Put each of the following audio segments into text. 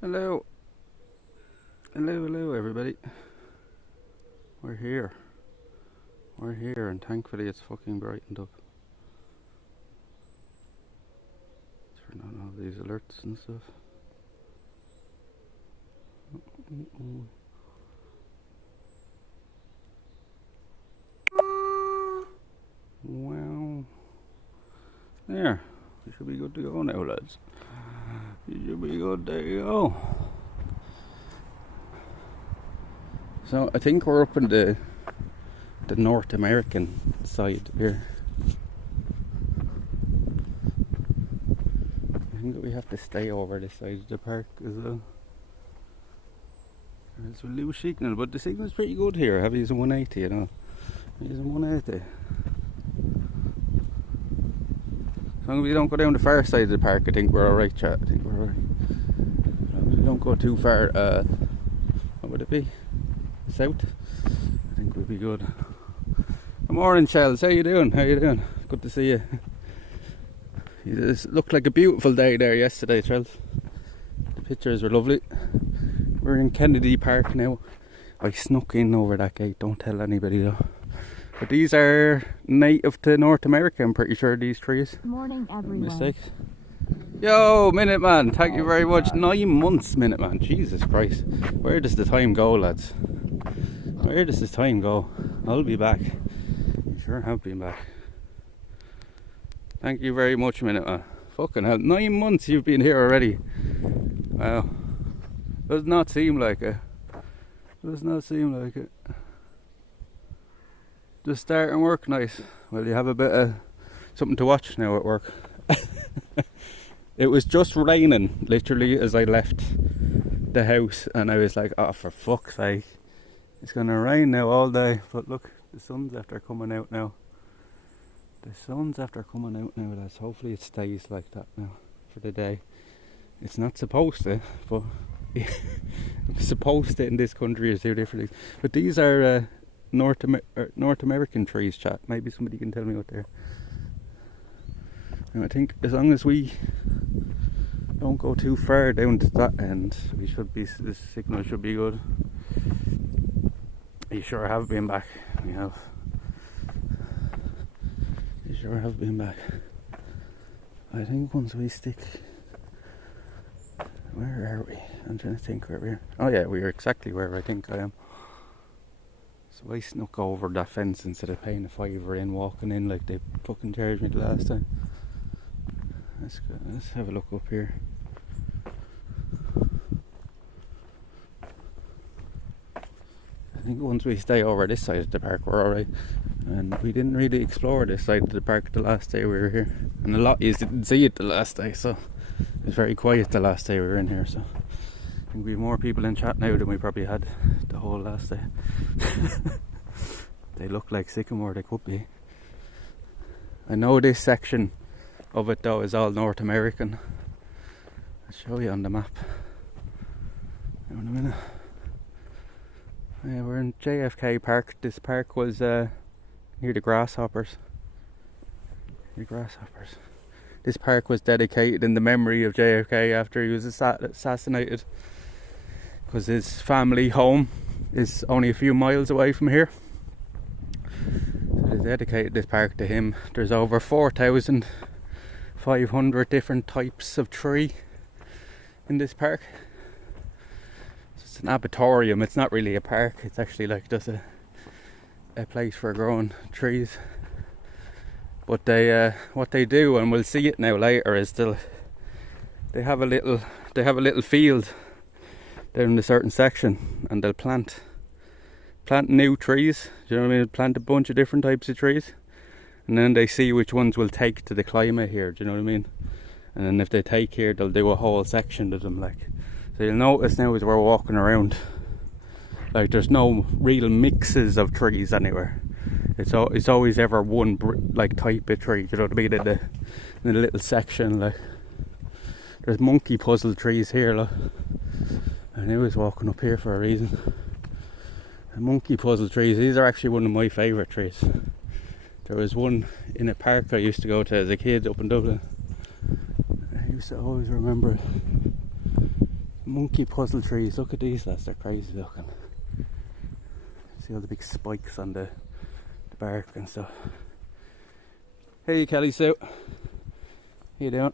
Hello. Hello everybody. We're here. We're here and thankfully it's fucking brightened up. Turn on all these alerts and stuff. Well, there. We should be good to go now, lads. You should be good. There you go. So I think we're up in the North American side here. I think that we have to stay over this side of the park as well. There's a loose signal, but the signal's pretty good here. I have using 180, you know. Using 180. As long as we don't go down the far side of the park, I think we're alright, chat. I think we're alright. As long as we don't go too far, what would it be? South? I think we'll be good. Good morning, Shells. How you doing? How you doing? Good to see you. It looked like a beautiful day there yesterday, Shells. The pictures were lovely. We're in Kennedy Park now. I snuck in over that gate, don't tell anybody though. But these are native to North America, I'm pretty sure, these trees. Good morning, everyone. Mistakes. Yo, Minuteman, thank you very much. 9 months, Minuteman. Jesus Christ. Where does the time go, lads? Where does the time go? I'll be back. You sure have been back. Thank you very much, Minuteman. Fucking hell, 9 months you've been here already. Wow. Does not seem like it. Does not seem like it. Just starting work nice. Well, you have a bit of something to watch now at work. It was just raining literally as I left the house, and I was like, oh, for fuck's sake, it's gonna rain now all day. But look, the sun's after coming out now. The sun's after coming out now, lads. Hopefully it stays like that now for the day. It's not supposed to, but supposed to in this country is two different things. But these are North American trees, chat. Maybe somebody can tell me what they're. And I think as long as we don't go too far down to that end, we should be. This signal should be good. You sure have been back. We have. You sure have been back. I think once we stick. Where are we? I'm trying to think where we are. Oh yeah, we are exactly where I think I am. So I snuck over that fence instead of paying a $5 in, walking in like they fucking charged me the last time. Let's go. Let's have a look up here. I think once we stay over this side of the park, we're alright. And we didn't really explore this side of the park the last day we were here. And a lot of you didn't see it the last day, so it was very quiet the last day we were in here. So I think we have more people in chat now than we probably had the whole last day. They look like sycamore, they could be. I know this section of it though is all North American. I'll show you on the map in a minute. Yeah, we're in JFK Park. This park was near the grasshoppers. This park was dedicated in the memory of JFK after he was assassinated, because his family home is only a few miles away from here. So they dedicated this park to him. There's over 4,500 different types of tree in this park. So it's an arboretum. It's not really a park. It's actually like just a place for growing trees. But they, what they do, and we'll see it now later, is they have a little field down in a certain section, and they'll plant new trees. Do you know what I mean? Plant a bunch of different types of trees, and then they see which ones will take to the climate here. Do you know what I mean? And then if they take here, they'll do a whole section to them. Like, so you'll notice now as we're walking around, like there's no real mixes of trees anywhere. It's always ever one like type of tree. You know what I mean? In the little section, like there's monkey puzzle trees here. Look, I knew I was walking up here for a reason. The monkey puzzle trees. These are actually one of my favourite trees. There was one in a park I used to go to as a kid up in Dublin. I used to always remember it. Monkey puzzle trees. Look at these lads, they're crazy looking. See all the big spikes on the bark and stuff. Hey Kelly Sue. How you doing?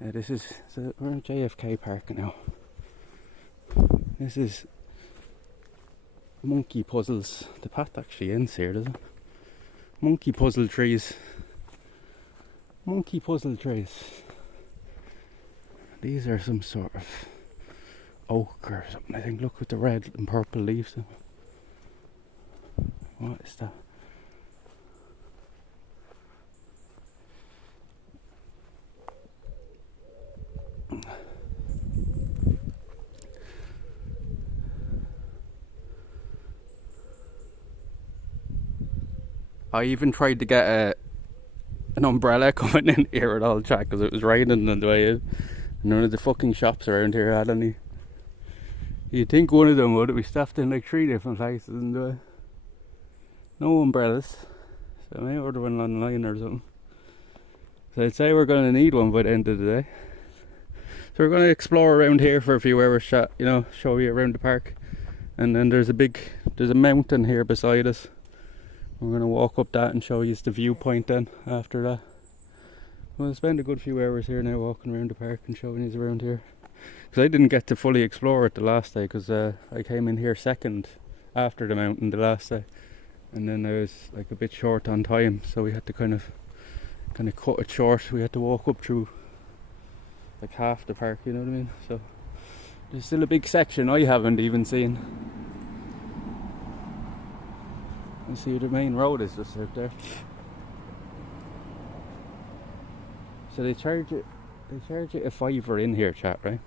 We're in JFK Park now. This is monkey puzzles. The path actually ends here, doesn't it? Monkey puzzle trees. Monkey puzzle trees. These are some sort of oak or something, I think. Look with the red and purple leaves. What is that? I even tried to get an umbrella coming in here at all chat because it was raining on the way in. None of the fucking shops around here had any. You'd think one of them would. We stopped in like 3 different places and no umbrellas. So I may order one online or something. So I'd say we're going to need one by the end of the day. So we're going to explore around here for a few hours, chat, you know, show you around the park. And then there's a mountain here beside us. We're going to walk up that and show you the viewpoint then after that. We'll spend a good few hours here now walking around the park and showing you around here. Because I didn't get to fully explore it the last day because I came in here second after the mountain the last day. And then I was like a bit short on time, so we had to kind of cut it short. We had to walk up through like half the park, you know what I mean? So there's still a big section I haven't even seen. You see the main road is just out there. So they charge you a $5 in here, chat, right?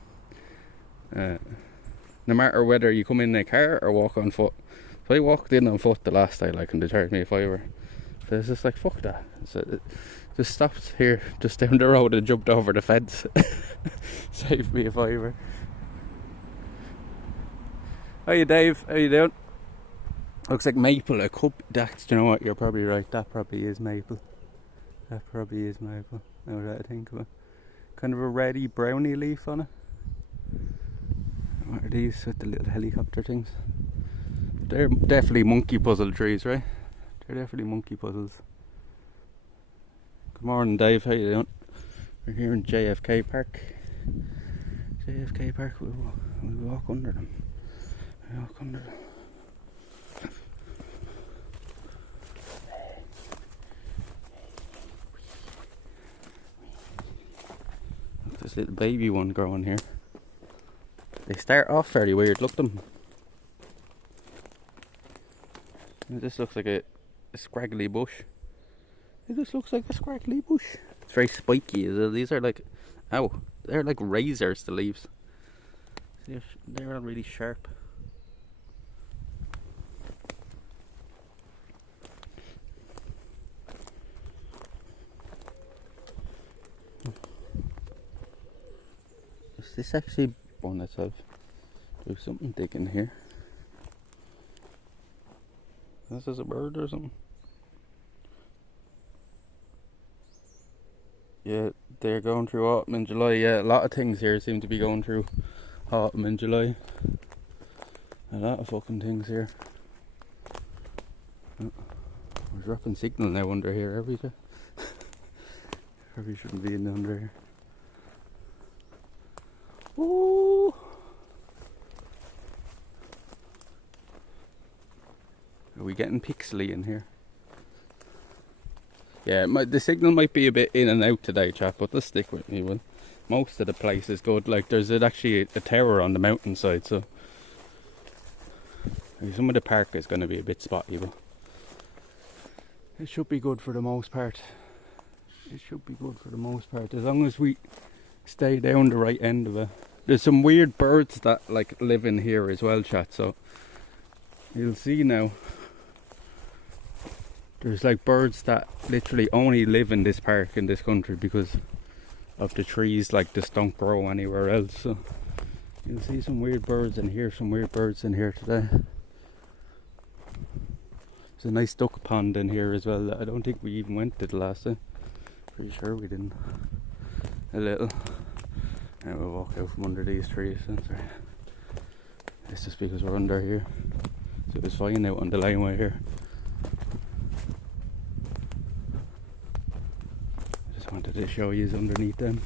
No matter whether you come in a car or walk on foot. So I walked in on foot the last day, like, and they charged me a $5. So it's just like, fuck that. So it just stopped here, just down the road, and jumped over the fence. Saved me a $5. Hiya Dave, how you doing? Looks like maple, a cup. That's, you know what, you're probably right, that probably is maple. That probably is maple, now that I think of it. Kind of a reddy browny leaf on it. What are these with the little helicopter things? They're definitely monkey puzzle trees, right? They're definitely monkey puzzles. Good morning Dave, how you doing? We're here in JFK Park. JFK Park, we walk under them. We walk under them. This little baby one growing here. They start off very weird, look at them. This looks like a scraggly bush. It just looks like a scraggly bush. It's very spiky. These are like, ow, they're like razors, the leaves. They're all really sharp. Is this actually on itself? There's something digging here. This is a bird or something? Yeah, they're going through autumn and July. Yeah, a lot of things here seem to be going through autumn and July. A lot of fucking things here. Oh, we're dropping signal now under here, are we? Probably shouldn't be in under here. Ooh. Are we getting pixely in here? Yeah, the signal might be a bit in and out today, chap, but just stick with me. Well, most of the place is good. Like, there's actually a tower on the mountainside, so some of the park is going to be a bit spotty, but it should be good for the most part. It should be good for the most part, as long as we stay down the right end of it. There's some weird birds that like live in here as well, chat, so you'll see now. There's like birds that literally only live in this park in this country because of the trees, like just don't grow anywhere else. So you'll see some weird birds in here, some weird birds in here today. There's a nice duck pond in here as well that I don't think we even went to the last time. Pretty sure we didn't. A little. Now we'll walk out from under these trees. It's just because we're under here. So it was fine out on the laneway here. I just wanted to show you underneath them.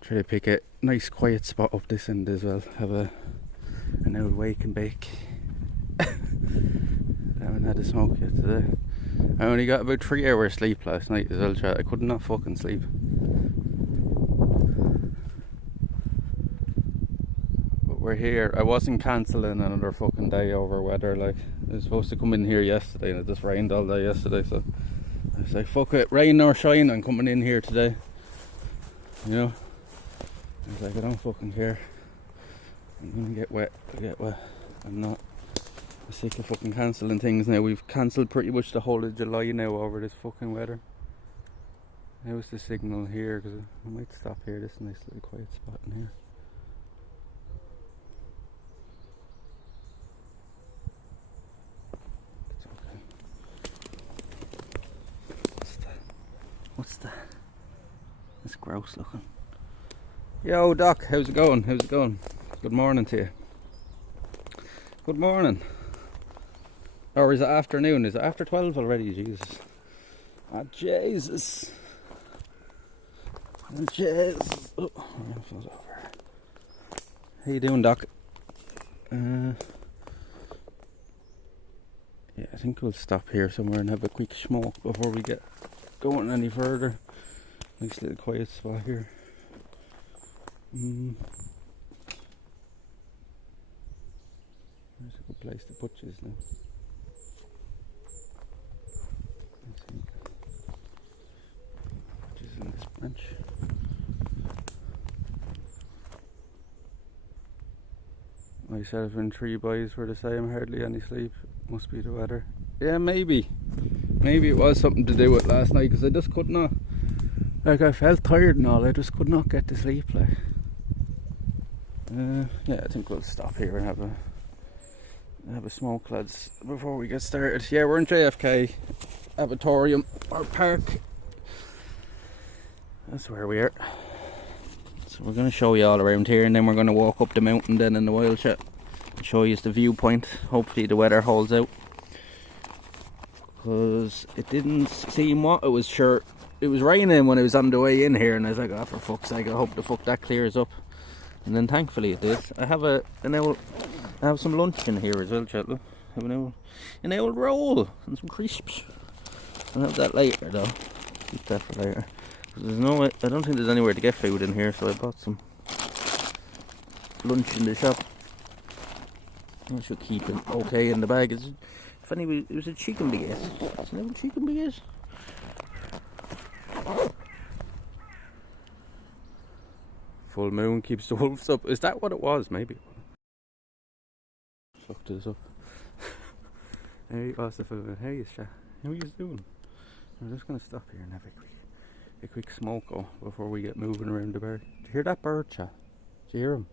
Try to pick a nice quiet spot up this end as well. Have an old wake and bake. I haven't had a smoke yet today. I only got about 3 hours sleep last night as well, chat. I could not fucking sleep. But we're here. I wasn't cancelling another fucking day over weather. Like, I was supposed to come in here yesterday and it just rained all day yesterday, so I was like, fuck it, rain or shine, I'm coming in here today. You know? I was like, I don't fucking care. I'm gonna get wet, I get wet. I'm not. I'm sick of fucking cancelling things now. We've cancelled pretty much the whole of July now over this fucking weather. How's the signal here? Because I might stop here. This is a nice little quiet spot in here. It's okay. What's that? That's gross looking. Yo Doc, how's it going? How's it going? Good morning to you. Good morning. Or is it afternoon? Is it after 12 already? Jesus. Ah, Jesus. Oh, Jesus. Oh, over. How you doing, Doc? Yeah, I think we'll stop here somewhere and have a quick smoke before we get going any further. Nice little quiet spot here. There's a good place to put you now. I think which is in this branch. Myself and 3 boys were the same, hardly any sleep. Must be the weather. Yeah, maybe it was something to do with last night, because I just could not, like, I felt tired and all, I just could not get to sleep, like. Yeah, I think we'll stop here and have a smoke, lads, before we get started. Yeah, we're in JFK Arboretum, or park. That's where we are. So we're going to show you all around here, and then we're going to walk up the mountain then in the wild chat and show you the viewpoint. Hopefully the weather holds out, because it didn't seem what it was. Sure, it was raining when I was on the way in here, and I was like, oh, for fuck's sake, I hope the fuck that clears up. And then thankfully it did. I have I have some lunch in here as well, chat. Look, I have an old roll and some crisps. I'll have that later though. Keep that for later. I don't think there's anywhere to get food in here, so I bought some lunch in the shop. I should keep it okay in the bag. It was a chicken baguette. It's an old chicken baguette. Full moon keeps the wolves up. Is that what it was? Maybe. Fuck this up. Hey, what's the film? Hey, Sha. How are you doing? I'm just gonna stop here and have a quick smoke before we get moving around the bird. Did you hear that bird, Sha? Did you hear him?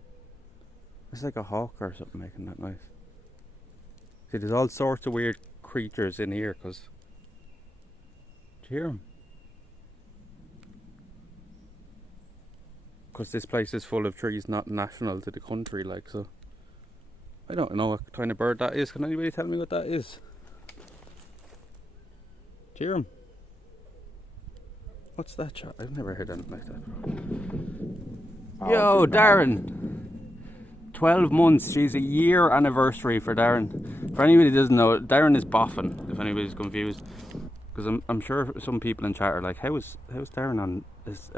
It's like a hawk or something making that noise. See, there's all sorts of weird creatures in here, cause. Did you hear him? Because this place is full of trees not national to the country, like, so I don't know what kind of bird that is. Can anybody tell me what that is? Do you hear him? What's that, chat? I've never heard anything like that. Yo, Darren! 12 months, she's a year anniversary for Darren. For anybody who doesn't know, Darren is boffin, if anybody's confused. Because I'm sure some people in chat are like, how's Darren on this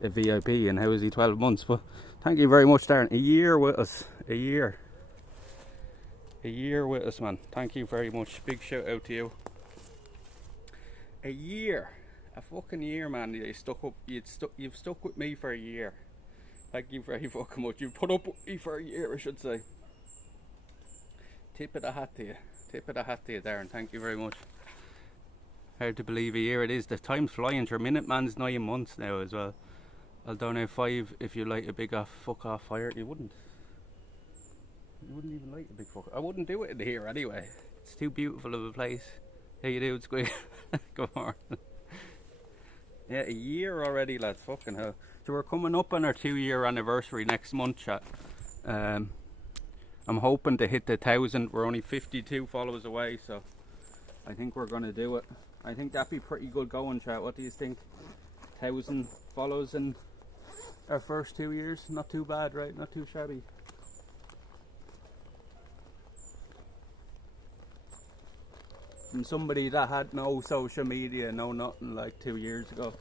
a VIP, and how is he 12 months? But thank you very much, Darren. A year with us. A year with us, man. Thank you very much. Big shout out to you. A year. A fucking year, man. You've stuck with me for a year. Thank you very fucking much. You've put up with me for a year, I should say. Tip of the hat to you. Tip of the hat to you, Darren. Thank you very much. Hard to believe a year it is. The time's flying. Your minute man's 9 months now as well. Although now 5 if you light a big fuck off fire, you wouldn't. You wouldn't even like the big fucker. I wouldn't do it in here anyway. It's too beautiful of a place. How you doing, Squeak? Come on. Yeah, a year already, lads. Fucking hell. So we're coming up on our 2-year anniversary next month, chat. I'm hoping to hit the 1,000. We're only 52 followers away, so I think we're gonna do it. I think that'd be pretty good going, chat. What do you think? 1,000 follows in our first 2 years. Not too bad, right? Not too shabby. From somebody that had no social media, no nothing, like 2 years ago,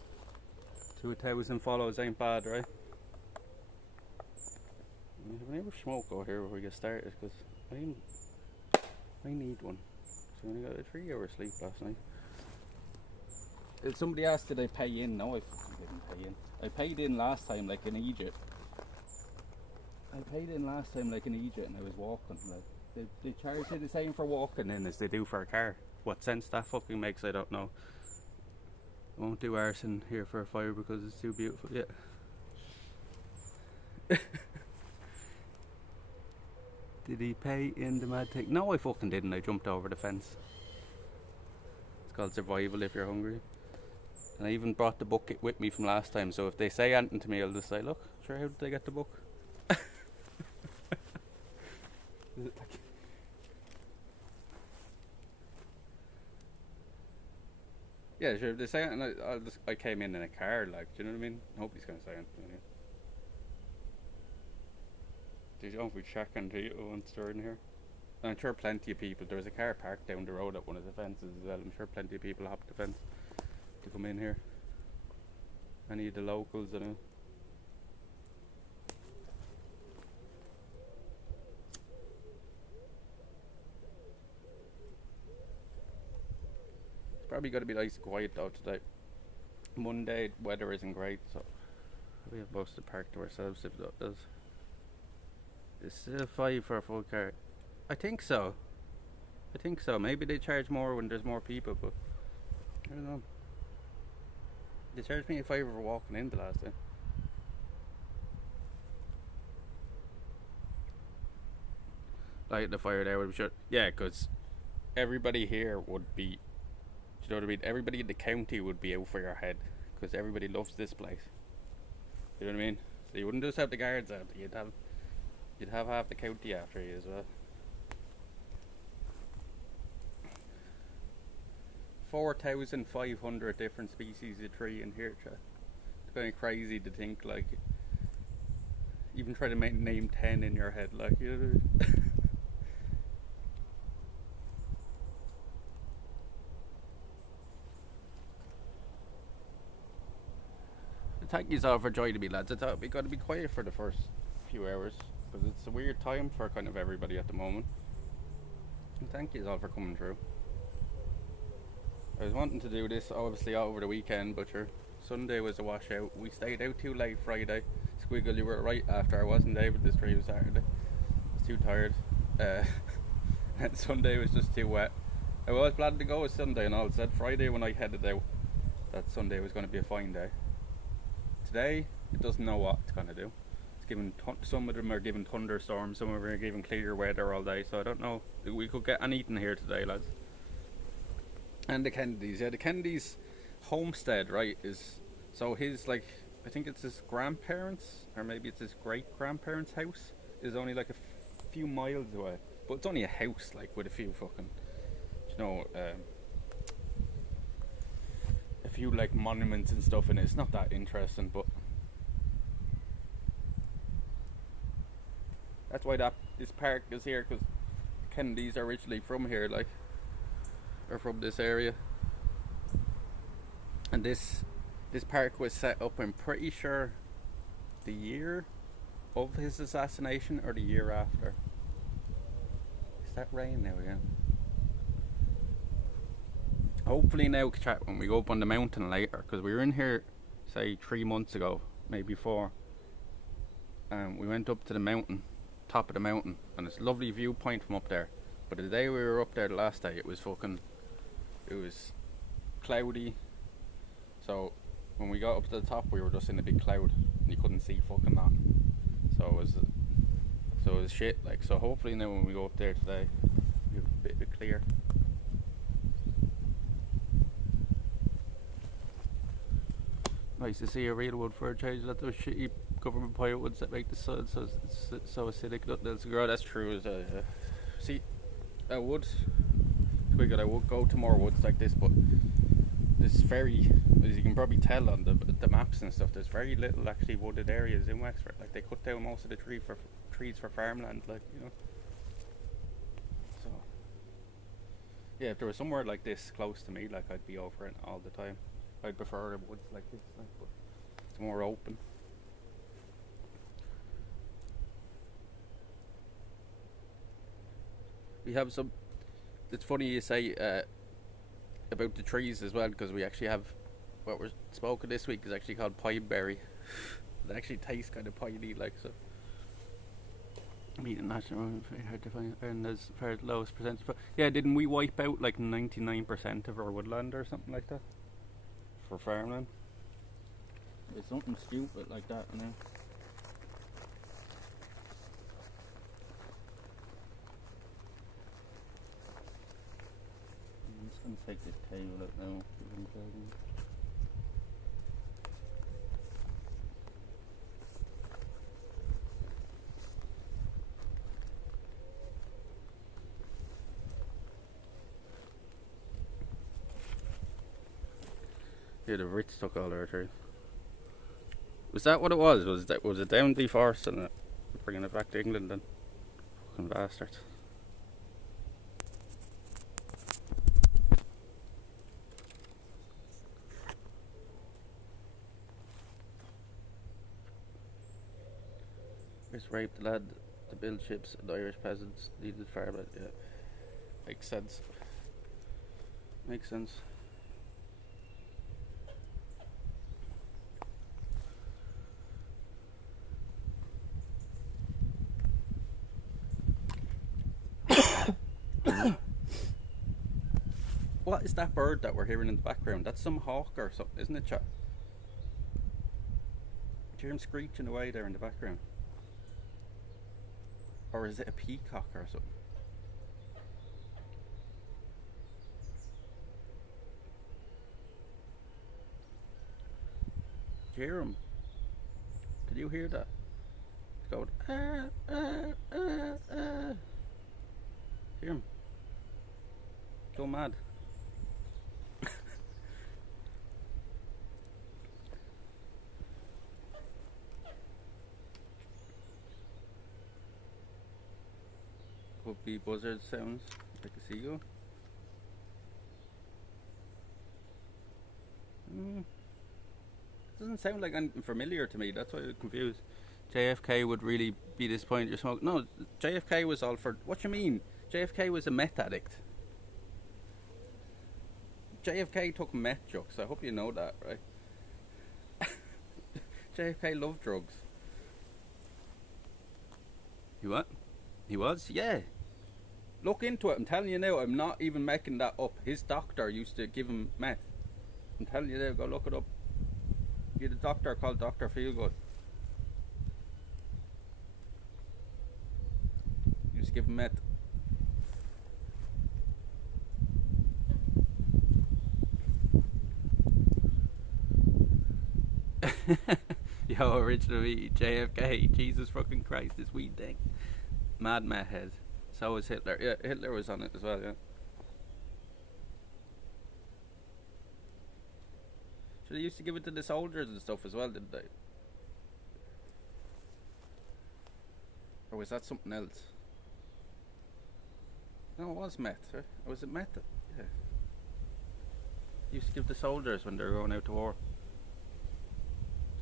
to 1,000 follows ain't bad, right? Have we ever smoke over here before we get started? Because I need one. So I only got a 3-hour sleep last night. Somebody asked, did I pay in? No, I fucking didn't pay in. I paid in last time like in Egypt. And I was walking. Like they charge you the same for walking in as they do for a car. What sense that fucking makes, I don't know. I won't do arson here for a fire because it's too beautiful. Yeah. Did he pay in the mad thing? No, I fucking didn't. I jumped over the fence. It's called survival if you're hungry. And I even brought the bucket with me from last time, so if they say anything to me, I'll just say, look, sure, how did they get the book? Yeah, sure, if they say anything, I came in a car, like, do you know what I mean? Nobody's going to say anything to you. Did you be checking to you once they're in here? And I'm sure plenty of people, there was a car parked down the road at one of the fences as well. I'm sure plenty of people hopped the fence to come in here. Any of the locals, I know. It's probably going to be nice and quiet though today. Monday, weather isn't great, so we have most of the park to ourselves if that does. Is still 5 for a full car? I think so. Maybe they charge more when there's more people, but I don't know. They charged me a $5 for walking in the last time. Like the fire there would be shut. Yeah, because everybody here would be, you know what I mean? Everybody in the county would be out for your head because everybody loves this place. You know what I mean? So you wouldn't just have the guards out. You'd have half the county after you as well. 4,500 different species of tree in here, chat. It's kind of crazy to think, like, even try to name 10 in your head, like, you know. Thank you all for joining me, lads. I thought we got to be quiet for the first few hours because it's a weird time for kind of everybody at the moment. And thank you all for coming through. I was wanting to do this obviously over the weekend, but sure, Sunday was a washout. We stayed out too late Friday. Squiggle, you were right after I wasn't able to stream Saturday. I was too tired. And Sunday was just too wet. I was planning to go with Sunday and all said Friday when I headed out that Sunday was going to be a fine day. Today, it doesn't know what it's going to do. It's giving some of them are giving thunderstorms, some of them are giving clear weather all day, so I don't know. We could get anything here today, lads. And the Kennedys, yeah, the Kennedys homestead, right, is, so his, like, I think it's his grandparents, or maybe it's his great-grandparents' house, is only like a few miles away. But it's only a house, like, with a few fucking, you know, a few, like, monuments and stuff in it. It's not that interesting, but that's why this park is here, because Kennedys are originally from here, like, or from this area. And this park was set up, I'm pretty sure, the year of his assassination or the year after. Is that rain now again? Hopefully now, chat, when we go up on the mountain later, because we were in here, say 3 months ago, maybe 4, and we went up to the mountain, top of the mountain, and it's a lovely viewpoint from up there. But the day we were up there the last day, it was cloudy, so when we got up to the top we were just in a big cloud and you couldn't see fucking nothing. So it was was shit. Like, so hopefully now when we go up there today, we'll be a bit clear. Nice to see a real wood for a change. Not those shitty government pile woods that make the sun so it's so acidic. Nothing else to grow. That's true. See, I would go to more woods like this, but there's very, as you can probably tell on the maps and stuff, there's very little actually wooded areas in Wexford. Like, they cut down most of the trees for farmland, like, you know. So yeah, if there was somewhere like this close to me, like, I'd be over it all the time. I'd prefer the woods like this, like, but it's more open. We have some. It's funny you say about the trees as well, because we actually have what we're smoking this week is actually called pineberry. It actually tastes kind of piney, like, so. Meat and natural, very hard to find, and as far as lowest percentage. Yeah, didn't we wipe out like 99% of our woodland or something like that for farmland? It's something stupid like that, you know. I'm just gonna take this table out now. Yeah, the Brits took all our trees. Was that what it was? Was it down deforesting it, bringing it back to England then? Fucking bastards. Chris raped the lad to build ships and Irish peasants needed farmland. Yeah, makes sense. Makes sense. What is that bird that we're hearing in the background? That's some hawk or something, isn't it, chat? Do you hear him screeching away there in the background? Or is it a peacock or something? Do you hear him? Can you hear that? It's going, Hear him? Go mad. Could be buzzard sounds, like a seagull. Doesn't sound like anything familiar to me, that's why I'm confused. JFK would really be disappointed you smoke. No, JFK was all for. What you mean? JFK was a meth addict. JFK took meth drugs. I hope you know that, right? JFK loved drugs. You what? He was? Yeah. Look into it. I'm telling you now. I'm not even making that up. His doctor used to give him meth. I'm telling you now. Go look it up. He had a doctor called Dr. Feelgood. He used to give him meth. Yo, originally JFK, Jesus fucking Christ, this weed thing. Mad meth head. So was Hitler. Yeah, Hitler was on it as well, yeah. So they used to give it to the soldiers and stuff as well, didn't they? Or was that something else? No, it was meth, right? Or was it meth? Yeah. Used to give the soldiers when they were going out to war.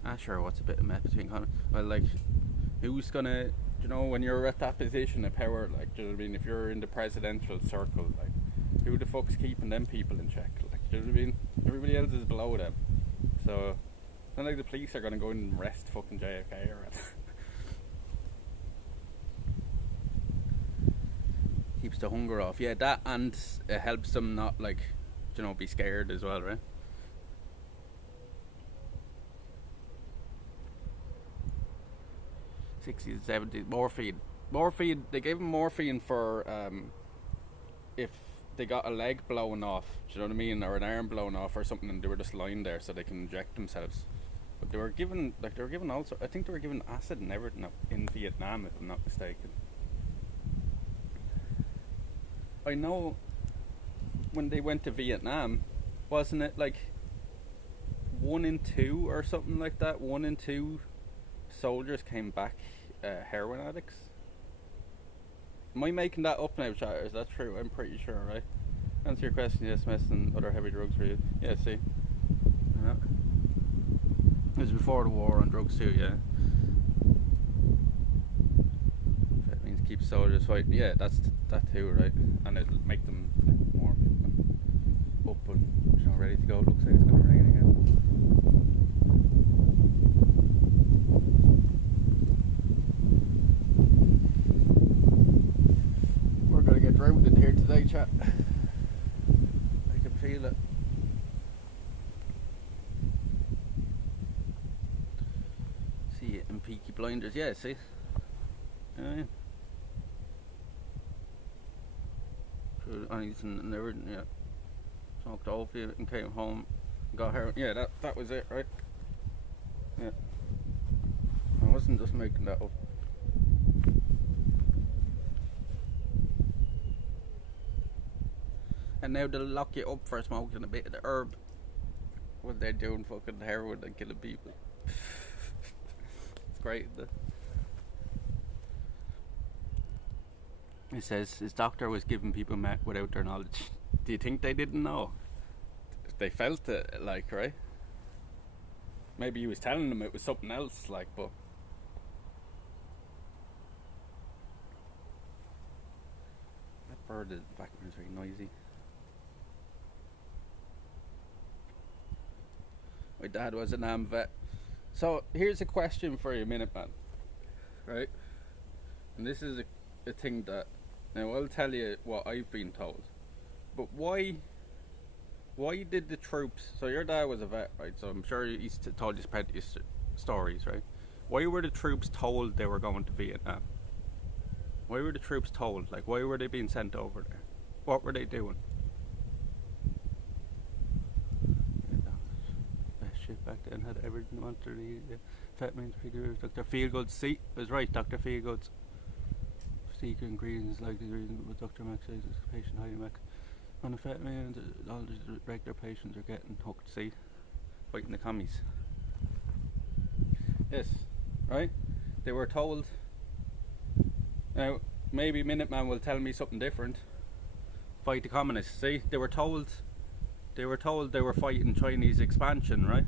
Ah, sure, what's a bit of meth between Connor? Well, like, who's gonna, you know, when you're at that position of power, like, do you know what I mean? If you're in the presidential circle, like, who the fuck's keeping them people in check? Like, do you know what I mean? Everybody else is below them. So, it's not like the police are gonna go in and arrest fucking JFK or anything. Keeps the hunger off. Yeah, that, and it helps them not, like, you know, be scared as well, right? 60s, 70s, morphine. morphine. They gave him morphine for if they got a leg blown off. Do you know what I mean, or an arm blown off or something, and they were just lying there so they can inject themselves. But they were given also. I think they were given acid and everything in Vietnam, if I'm not mistaken. I know when they went to Vietnam, wasn't it like 1 in 2 or something like that? 1 in 2 soldiers came back heroin addicts. Am I making that up now, chat? Is that true? I'm pretty sure, right? Answer your question, yes, meth and other heavy drugs for you. Yeah, see. Yeah. It was before the war on drugs too, yeah. That means keep soldiers fighting. Yeah, that's that too, right? And it'll make them more up and ready to go. It looks like it's going to rain again. We're going to get drowned here today, chat. I can feel it. See it in Peaky Blinders, yeah, see? Yeah. Anything and everything, yeah. Smoked opium and came home, got heroin. Yeah, that was it, right? Yeah. I wasn't just making that up. And now they'll lock you up for smoking a bit of the herb when they're doing fucking heroin and killing people. It's great, isn't it? It says his doctor was giving people meth without their knowledge. Do you think they didn't know? They felt it, like, right? Maybe he was telling them it was something else, like, but that bird in the background is very noisy. My dad was an AM vet. So here's a question for you, Minuteman. Right? And this is a thing that, now I'll tell you what I've been told. But why did the troops, so your dad was a vet, right? So I'm sure he's told you plenty of stories, right? Why were the troops told they were going to Vietnam? Why were the troops told? Like, why were they being sent over there? What were they doing? Shit back then had everything wanted to read. Fat means figures. Dr. Feelgood's seat was right. Dr. Feelgood's secret ingredients like the ingredient with Dr. Max says is patient high max. On the fat man, all the regular patients are getting hooked. See, fighting the commies. Yes, right. They were told. Now maybe Minuteman will tell me something different. Fight the communists. See, they were told they were fighting Chinese expansion, right?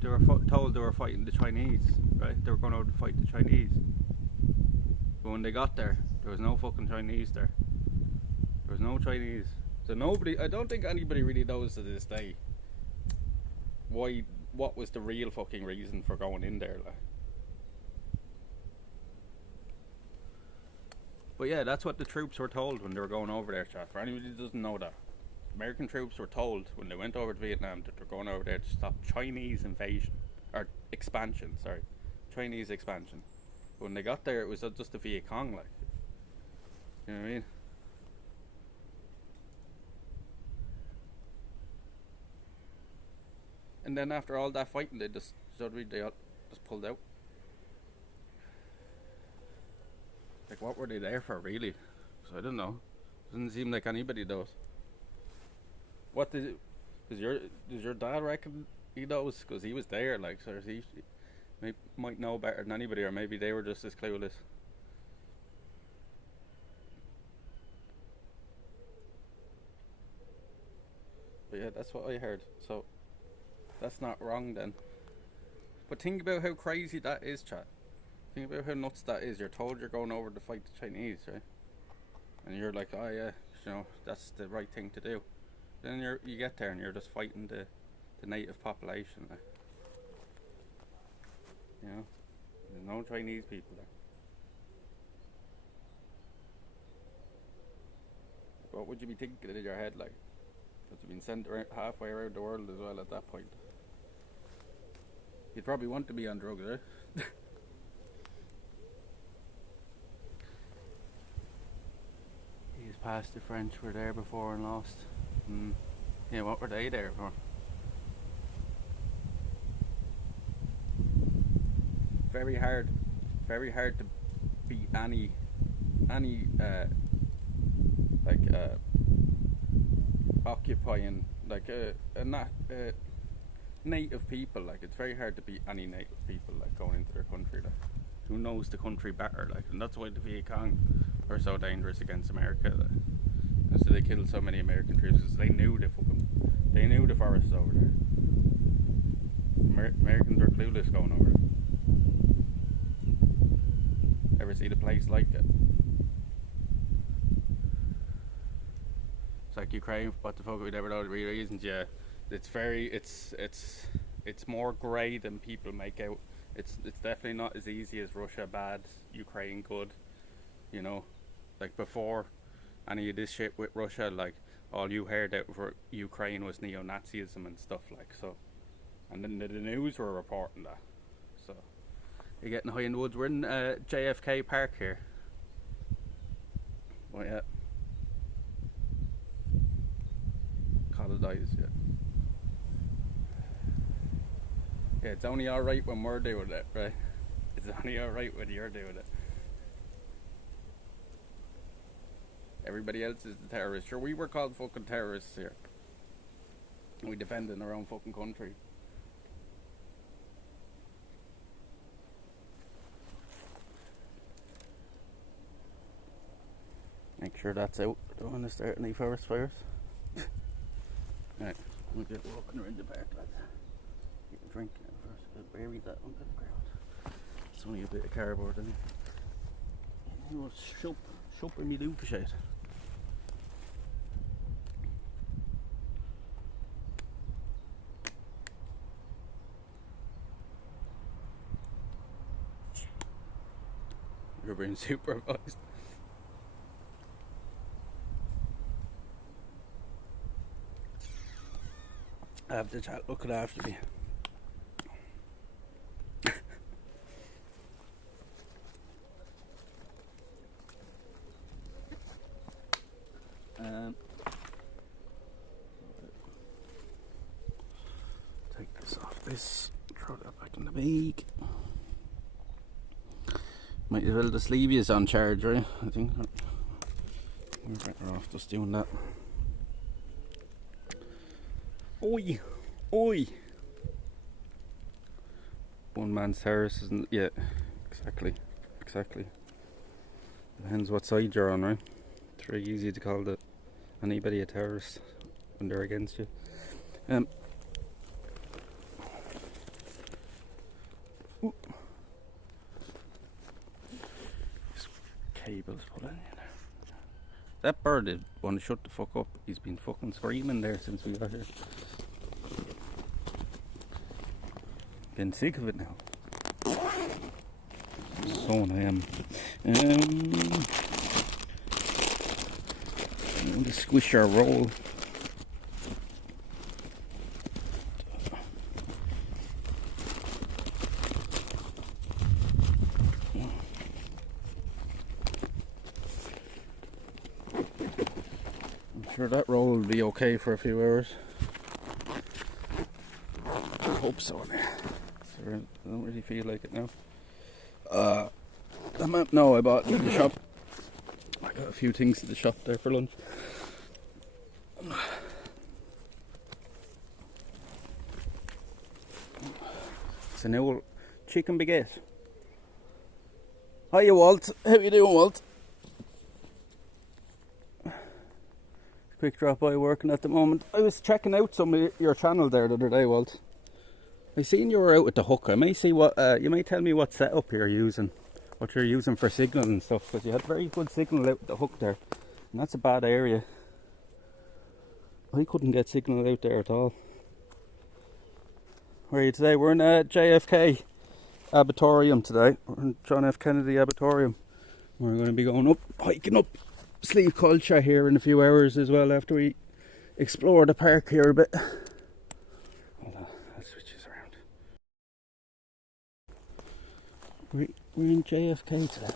They were told they were fighting the Chinese, right? They were going out to fight the Chinese. But when they got there was no fucking Chinese there. There was no Chinese. So I don't think anybody really knows to this day what was the real fucking reason for going in there, like. But yeah, that's what the troops were told when they were going over there, chat. For anybody who doesn't know that, American troops were told when they went over to Vietnam that they're going over there to stop Chinese invasion, or expansion, sorry, Chinese expansion. But when they got there, it was just the Viet Cong, like, you know what I mean? And then after all that fighting, they just pulled out. Like, what were they there for, really? So I don't know. Doesn't seem like anybody does. What does your dad reckon he knows? Because he was there, like, so he might know better than anybody, or maybe they were just as clueless. But yeah, that's what I heard. So that's not wrong then. But think about how crazy that is, chat. Think about how nuts that is. You're told you're going over to fight the Chinese, right? And you're like, oh yeah, you know, that's the right thing to do. Then you get there and you're just fighting the native population, like. You know, there's no Chinese people there. What would you be thinking in your head, like? Because you've been sent halfway around the world as well at that point. You'd probably want to be on drugs, right? past the French were there before and lost. Yeah, what were they there for? Very hard to beat any like occupying like native people. Like, it's very hard to beat any native people like going into their country. Like, who knows the country better? Like, and that's why the Viet Cong are so dangerous against America. Like, and so they killed so many American troops because they knew the forests over there. Americans are clueless going over there. Ever see the place like it? It's like Ukraine. What the fuck? We never know the real reasons. Yeah, it's more grey than people make out. It's definitely not as easy as Russia bad, Ukraine good. You know, like before any of this shit with Russia, like all you heard out for Ukraine was neo-Nazism and stuff like so, and then the news were reporting that. So you're getting high in the woods. We're in JFK Park here. Oh yeah. Colonize, yeah. Yeah, it's only alright when we're doing it, right? It's only alright when you're doing it. Everybody else is the terrorist. Sure, we were called fucking terrorists here. We defended our own fucking country. Make sure that's out. Don't want to start any forest fires. Right, we'll get walking around the park, lads. Get a drink first. I'll bury that under the ground. It's only a bit of cardboard in it. You know, shop in me do for shit. You're being supervised. I have the chat looking after me. Take this off this, throw that back in the bag. Might as well the sleeve is on charge, right? I think we're better off just doing that. Oi! Oi! One man's terrace isn't. Yeah, exactly. Depends what side you're on, right? It's very easy to call anybody a terrorist when they're against you. This cable's put in there. That bird did want to shut the fuck up. He's been fucking screaming there since we got here. Getting sick of it now. So I am. I'm going to squish our roll. I'm sure that roll will be okay for a few hours. I hope so. I don't really feel like it now. No, I bought it at the shop. I got a few things at the shop there for lunch. It's an old chicken baguette. Hiya, Walt. How you doing, Walt? Quick drop by working at the moment. I was checking out some of your channel there the other day, Walt. I seen you were out with the hook. I may see what you may tell me what setup you're using, what you're using for signal and stuff, because you had very good signal out with the hook there, and that's a bad area. I couldn't get signal out there at all. Where are you today? We're in JFK Arboretum today. We're in John F. Kennedy Arboretum. We're going to be going up, hiking up Slieve culture here in a few hours as well after we explore the park here a bit. Hold on, I'll switch this around. We're in JFK today.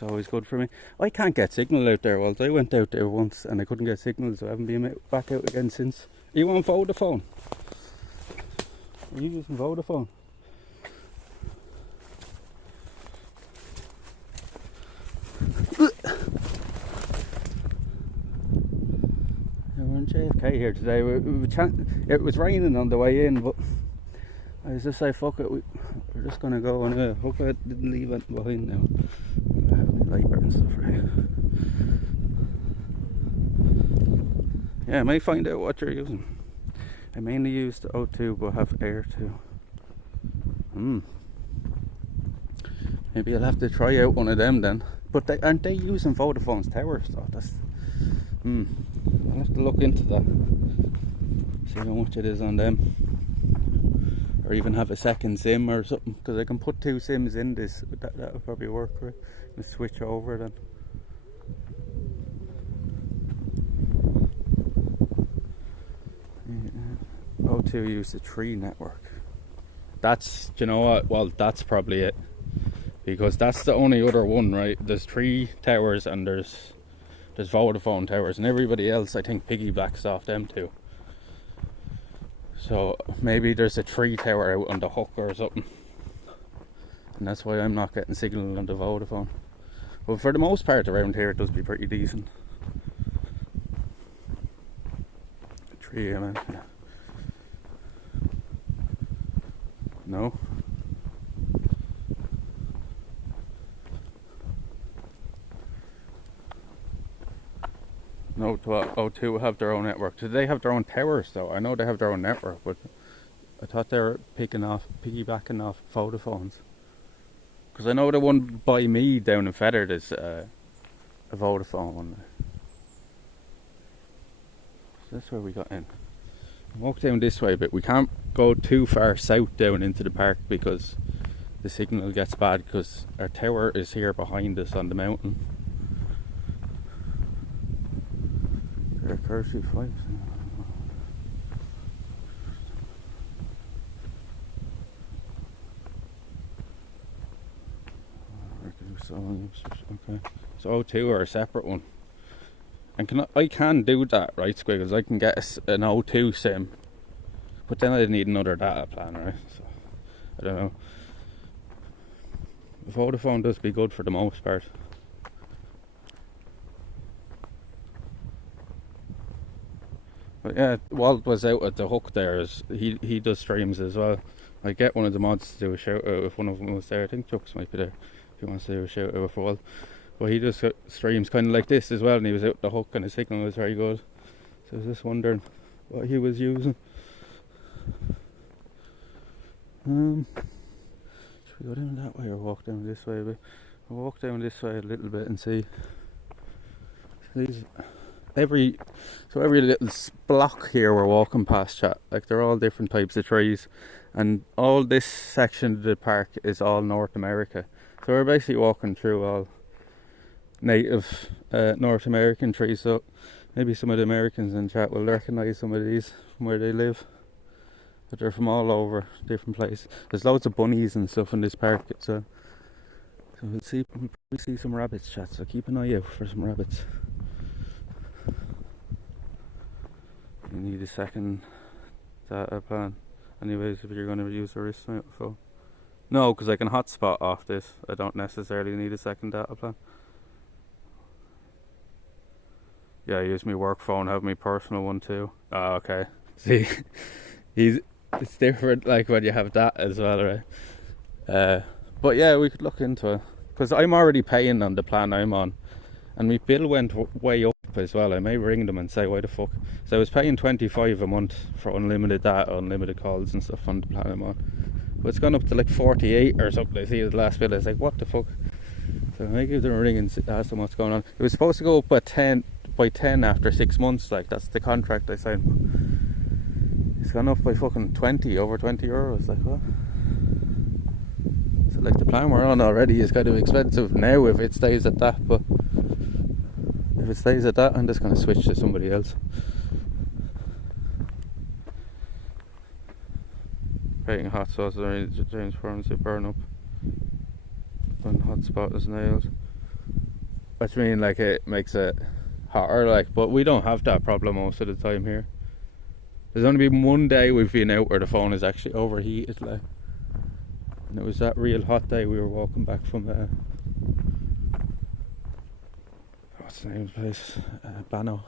network's always good for me. I can't get signal out there. Well, I went out there once and I couldn't get signal, so I haven't been back out again since. Are you on Vodafone? Are you using Vodafone? We're in JFK here today. It was raining on the way in, but I was just like, fuck it, we're just gonna go, and hope I didn't leave it behind now. I have my light bar and stuff right. Yeah, I may find out what you're using. I mainly use the O2, but have air too. Maybe I'll have to try out one of them then. But aren't they using Vodafone's towers though? That's I'll have to look into that. See how much it is on them. Or even have a second SIM or something, because I can put 2 SIMs in this. That'll probably work, right? And switch over then. Yeah. O2 use the 3 network. That's, do you know what? Well, that's probably it, because that's the only other one, right? There's 3 towers and there's Vodafone towers, and everybody else I think piggybacks off them too. So maybe there's a 3 tower out on the hook or something, and that's why I'm not getting signal on the Vodafone. But for the most part around here it does be pretty decent. 3 yeah. No. No, O2 have their own network. Do they have their own towers though? I know they have their own network, but I thought they were piggybacking off Vodafone's. Because I know the one by me down in Feathered is a Vodafone one. So that's where we got in. Walk down this way, but we can't go too far south down into the park because the signal gets bad, because our tower is here behind us on the mountain. Cursory flights. Okay, so O2 are a separate one, and I can do that, right, Squiggles? I can get an O2 SIM, but then I need another data plan, right? So I don't know. Vodafone does be good for the most part. But yeah, Walt was out at the hook there. He does streams as well. I get one of the mods to do a shout out if one of them was there. I think Chucks might be there if he wants to do a shout out for Walt. But he does streams kind of like this as well, and he was out at the hook and his signal was very good. So I was just wondering what he was using. Should we go down that way or walk down this way a bit? I'll walk down this way a little bit and see. Every little block here we're walking past, chat, like they're all different types of trees, and all this section of the park is all North America. So we're basically walking through all native North American trees. So maybe some of the Americans in chat will recognise some of these from where they live, but they're from all over different places. There's loads of bunnies and stuff in this park, so we'll probably see some rabbits, chat, so keep an eye out for some rabbits. You need a second data plan anyways if you're going to use a wrist mount phone. No, because I can hotspot off this. I don't necessarily need a second data plan. Yeah, I use my work phone, have my personal one too. Oh, okay. See, it's different like when you have that as well, right? But yeah, we could look into it, because I'm already paying on the plan I'm on, and my bill went way up as well. I may ring them and say why the fuck. So I was paying $25 a month for unlimited data, unlimited calls and stuff on the plan I'm on, but it's gone up to like 48 or something. I see the last bill, I was like, what the fuck? So I may give them a ring and ask them what's going on. It was supposed to go up by 10 after 6 months, like that's the contract I signed. It's gone up by fucking 20, over €20. Like what? So like the plan we're on already is kind of expensive now if it stays at that, but if it stays at that, I'm just going to switch to somebody else. Creating hot sauce or change forms to burn up when hotspot is nailed. which mean like it makes it hotter, like, but we don't have that problem most of the time here. There's only been one day we've been out where the phone is actually overheated, like, and it was that real hot day we were walking back from what's the name of the place? Bano.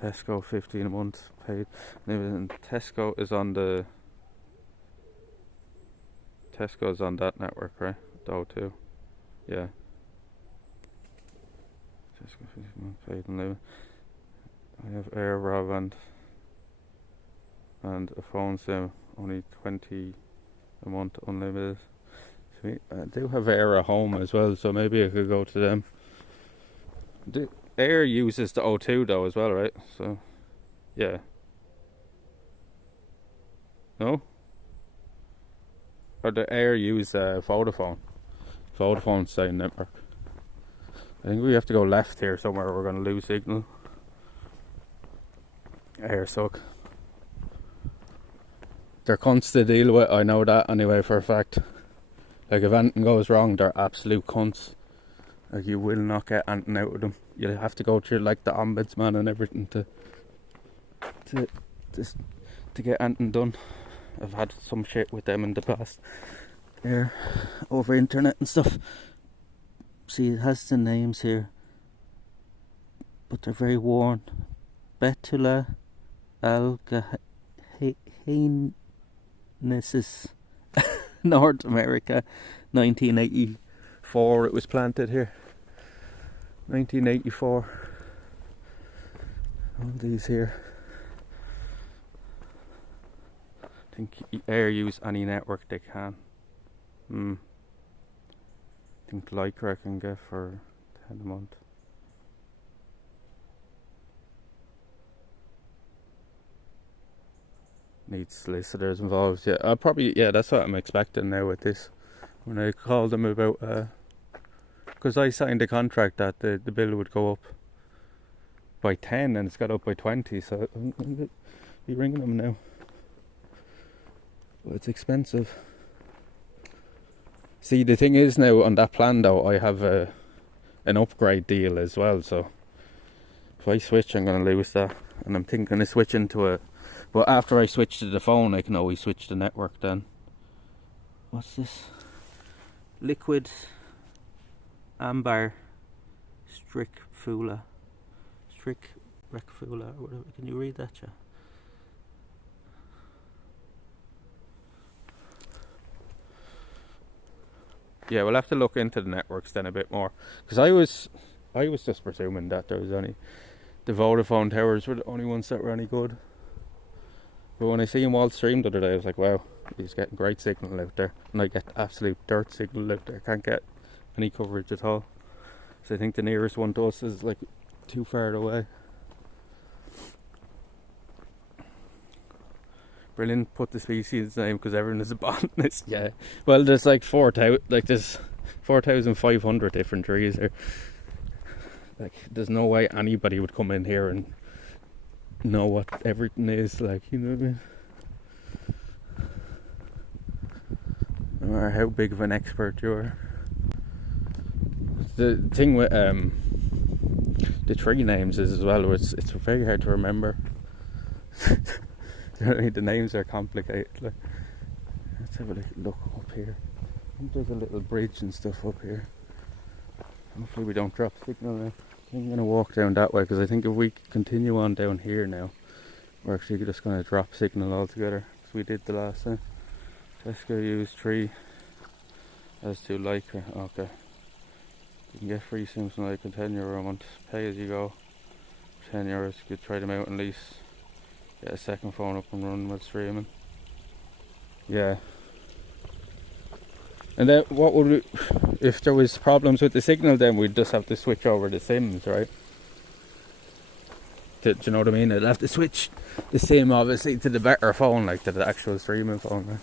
Tesco, 15 a month paid. And Tesco is on that network, right? The O2. Yeah. Tesco 15 a month paid and living. I have Air Broadband and a phone sim, only 20 a month unlimited. Sweet. I do have Air at home as well, so maybe I could go to them. Air uses the O2 though as well, right? So, yeah. No? Or the Air use Vodafone? Vodafone's same network. I think we have to go left here somewhere. We're going to lose signal. Air suck. They're cunts to deal with, I know that anyway for a fact. Like if anything goes wrong, they're absolute cunts. Like you will not get anything out of them. You'll have to go through like the ombudsman and everything to get anything done. I've had some shit with them in the past. There, over internet and stuff. See, it has the names here, but they're very worn. Betula algahenesis, North America, 1984. It was planted here. 1984. All these here. I think Air use any network they can. I think Lycra I can get for 10 a month. Needs solicitors involved. Yeah, I'll probably, yeah, that's what I'm expecting now with this. When I called them about, because I signed a contract that the bill would go up by 10 and it's got up by 20, so I'm going to be ringing them now. But it's expensive. See, the thing is now on that plan though, I have an upgrade deal as well, so if I switch I'm going to lose that, and I'm thinking of switching to a, but after I switch to the phone I can always switch the network then. What's this? Liquid Amber Strickfula or whatever. Can you read that, yeah? Yeah, we'll have to look into the networks then a bit more, because I was just presuming that there was only the Vodafone towers were the only ones that were any good. But when I see him all streamed the other day, I was like, wow, he's getting great signal out there, and I get absolute dirt signal out there. Can't get any coverage at all. So I think the nearest one to us is like too far away. Brilliant. Put the species name because everyone is a botanist. Yeah. Well, there's like 4,000. Like there's 4,500 different trees here. Like there's no way anybody would come in here and know what everything is. Like, you know what I mean? No matter how big of an expert you are. The thing with the tree names is as well. It's very hard to remember. The names are complicated. Like, let's have a look up here. I think there's a little bridge and stuff up here. Hopefully we don't drop signal now. I'm going to walk down that way because I think if we continue on down here now, we're actually just going to drop signal altogether, because we did the last time. Tesco use tree as to Lycra. Okay. You can get free sims from Lycra, €10 a month. Pay as you go. €10. You could try them out and lease. Get a second phone up and running while streaming. Yeah. And then what would we, if there was problems with the signal, then we'd just have to switch over the sims, right? Do you know what I mean? I'd have to switch the sim obviously to the better phone, like to the actual streaming phone, right?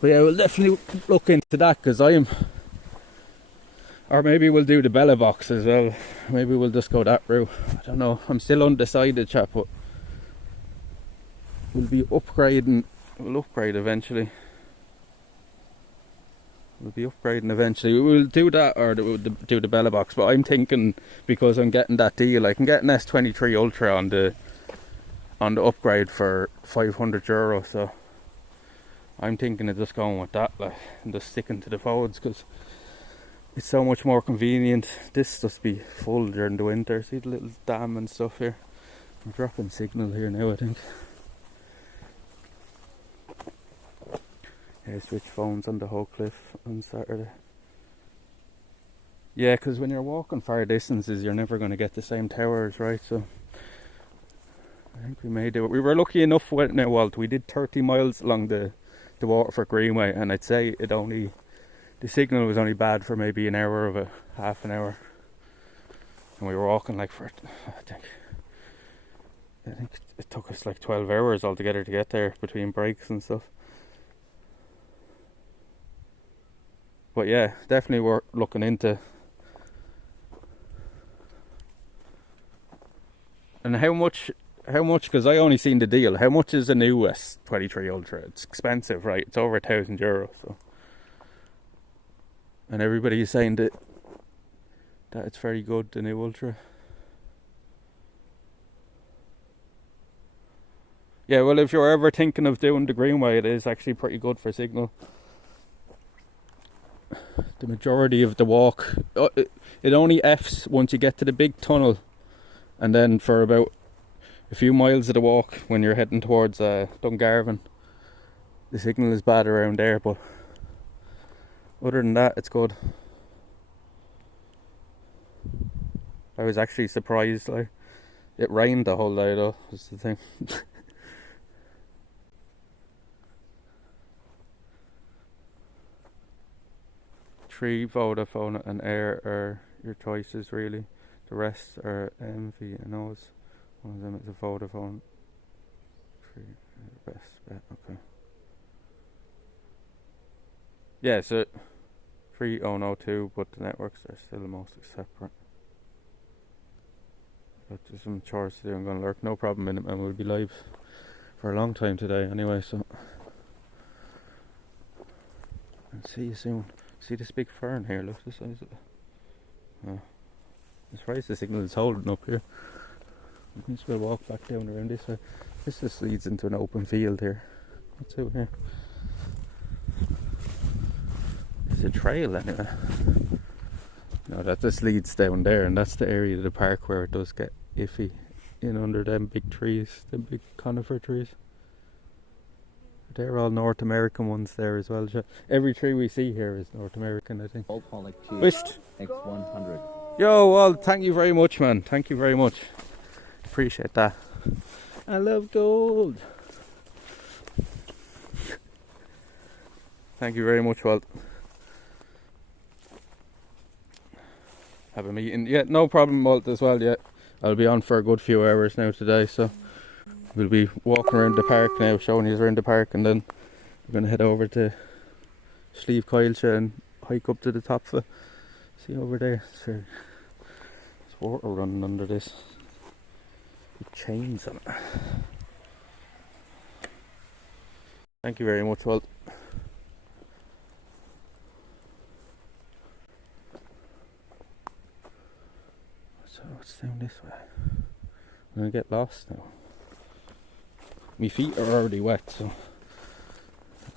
But yeah, we'll definitely look into that, because or maybe we'll do the Bella box as well. Maybe we'll just go that route. I don't know. I'm still undecided, chap, but we'll be upgrading. We'll upgrade eventually. We'll be upgrading eventually. We'll do that or we'll do the Bella box. But I'm thinking, because I'm getting that deal, I can get an S23 Ultra on the upgrade for €500. So I'm thinking of just going with that, like, and just sticking to the folds, because it's so much more convenient. This just be full during the winter. See the little dam and stuff here. I'm dropping signal here now, I think. Yeah, switch phones on the whole cliff on Saturday. Yeah, because when you're walking far distances, you're never going to get the same towers, right? So I think we may do it. We were lucky enough with now, Walt. We did 30 miles along the Waterford Greenway, and I'd say the signal was only bad for maybe an hour of half an hour. And we were walking like for, I think it took us like 12 hours altogether to get there between breaks and stuff. But yeah, definitely worth looking into. And how much, because I only seen the deal, how much is a new S23 Ultra? It's expensive, right? It's over €1,000. So. And everybody is saying that it's very good, the new Ultra. Yeah, well, if you're ever thinking of doing the Greenway, it is actually pretty good for signal. The majority of the walk, it only Fs once you get to the big tunnel, and then for about a few miles of the walk when you're heading towards Dungarvan, the signal is bad around there, but other than that, it's good. I was actually surprised, like, it rained the whole day though, was the thing. 3 Vodafone and Air are your choices, really. The rest are MVNOs. One of them is a Vodafone. 3 best bet, okay. Yeah, so 3002, but the networks are still mostly separate. But there's some chores to do. I'm going to lurk. No problem, and we'll be live for a long time today anyway, so I'll see you soon. See this big fern here, look the size of it. Oh. I'm surprised the signal is holding up here. We can just walk back down around this way. This just leads into an open field here. What's out here? It's a trail anyway. No, that just leads down there, and that's the area of the park where it does get iffy in under them big trees, them big conifer trees. They're all North American ones there as well. Every tree we see here is North American, I think. Wished. X100. Yo, well, thank you very much, man. Thank you very much. Appreciate that. I love gold. Thank you very much, Walt. Have a meeting. Yeah, no problem, Walt, as well. Yeah, I'll be on for a good few hours now today, so we'll be walking around the park now, showing you around the park, and then we're going to head over to Slieve Coilsha and hike up to the top of it. See over there, there's water running under this with chains on it. Thank you very much, Walt. So it's down this way. I'm going to get lost now. My feet are already wet, so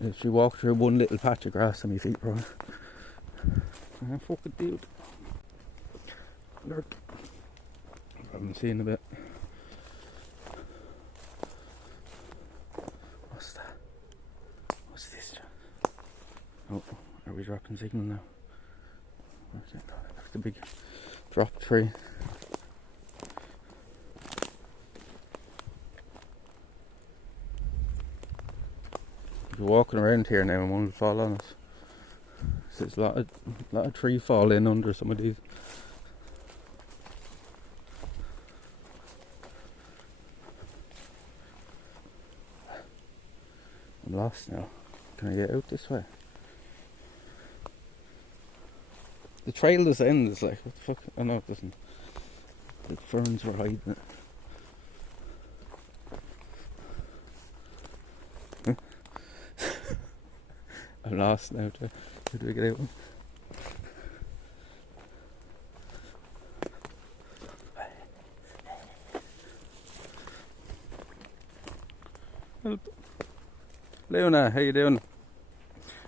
if you walk through one little patch of grass and my feet are wet, I'm fucking dude. Lurk. I haven't seen a bit. What's that? What's this? Oh, are we dropping signal now? What's it? That's the big drop tree. We're walking around here now and one will fall on us. So there's a lot of tree fall in under some of these. I'm lost now. Can I get out this way? The trail does end. It's like, what the fuck? Oh no, it doesn't. The ferns were hiding it. I'm lost now too. How do we get out? Help. Leona, how you doing?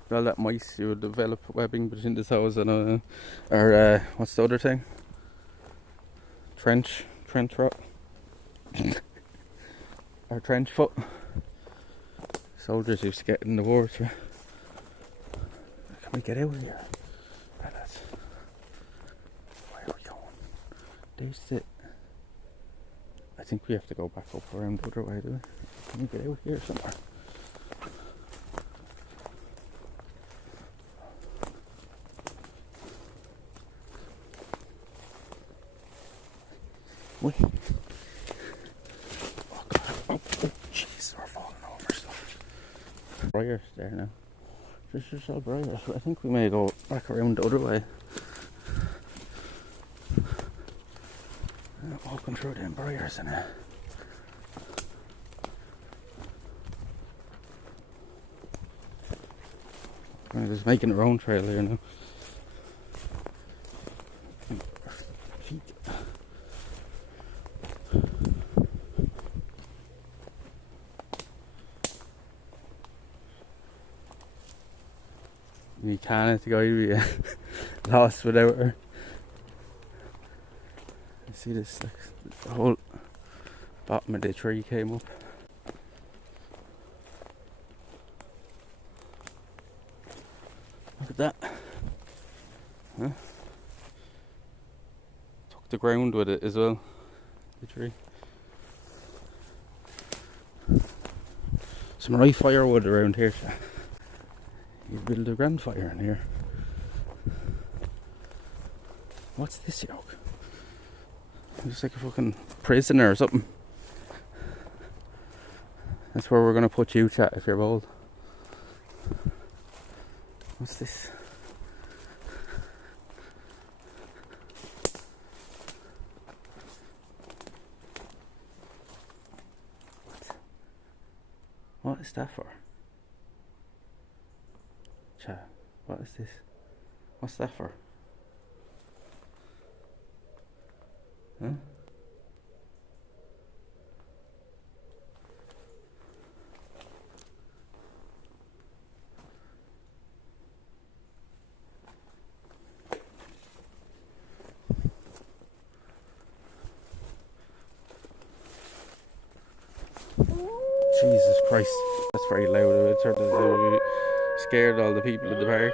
Well, that mice, you would develop webbing between this house and what's the other thing? Trench rot. Or trench foot. Soldiers used to get in the wars. Can we get out of here? Fellas. Where are we going? There's the... I think we have to go back up around the other way, do we? Can we get out here somewhere? Wait. Oh god. Oh jeez, we're falling over stuff. Briars there now. There's all briars. I think we may go back around the other way. Walking through them briars and we're just making our own trail here now. Feet. You can't go, you'd be lost without her. You see this, like, the whole bottom of the tree came up. Look at that. Huh? Took the ground with it as well, the tree. Some right firewood around here. You build a grand fire in here. What's this yoke? It's like a fucking prisoner or something. That's where we're gonna put you, chat, if you're bold. What's this? What is that for? Chat, what is this? What's that for? Huh? Jesus Christ, that's very loud. It sort of scared all the people in the park.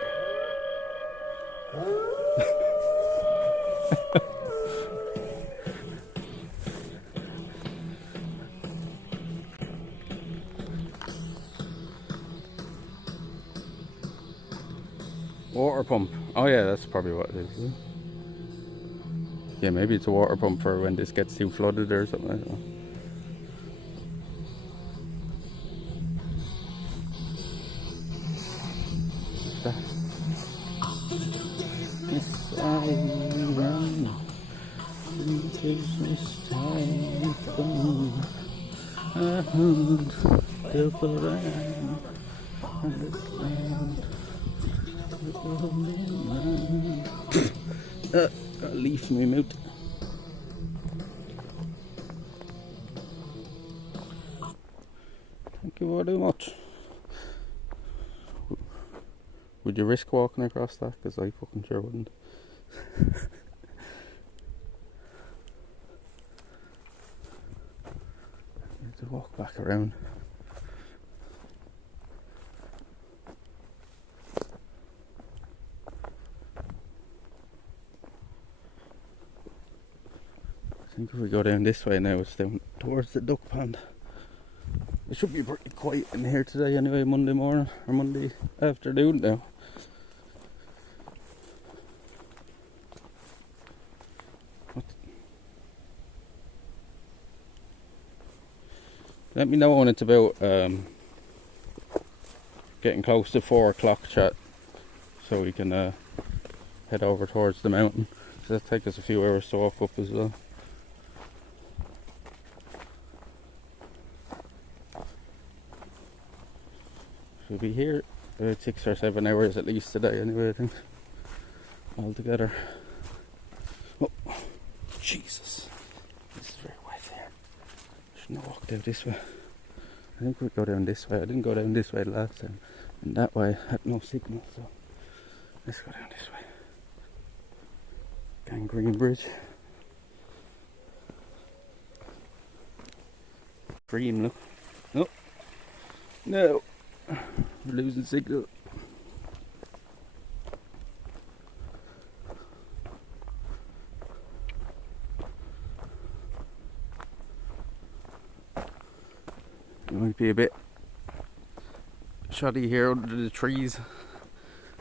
Water pump. Oh yeah, that's probably what it is. Yeah, maybe it's a water pump for when this gets too flooded or something. I don't know. Christmas time come, I hunt the ram and the cloud. Got a leaf in my mouth. Thank you very much. Would you risk walking across that? Because I fucking sure wouldn't. To walk back around. I think if we go down this way now, it's down towards the duck pond. It should be pretty quiet in here today anyway, Monday morning or Monday afternoon now. Let me know when it's about getting close to 4 o'clock, chat, so we can head over towards the mountain. So that'll take us a few hours to walk up as well. We'll be here about 6 or 7 hours at least today anyway, I think, altogether. Oh, Jesus. This is very wet here. I shouldn't have walked out this way. I think we'd go down this way. I didn't go down this way the last time. And that way had no signal, so let's go down this way. Gangrene Bridge. Green, look. No. No. We're losing signal. It might be a bit shoddy here under the trees,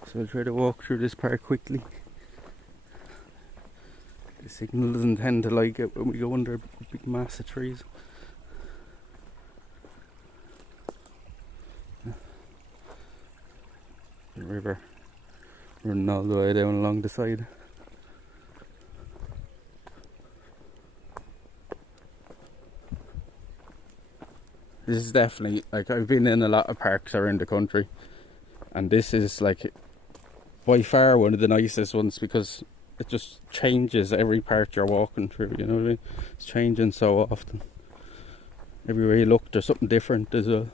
so I'll try to walk through this park quickly. The signal doesn't tend to like it when we go under a big mass of trees. The river running all the way down along the side. This is definitely, like, I've been in a lot of parks around the country, and this is like by far one of the nicest ones, because it just changes every part you're walking through, you know what I mean? It's changing so often. Everywhere you look there's something different as well.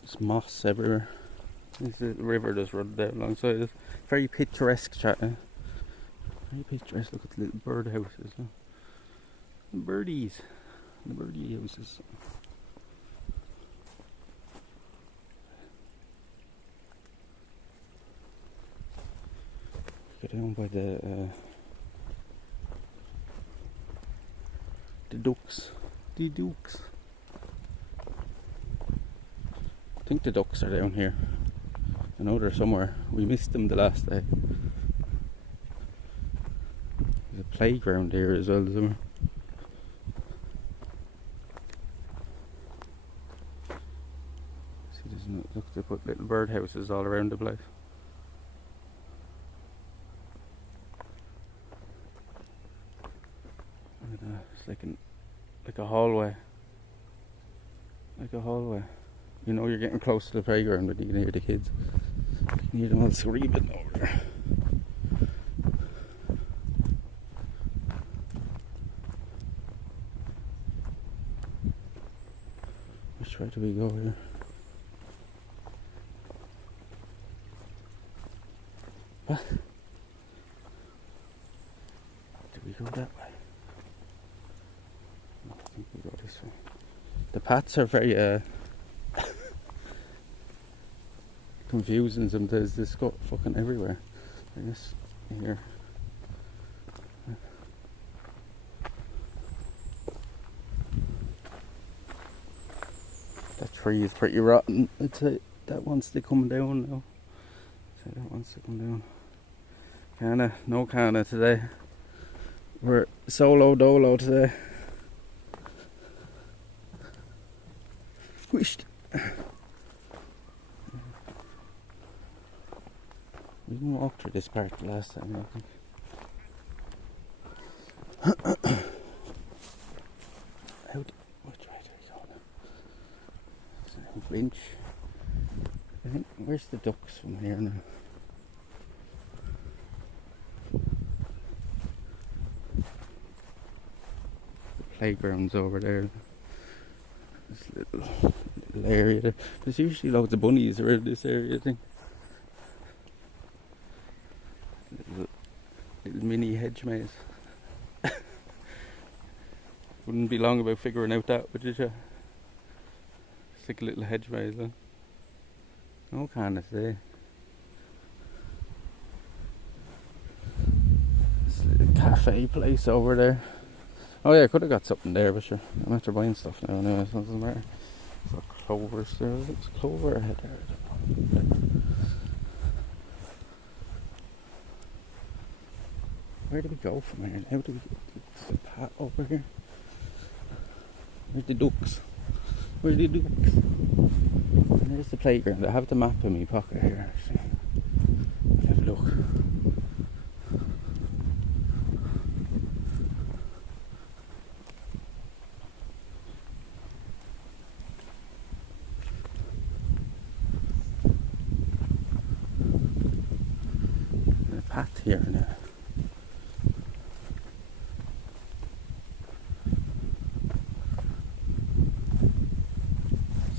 There's moss everywhere. The river just runs down alongside it. Very picturesque, chat. Very picturesque. Look at the little bird houses. Huh? The birdies. The birdie houses. Go down by the ducks. The ducks. I think the ducks are down here. I know they're somewhere. We missed them the last day. There's a playground here as well somewhere. See, there's no, look, they put little bird houses all around the place. It's like a hallway. Like a hallway. You know you're getting close to the playground when you can hear the kids. You can hear them all screaming over there. Which way do we go here? What? Do we go that way? No, I think we go this way. The paths are very confusing sometimes. This got fucking everywhere. I guess here. That tree is pretty rotten. I'd say that wants to come down now. I'd say that wants to come down. No canna today. We're solo dolo today. Squished. We didn't walk through this part the last time, I think. Which way do we go now? There's an winch. I think, where's the ducks from here now? The playground's over there. This little area there. There's usually loads of bunnies around this area, I think. Little mini hedge maze. Wouldn't be long about figuring out that, would you? It's like a little hedge maze, huh? No can I say. This little cafe place over there. Oh yeah, I could have got something there, but sure, I'm after buying stuff now anyway, so it doesn't matter. There's clovers there. There's clover ahead there. I don't know. Where do we go from here? How do we get the path over here? Where's the ducks? Where are the ducks? There's the playground. I have the map in my pocket here. I'll have a look. path here now.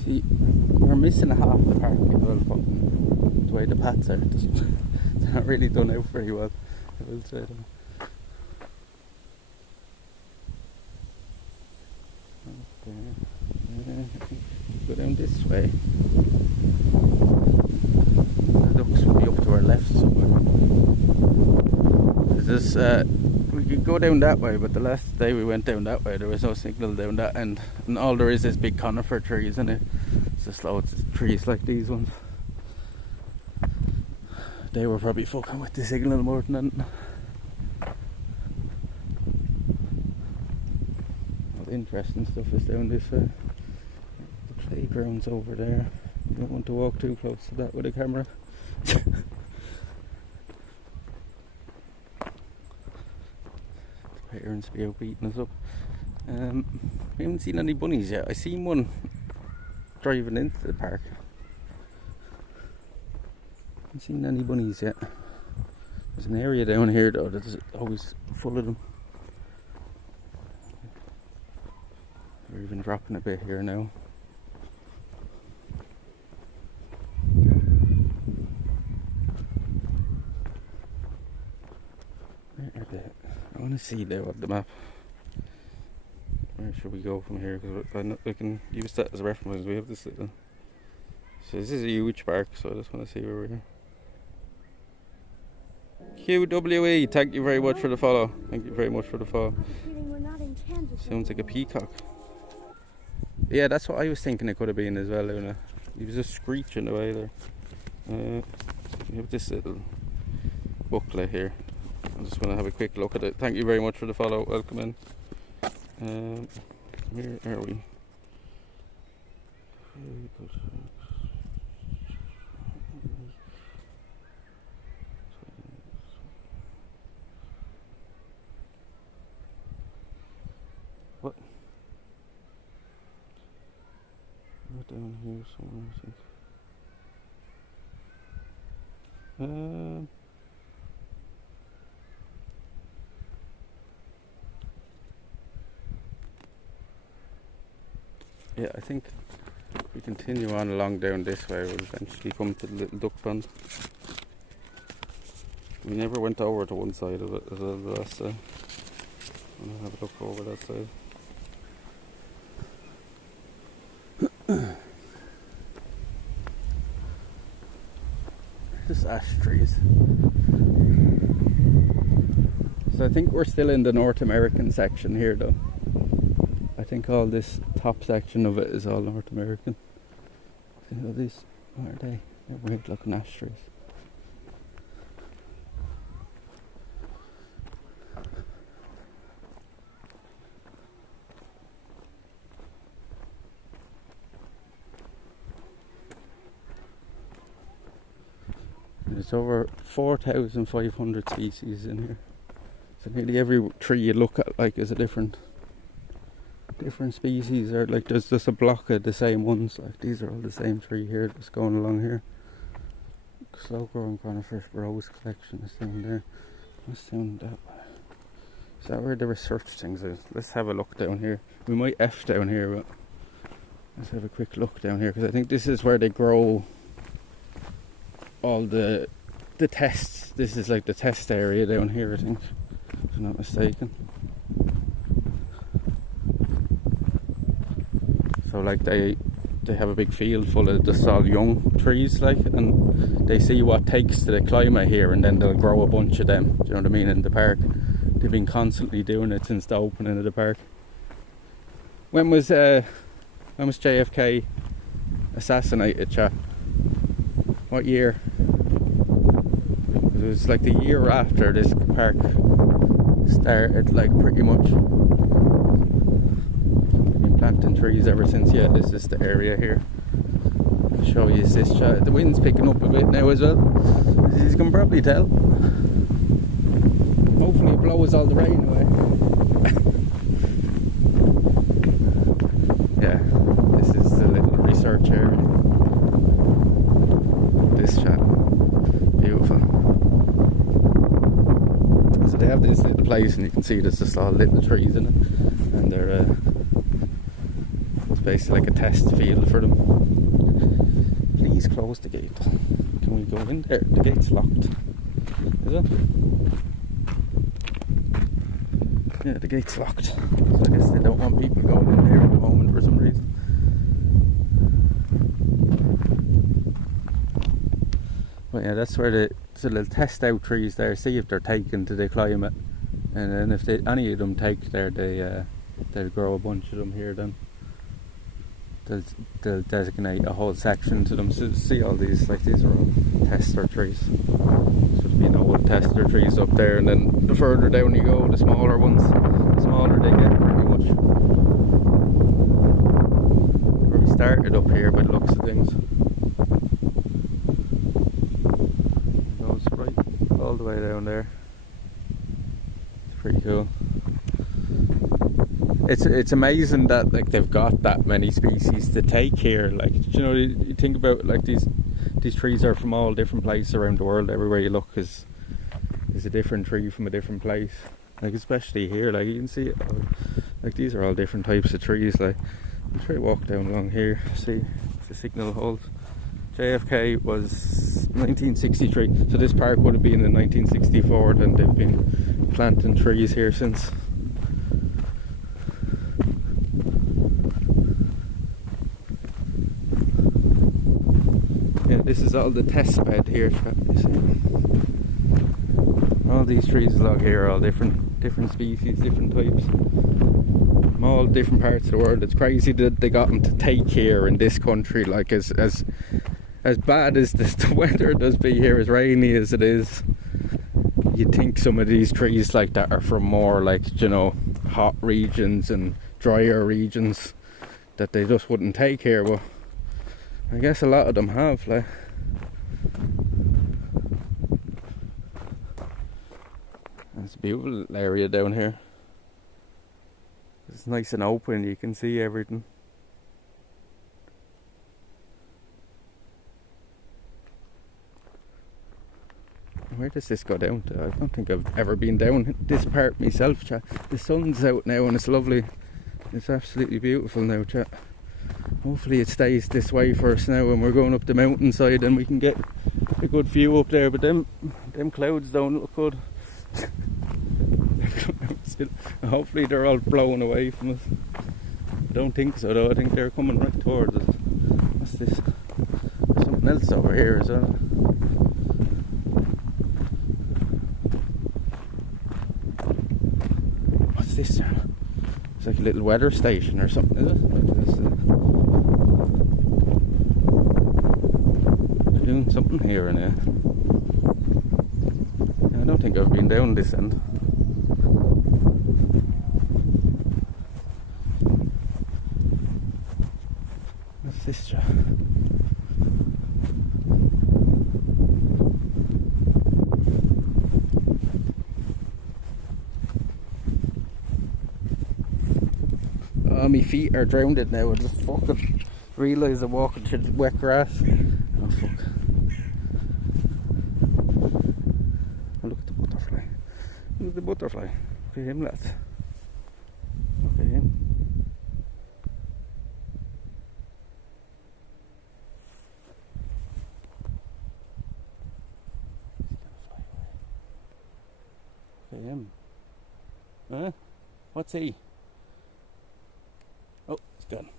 See, we're missing a half the park as well, but the way the paths are, they're not really done out very well, I will say that. Go down this way. The ducks will be up to our left somewhere. We could go down that way, but the last day we went down that way there was no signal down that end, and all there is big conifer trees in it. It's just loads of trees like these ones. They were probably fucking with the signal more than anything. All the interesting stuff is down this way. The playground's over there. You don't want to walk too close to that with a camera. The parents be out beating us up. We haven't seen any bunnies yet. I seen one driving into the park. Haven't seen any bunnies yet. There's an area down here though that's always full of them. We're even dropping a bit here now. I want to see there on the map. Where should we go from here? Because we can use that as a reference. We have this little. So this is a huge park, so I just want to see where we're here. QWE, thank you very much for the follow. Thank you very much for the follow. Sounds like a peacock. Yeah, that's what I was thinking it could have been as well, Luna. He was just screeching away there. We have this little booklet here. I just want to have a quick look at it. Thank you very much for the follow. Welcome in. Where are we? What? We're down here somewhere, I think. Yeah, I think if we continue on along down this way, we'll eventually come to the little duck pond. We never went over to one side of it as well the last time. I'm gonna have a look over that side. Just ash trees. So I think we're still in the North American section here though. I think all this top section of it is all North American. See all these, what are they? They're weird looking ash trees. There's over 4,500 species in here. So nearly every tree you look at like is a different species, or like there's just a block of the same ones. Like these are all the same tree here, just going along here. Slow growing conifer rose collection is down there. What's down that way? Is that where the research things is? Let's have a look down here. We might F down here, but let's have a quick look down here because I think this is where they grow all the tests. This is like the test area down here, I think, if I'm not mistaken. So like they have a big field full of just all young trees, like, and they see what takes to the climate here, and then they'll grow a bunch of them. Do you know what I mean? In the park, they've been constantly doing it since the opening of the park. When was JFK assassinated, chat? What year? It was like the year after this park started, like, pretty much. Been planting trees ever since. Yeah, this is the area here. I'll show you this chat. The wind's picking up a bit now as well, as you can probably tell. Hopefully it blows all the rain away. Yeah, this is the little research area. This chat, beautiful. they have this little place, and you can see there's just all little trees in it, and they're it's basically like a test field for them. Please close the gate. Can we go in there? The gate's locked. Is it? Yeah, the gate's locked. So I guess they don't want people going in there at the moment for some reason. But yeah, that's where so they'll test out trees there, see if they're taken to the climate, and then if any of them take there, they'll grow a bunch of them here. Then they'll designate a whole section to them. So see all these, like these are all tester trees. So there'll be no tester trees up there, and then the further down you go, the smaller ones, the smaller they get pretty much. Where we started up here by the looks of things. It goes right all the way down there. It's pretty cool. It's amazing that like they've got that many species to take here. Like, you know, you think about like these trees are from all different places around the world. Everywhere you look is a different tree from a different place. Like especially here, like you can see it. Like these are all different types of trees. Like I'll try to walk down along here, see if the signal holds. JFK was 1963, so this park would have been in 1964, and they've been planting trees here since. Yeah, this is all the test bed here. You see? All these trees along here are all different species, different types, from all different parts of the world. It's crazy that they got them to take here in this country. Like as bad as the weather does be here, as rainy as it is, you'd think some of these trees like that are from more like, you know, hot regions and drier regions that they just wouldn't take here. But I guess a lot of them have. Like, it's a beautiful area down here. It's nice and open, you can see everything. Where does this go down to? I don't think I've ever been down this part myself, chat. The sun's out now and it's lovely. It's absolutely beautiful now, chat. Hopefully it stays this way for us now, and we're going up the mountainside and we can get a good view up there. But them clouds don't look good. Hopefully they're all blown away from us. I don't think so though. I think they're coming right towards us. What's this? There's something else over here as well. What's this? It's like a little weather station or something, is it? They're doing something here and there. I don't think I've been down this end. What's this? Oh, my feet are drowned now. I just fucking realise I'm walking through wet grass. Oh fuck. Oh, look at the butterfly. Look at the butterfly. Look at him, lads. Look at him. Look at him. Huh? What's he? Oh, it's gone.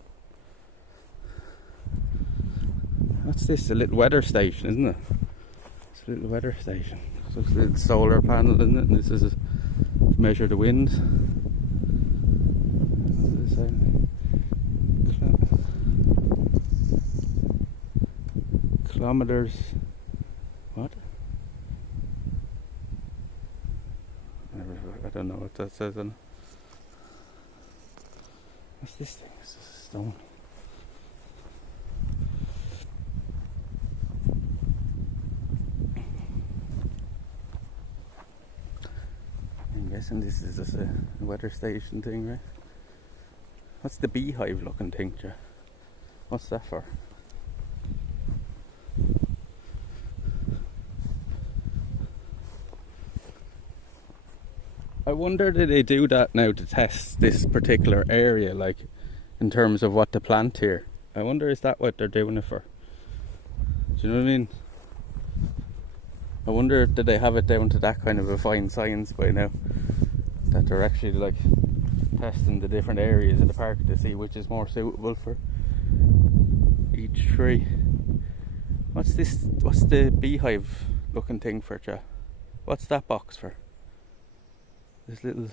What's this? A little weather station, isn't it? It's a little weather station. So it's a little solar panel, isn't it? And this is to measure the wind. Kilometers. What? I don't know what that says on. What's this thing? It's a stone. I'm guessing this is just a weather station thing, right? What's the beehive looking thing, Joe? What's that for? I wonder, did they do that now to test this particular area, like in terms of what to plant here? I wonder, is that what they're doing it for? Do you know what I mean? I wonder, did they have it down to that kind of a fine science by now, that they're actually like testing the different areas of the park to see which is more suitable for each tree. What's this? What's the beehive looking thing for, Jack? What's that box for? There's little,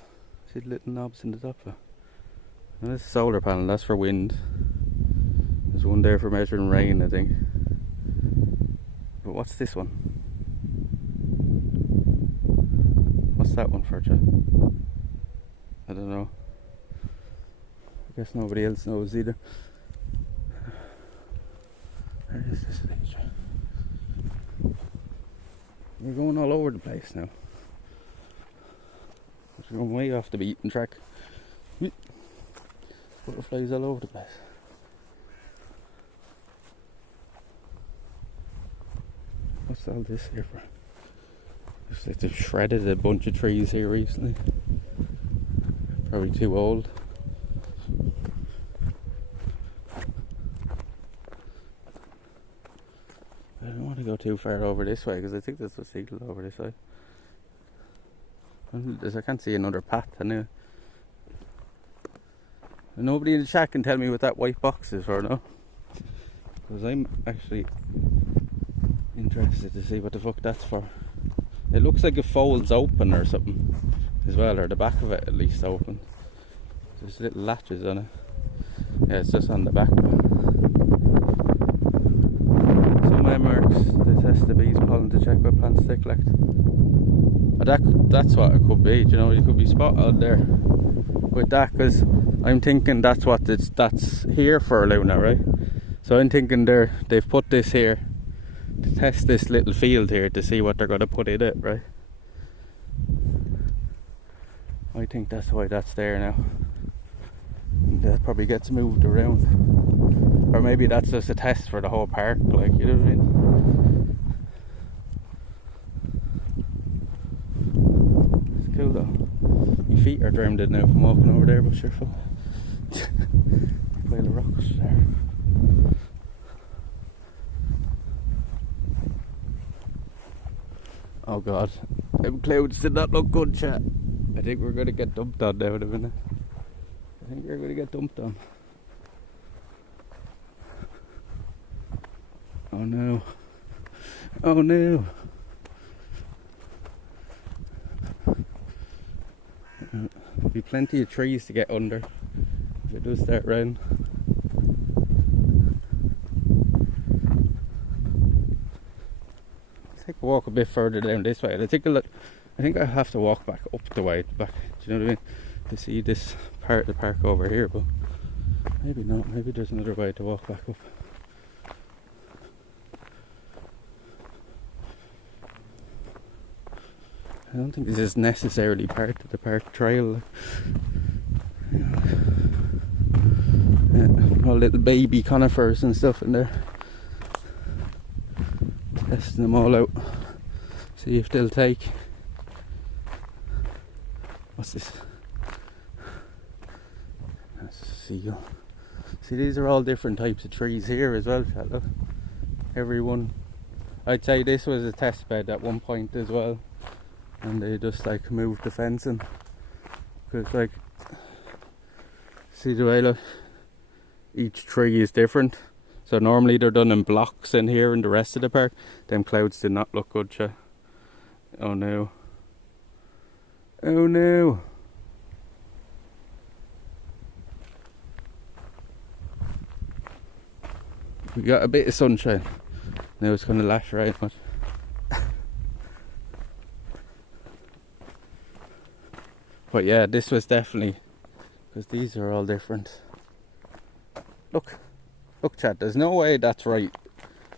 see the little knobs in the top of it? And this solar panel, that's for wind. There's one there for measuring rain, I think. But what's this one? What's that one for, Jack? I don't know. I guess nobody else knows either. Where is this thing, Jack? We're going all over the place now. We're going way off the beaten track. Butterflies all over the place. What's all this here for? Looks like they've shredded a bunch of trees here recently. Probably too old. I don't want to go too far over this way because I think there's a seagull over this way. I can't see another path anyway. And nobody in the chat can tell me what that white box is for, no? Because I'm actually interested to see what the fuck that's for. It looks like it folds open or something as well, or the back of it at least open. There's little latches on it. Yeah, it's just on the back of it. Some marks, they test the bees pollen to check what plants they collect. That's what it could be, you know, you could be spot on there with that, because I'm thinking that's what that's here for, Luna, right? So I'm thinking they've put this here to test this little field here to see what they're going to put in it, right? I think that's why that's there now. And that probably gets moved around, or maybe that's just a test for the whole park, like, you know what I mean? It's cool though. My feet are drowned in now from walking over there, but sure, full pile of rocks there. Oh god, them clouds did not look good, chat. I think we're going to get dumped on now in a minute. I think we're going to get dumped on. Oh no. Oh no. There'll be plenty of trees to get under if it does start raining. Take a walk a bit further down this way. I think I have to walk back up the way back. Do you know what I mean? To see this part of the park over here, but maybe not. Maybe there's another way to walk back up. I don't think this is necessarily part of the park trail. Yeah, all little baby conifers and stuff in there. Testing them all out. See if they'll take. What's this? That's a seagull. See, these are all different types of trees here as well, look. Every one. I'd say this was a test bed at one point as well, and they just like moved the fencing, because like, see the way, look, each tree is different. So normally they're done in blocks in here in the rest of the park. Them clouds did not look good, cha. Oh no. Oh no. We got a bit of sunshine. Now it's gonna lash right on. But yeah, this was definitely, because these are all different. Look, chat, there's no way that's right.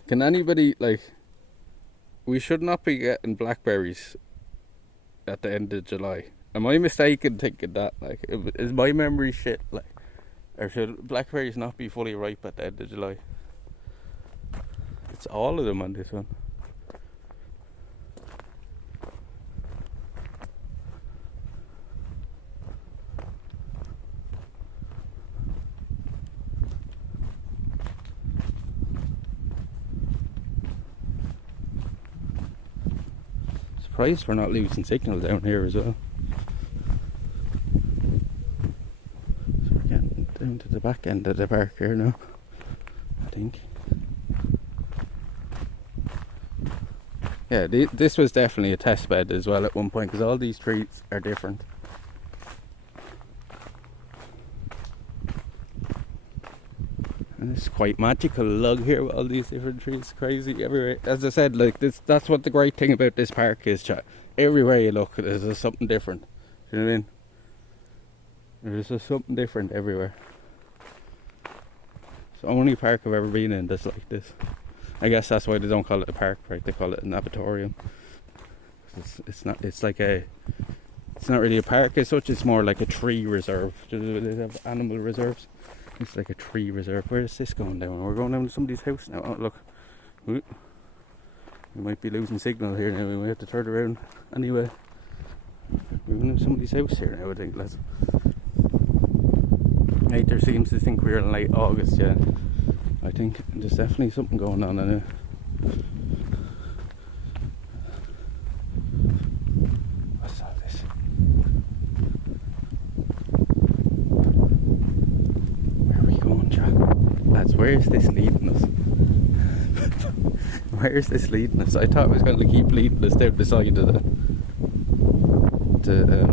Can anybody, like, we should not be getting blackberries at the end of July. Am I mistaken thinking that? Like, is my memory shit? Like, or should blackberries not be fully ripe at the end of July? It's all of them on this one. surprised we're not losing signal down here as well. So we're getting down to the back end of the park here now, I think. Yeah, this was definitely a test bed as well at one point, because all these trees are different. And it's quite magical lug here with all these different trees, crazy everywhere. As I said, like that's what the great thing about this park is, chat. Everywhere you look, there's just something different. You know what I mean? There's just something different everywhere. It's the only park I've ever been in that's like this. I guess that's why they don't call it a park, right? They call it an arboretum. It's not. It's like a. It's not really a park as such. It's more like a tree reserve. They have animal reserves. It's like a tree reserve. Where is this going down? We're going down to somebody's house now. Oh, look. We might be losing signal here now. We might have to turn around. Anyway, we're going to somebody's house here now, I think. Let's. Nature seems to think we're in late August, yeah. I think there's definitely something going on in it. What's all this? Where are we going, John? Lads, where is this leading us? Where is this leading us? I thought it was going to keep leading us down the side of the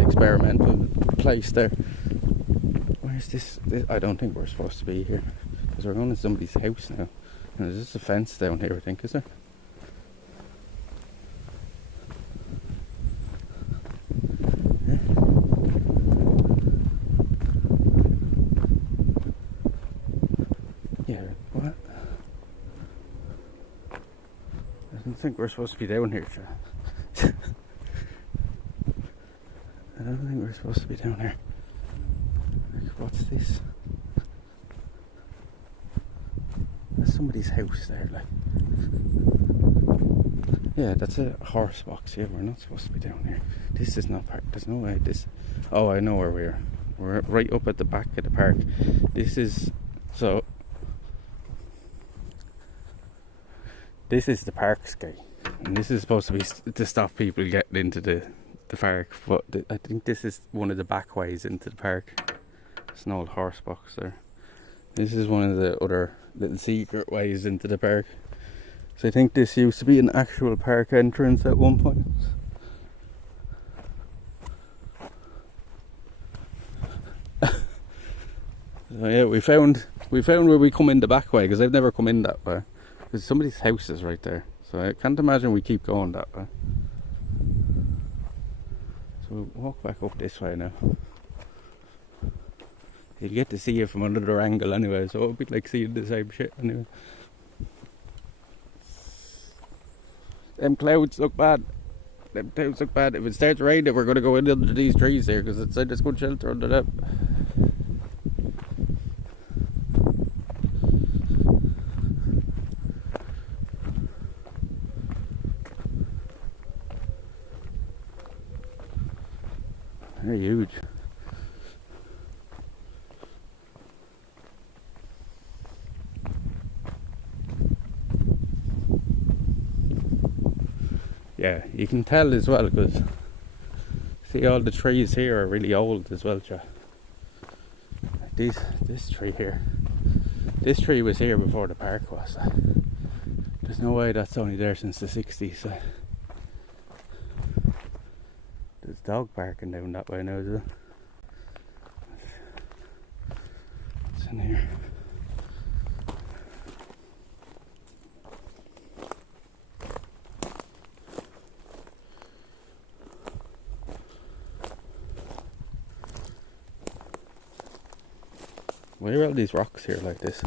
experimental place there. Where's this? I don't think we're supposed to be here, because we're going to somebody's house now. And there's just a fence down here, I think, is there? Yeah, what? I don't think we're supposed to be down here, sir. I don't think we're supposed to be down here. What's this? There's somebody's house there, like. Yeah, that's a horse box. Yeah, we're not supposed to be down here. This is not park. There's no way this. Oh, I know where we are. We're right up at the back of the park. This is so. This is the park's gate, and this is supposed to be to stop people getting into the park. But I think this is one of the back ways into the park. It's an old horse box there. This is one of the other little secret ways into the park. So I think this used to be an actual park entrance at one point. So yeah, we found where we come in the back way, because I've never come in that way. Because somebody's house is right there. So I can't imagine we keep going that way. So we'll walk back up this way now. You'll get to see it from another angle anyway, so it'll be like seeing the same shit anyway. Them clouds look bad. Them clouds look bad. If it starts raining, we're going to go in under these trees here, because it said there's good shelter under them. They're huge. Yeah, you can tell as well, because see, all the trees here are really old as well, Joe. This tree here, this tree was here before the park was. There's no way that's only there since the 60s. So. There's dog barking down that way now, is there? What's in here? Why are all these rocks here like this?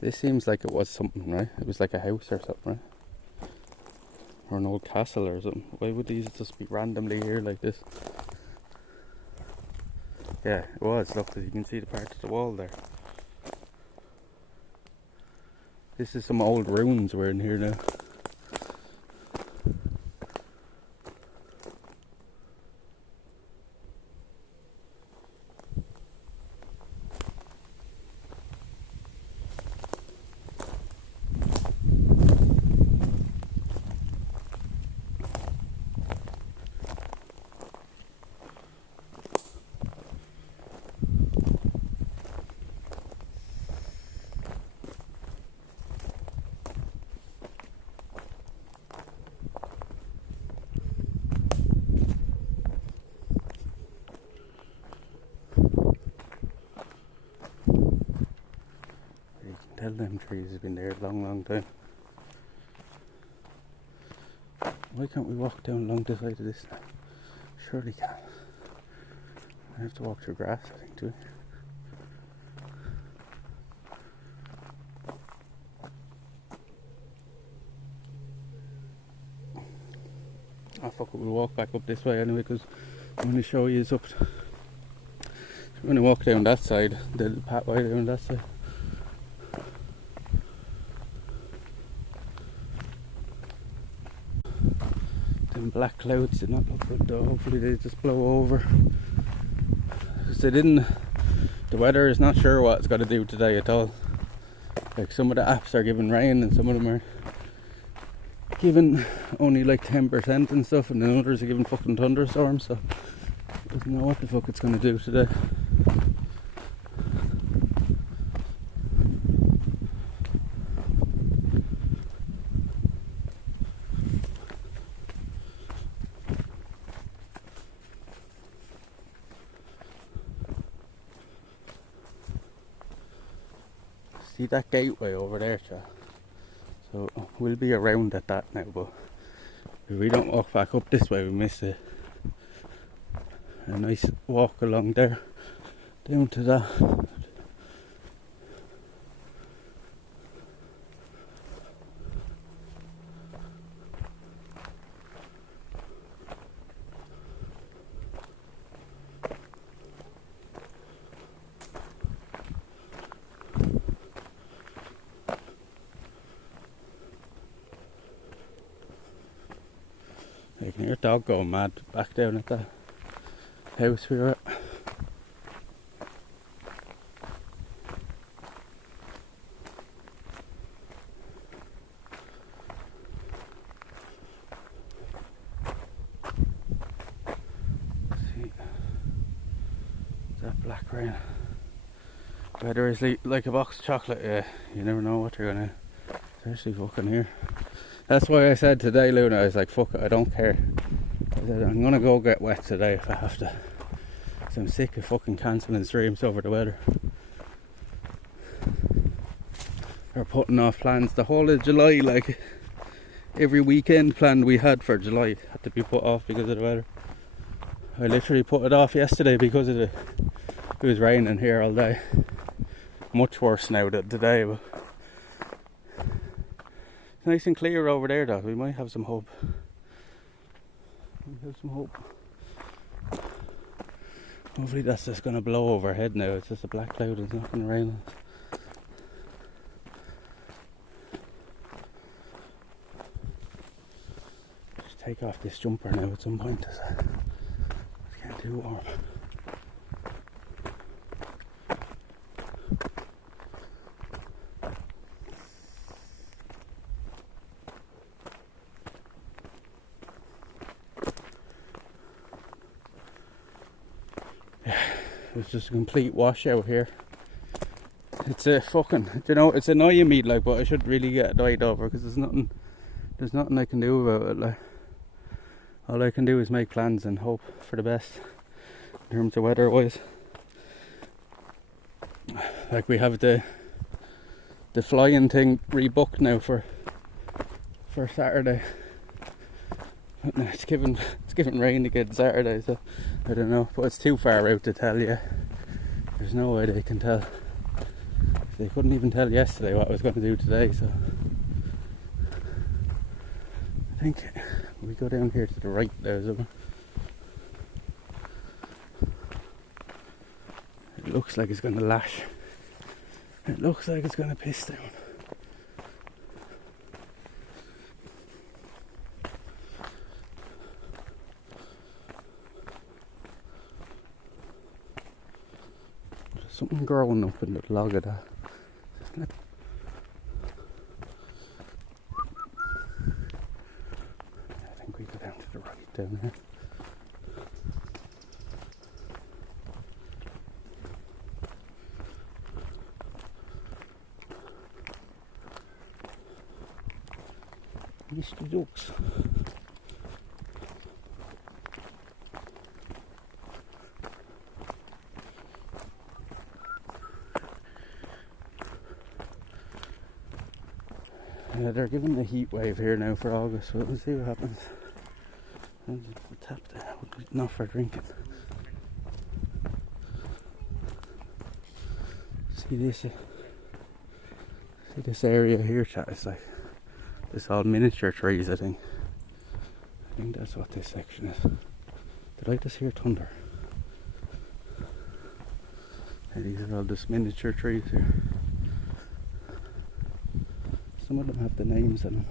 This seems like it was something, right? It was like a house or something, right? Or an old castle or something. Why would these just be randomly here like this? Yeah, it was. Look, you can see the part of the wall there. This is some old ruins we're in here now. tell them trees have been there a long time. Why can't we walk down along the side of this now? Surely can. I have to walk through grass, I think, do we? Oh fuck it, we'll walk back up this way anyway, because I'm going to show you up. I'm going to walk down that side, the little pathway down that side. Them black clouds did not look good though. Hopefully they just blow over. Because they didn't. The weather is not sure what it's got to do today at all. Like some of the apps are giving rain and some of them are giving only like 10% and stuff, and then others are giving fucking thunderstorms. So I don't know what the fuck it's going to do today. See that gateway over there, chat? So we'll be around at that now, but if we don't walk back up this way, we miss a nice walk along there, down to that. You can hear a dog going mad back down at the house we were at. See, that black rain. Weather is like a box of chocolate, yeah. You never know what you're gonna actually fucking hear. That's why I said today, Luna, I was like, fuck it, I don't care. I said, I'm gonna go get wet today if I have to. So I'm sick of fucking cancelling streams over the weather. Or putting off plans. The whole of July, like, every weekend plan we had for July had to be put off because of the weather. I literally put it off yesterday because of it was raining here all day. Much worse now than today, but nice and clear over there though. We might have some hope. Hopefully that's just going to blow overhead now. It's just a black cloud. It's not going to rain on us. Just take off this jumper now at some point. It's getting too warm. It's just a complete washout here. It's a fucking, you know, it's annoying me, like, but I should really get annoyed over because there's nothing I can do about it. Like, all I can do is make plans and hope for the best in terms of weather wise. Like, we have the flying thing rebooked now for Saturday. It's given rain again Saturday, so I don't know, but it's too far out to tell you. There's no way they can tell. They couldn't even tell yesterday what I was going to do today, so I think we go down here to the right there somewhere. It looks like it's going to lash. It looks like it's going to piss down. Something growing up in the log of that. I think we go down to the right down here. Mr. Ducks. They're giving a heat wave here now for August, so we'll see what happens. And the tap there, not for drinking. See this area here, chat, it's like, it's all miniature trees, I think. I think that's what this section is. Did I just hear thunder? Yeah, these are all just miniature trees here. Some of them have the names on them.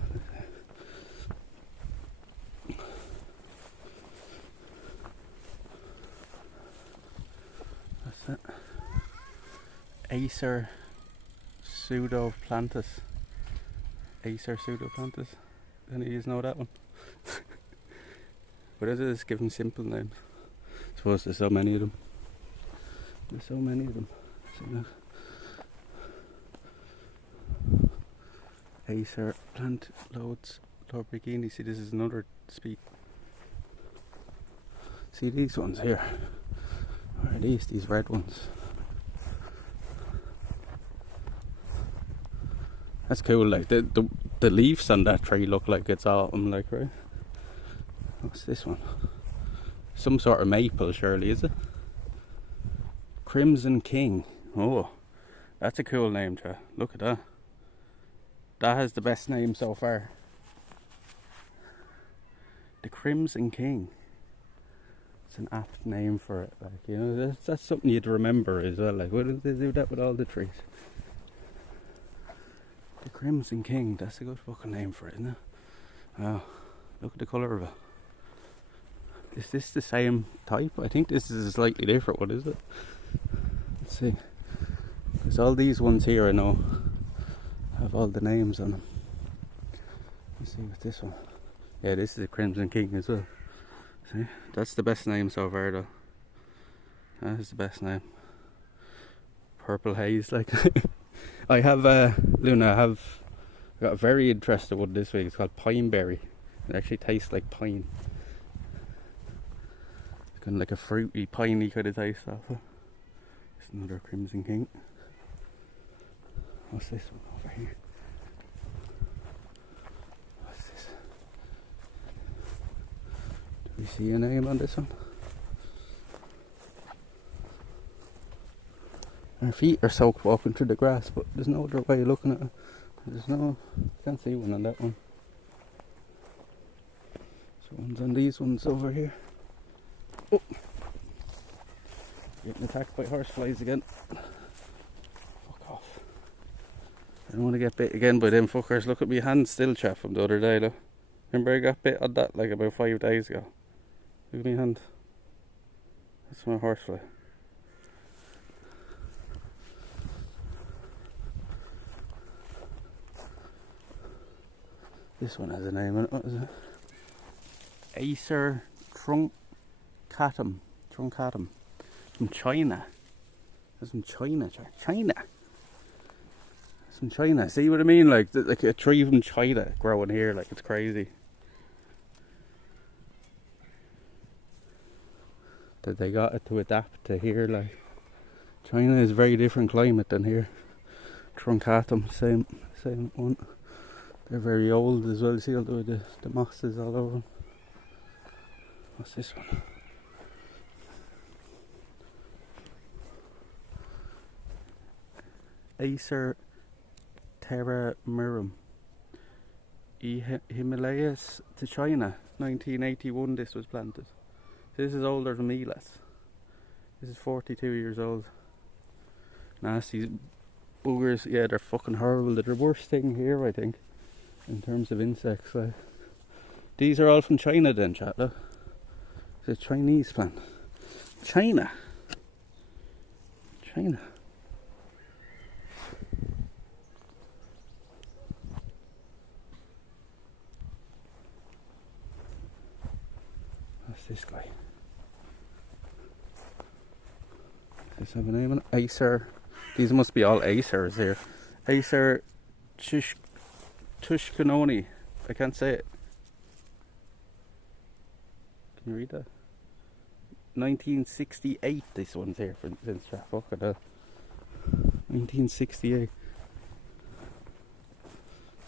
What's that? Acer pseudoplantus. Acer pseudoplantus. Any of you know that one? But it is given simple names. I suppose there's so many of them. There's so many of them. See that? Acer plant loads Lamborghini. See, this is another speed. See these ones here. What are these? These red ones. That's cool. Like the leaves on that tree look like it's autumn, like, right? What's this one? Some sort of maple, surely, is it? Crimson King. Oh, that's a cool name, Trey. Look at that. That has the best name so far. The Crimson King. It's an apt name for it. Like, you know, that's something you'd remember as well. Like, why don't they do that with all the trees? The Crimson King. That's a good fucking name for it, isn't it? Oh, look at the colour of it. Is this the same type? I think this is a slightly different one, is it? Let's see. Because all these ones here I know have all the names on them. Let's see what's this one. Yeah, this is a Crimson King as well. See? That's the best name so far though. That is the best name. Purple Haze, like. I have, Luna, I got a very interesting one this week. It's called Pineberry. It actually tastes like pine. It's kind of like a fruity, piney kind of taste off it. It's another Crimson King. What's this one over here? What's this? Do we see a name on this one? Our feet are soaked walking through the grass, but there's no other way of looking at it. There's no, can't see one on that one. So one's on these ones over here. Oh, getting attacked by horseflies again. Fuck off. I don't want to get bit again by them fuckers. Look at my hand still, chap, from the other day though. Remember I got bit on that like about 5 days ago. Look at my hand. That's my horsefly. This one has a name on it. What is it? Acer truncatum. From China. That's from China. China. It's from China. See what I mean? Like a tree from China growing here. Like, it's crazy. That they got it to adapt to here. Like, China is a very different climate than here. Truncatum, same one. They're very old as well. See all the mosses all over them. What's this one? Acer terramirum. Himalayas to China. 1981 this was planted. This is older than me, lads. This is 42 years old. Nasty boogers. Yeah, they're fucking horrible. They're the worst thing here, I think, in terms of insects. Like, these are all from China then, chat, look. It's a Chinese plant. China. What's this guy? Does this have a name on it? Acer. These must be all Acers here. Acer Tushkanoni. I can't say it. Can you read that? 1968 this one's here for instance. Fuck at that. 1968.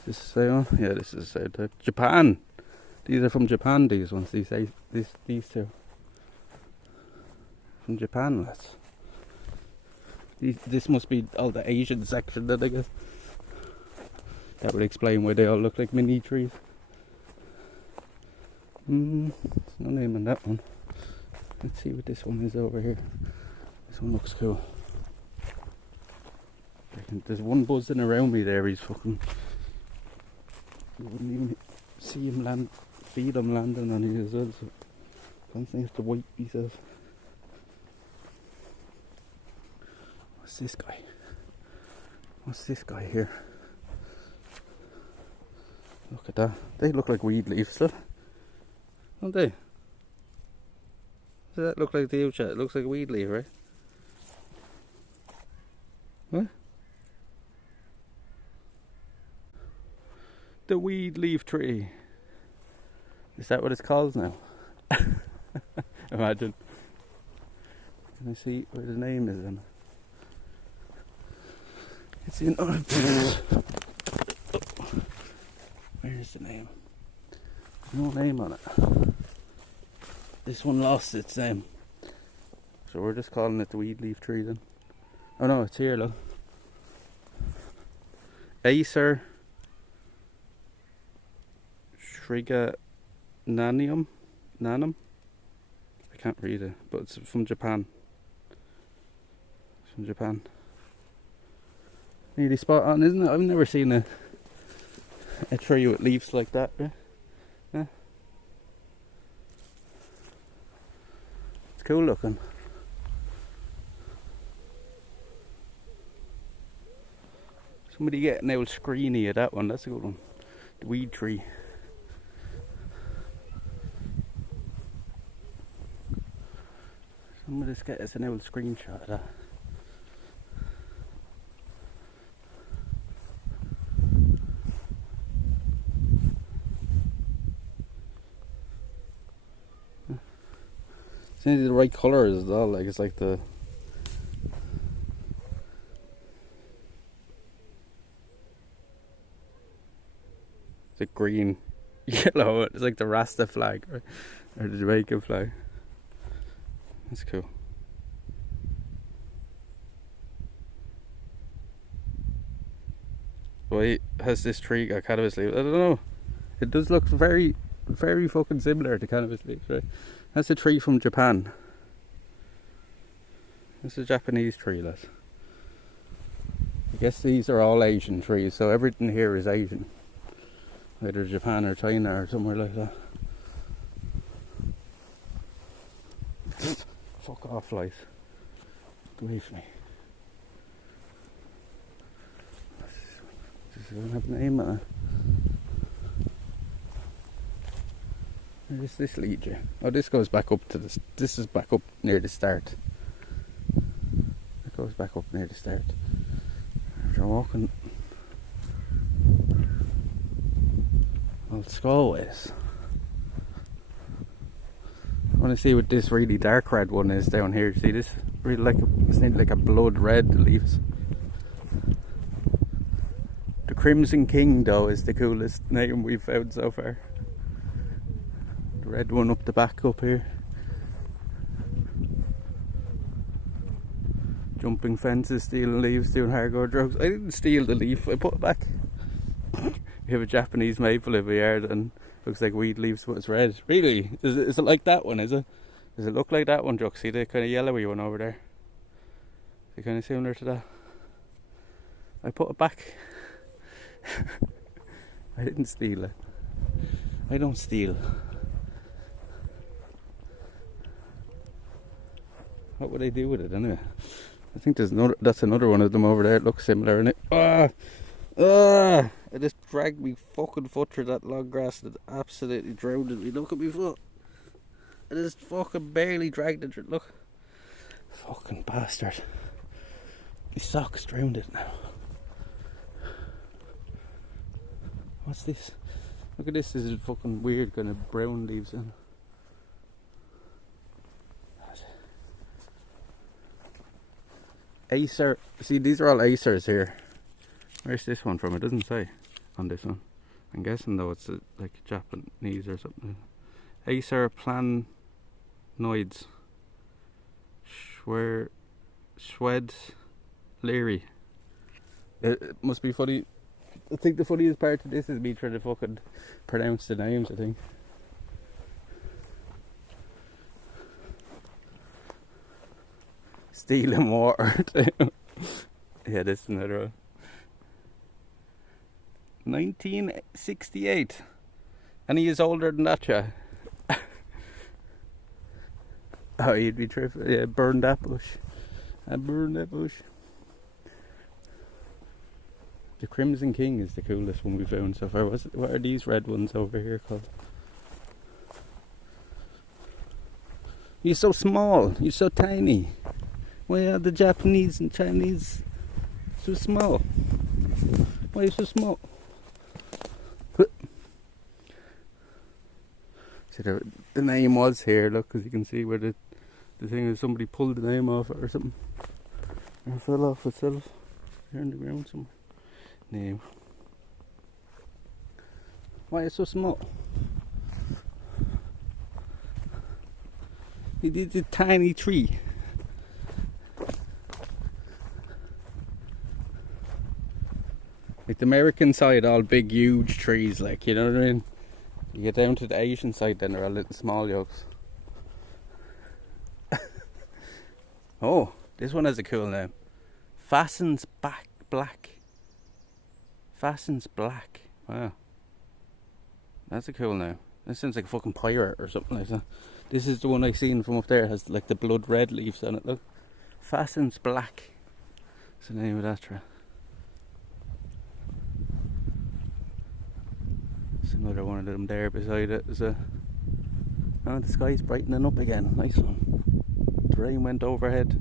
This is the one? Yeah, this is Japan. These are from Japan, these ones. These two. From Japan, lads. This must be all the Asian section, then, I guess. That would explain why they all look like mini trees. There's no name on that one. Let's see what this one is over here. This one looks cool. There's one buzzing around me there. He's fucking... You wouldn't even see him land, feed him landing on you as well. So constantly have to wipe myself. What's this guy? What's this guy here? Look at that. They look like weed leaves, look. Don't they? Does that look like the chat? It looks like a weed leaf, right? What? The weed leaf tree. Is that what it's called now? Imagine. Can I see where the name is then? It's in... Where's the name? No name on it. This one lost its name. So we're just calling it the weed leaf tree then. Oh no, it's here, look. Acer Shrigananium. Nanum? I can't read it, but it's from Japan. It's from Japan. Nearly spot on, isn't it? I've never seen a tree with leaves like that. Yeah. It's cool looking. Somebody getting old screeny at that one. That's a good one. The weed tree. Somebody's get us an old screenshot of that. It's nearly the right colours as well. Like it's like the... The green, yellow. It's like the Rasta flag, right? Or the Jamaican flag. That's cool. Why has this tree got cannabis leaves? I don't know. It does look very, very fucking similar to cannabis leaves, right? That's a tree from Japan. It's a Japanese tree, lads. I guess these are all Asian trees, so everything here is Asian. Either Japan or China or somewhere like that. Fuck off, light. Get away from me. Does it have a name on it? Where does this lead you? Oh, this goes back up to this. This is back up near the start. It goes back up near the start. If you're walking old Skullways. I want to see what this really dark red one is down here. See this? Really like it's nearly like a blood red leaves. The Crimson King though is the coolest name we've found so far. The red one up the back up here. Jumping fences, stealing leaves, doing hardcore drugs. I didn't steal the leaf, I put it back. We have a Japanese maple in my yard and looks like weed leaves but it's red. Really? Is it like that one, is it? Does it look like that one, Chuck? See the kind of yellowy one over there? Is it kind of similar to that? I put it back. I didn't steal it. I don't steal. What would I do with it anyway? I think that's another one of them over there. It looks similar, innit? I just dragged me fucking foot through that long grass and it absolutely drowned me. Look at me foot. I just fucking barely dragged it through. Look. Fucking bastard. My socks drowned it now. What's this? Look at this. This is fucking weird kind of brown leaves in. Acer. See, these are all acers here. Where's this one from? It doesn't say. on this one. I'm guessing though it's like Japanese or something. Acer planoids. Schwed Leary. It must be funny. I think the funniest part of this is me trying to fucking pronounce the names, I think. Stealing water. Yeah, this is another one. 1968. And he is older than that, yeah. Oh, you'd be tripping. Yeah, burn that bush. I burned that bush. The Crimson King is the coolest one we found so far. What are these red ones over here called? You're so small. You're so tiny. Why are the Japanese and Chinese so small? Why are you so small? See, the name was here, look, because you can see where the thing is. Somebody pulled the name off it or something. Or it fell off itself. Here on the ground somewhere. Name. Why are you so small? It is a tiny tree. Like the American side, all big, huge trees, like, you know what I mean? You get down to the Asian side, then they're all little small yokes. Oh, this one has a cool name. Fastens Black. Fastens Black. Wow. That's a cool name. That sounds like a fucking pirate or something like that. This is the one I seen from up there. It has like the blood red leaves on it, look. Fastens Black. That's the name of that tree. There's another one of them there beside it. There's oh, the sky's brightening up again. Nice one. The rain went overhead.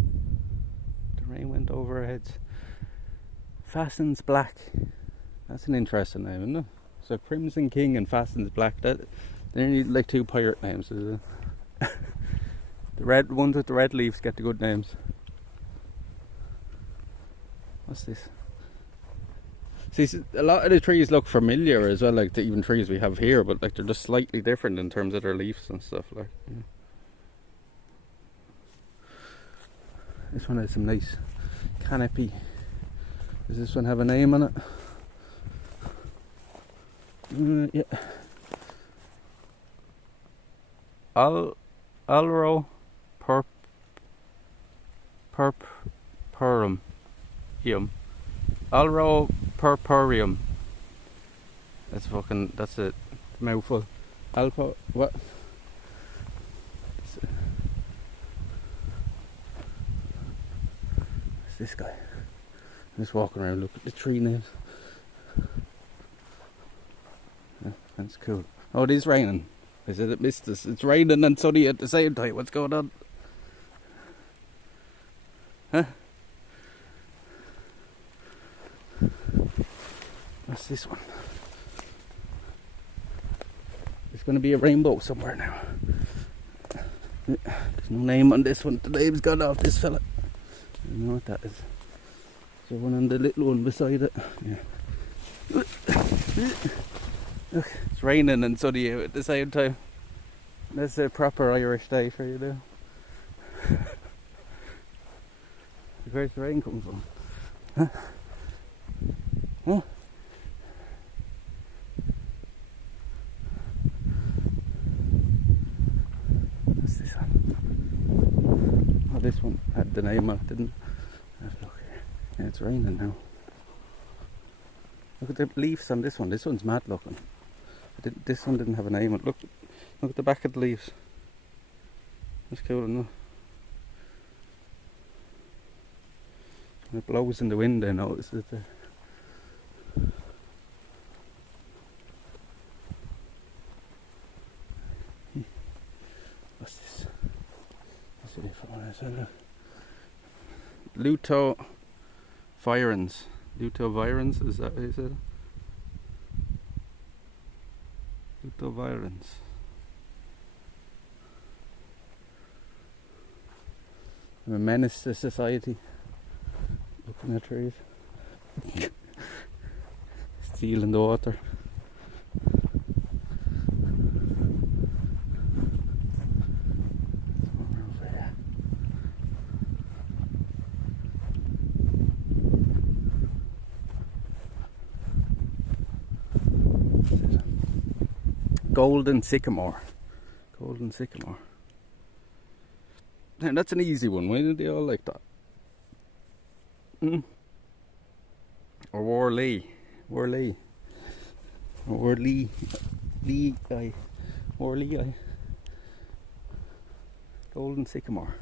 The rain went over our heads. Fastens Black. That's an interesting name, isn't it? So Crimson King and Fastens Black. They're nearly like two pirate names. The red ones with the red leaves get the good names. What's this? See, a lot of the trees look familiar as well, like the even trees we have here, but like they're just slightly different in terms of their leaves and stuff. Like, yeah. This one has some nice canopy. Does this one have a name on it? Yeah. Alro purpureum. Alro purpureum. That's a mouthful. Alpo, what? What's this guy? I'm just walking around, look at the tree names. Yeah, that's cool. Oh, it is raining. I said it missed us. It's raining and sunny at the same time. What's going on? Huh? What's this one? There's going to be a rainbow somewhere now. There's no name on this one. The name's gone off this fella. I don't know what that is. So one on the little one beside it. Yeah. Look, it's raining and sunny out at the same time. That's a proper Irish day for you now. Where's the rain coming from? Huh? Huh? What's this one? Oh, this one had the name on it, didn't it? Have a look here. Yeah, it's raining now. Look at the leaves on this one. This one's mad looking. This one didn't have a name on it. Look at the back of the leaves. That's cool, isn't it? When it blows in the wind, I notice it. What's this? What's it for? Lutovirens. Lutovirens, is that what you said? Lutovirens. I'm a menace to society. Looking at trees. It's Feel in the water. Golden sycamore. Golden sycamore. Now that's an easy one. Why did they all like that? Or Worley. Worley. Or Worley. Lee eye. Worley eye. Golden sycamore.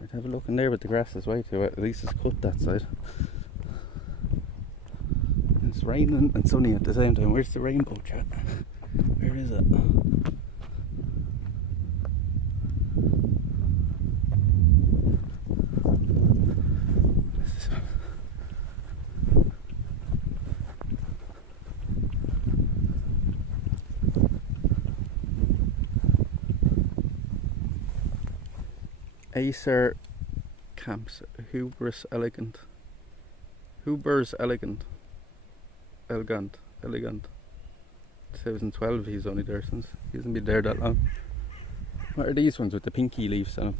I'd have a look in there, but the grass is way too wet. At least it's cut that side. It's raining and sunny at the same time. Where's the rainbow, chat? Where is it? Acer Camps Hubris Elegant. Hubers Elegant. Elegant. 2012 he's only there since. He hasn't been there that long. What are these ones with the pinky leaves on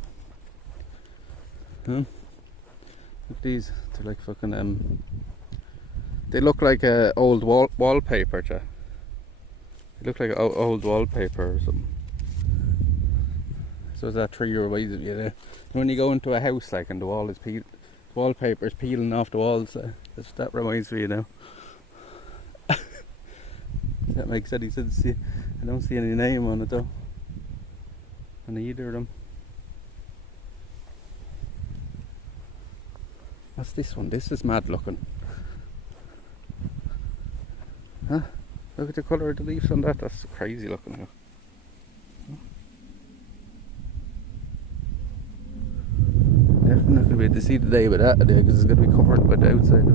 them? Look at these. They're like fucking they look like old wallpaper, They look like old wallpaper or something. So that tree reminds of you there. When you go into a house like and the wall is wallpaper is peeling off the walls, that reminds me, you know. That makes any sense to you. I don't see any name on it though. On either of them. What's this one? This is mad looking. Huh? Look at the colour of the leaves on that. That's crazy looking now. Definitely not going to be able to see the day with that today because it's going to be covered by the outside of it.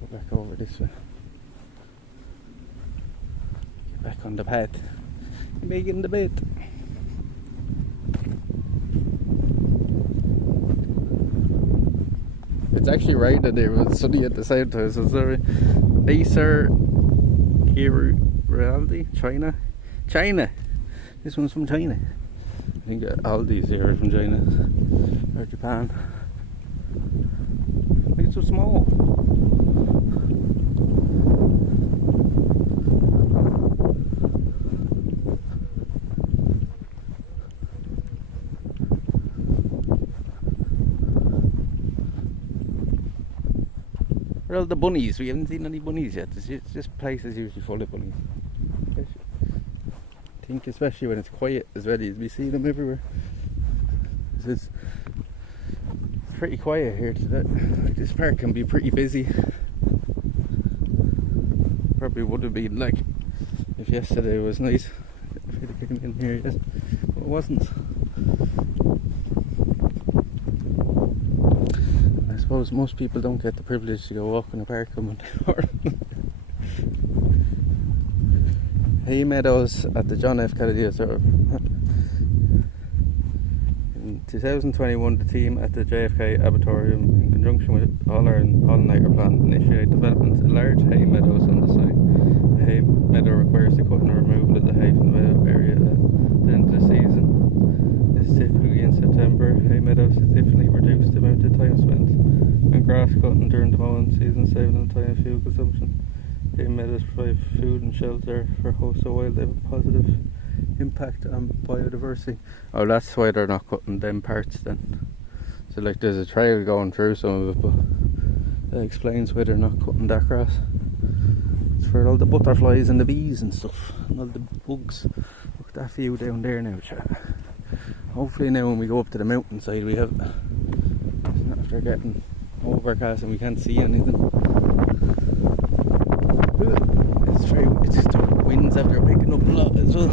Go back over this way. Get back on the bed. Making the bed. It's actually right that it was sunny at the same time, so sorry. Acer Reality, China. This one's from China. I think all these here are from China or Japan. It's so small. Where are all the bunnies? We haven't seen any bunnies yet. This place is usually full of bunnies. I think especially when it's quiet as well, you'll be seeing them everywhere. It's pretty quiet here today. This park can be pretty busy. Probably would have been like if yesterday was nice. If it came in here, yes, but it wasn't. I suppose most people don't get the privilege to go walk in a park on Monday. Hay meadows at the John F. Kennedy Reserve. In 2021, the team at the JFK Arboretum, in conjunction with All Ireland Pollinator Plan, initiated development of large hay meadows on the site. A hay meadow requires the cutting or removal of the hay from the meadow area at the end of the season. This is typically in September. Hay meadows significantly reduce the amount of time spent on grass cutting during the mowing season, saving on time and fuel consumption. Hay meadows provide food and shelter for hosts of wildlife, a positive impact on biodiversity. Oh, that's why they're not cutting them parts then. So like there's a trail going through some of it, but that explains why they're not cutting that grass. It's for all the butterflies and the bees and stuff, and all the bugs. Look at that view down there now, chat. Hopefully now when we go up to the mountainside we have, not after getting overcast and we can't see anything. It's the winds after picking up a lot as well.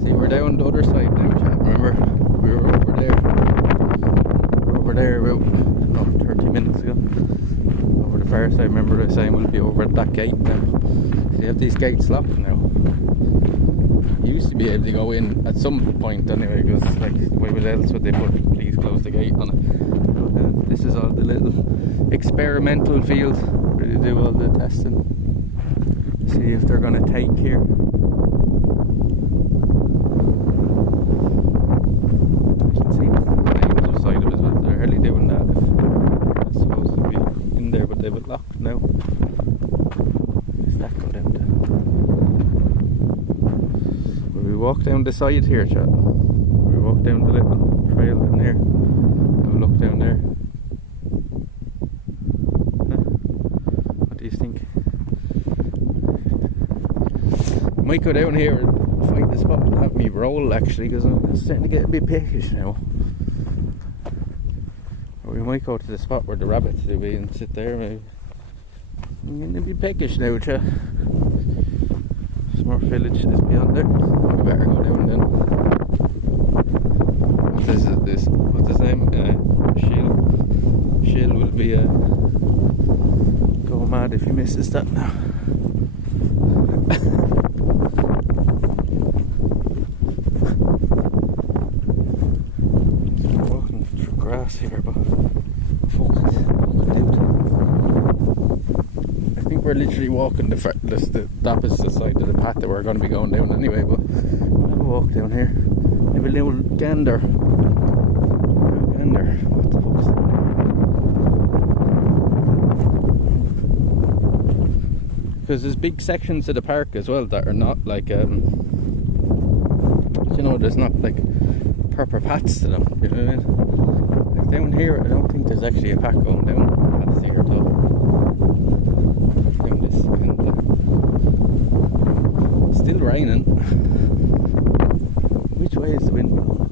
See, we're down the other side now, chat. Remember, we were over there about, I don't know, 30 minutes ago. Over the far side. Remember I was saying we'll be over at that gate now. They have these gates locked now. You used to be able to go in at some point anyway, because like, why else would they put please close the gate on it? But, this is all the little experimental field where they do all the testing. See if they're going to take here. I can see the names beside it as well. They're hardly doing that if it's supposed to be in there, but they've it locked now. Where's that go down to? Will we walk down the side here, chat? Will we walk down the little trail down here? Have a look down there. What do you think? Might go down here and find the spot and have me roll actually, because I'm starting to get a bit peckish now. Or we might go to the spot where the rabbits do be and sit there maybe. I'm getting a bit peckish now, chat. Smart village is beyond there. We better go down then. What's his name? Shield will be go mad if he misses that now. Walking through grass here, but fuck it, dude. I think we're literally walking the opposite side of the path that we're going to be going down anyway, but we'll have a walk down here. Have a little gander. What the fuck is that? Because there's big sections of the park as well that are not like, you know, there's not like proper paths to them, you know what I mean? Like down here, I don't think there's actually a path going down past here at all. Down this end. Still raining. Which way is the wind blowing?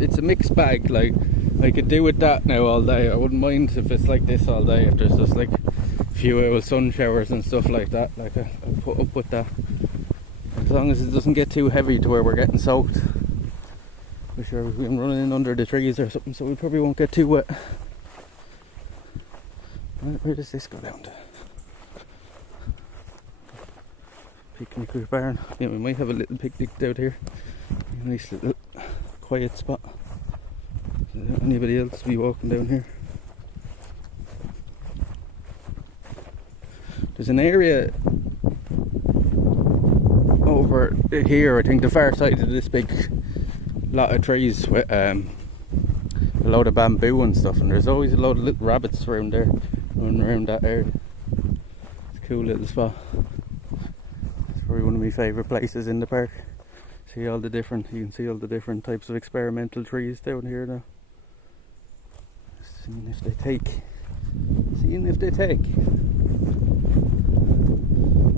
It's a mixed bag. Like, I could do with that now all day. I wouldn't mind if it's like this all day, if there's just like a few hours sun showers and stuff like that. Like, I'll put up with that as long as it doesn't get too heavy to where we're getting soaked. For sure we've been running in under the trees or something, so we probably won't get too wet. Where does this go down to? Picnic with barn. Yeah, we might have a little picnic out here. A nice little quiet spot. Anybody else be walking down here? There's an area over here, I think the far side of this big lot of trees with a load of bamboo and stuff, and there's always a load of little rabbits around there, running around that area. It's a cool little spot. It's probably one of my favourite places in the park. You can see all the different types of experimental trees down here now. Seeing if they take.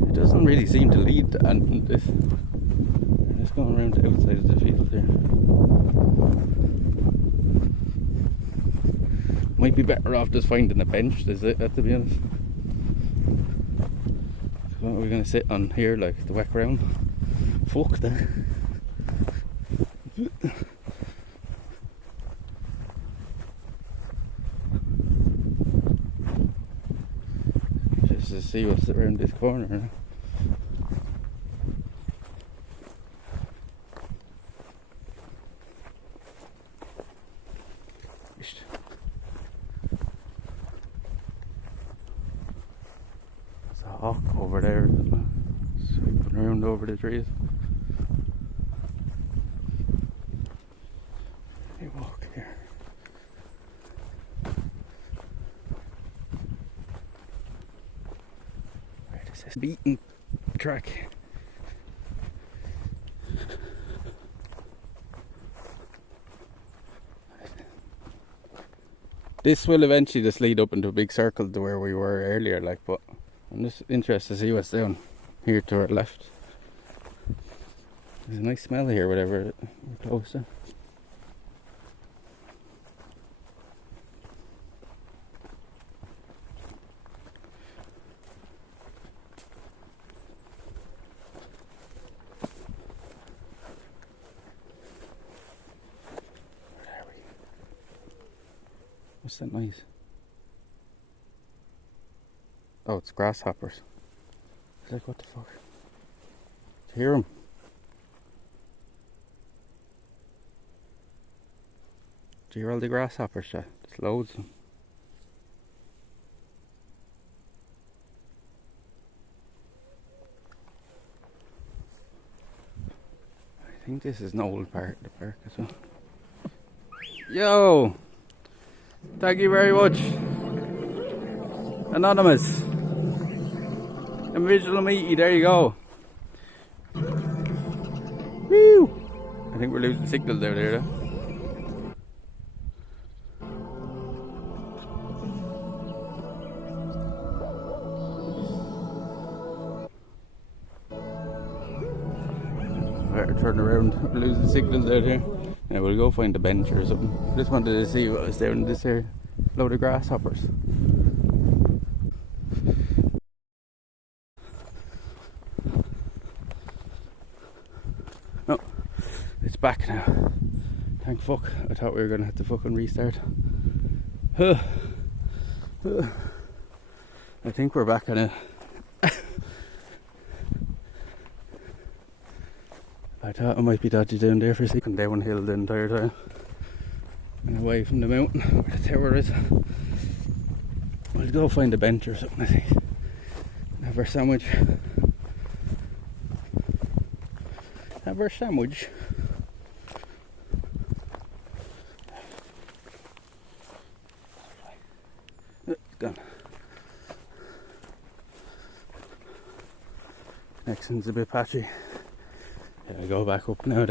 It doesn't really seem to lead to anything. This. It's going around the outside of the field here. Might be better off just finding a bench, to be honest. What are we going to sit on here, like the wet ground? Fuck that. Just to see what's around this corner now. There's a hawk over there, sweeping around over the trees. Walk here. Where is this beaten track? This will eventually just lead up into a big circle to where we were earlier, like, but I'm just interested to see what's down here to our left. There's a nice smell here, whatever we're close to. What's that noise? Oh, it's grasshoppers. It's like, what the fuck? Hear them. Do you hear all the grasshoppers, There's loads of them. I think this is an old part of the park as well. Yo! Thank you very much. Anonymous. Invisible meaty, there you go. Woo! I think we're losing signal there, though. Better turn around. We're losing signal there. Yeah, we'll go find a bench or something. Just wanted to see what was there in this area. Load of grasshoppers. No, it's back now. Thank fuck. I thought we were gonna have to fucking restart. I think we're back on it. I thought it might be dodgy down there for a second, downhill the entire time. And away from the mountain where the tower is. We'll go find a bench or something, I think. Have our sandwich. Have our sandwich. Gone. Next one's a bit patchy. Yeah, I go back up now.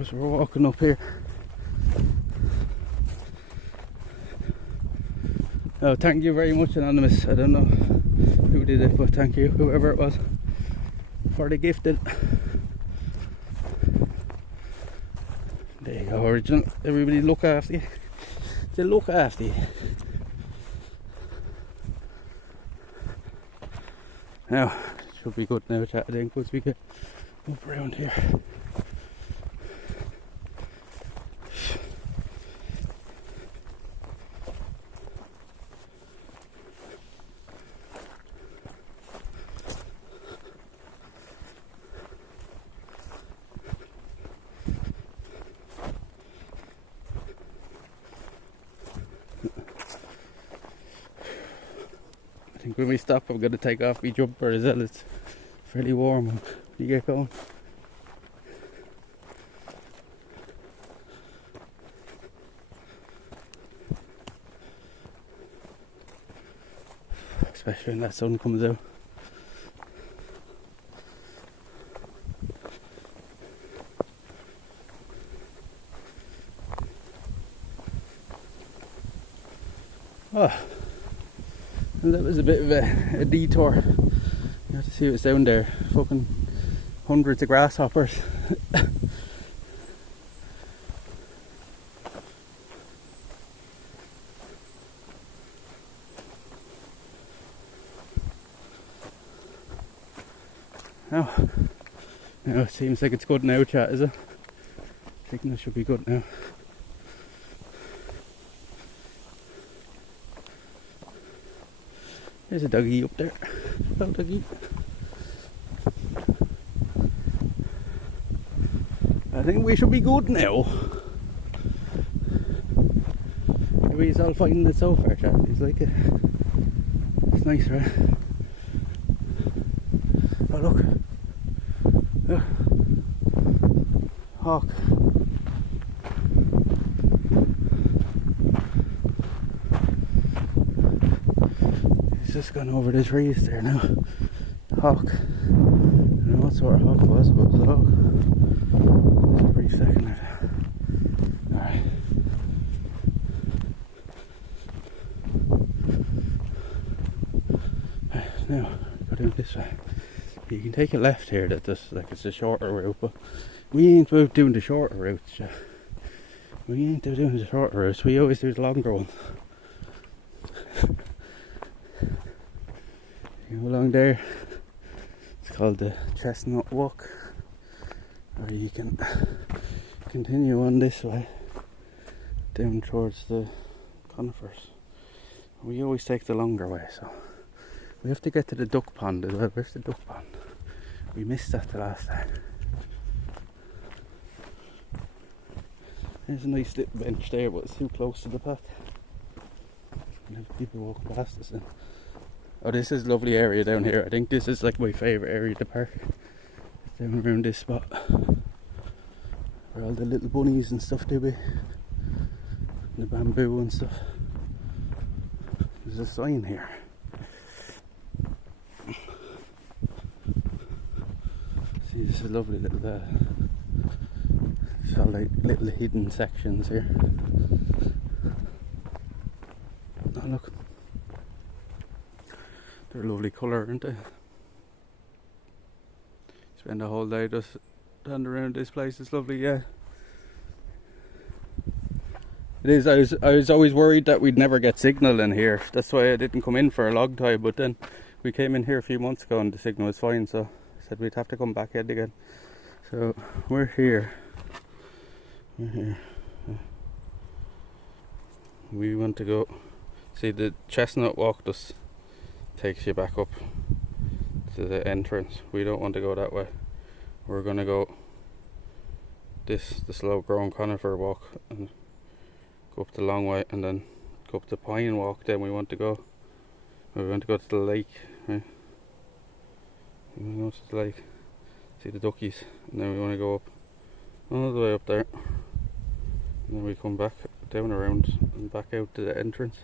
As we're walking up here. Oh, thank you very much, Anonymous. I don't know who did it, but thank you, whoever it was, for the gifted. There you go, original. Everybody look after you. They look after you. Now, should be good now, chat, I think, once we get up around here. I think when we stop, I'm going to take off my jumper as well. It's fairly warm when you get going. Especially when that sun comes out. Oh, and that was a bit of a detour. You have to see what's down there. Fucking hundreds of grasshoppers. Now, it seems like it's good now, chat, is it? I think that should be good now. There's a doggy up there. Hello, doggy. I think we should be good now. Maybe he's all finding it so far, chat. He's like it. It's nice, right? Oh, look. Look. Hawk. Just gone over the trees there now. Hawk. I don't know what sort of hawk it was, but it was a hawk. It's pretty second. Alright. Now, go down this way. You can take a left here, that just like it's a shorter route, but we ain't about doing the shorter routes. We ain't doing the shorter routes, we always do the longer ones. You go along there, it's called the Chestnut Walk, or you can continue on this way down towards the conifers. We always take the longer way, so we have to get to the duck pond as well. Where's the duck pond? We missed that the last time. There's a nice little bench there, but it's too close to the path. And have people walk past us then. Oh, this is a lovely area down here. I think this is like my favourite area of the park. It's down around this spot. Where all the little bunnies and stuff do be. The bamboo and stuff. There's a sign here. See, this is a lovely little it's all like little hidden sections here. Oh look, they're a lovely colour, aren't they? Spend a whole day just standing around this place. It's lovely, yeah. It is. I was always worried that we'd never get signal in here. That's why I didn't come in for a long time. But then we came in here a few months ago and the signal was fine. So I said we'd have to come back in again. So we're here. We're here. We want to go. See, the chestnut walk just takes you back up to the entrance. We don't want to go that way. We're gonna go the slow growing conifer walk and go up the long way and then go up the pine walk. Then we want to go to the lake, right? We want to go to the lake, see the duckies, and then we want to go up all the way up there, and then we come back down around and back out to the entrance,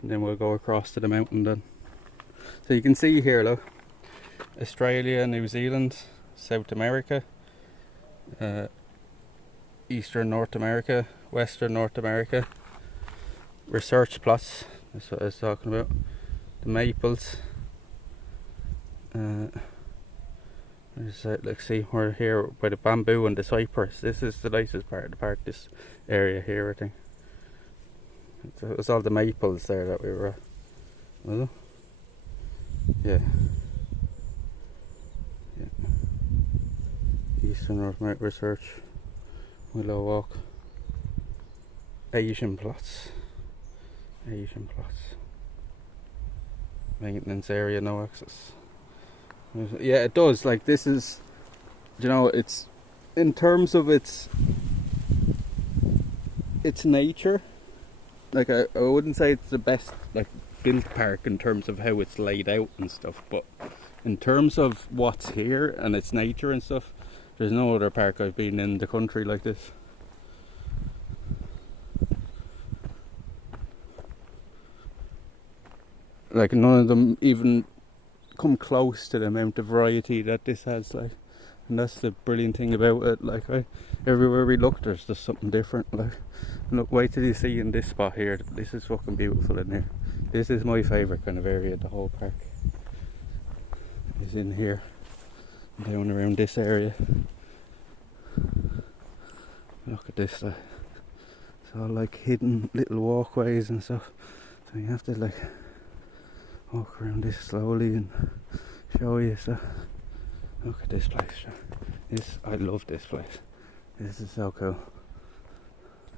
and then we'll go across to the mountain then. So you can see here, look, Australia, New Zealand, South America, Eastern North America, Western North America, research plots, that's what I was talking about, the maples, let's see, we're here by the bamboo and the cypress. This is the nicest part of the park, this area here, I think. It was all the maples there that we were at, was it? Yeah. Eastern North America Research, Willow Walk, Asian plots, maintenance area, no access. Yeah, it does. Like, this is, you know, it's in terms of its nature. Like, I wouldn't say it's the best like built park in terms of how it's laid out and stuff, but in terms of what's here and its nature and stuff, there's no other park I've been in the country like this. Like, none of them even come close to the amount of variety that this has, like, and that's the brilliant thing about it. Like, everywhere we look, there's just something different. Like, look, wait till you see in this spot here. This is fucking beautiful in here. This is my favourite kind of area of the whole park. Is in here, down around this area. Look at this, like, it's all like hidden little walkways and stuff. So you have to like walk around this slowly and show you stuff. Look at this place. I love this place. This is so cool.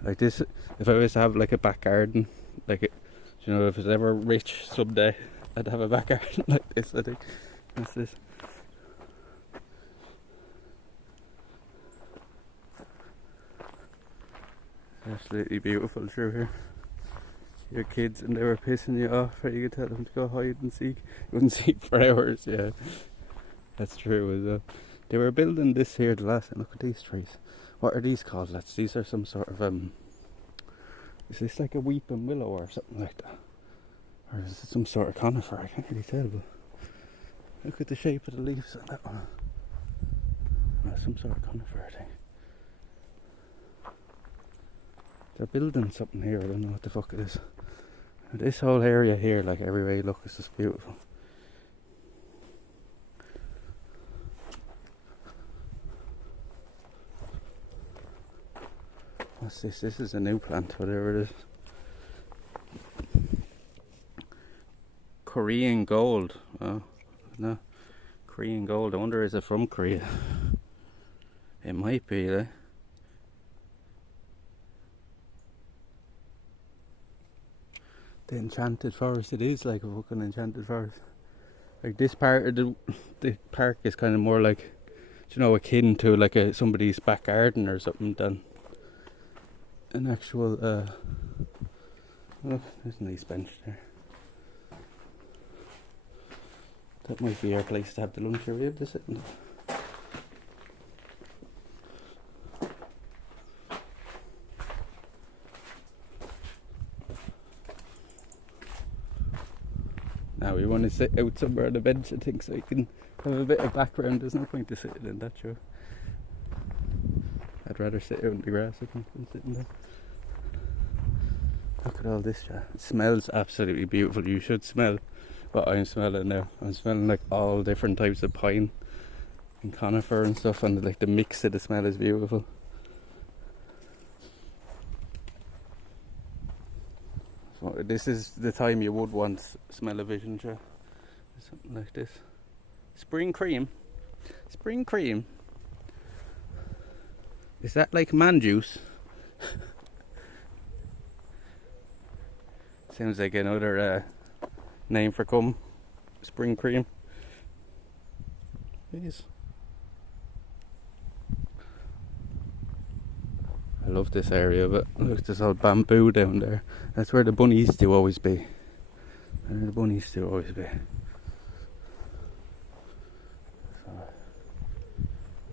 Like this, if I was to have like a back garden, like it, you know, if I was ever rich someday, I'd have a back garden like this. I think that's this. Absolutely beautiful through here. Your kids and they were pissing you off, right? You could tell them to go hide and seek. You wouldn't seek for hours, yeah. That's true as well. They were building this here the last time. Look at these trees. What are these called, lads? These are some sort of is this like a weeping willow or something like that? Or is it some sort of conifer? I can't really tell, but look at the shape of the leaves on that one. Oh, some sort of conifer, I think. They're building something here, I don't know what the fuck it is. This whole area here, like everywhere you look, is just beautiful. What's this? This is a new plant, whatever it is. Korean gold. Oh, no. Korean gold. I wonder, is it from Korea? It might be, eh? the enchanted forest. It is like a fucking enchanted forest. Like this part of the park is kind of more like, you know, akin to like somebody's back garden or something than an actual. Look, there's a nice bench there. That might be our place to have the lunch. Are we able to sit in there? Now we want to sit out somewhere on the bench, I think, so you can have a bit of background. There's no point to sitting in that show. I'd rather sit out in the grass, I think, than sitting there. Look at all this, yeah. It smells absolutely beautiful. You should smell what I'm smelling now. I'm smelling like all different types of pine and conifer and stuff, and like the mix of the smell is beautiful. So this is the time you would want smell-o-vision, sure. Something like this. Spring cream. Spring cream. Is that like man juice? Sounds like another name for cum. Spring cream. Please. I love this area, but look, there's all bamboo down there. That's where the bunnies used to always be. Where the bunnies used to always be. So,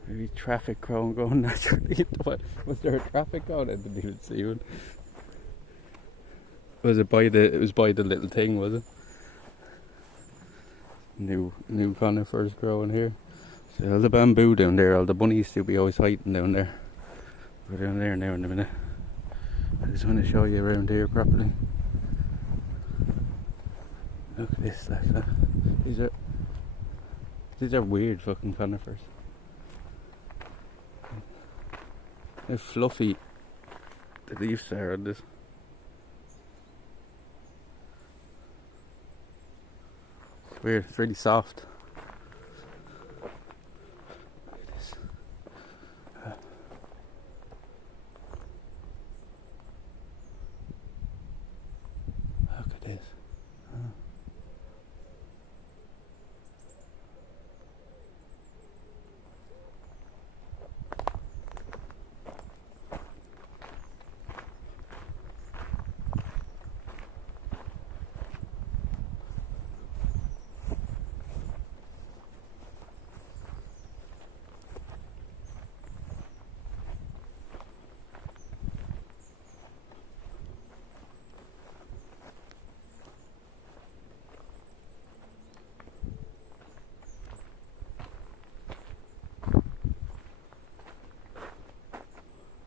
maybe traffic cone going naturally. Was there a traffic cone? I didn't even see one. Was it by the? It was by the little thing, was it? New conifers growing here. So all the bamboo down there, all the bunnies used to be always hiding down there. We're down there now in a minute. I just want to show you around here properly. Look at this, like, these are weird fucking conifers. How fluffy the leaves are on this. It's weird, it's really soft.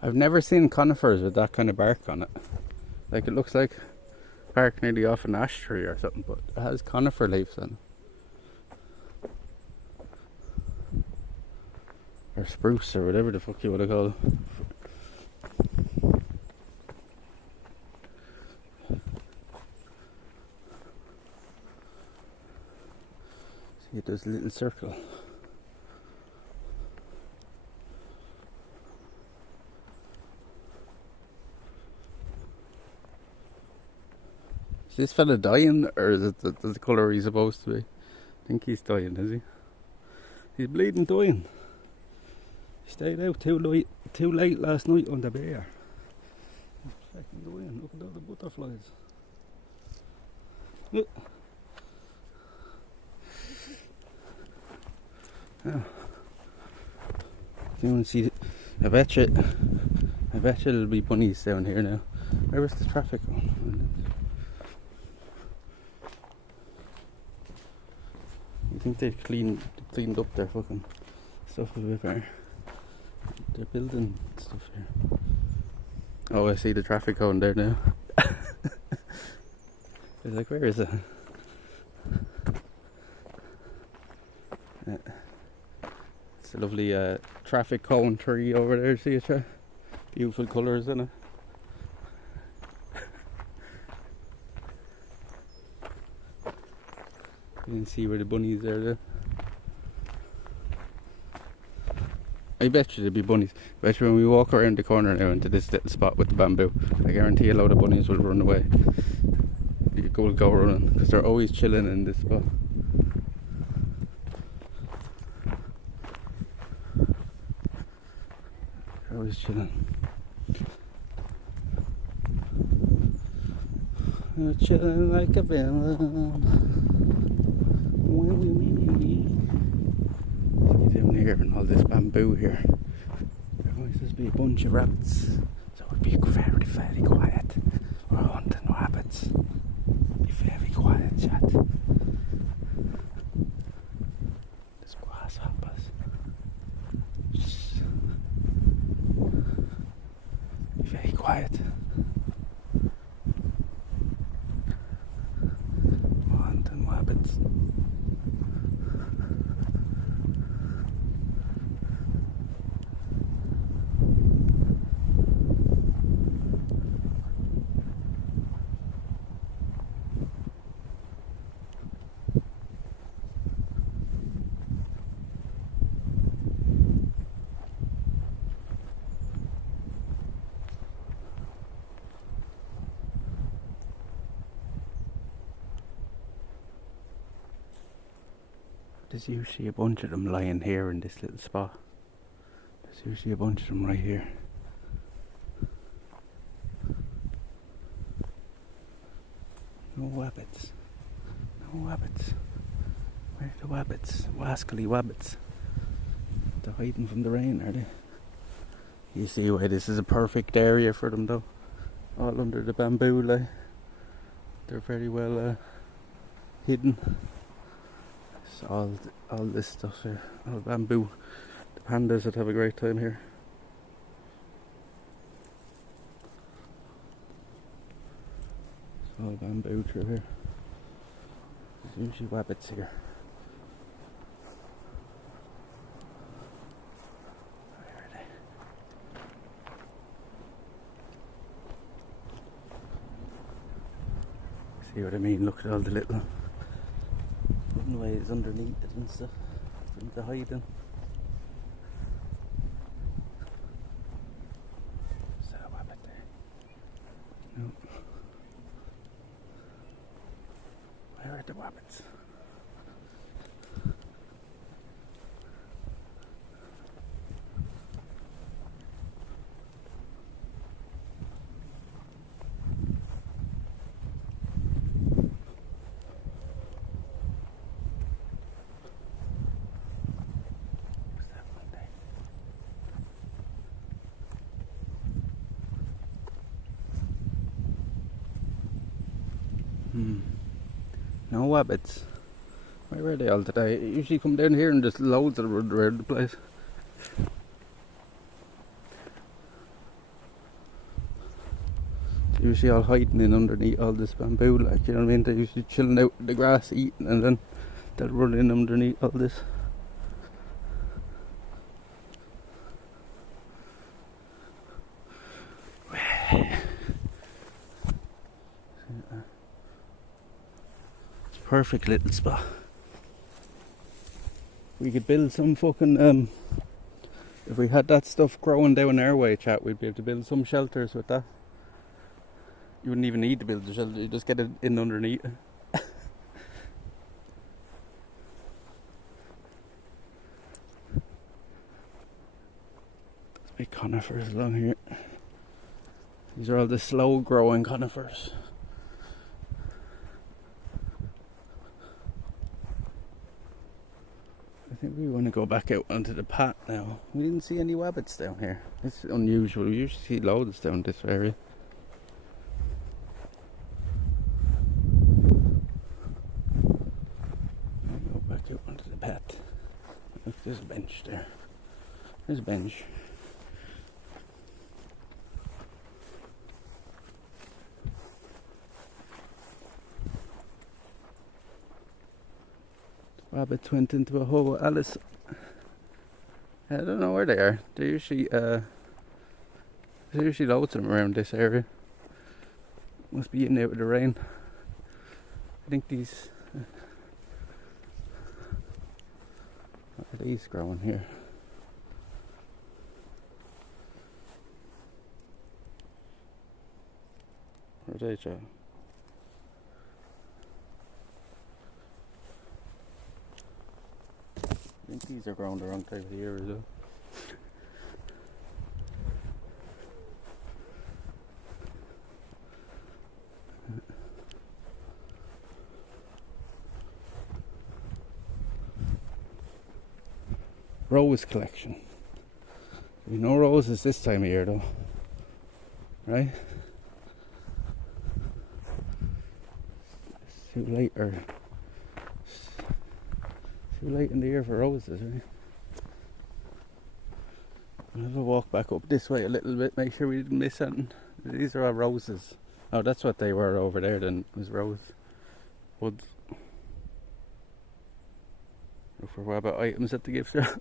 I've never seen conifers with that kind of bark on it. Like, it looks like bark nearly off an ash tree or something, but it has conifer leaves on it. Or spruce, or whatever the fuck you want to call it. See, it does a little circle. Is this fella dying, or is it the colour he's supposed to be? I think he's dying, is he? He's bleeding dying. He stayed out too late last night on the bear. He's fucking dying. Look at all the butterflies. Look. Oh. Do you want to see? I bet you there'll be bunnies down here now. Where's the traffic on? I think they've cleaned up their fucking stuff a bit better. They're building stuff here. Oh, I see the traffic cone there now. It's like, where is it? It's a lovely traffic cone tree over there, see it? Beautiful colours in it. You can see where the bunnies are there. I bet you there'll be bunnies. I bet you when we walk around the corner now into this little spot with the bamboo, I guarantee a load of bunnies will run away. will go running because they're always chilling in this spot. They're always chilling. They're chilling like a villain. See down here and all this bamboo here. There always just be a bunch of rabbits, so it'd be very, very quiet. We're hunting rabbits. Be very quiet, chat. There's grasshoppers. Be very quiet. We're hunting rabbits. There's usually a bunch of them lying here in this little spot. There's usually a bunch of them right here. No wabbits. No wabbits. Where are the wabbits? Wascally wabbits. They're hiding from the rain, are they? You see why this is a perfect area for them though. All under the bamboo, like. They're very well hidden. So all this stuff here, all bamboo. The pandas would have a great time here. It's all bamboo through here. There's usually wabbits here. Where are they? See what I mean? Look at all the little runways underneath it and stuff for them to hide in. Is that a wabbit there? No. Where are the wabbits? No wabbits. Where were they all today? They usually come down here and there's loads of them around the place. They're usually all hiding in underneath all this bamboo, like, you know what I mean? They're usually chilling out in the grass eating, and then they'll run in underneath all this. Perfect little spot. We could build some fucking if we had that stuff growing down our way, chat, we'd be able to build some shelters with that. You wouldn't even need to build the shelter, you just get it in underneath. There's big conifers along here. These are all the slow growing conifers. I think we want to go back out onto the path now. We didn't see any wabbits down here. It's unusual. We usually see loads down this area. I'll go back out onto the path. Look, there's a bench there. There's a bench. Rabbits went into a hole with Alice. I don't know where they are. There's usually loads of them around this area. Must be in there with the rain. I think these... what are these growing here? Where are they, Joe? These are grown the wrong time of the year as well. Rose collection. We no roses this time of year though, right? It's too late, or too late in the year for roses, right? We'll have a walk back up this way a little bit, make sure we didn't miss anything. These are all roses. Oh, that's what they were over there then, was rose woods. Look for what about items at the gift shop.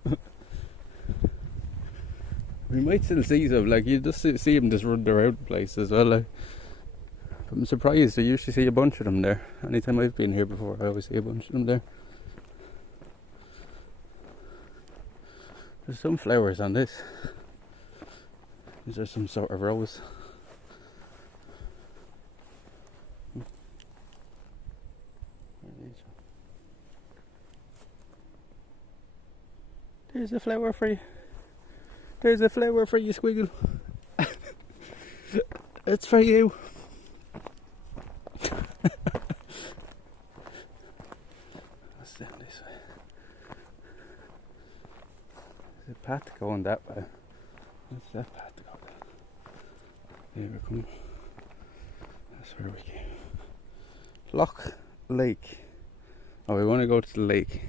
We might still see some, like you just see them just run around the place as well. Like. I'm surprised, I usually see a bunch of them there. Anytime I've been here before, I always see a bunch of them there. There's some flowers on this. Is there some sort of rose? There's a flower for you. There's a flower for you, Squiggle. It's for you. Let's down this way. There's a path going that way. What's that path going? There we're coming. That's where we came. Loch Lake. Oh, we want to go to the lake.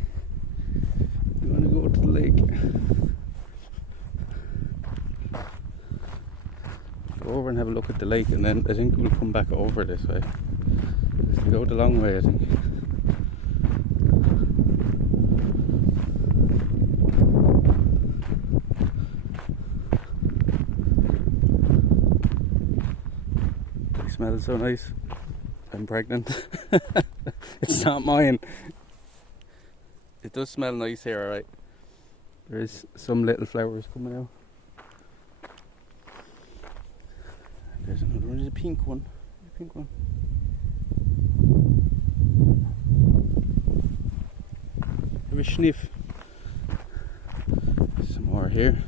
We want to go to the lake. Go over and have a look at the lake, and then I think we'll come back over this way. We go the long way, I think. It smells so nice. I'm pregnant. It's not mine. It does smell nice here, alright. There is some little flowers coming out. There's another one, there's a pink one. A pink one. There's a sniff. Some more here.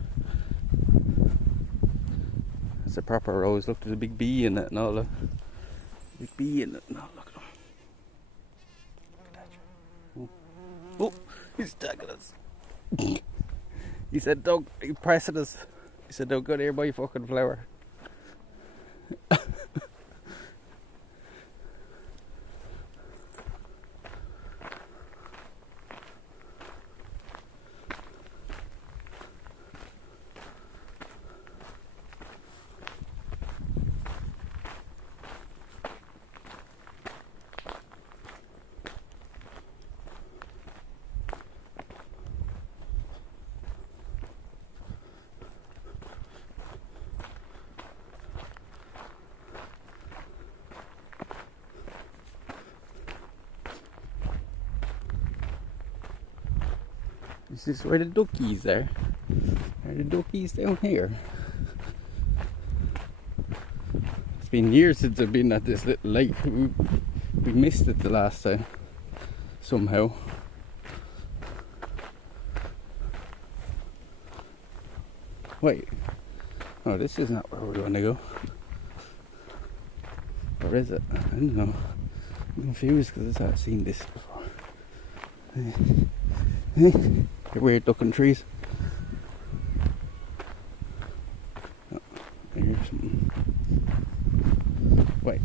That's a proper rose. Look, there's a big bee in it and all that. Big bee in it and all. Look at him. Look at that. Oh, he's tagging us. He said, "Don't," he pressing us. He said, "Don't go near my fucking flower." Is this where the duckies are? Are the duckies down here? It's been years since I've been at this little lake. We missed it the last time. Somehow. Wait. Oh, this is not where we want to go. Or is it? I don't know. I'm confused because I've seen this before. They're weird looking trees. Oh, here's something. Wait.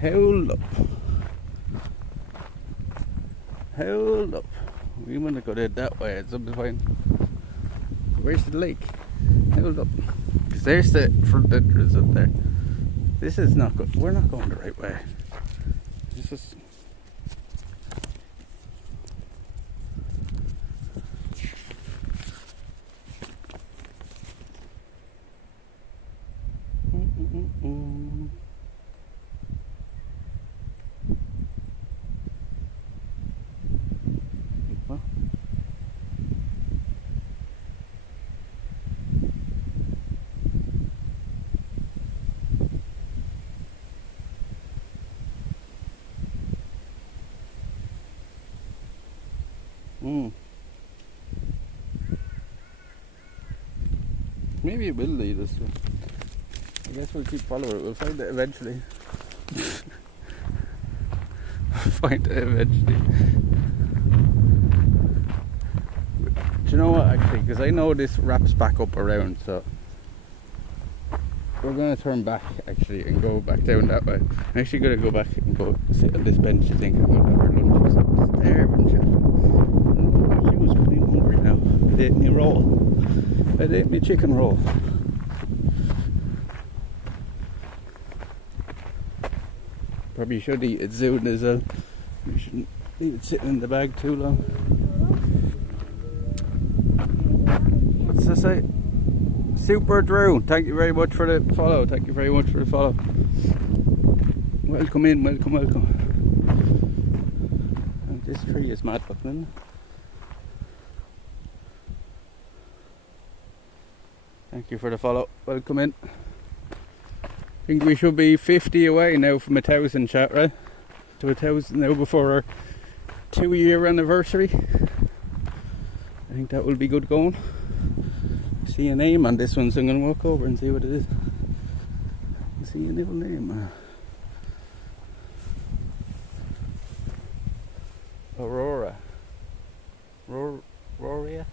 Hold up. Hold up. We want to go there that way at some point. Where's the lake? Hold up. Because there's the front entrance up there. This is not good. We're not going the right way. This is. Maybe it will lead us to. I guess we'll keep following it. We'll find it eventually. Find it eventually. Do you know what, actually? Because I know this wraps back up around, so we're going to turn back, actually, and go back down that way. I'm actually going to go back and go sit on this bench, I think, and we'll have our lunch. It's there, haven't you? She was pretty hungry now. I ate me roll. I ate me chicken roll. Probably should eat it soon as well. We shouldn't leave it sitting in the bag too long. What's this say? Super Drew, thank you very much for the follow. Thank you very much for the follow. Welcome in, welcome, welcome. And this tree is mad looking, isn't it? Thank you for the follow. Welcome in. I think we should be 50 away now from 1,000, chat, right? To 1,000 now before our 2-year anniversary. I think that will be good going. I see a name on this one, so I'm going to walk over and see what it is. I see a little name. Aurora. Aurora?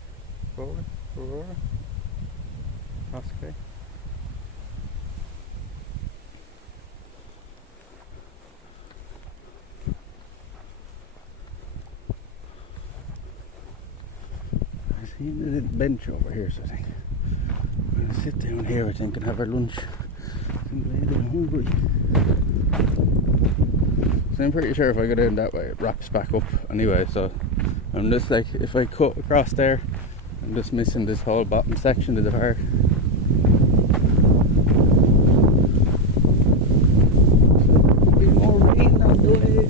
Oscar. I see a little bench over here, so I think I'm going to sit down here, I think, and have our lunch. I'm bleeding hungry. So I'm pretty sure if I go down that way, it wraps back up anyway, so I'm just like, if I cut across there, I'm just missing this whole bottom section of the park. More rain on the way.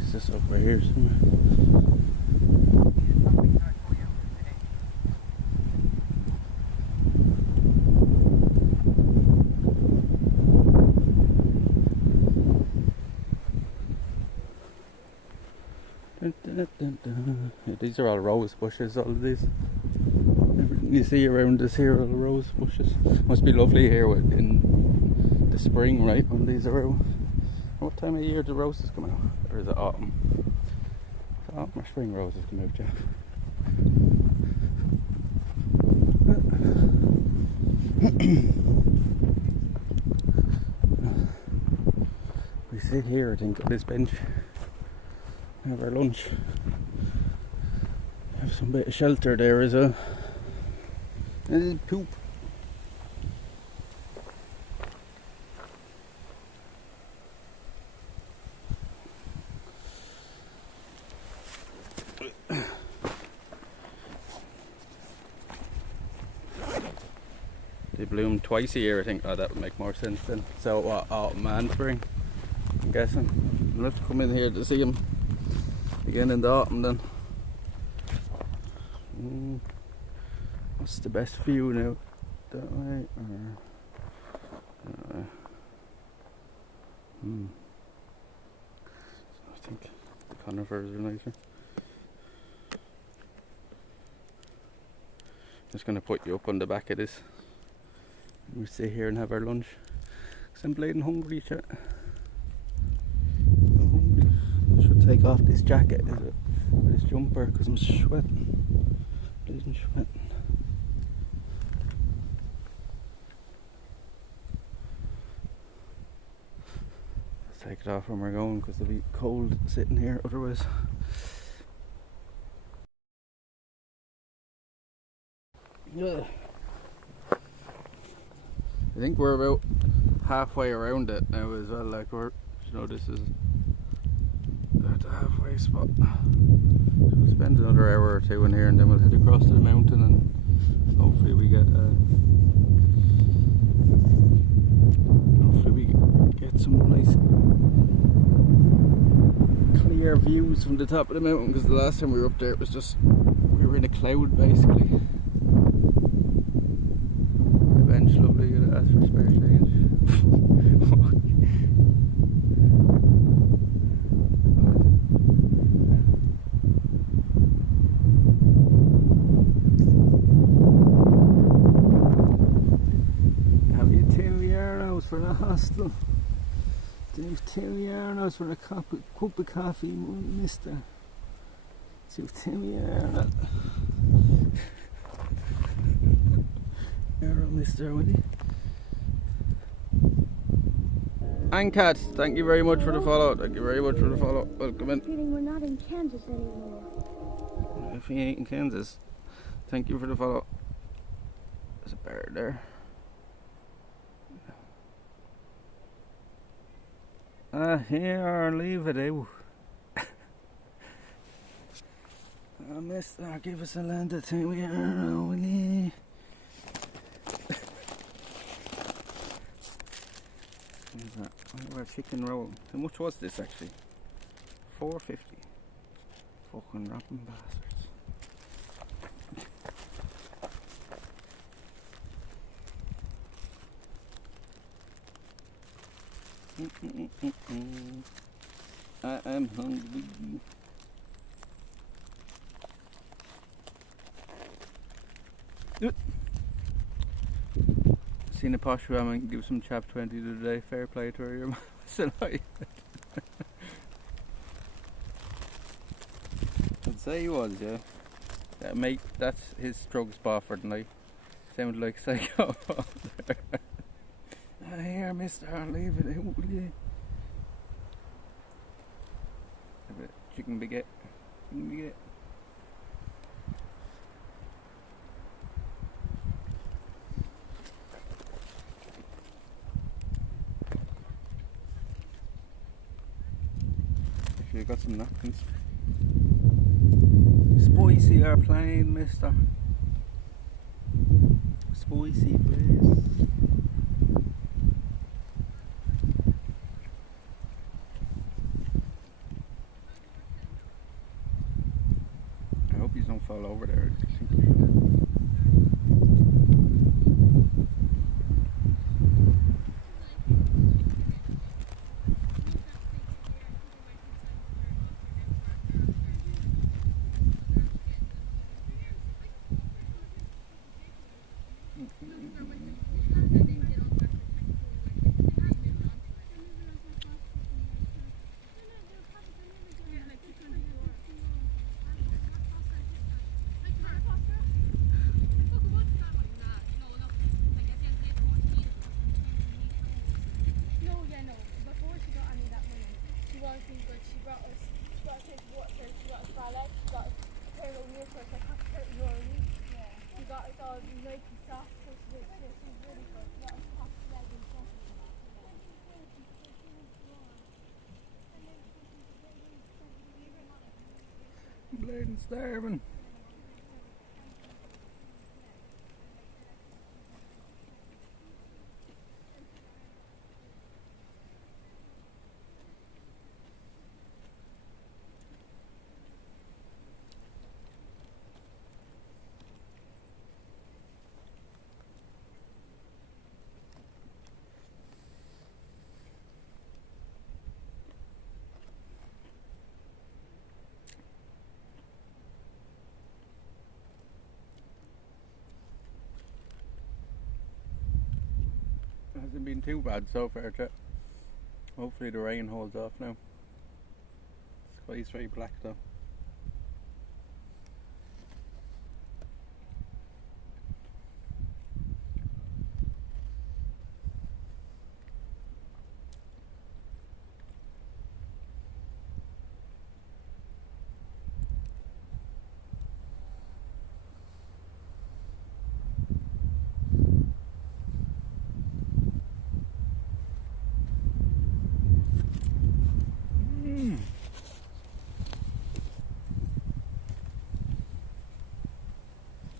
Is this over here somewhere? Yeah, these are all rose bushes, all of these. Everything you see around us here are all rose bushes. Must be lovely here in the spring, right, when these are out. What time of year do roses come out? Or is it autumn? Is it autumn or spring roses come out, Jeff? We sit here, I think, on this bench. Have our lunch. Have some bit of shelter there as well. And poop. They bloom twice a year, I think. Oh, that would make more sense then. So what, autumn and spring, I'm guessing. I'll have to come in here to see them again in the autumn then. What's the best view now? That way or that way? I think the conifers are nicer. Just gonna put you up on the back of this. We sit here and have our lunch. Cause I'm bleeding hungry, chat. I'm hungry. I should take off this jacket, is it? Or this jumper, because I'm sweating. Bleeding sweating. Let's take it off when we're going, because it'll be cold sitting here otherwise. Yeah. I think we're about halfway around it now as well, like we're, you know, this is the halfway spot. We'll spend another hour or two in here and then we'll head across to the mountain and hopefully we get some nice clear views from the top of the mountain, because the last time we were up there it was just, we we're in a cloud basically. The bench lovely, you gotta ask for spare change. Have you €2 for the hostel? Do you have €2 for a cup of coffee, mister? Do you have €2? Mister, will you? And Kat, thank you very much for the follow. Thank you very much for the follow. Welcome in. Feeling we're not in Kansas anymore. If he ain't in Kansas, thank you for the follow. There's a bear there. Here, leave it out. Mister, give us a land of €2, will you? What's that? Oh, chicken roll. How much was this actually? $4.50. Fucking rotten bastards. I am hungry. Seen a posh woman give some chap 20 today. Fair play to her. Your I'd say he was, yeah. Yeah, mate, that's his drug spot for tonight. Sounded like psycho. Here, mister, leave it out, will you? Have a chicken baguette. Chicken baguette. Actually, I got some napkins. Spicy airplane, mister. Spicy, please. I hope you don't fall over there. Bleeding starving. Hasn't been too bad so far, chat. Hopefully the rain holds off now. The sky's very black though.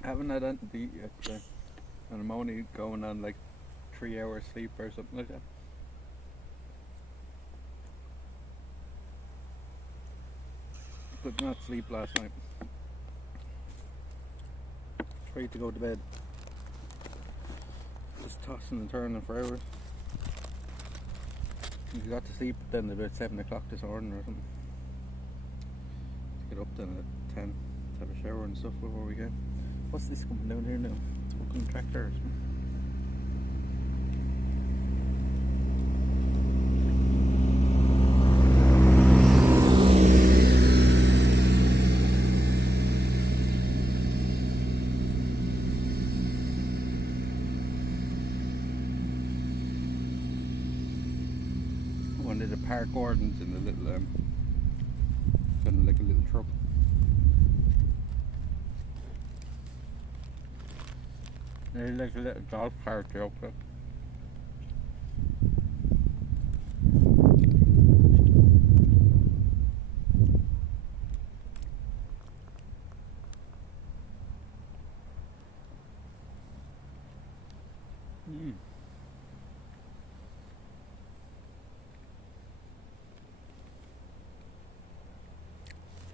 Haven't had anything to eat yet today, and I'm only going on like 3 hours sleep or something like that. Could not sleep last night. ready to go to bed. Just tossing and turning for hours. We got to sleep then about 7 o'clock this morning or something. To get up then at 10 to have a shower and stuff before we go. What's this coming down here now? It's a fucking tractor or something. One of the park wardens in a little, kind of like a little truck. They're like a little golf cart there up there.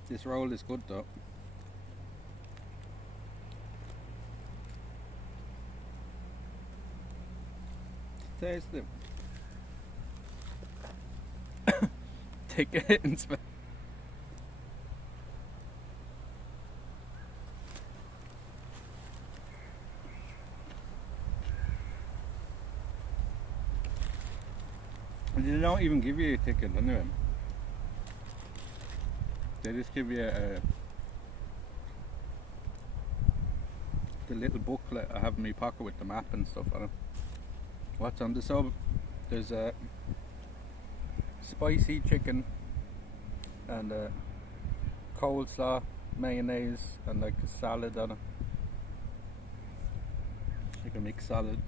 This roll is good though. Taste it. Take it and smell. And they don't even give you a ticket anyway. They just give you the little booklet I have in my pocket with the map and stuff on it. What's on the sub? There's a spicy chicken and a coleslaw, mayonnaise and like a salad on it. Like a mixed salad.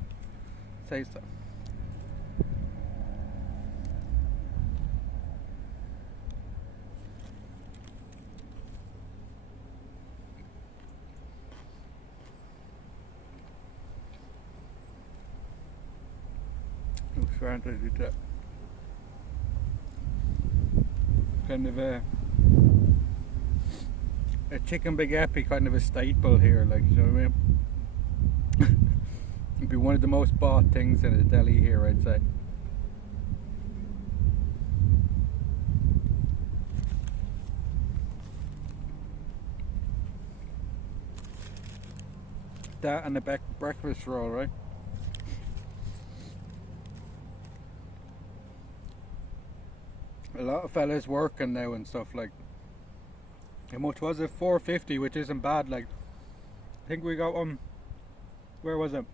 Taste it. Trying to do that. Kind of a chicken baguette, kind of a staple here, like, you know what I mean? It'd be one of the most bought things in a deli here, I'd say. That and a breakfast roll, right? A lot of fellas working now and stuff, like, how much was it? $4.50, which isn't bad. Like, I think we got one, where was it?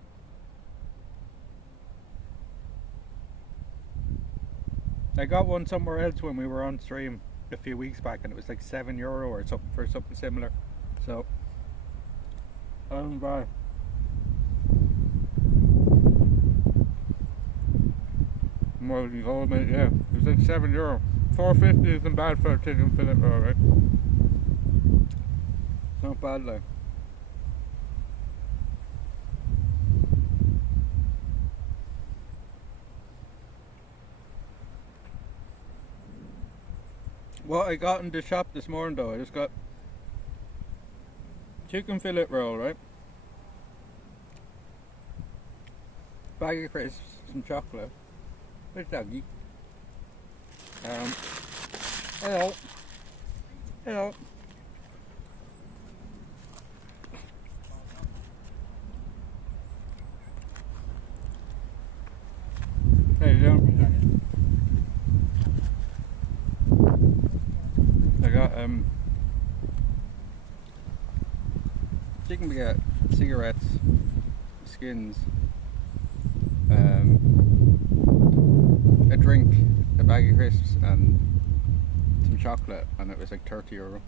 I got one somewhere else when we were on stream a few weeks back and it was like €7 or something for something similar. So, I don't buy. More than gold, mate, yeah. It was like €7. $4.50 isn't bad for a chicken fillet roll, right? It's not bad, like. What I got in the shop this morning though, I just got chicken fillet roll, right? Bag of crisps, some chocolate. Where's Doggy? Hello. Hello. There you go. I got chicken baguette, cigarettes, skins, a drink, a bag of crisps and some chocolate, and it was like €30.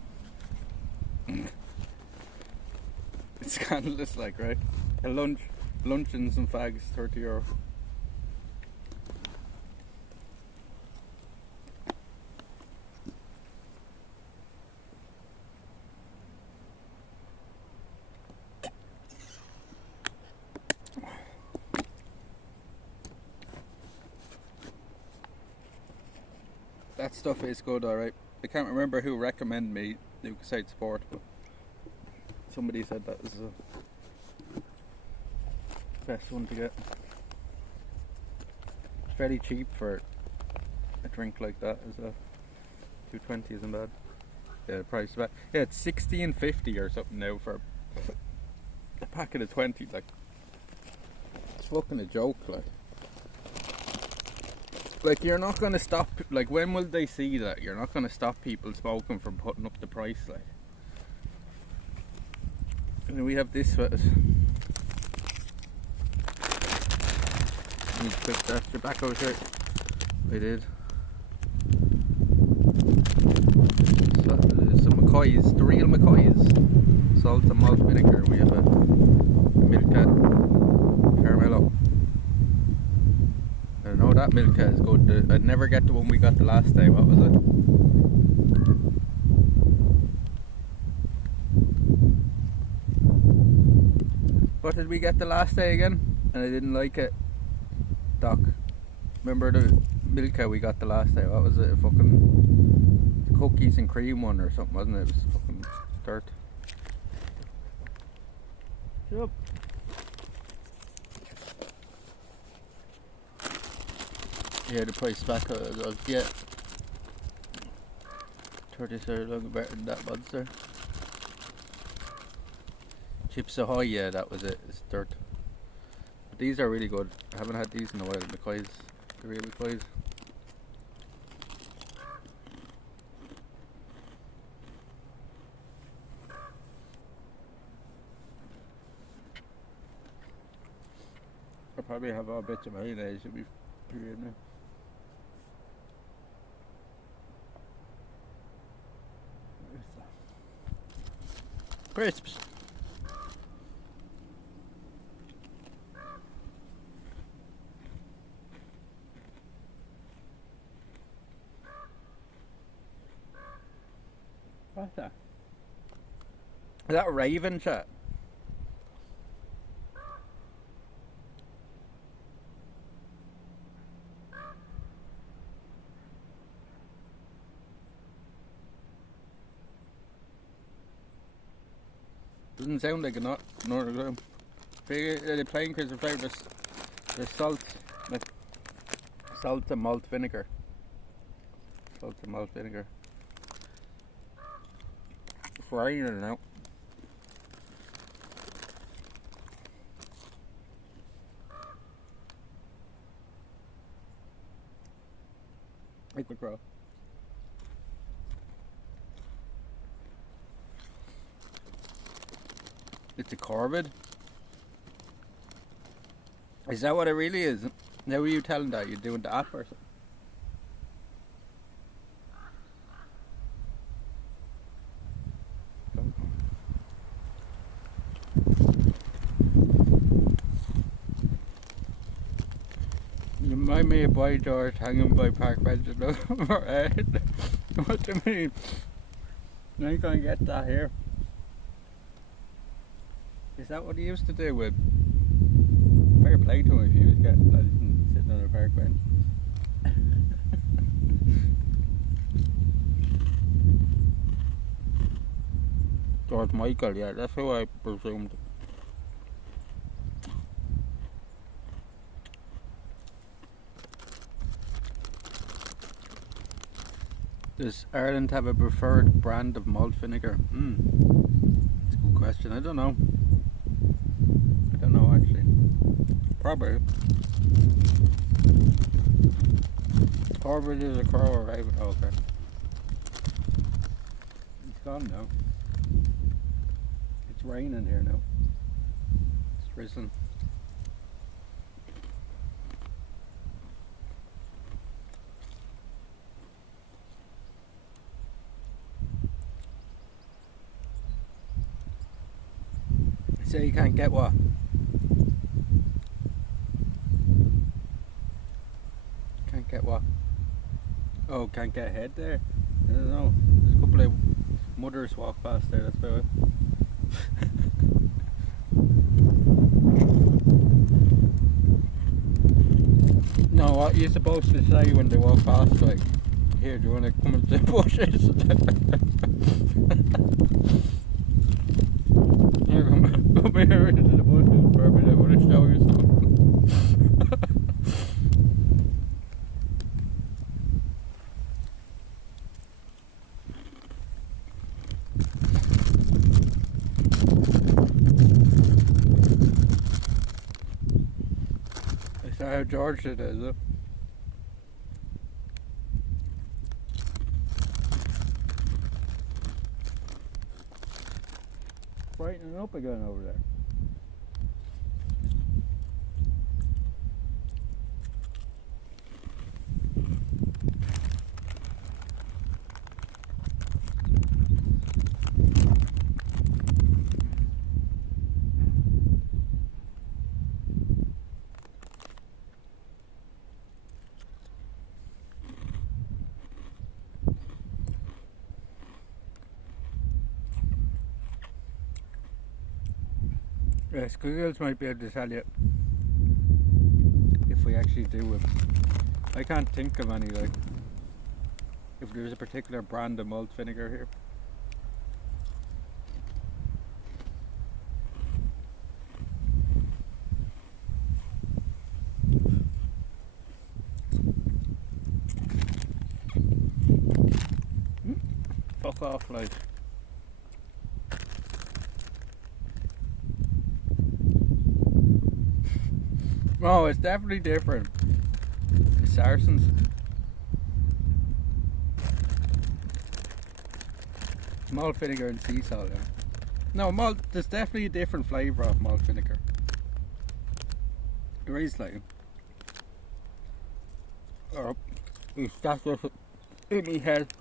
It's scandalous, like, right? A lunch and some fags, €30. That stuff is good, alright. I can't remember who recommended me Lucasite Sport, but somebody said that is best one to get. It's very cheap for a drink like that as well. 220 isn't bad. Yeah, the price is bad. Yeah, it's 16.50 or something now for a packet of 20. Like, it's fucking a joke. Like you're not gonna stop. Like, when will they see that you're not gonna stop people smoking from putting up the price? Like, and we have this with us. Need to put that tobacco shirt. We did. So, some McCoys, the real McCoys. Salt and malt vinegar. We have a Milka Caramello. I know that Milka is good. I'd never get the one we got the last day. What was it? What did we get the last day again? And I didn't like it. Doc, remember the Milka we got the last day? What was it? A fucking cookies and cream one or something, wasn't it? It was fucking dirt. Yep. Yeah, the price back I'll get 30 cents longer better than that monster. Chips Ahoy, yeah, that was it. It's dirt. But these are really good. I haven't had these in a while. McCoys, the real McCoys. I'll probably have a bit of mayonnaise. It'll be pretty good now. Crisps. What's that? Is that a raven, chat? Doesn't sound like a nut. No, the plain crisp flavours. There's salt, like salt and malt vinegar. Salt and malt vinegar. It's raining now. Like the crow. It's a corvid. Is that what it really is? Now, were you telling that you're doing the app or something? You remind me of Boy George hanging by park benches looking for it. What do you mean? Now you're gonna get that here. Is that what he used to do with? Fair play to him if he was getting that and sitting on a park bench. George Michael, yeah, that's who I presumed. Does Ireland have a preferred brand of malt vinegar? That's a good question. I don't know. I don't know actually. Probably. Harvard is a crow or raven. Oh, okay. It's gone now. It's raining here now. It's drizzling. So you can't get what? Can't get what? Oh, can't get ahead there? I don't know. There's a couple of mothers walk past there, that's about it. No, what you're supposed to say when they walk past, like, here, do you want to come into the bushes? Here, come here into the bushes. For a minute, I want to show you something. Is that how George did it, is it? Brightening up again over there. Yeah, Squiggles might be able to tell you if we actually do it. I can't think of any, like, if there's a particular brand of malt vinegar here. Fuck off, like. No, it's definitely different. Saracens. Malt vinegar and sea salt. Yeah. No, malt. There's definitely a different flavour of malt vinegar. There is, like. Oh, that's just in my head.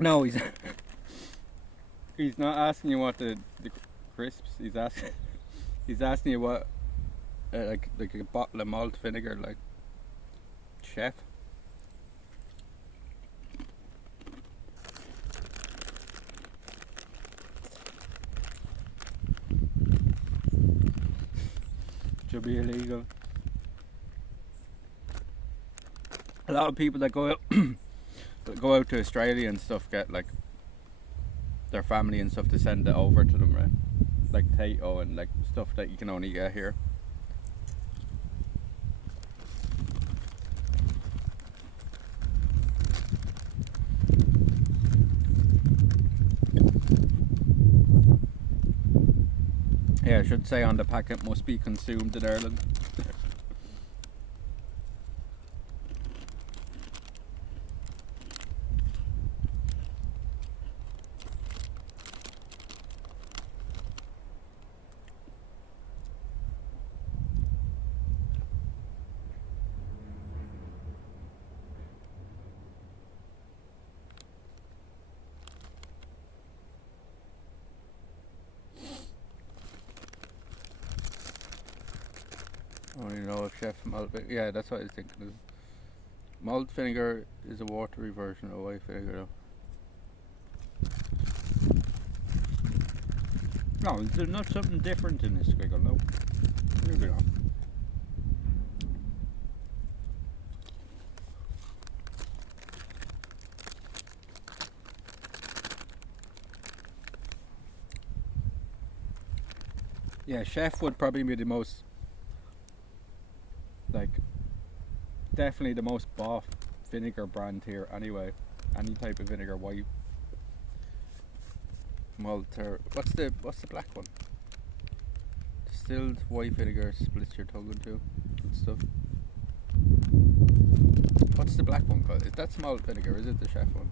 No, he's not asking you what the crisps. He's asking you what like a bottle of malt vinegar, like, chef. Should be illegal. A lot of people that go out go out to Australia and stuff get, like, their family and stuff to send it over to them, right? Like potato and, like, stuff that you can only get here. Yeah, I should say on the packet, must be consumed in Ireland. I don't even know if chef malt vinegar. Yeah, that's what I was thinking. Malt vinegar is a watery version of white vinegar, though. No, there's not something different in this squiggle, no. Maybe not. Yeah, chef would probably be the most, like, definitely the most bought vinegar brand here anyway. Any type of vinegar, white, malt, or what's the black one? Distilled white vinegar splits your tongue in two and stuff. What's the black one called? That's malt vinegar, is it, the chef one?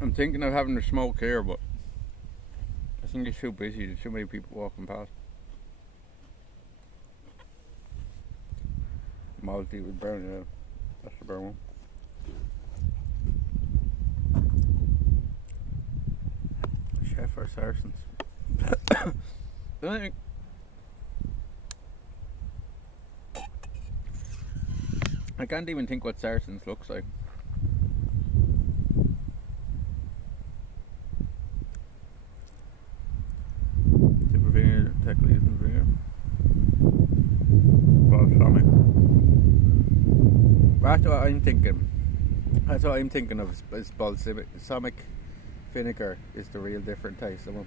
I'm thinking of having a smoke here, but I think it's too busy. There's too many people walking past. Malty with brown, yeah. That's the brown one. Chef or Saracens? The only thing, I can't even think what sarsen's looks like. Tip of finger, technically isn't finger. Balsamic. That's what I'm thinking. That's what I'm thinking of. Is balsamic vinegar is the real different taste of them.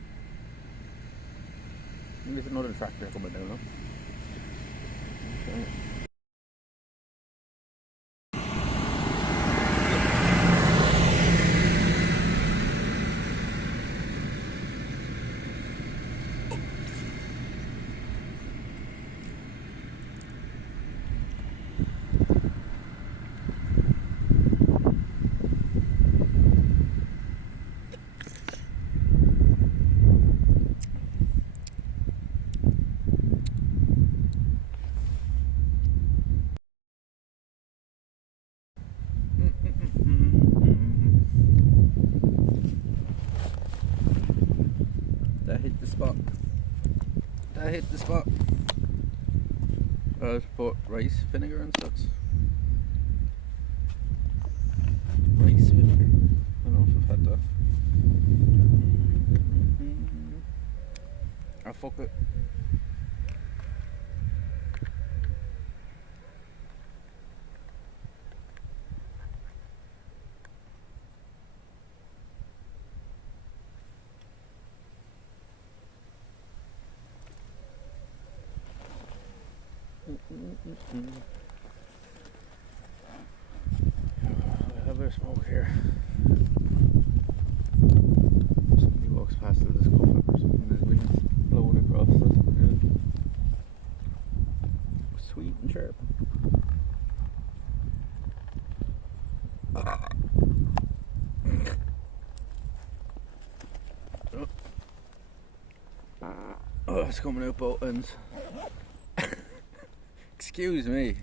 And there's another tractor coming down. Look. Okay. That hit the spot. That hit the spot. I'll put rice vinegar and such. Rice vinegar. I don't know if I've had that. Ah, fuck it. I have a smoke here. Somebody walks past it, this coffee or something, and the wind's blowing across it. Yeah. Sweet and sharp. Oh, it's coming out both ends. Excuse me.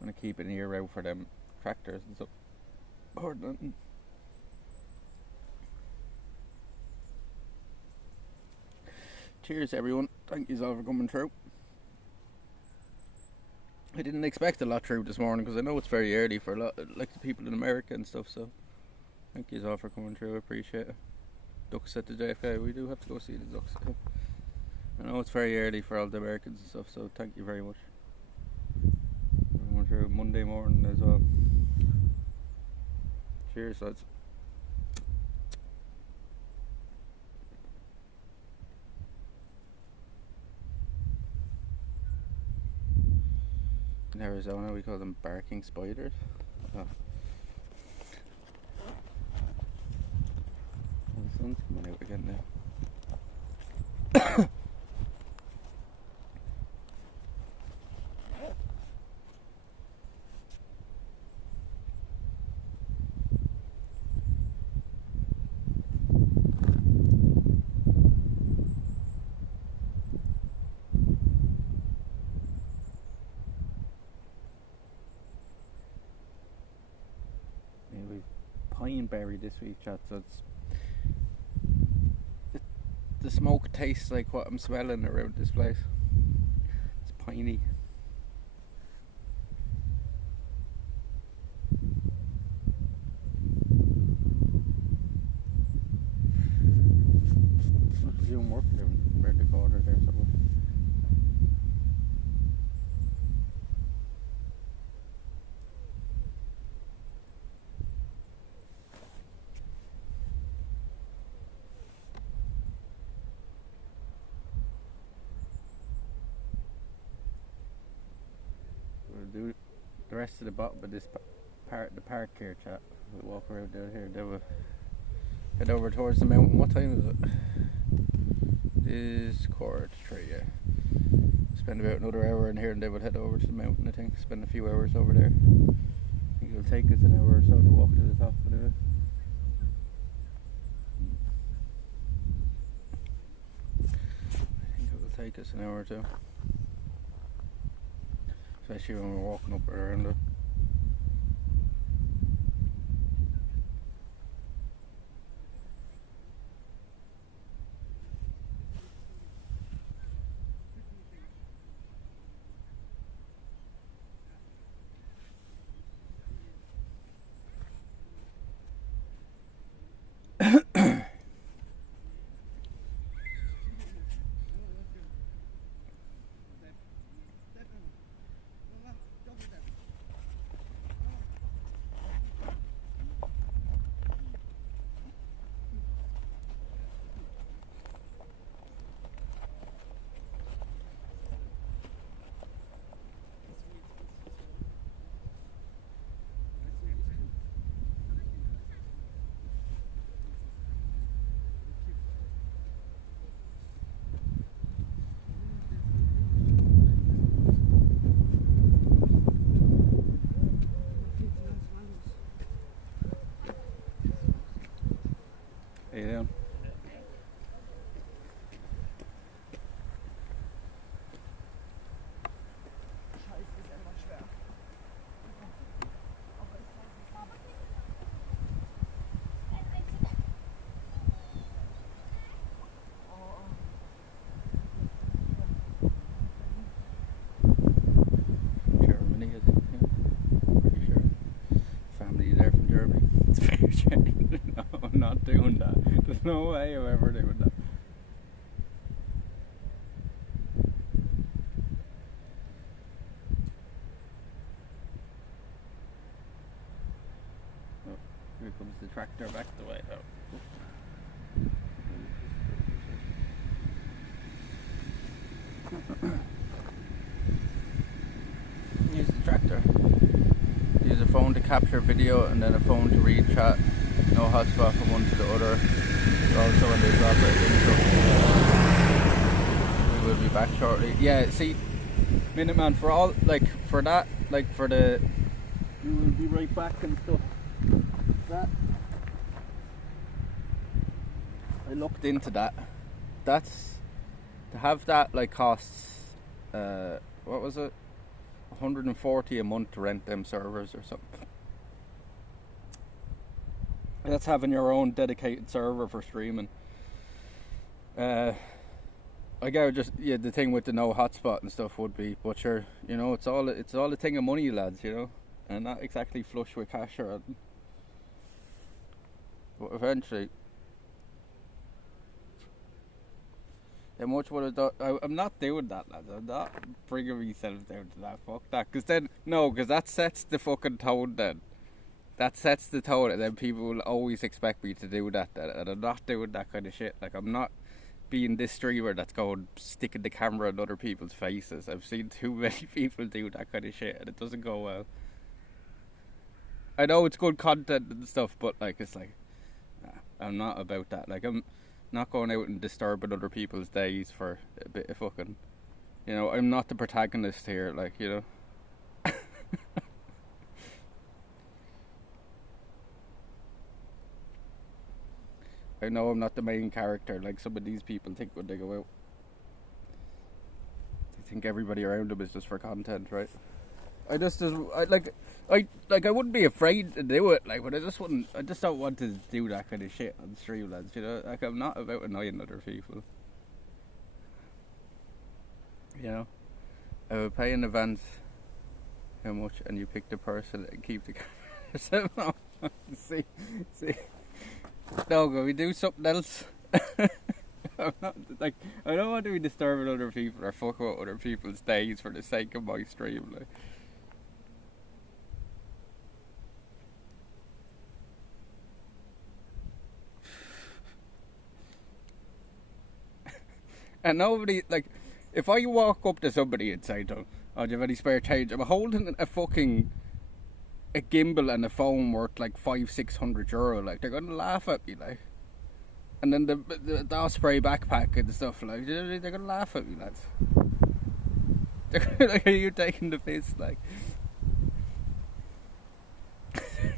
I'm gonna keep an ear out for them tractors and stuff. Or nothing. Cheers, everyone. Thank you all for coming through. I didn't expect a lot through this morning because I know it's very early for a lot, like the people in America and stuff. So, thank you all for coming through. I appreciate it. Ducks at the JFK. We do have to go see the ducks. I know it's very early for all the Americans and stuff. So, thank you very much. We're going through Monday morning as well. Cheers, lads. In Arizona, we call them barking spiders. Oh. The sun's coming out again now. Pineberry this week, chat, so the smoke tastes like what I'm smelling around this place. It's piney. Must be doing work there around the corner there somewhere. Do the rest of the bottom of this part, the park here, chat. We'll walk around down here. Then we'll head over towards the mountain. What time is it? This 2:45, yeah. Spend about another hour in here, and then we'll head over to the mountain. I think spend a few hours over there. I think it'll take us an hour or so to walk to the top of it. I think it will take us an hour or two. Especially when we're walking up around it. doing that. There's no way I'm ever doing that. Oh, here comes the tractor back the way out. Use the tractor. Use a phone to capture video and then a phone to read chat. No hotspot from one to the other. Also when they drop it in, so we will be back shortly. Yeah, see, Minuteman, for all, like, for that, like, for the, we will be right back and stuff. That, I looked into that. That's, to have that, like, costs, what was it? 140 a month to rent them servers or something. That's having your own dedicated server for streaming. I gotta just, yeah, the thing with the no hotspot and stuff would be, but sure, you know, it's all a thing of money, lads, you know, and not exactly flush with cash or anything. But eventually, how much would I do? I'm not doing that, lads. I'm not bringing myself down to that. Fuck that. Because that sets the fucking tone then. That sets the tone, and then people will always expect me to do that. And I'm not doing that kind of shit. Like, I'm not being this streamer that's going sticking the camera in other people's faces. I've seen too many people do that kind of shit, and it doesn't go well. I know it's good content and stuff, but, like, it's like, nah, I'm not about that. Like, I'm not going out and disturbing other people's days for a bit of fucking, you know, I'm not the protagonist here, like, you know. I know I'm not the main character like some of these people think when they go out. They think everybody around them is just for content, right? I wouldn't be afraid to do it, like, but I just don't want to do that kind of shit on stream, lads, you know? Like, I'm not about annoying other people. You know? I would pay in advance how much, and you pick the person and keep the camera. See? No, can we do something else? I'm not, like, I don't want to be disturbing other people or fuck with other people's days for the sake of my stream, like. And nobody, like, if I walk up to somebody and say to them, oh, do you have any spare change? I'm holding a gimbal and a phone worth like €500-600, like, they're gonna laugh at me, like. And then the Osprey backpack and stuff, like, they're gonna laugh at me, lads. They're like, are you taking the piss, like?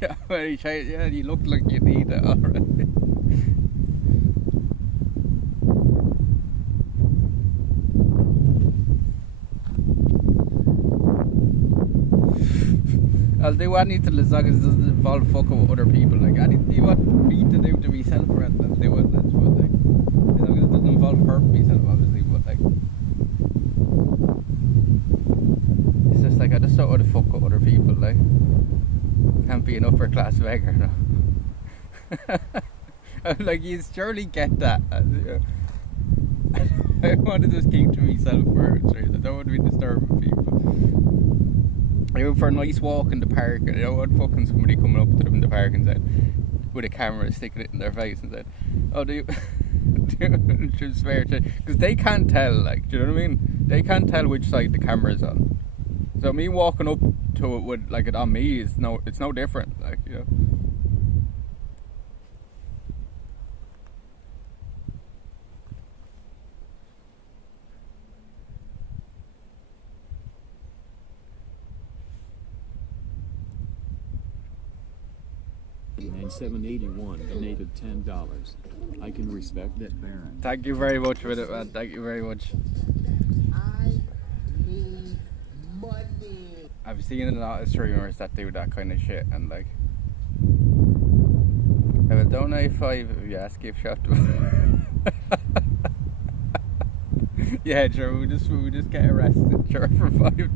Yeah, you look like you need it, alright. I'll do anything as long as it doesn't involve fucking with other people. Like, anything you want me to do to myself, I'll do it. That's what, like, as long as it doesn't involve hurting myself, obviously. But, like, it's just like, I just don't want to fuck with other people. Like, can't be an upper class beggar, no. I'm like, you surely get that. I want to just keep to myself first. Right? I don't want to be disturbing people. I went for a nice walk in the park, and I don't want fucking somebody coming up to them in the park and said, with a camera, sticking it in their face and said, oh, do you spare change? Because they can't tell, like, do you know what I mean? They can't tell which side the camera's on. So me walking up to it with, like, it on me it's no different, like, you know. And 781 donated $10. I can respect that, Baron. Thank you very much for it, man. Thank you very much. I need money. I've seen a lot of streamers that do that kind of shit, and, like, I will donate 5 if you ask gift shop to yeah, sure, we just get arrested, sure, for $5.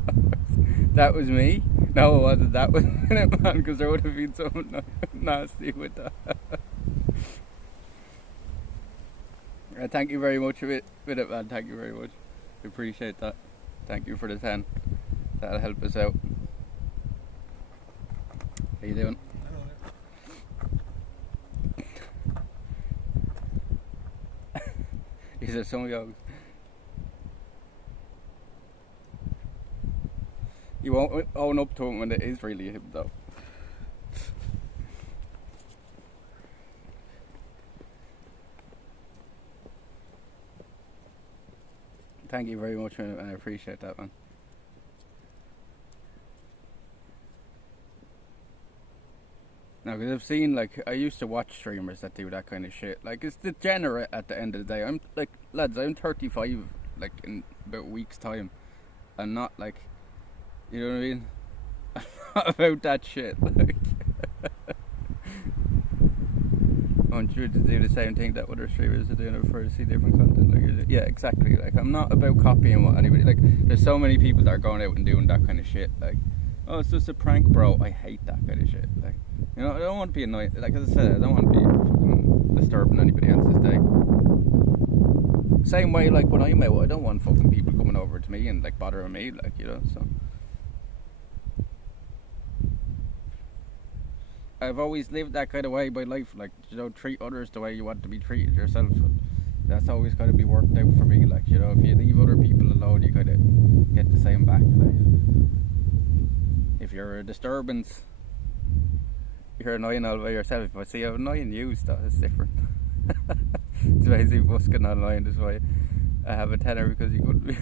That was me? No, it wasn't. That was Minuteman, because there would have been something nasty with that. Thank you very much with it, man. Thank you very much. Appreciate that. Thank you for the 10. That'll help us out. How you doing? He said some yogs. You won't own up to him when it is really him though. Thank you very much, man. I appreciate that, man. No, because I've seen, like, I used to watch streamers that do that kind of shit. Like, it's degenerate at the end of the day. I'm, like, lads, I'm 35, like, in about a week's time. And not, like, you know what I mean? Not about that shit, like. I want you to do the same thing that other streamers are doing for see different content. Like, yeah, exactly. Like, I'm not about copying what anybody. Like, there's so many people that are going out and doing that kind of shit. Like, oh, it's just a prank, bro. I hate that kind of shit. Like, you know, I don't want to be annoying. Like as I said, I don't want to be fucking disturbing anybody else's day. Same way, like when I'm out, I don't want fucking people coming over to me and like bothering me. Like, you know, so. I've always lived that kind of way by life, like, you know, treat others the way you want to be treated yourself. That's always got to be worked out for me, like, you know, if you leave other people alone, you kind of get the same back. Like, if you're a disturbance, you're annoying all by yourself. If I see how annoying you, it's different. It's basically busking online, that's why I have a tenner, because you couldn't be.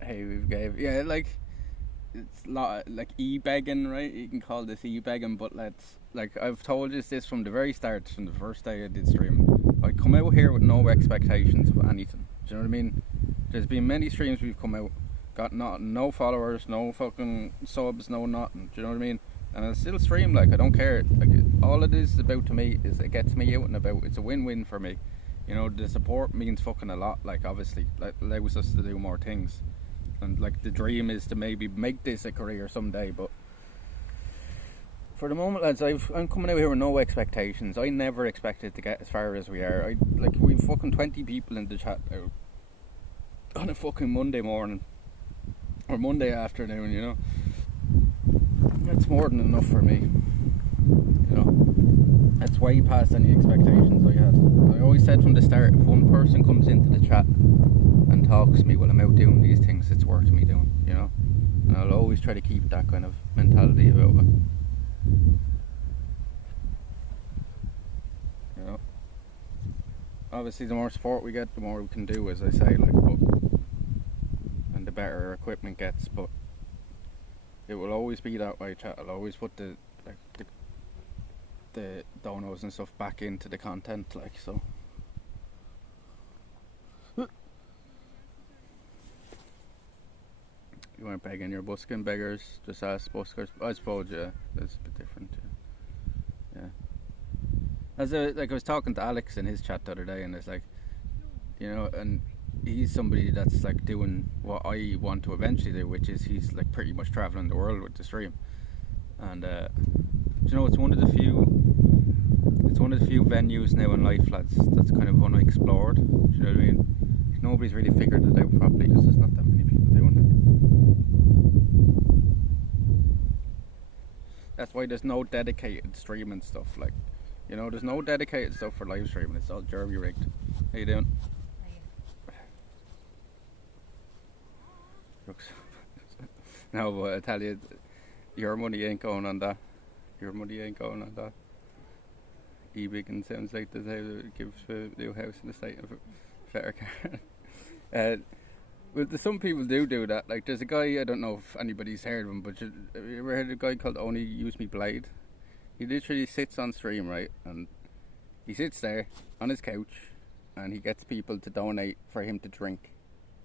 Hey, we've gave, yeah, like, it's a lot like e-begging, right? You can call this e-begging, but let's, like, I've told you this from the very start, from the first day I did streaming. I come out here with no expectations of anything. Do you know what I mean? There's been many streams we've come out, got no followers, no fucking subs, no nothing. Do you know what I mean? And I still stream, like, I don't care. Like, all it is about to me is it gets me out and about. It's a win-win for me. You know, the support means fucking a lot. Like, obviously, like, allows us to do more things. And like the dream is to maybe make this a career someday, but for the moment, lads, I'm coming out here with no expectations. I never expected to get as far as we are. We've fucking 20 people in the chat now on a fucking Monday morning or Monday afternoon, you know. That's more than enough for me, you know. That's way past any expectations I had. I always said from the start, if one person comes into the chat and talks to me while I'm out doing these things, it's worth me doing, you know. And I'll always try to keep that kind of mentality about it, you know. Obviously the more support we get, the more we can do, as I say, like, but, and the better our equipment gets. But it will always be that way, chat. I'll always put the donos and stuff back into the content, like, so. You weren't begging, you're busking beggars, just ask buskers. I suppose, yeah, that's a bit different, yeah. Like I was talking to Alex in his chat the other day, and it's like, you know, and he's somebody that's like doing what I want to eventually do, which is he's like pretty much traveling the world with the stream. And you know, it's one of the few venues now in life, lads, that's kind of unexplored. Do you know what I mean? Nobody's really figured it out properly because there's not that many people doing it. That's why there's no dedicated streaming stuff. Like, you know, there's no dedicated stuff for live streaming. It's all jerky rigged. How you doing? No, but I tell you, your money ain't going on that. Your money ain't going on that. E-Beacon sounds like there's how to give a new house in the state of fair car. Well, some people do that. Like, there's a guy, I don't know if anybody's heard of him, but have you ever heard of a guy called Only Use Me Blade? He literally sits on stream, right, and he sits there on his couch and he gets people to donate for him to drink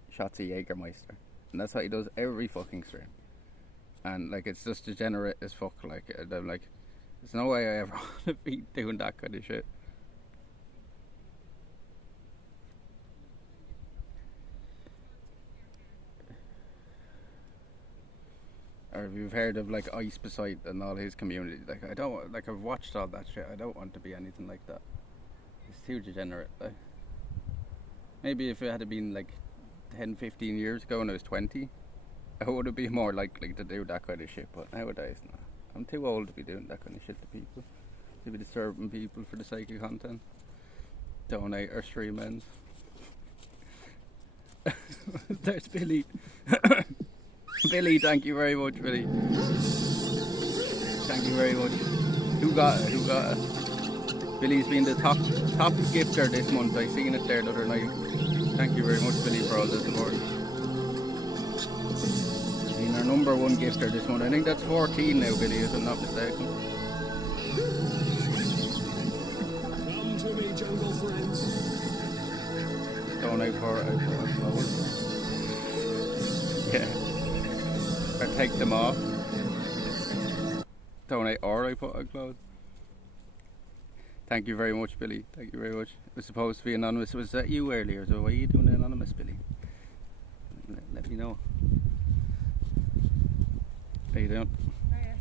shots of Jägermeister, and that's what he does every fucking stream. And like, it's just degenerate as fuck. Like, I'm like, there's no way I ever want to be doing that kind of shit. or if you've heard of like Ice Beside and all his community, like I don't like, I've watched all that shit. I don't want to be anything like that. It's too degenerate. Like, maybe if it had been like 10, 15 years ago when I was 20, I would have been more likely to do that kind of shit. But nowadays, no. I'm too old to be doing that kind of shit to people. To be disturbing people for the sake of content. Donate or stream ends. There's Billy. Billy, thank you very much, Billy. Thank you very much. Who got it? Who got it? Billy's been the top gifter this month. I seen it there the other night. Thank you very much, Billy, for all the support. Been our number one gifter this month. I think that's 14 now, Billy, if I'm not mistaken. Come to me, jungle friends. Donate for clothes. Yeah. Or take them off. Donate or I put on clothes. Thank you very much, Billy. Thank you very much. It was supposed to be anonymous. Was that you earlier? So why are you doing anonymous, Billy? Let me know. How you doing? Hiya.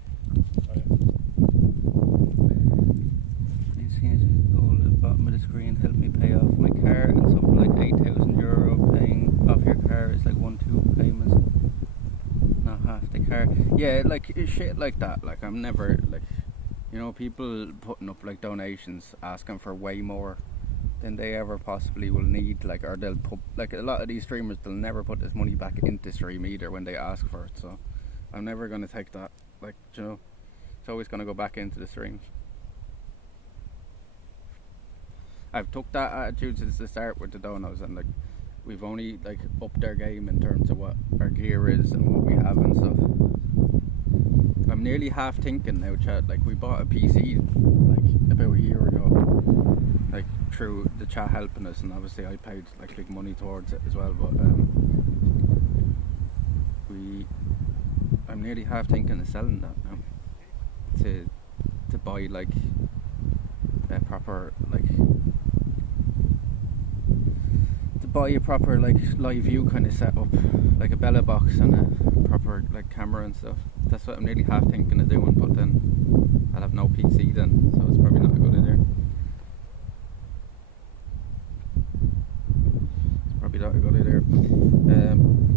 Please change the goal at the bottom of the screen. Help me pay off my car, and something like €8,000 paying off your car is like 1-2 payments. Not half the car. Yeah, like shit like that. Like I'm never like, you know, people putting up like donations asking for way more than they ever possibly will need. Like, or they'll put like a lot of these streamers, they'll never put this money back into stream either when they ask for it. So I'm never gonna take that. Like, you know, it's always gonna go back into the streams. I've took that attitude since the start with the donos, and like we've only like upped our game in terms of what our gear is and what we have and stuff. I'm nearly half thinking now, chat, like we bought a PC like about a year ago, like through the chat helping us, and obviously I paid like big money towards it as well, but I'm nearly half thinking of selling that now to buy like a proper like a proper like live view kind of setup, like a Bella box and a proper like camera and stuff. That's what I'm nearly half thinking of doing, but then I'll have no PC then, so it's probably not a good idea. It's probably not a good idea.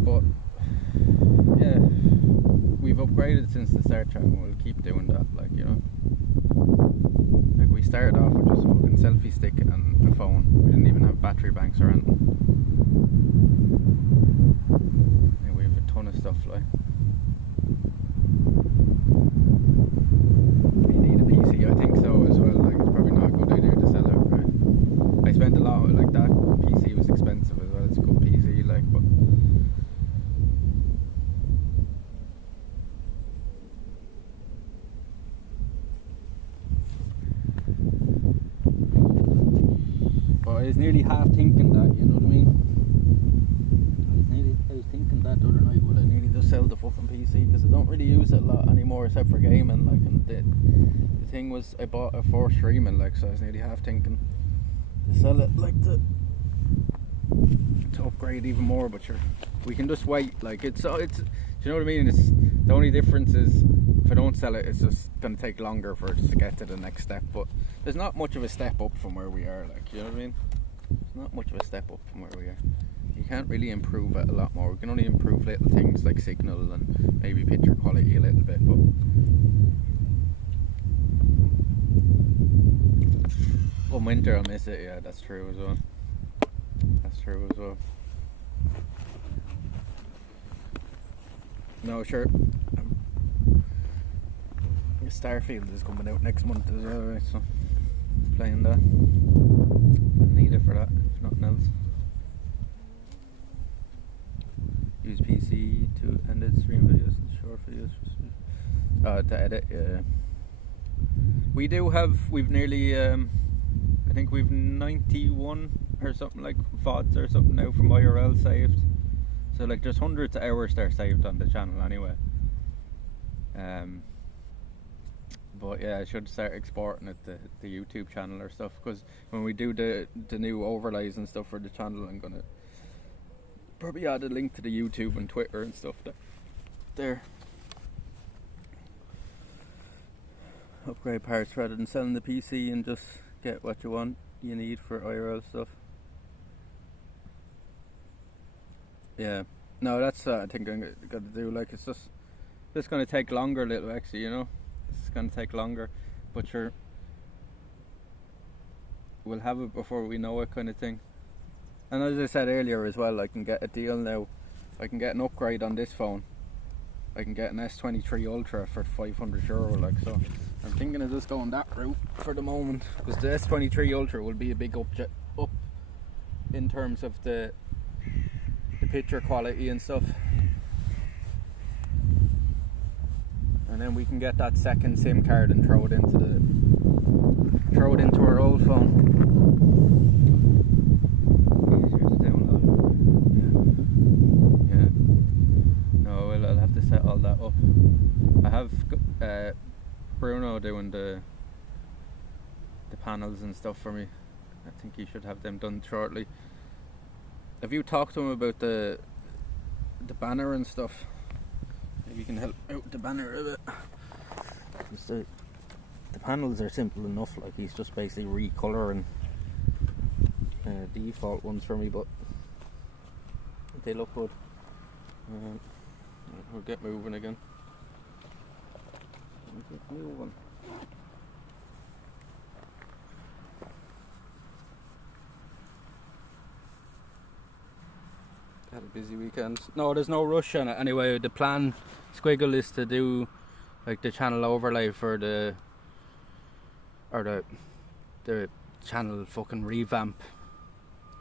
But yeah, we've upgraded since the start, chat, and we'll keep doing that. Like, you know, like we started off with just a fucking selfie stick and a phone. We didn't even have battery banks or anything. And we have a ton of stuff like. You need a PC, I think so as well. Like, it's probably not a good idea to sell it, right? I spent a lot, like that PC was expensive as well. It's a good PC, like, but I was nearly half thinking that, you know what I mean? I was thinking that the other night, will I nearly just sell the fucking PC, because I don't really use it a lot anymore except for gaming, like, and the thing was I bought it for streaming, like, so I was nearly half thinking to sell it, like, to upgrade even more, but sure, we can just wait, like, it's do you know what I mean? It's the only difference is if I don't sell it, it's just gonna take longer for us to get to the next step, but there's not much of a step up from where we are, like, you know what I mean? There's not much of a step up from where we are. You can't really improve it a lot more. We can only improve little things like signal and maybe picture quality a little bit, but one winter I'll miss it, yeah, that's true as well. That's true as well. No, sure. Starfield is coming out next month as well, right? So playing that. I need it for that, if nothing else. Use PC to edit stream videos and short videos. To edit, yeah. We do have, we've nearly, I think we've 91 or something like VODs or something now from IRL saved. So like there's hundreds of hours there saved on the channel anyway. But yeah, I should start exporting it to the YouTube channel or stuff, because when we do the new overlays and stuff for the channel, I'm gonna probably add a link to the YouTube and Twitter and stuff there. upgrade parts rather than selling the PC and just get what you need for IRL stuff. Yeah, no, that's I think I'm gonna do. Like, it's just gonna take longer a little, actually, you know. It's gonna take longer, but we'll have it before we know it, kind of thing. And as I said earlier as well, I can get a deal now. I can get an upgrade on this phone. I can get an S23 Ultra for €500, like, so I'm thinking of just going that route for the moment, because the S23 Ultra will be a big up in terms of the picture quality and stuff. And then we can get that second SIM card and throw it into our old phone. Easier to download. Yeah. No, I'll have to set all that up. I have Bruno doing the panels and stuff for me. I think he should have them done shortly. Have you talked to him about the banner and stuff? Maybe you can help out with the banner a bit. The panels are simple enough, like he's just basically recolouring default ones for me, but they look good. We'll get moving again. Had a busy weekend. No, there's no rush on it. Anyway, the plan, Squiggle, is to do like the channel overlay for the channel fucking revamp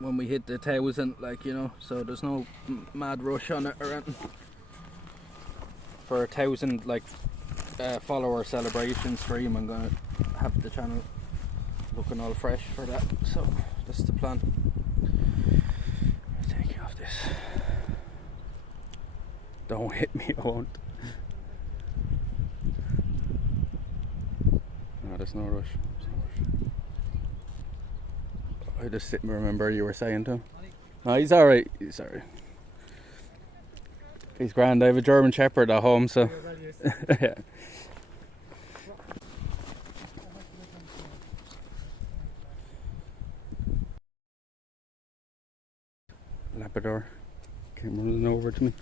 when we hit the 1,000, like, you know. So there's no mad rush on it or anything. For 1,000 like follower celebration stream, I'm gonna have the channel looking all fresh for that. So that's the plan. Take off this. Don't hit me, I won't. No, there's no rush. I just didn't remember you were saying to him. No, he's alright. He's alright. He's grand. I have a German Shepherd at home, so yeah. Labrador came running over to me.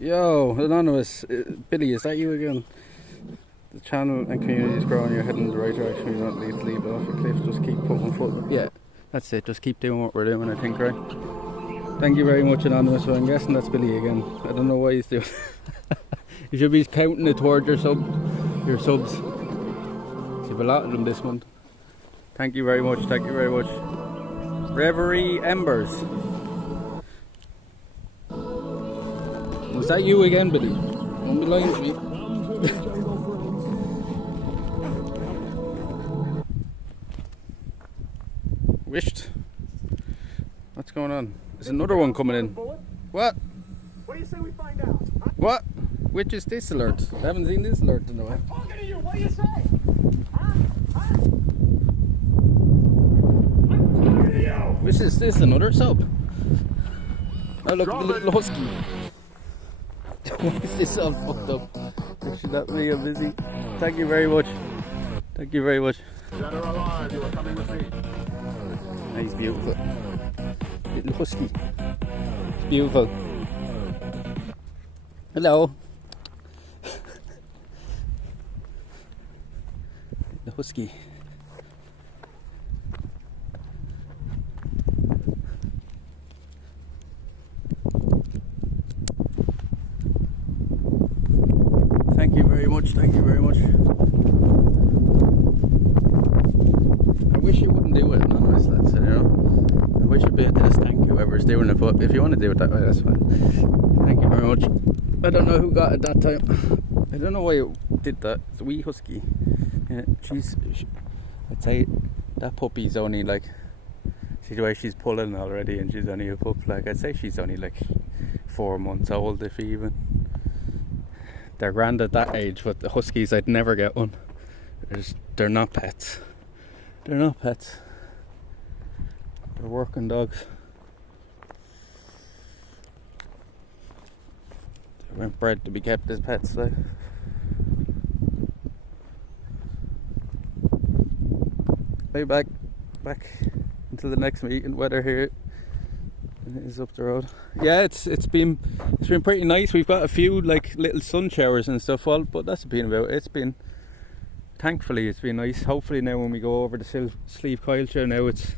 Yo, Anonymous, Billy, is that you again? The channel and community is growing, you're heading in the right direction, you don't need to leave it off a cliff, just keep putting foot. Yeah, that's it, just keep doing what we're doing, I think, right? Thank you very much, Anonymous. So I'm guessing that's Billy again. I don't know why he's doing you should be counting it towards your subs. You have a lot of them this month. Thank you very much, thank you very much. Reverie Embers. Was that you again, Billy? Don't be lying to me. Wished. What's going on? There's another one coming in. What? What do you say we find out? Huh? What? Which is this alert? I haven't seen this alert in a while. I'm talking to you. What do you say? Huh? I'm talking to you. Which is this? Another sub? Oh, look at the little husky. Why is this all fucked up? Should that be a busy? Thank you very much. Thank you very much. Dead or alive, you are coming with me. He's beautiful. Little husky. It's beautiful. Hello. The husky. Thank you very much, thank you very much. I wish you wouldn't do it, anonymous lads, you know. I wish you'd be able to just thank whoever's doing it, but if you want to do it that way, that's fine. Thank you very much. I don't know who got it that time. I don't know why it did that. It's a wee husky. Yeah, I'd say that puppy's only like, see the way she's pulling already, and she's only a pup. Like, I'd say she's only like 4 months old, if even. They're grand at that age, but the huskies, I'd never get one. They're not pets. They're not pets. They're working dogs. They weren't bred to be kept as pets, like. Way back until the next meeting. Weather here is up the road. Yeah, it's been pretty nice. We've got a few like little sun showers and stuff, but that's been about it. Thankfully it's been nice. Hopefully now when we go over the Slieve Coil show now it's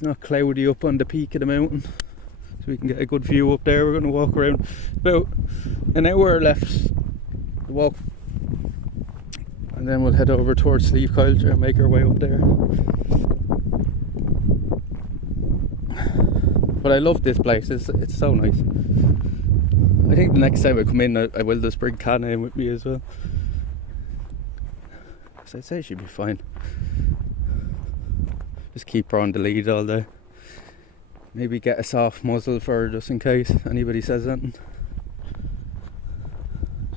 not cloudy up on the peak of the mountain, so we can get a good view up there. We're going to walk around about an hour left to walk, and then we'll head over towards Slieve Coil and make our way up there. But I love this place. It's so nice. I think the next time I come in I will just bring Kana in with me as well, because I'd say she'd be fine. Just keep her on the lead all day. Maybe get a soft muzzle for her just in case anybody says anything.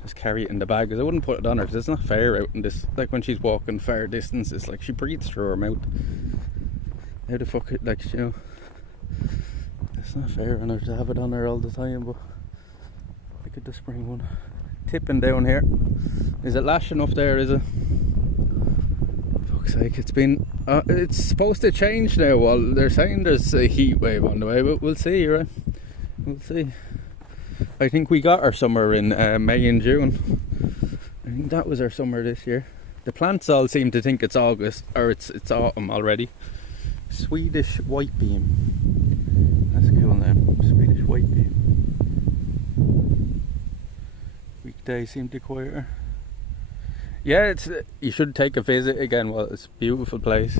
Just carry it in the bag, because I wouldn't put it on her because it's not fair out in this, like when she's walking far distances, like she breathes through her mouth. How the fuck it, like, you know, it's not fair on her to have it on her all the time. But I could just bring one. Tipping down here. Is it lashing up there, is it? Fuck's sake, it's supposed to change now. Well, they're saying there's a heat wave on the way, but we'll see, right? We'll see. I think we got our summer in May and June. I think that was our summer this year. The plants all seem to think it's August, or it's autumn already. Swedish white beam. That's a cool name. Swedish white beam. Weekdays seem to be quieter. Yeah, you should take a visit again. Well, it's a beautiful place.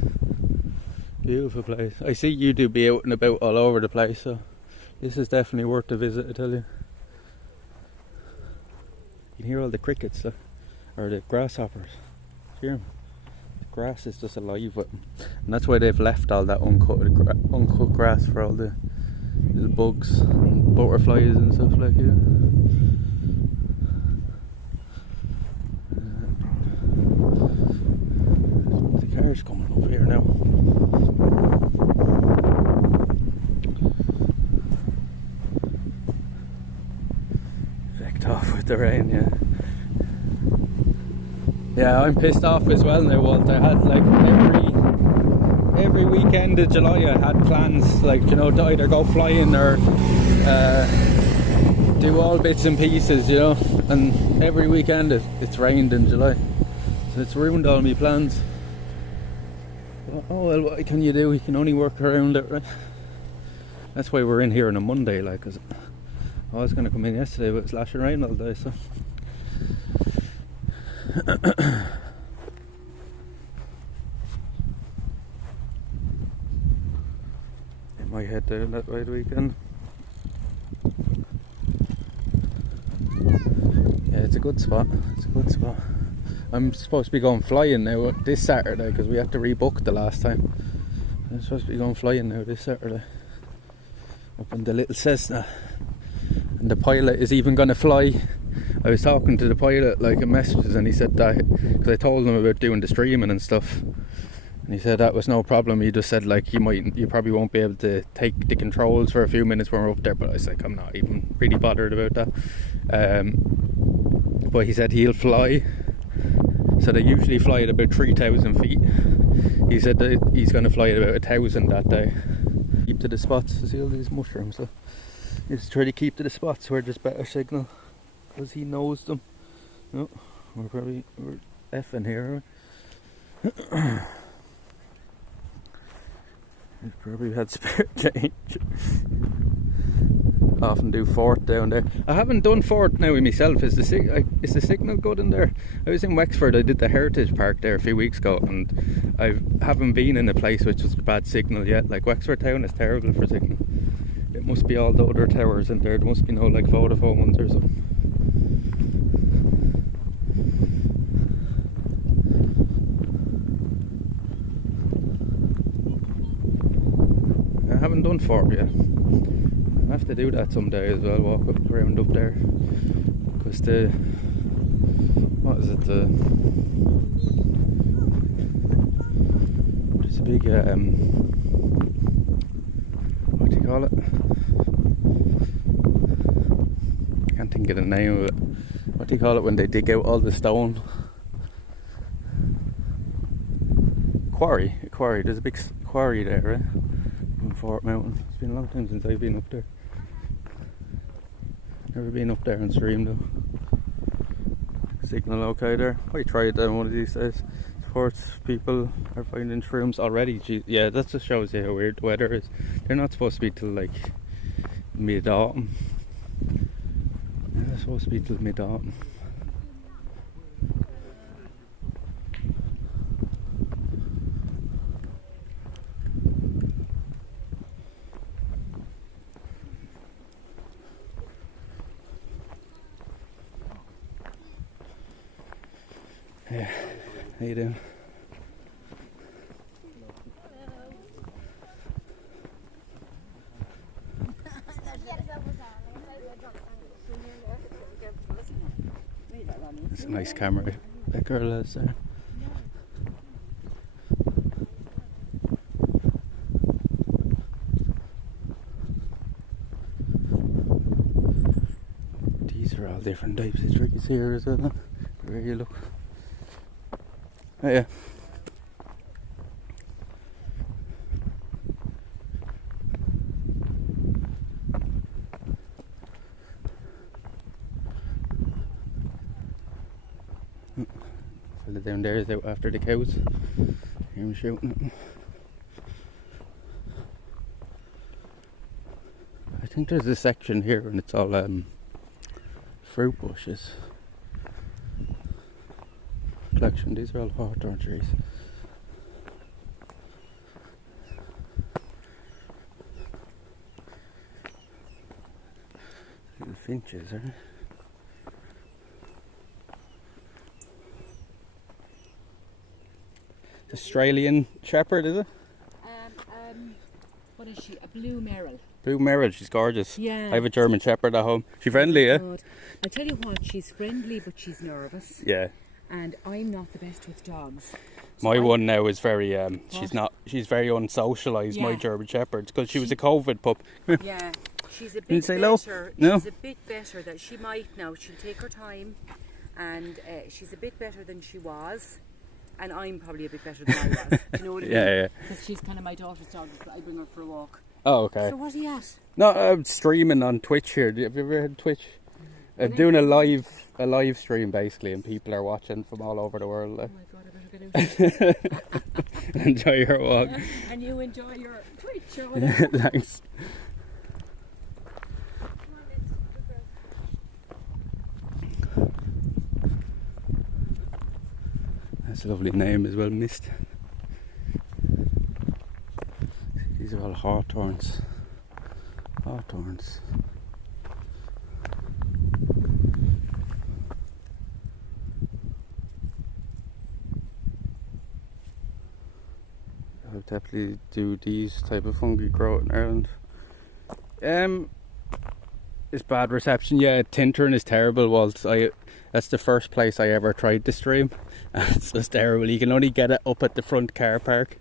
Beautiful place. I see you do be out and about all over the place, so this is definitely worth a visit, I tell you. You can hear all the crickets, or the grasshoppers. Hear them? The grass is just alive with them, and that's why they've left all that uncut grass for all the little bugs, and butterflies and stuff like that. The car's coming up here now. Fecked off with the rain, yeah. Yeah, I'm pissed off as well now, Walt. I had like every weekend of July I had plans, like, you know, to either go flying or do all bits and pieces, you know, and every weekend it's rained in July, so it's ruined all my plans. But, oh well, what can you do? You can only work around it, right? That's why we're in here on a Monday, like, cause I was going to come in yesterday, but it's lashing rain all day, so I might head down that way the weekend. Yeah, it's a good spot. It's a good spot. I'm supposed to be going flying now this Saturday, because we had to rebook the last time. I'm supposed to be going flying now this Saturday up in the little Cessna, and the pilot is even going to fly. I was talking to the pilot like in messages, and he said that, because I told him about doing the streaming and stuff, and he said that was no problem. He just said like you probably won't be able to take the controls for a few minutes when we're up there, but I was like, I'm not even really bothered about that. But he said he'll fly, so they usually fly at about 3,000 feet. He said that he's going to fly at about 1,000 that day. Keep to the spots. See all these mushrooms, so you just try to keep to the spots where there's better signal, because he knows them. No, we're effing here. We've probably had spare change. Often do Fort down there. I haven't done Fort now with myself. Is the signal good in there? I was in Wexford. I did the Heritage Park there a few weeks ago, and I haven't been in a place which was bad signal yet. Like Wexford town is terrible for signal. It must be all the other towers in there. There must be no like Vodafone ones or something. I haven't done Fort yet. I have to do that someday as well. Walk up around up there, because there's a big what do you call it? I can't think of the name of it. What do you call it when they dig out all the stone? A quarry. quarry. There's a big quarry there, right? On Fort Mountain. It's been a long time since I've been up there. Never been up there on stream though. Signal okay there. I try it down one of these days. Reports people are finding shrooms already. Yeah, that just shows you how weird the weather is. They're not supposed to be till like mid-autumn. Yeah, they're supposed to be till mid-autumn. Yeah, how you doing? It's a nice camera that girl has there. These are all different types of trees here as well, where you look. Oh yeah. Fella down there is out after the cows. Hear him shooting at them. I think there's a section here and it's all fruit bushes. Collection. These are all hawthorn trees. Little finches, aren't they? Australian Shepherd, is it? What is she? A blue Merrill. Blue Merrill, she's gorgeous. Yeah. I have a German Shepherd at home. She friendly, yeah? God. I'll tell you what, she's friendly but she's nervous. Yeah. And I'm not the best with dogs. My one now is very, she's very unsocialised, Yeah. my German Shepherd, because she was a COVID pup. Yeah, she's a Can you bit say better. hello? No. She's a bit better that she might now. She'll take her time, and she's a bit better than she was. And I'm probably a bit better than I was. Do you know what I mean? Yeah. Because she's kind of my daughter's dog. I bring her for a walk. Oh, okay. So what are you at? No, I'm streaming on Twitch here. Have you ever heard of Twitch? I'm doing a live stream basically, and people are watching from all over the world. Oh my god, I better get out. Enjoy your walk. And you enjoy your Twitch or whatever. Thanks. That's a lovely name as well, Mist. These are all hawthorns. Hawthorns. I'll definitely do these type of fungi grow in Ireland. It's bad reception. Yeah, Tintern is terrible. That's the first place I ever tried to stream, and it's just terrible. You can only get it up at the front car park,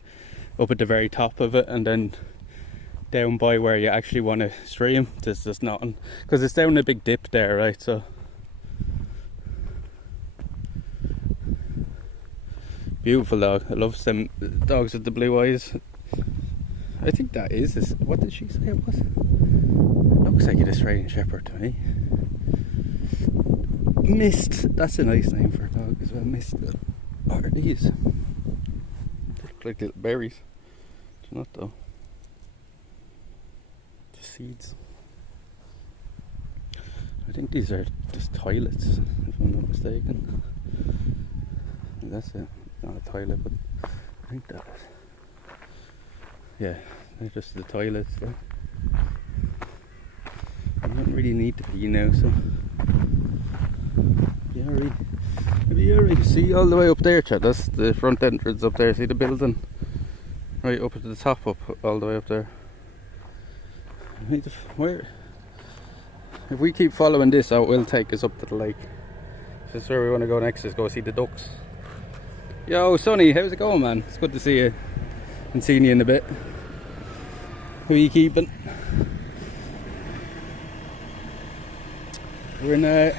up at the very top of it, and then down by where you actually want to stream, there's just nothing, because it's down a big dip there, right? So beautiful dog. I love them dogs with the blue eyes. I think that is this. What did she say it was? Looks like an Australian Shepherd to me. Mist. That's a nice name for a dog as well. Mist. What are these? They look like little berries. It's not though. Just seeds. I think these are just toilets, if I'm not mistaken. That's it. Not a toilet, but I think that is. Yeah, they're just the toilets there. I don't really need to pee now, so you already see all the way up there, Chad. That's the front entrance up there. See the building right up at the top, up all the way up there. Where? If we keep following this, it will take us up to the lake. This is where we want to go next. Is go see the ducks. Yo, Sonny, how's it going, man? It's good to see you. Haven't seen you in a bit. Who are you keeping? We're in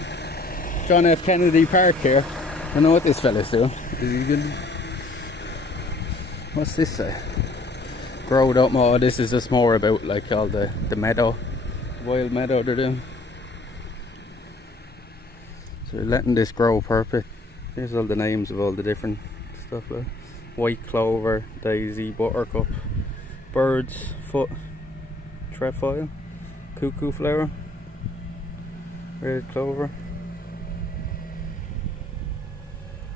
John F. Kennedy Park here. I don't know what this fella's doing. Is he good? What's this say? Growed up more. This is just more about like all the meadow, wild meadow they're doing. So they're letting this grow perfect. Here's all the names of all the different stuff like white clover, daisy, buttercup, bird's foot, trefoil, cuckoo flower, red clover.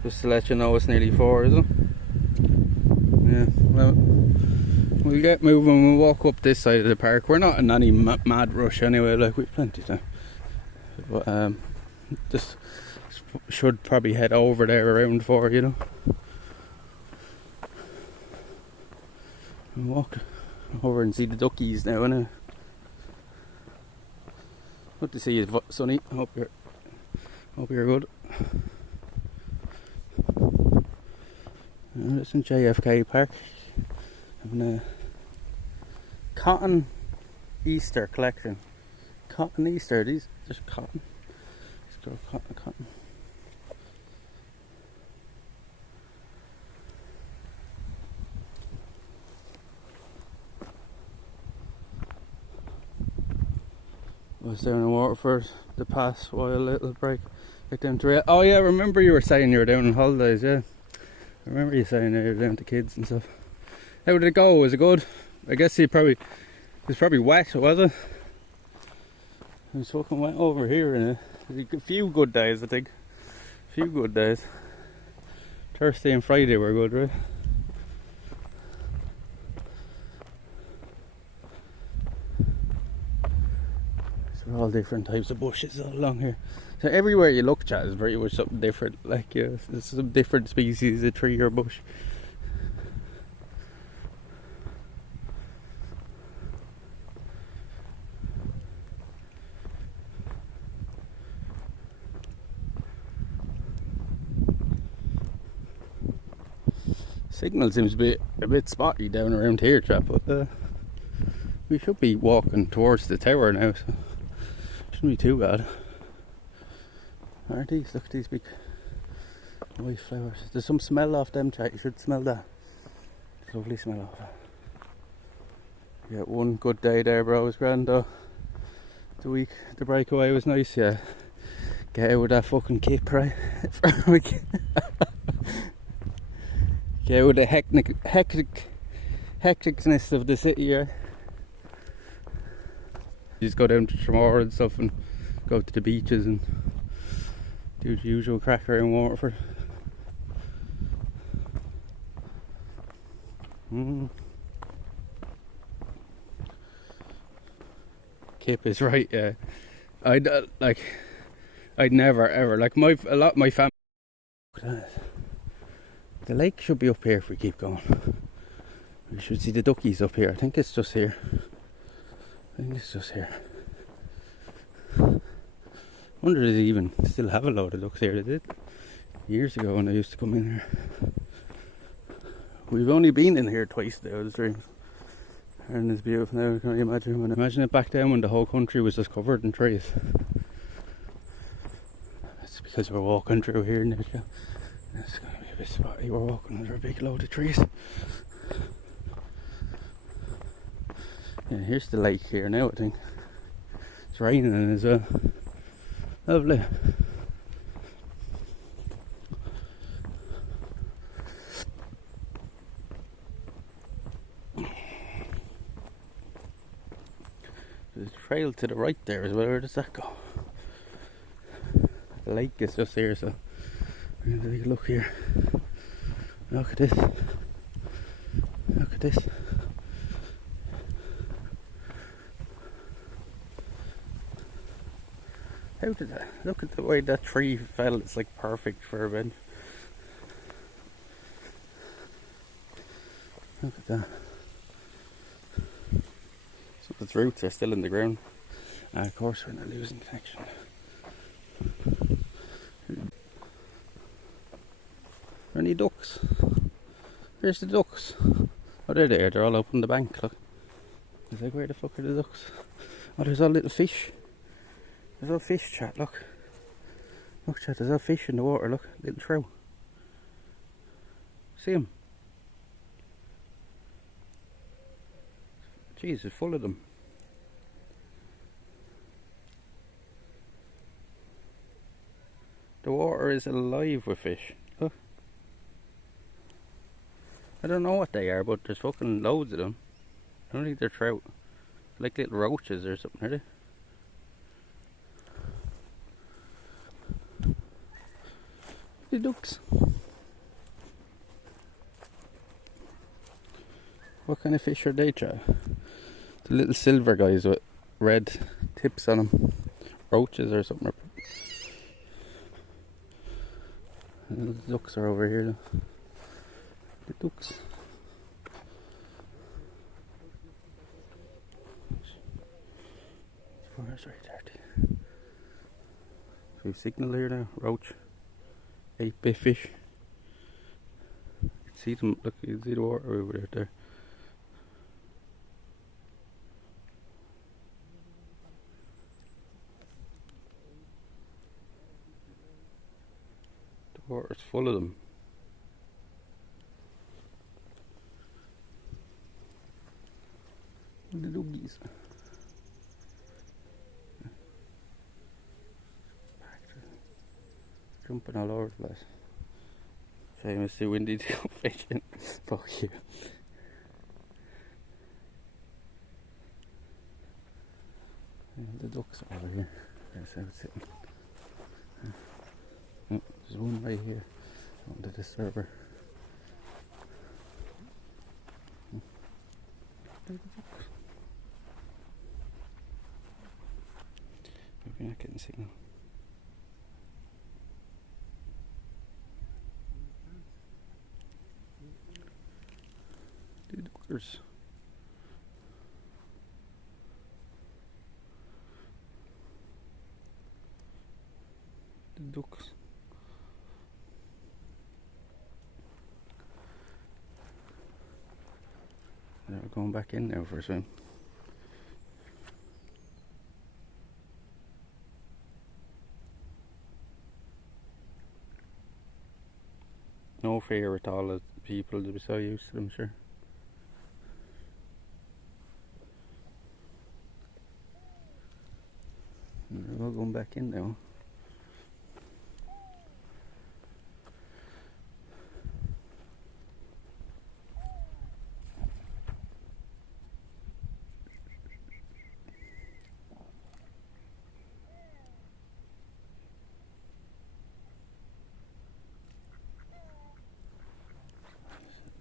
Just to let you know it's nearly 4, is it? Yeah, well, we'll get moving. We'll walk up this side of the park. We're not in any mad rush anyway, like we've plenty of time. But just should probably head over there around 4, you know. And walk over and see the duckies now, innit? Good to see you, Sonny. Hope you're good. It's in JFK Park. Having a cotton Easter collection. Cotton Easter, these just cotton. Let's go cotton. I was down in Waterford the past while, a little break. Get down to it. Oh yeah, remember you were saying you were down on holidays, yeah. I remember you saying you were down to kids and stuff. How did it go? Was it good? I guess it was probably wet, was it? It was fucking wet over here, and a few good days, I think. A few good days. Thursday and Friday were good, right? So all different types of bushes all along here. So everywhere you look, chat, is pretty much something different. Like, yeah, there's some different species of tree or bush. Signal seems to be a bit spotty down around here, chap, but we should be walking towards the tower now, so shouldn't be too bad. Aren't these? Look at these big white flowers. There's some smell off them, chat. You should smell that. Lovely smell off that. Yeah, one good day there, bro. It was grand though. The breakaway was nice, yeah. Get out with that fucking kip, right? Get out with the hecticness of the city, yeah. You just go down to Tremor and stuff and go to the beaches and do the usual crack around Waterford. Kip is right, yeah. I'd never ever, like, a lot of my family. The lake should be up here if we keep going. We should see the duckies up here. I think it's just here. Wonder if they even still have a load of ducks here. They did years ago when I used to come in here. We've only been in here twice now, the dreams. And it's beautiful now, can you imagine? Imagine it back then when the whole country was just covered in trees. It's because we're walking through here now. It's going to be a bit spotty. We're walking under a big load of trees. Yeah, here's the lake here now, I think. It's raining as well. Lovely. There's a trail to the right there as well. Where does that go? The lake is just here, so we're going to take a look here. Look at this. Look at this. How did that? Look at the way that tree fell. It's like perfect for a bench. Look at that. So its roots are still in the ground. And of course we're not losing connection. Are any ducks? Where's the ducks? Oh, they're there. They're all up on the bank. Look. It's like, where the fuck are the ducks? Oh, there's all little fish. There's all fish, chat. Look. Look, chat. There's all fish in the water. Look, little trout. See them? Jeez, it's full of them. The water is alive with fish. Look. I don't know what they are, but there's fucking loads of them. I don't think they're trout. Like little roaches or something, are they? The ducks. What kind of fish are they, Chad? The little silver guys with red tips on them. Roaches or something. The little ducks are over here though. The ducks. Water's very dirty. So we've signal here now. Roach. 8-bit fish. You can see them, look, you can see the water over there. The water's full of them. The doggies. Jumping all over the place. Famous too windy to go fishing. Fuck you. Yeah, the ducks are over here. There's how it's sitting. Oh, there's one right here on the disturber. There's the ducks. Maybe not getting signal. The duckers. The ducks. They're going back in now for a swim. No fear at all of people, to be so used to them, sure. They're all going back in now.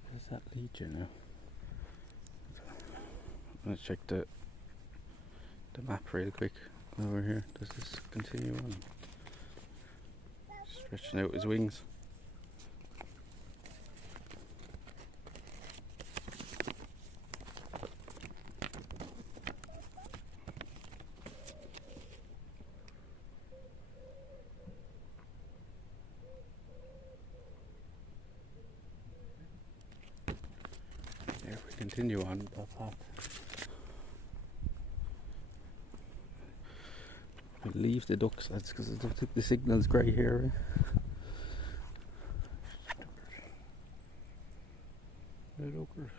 Where's that lead you now? Let's check the map real quick over here. Does this continue on? Stretching out his wings. There, if we continue on that path. We'll leave the ducks, that's because I don't think the signal's great here. The duckers.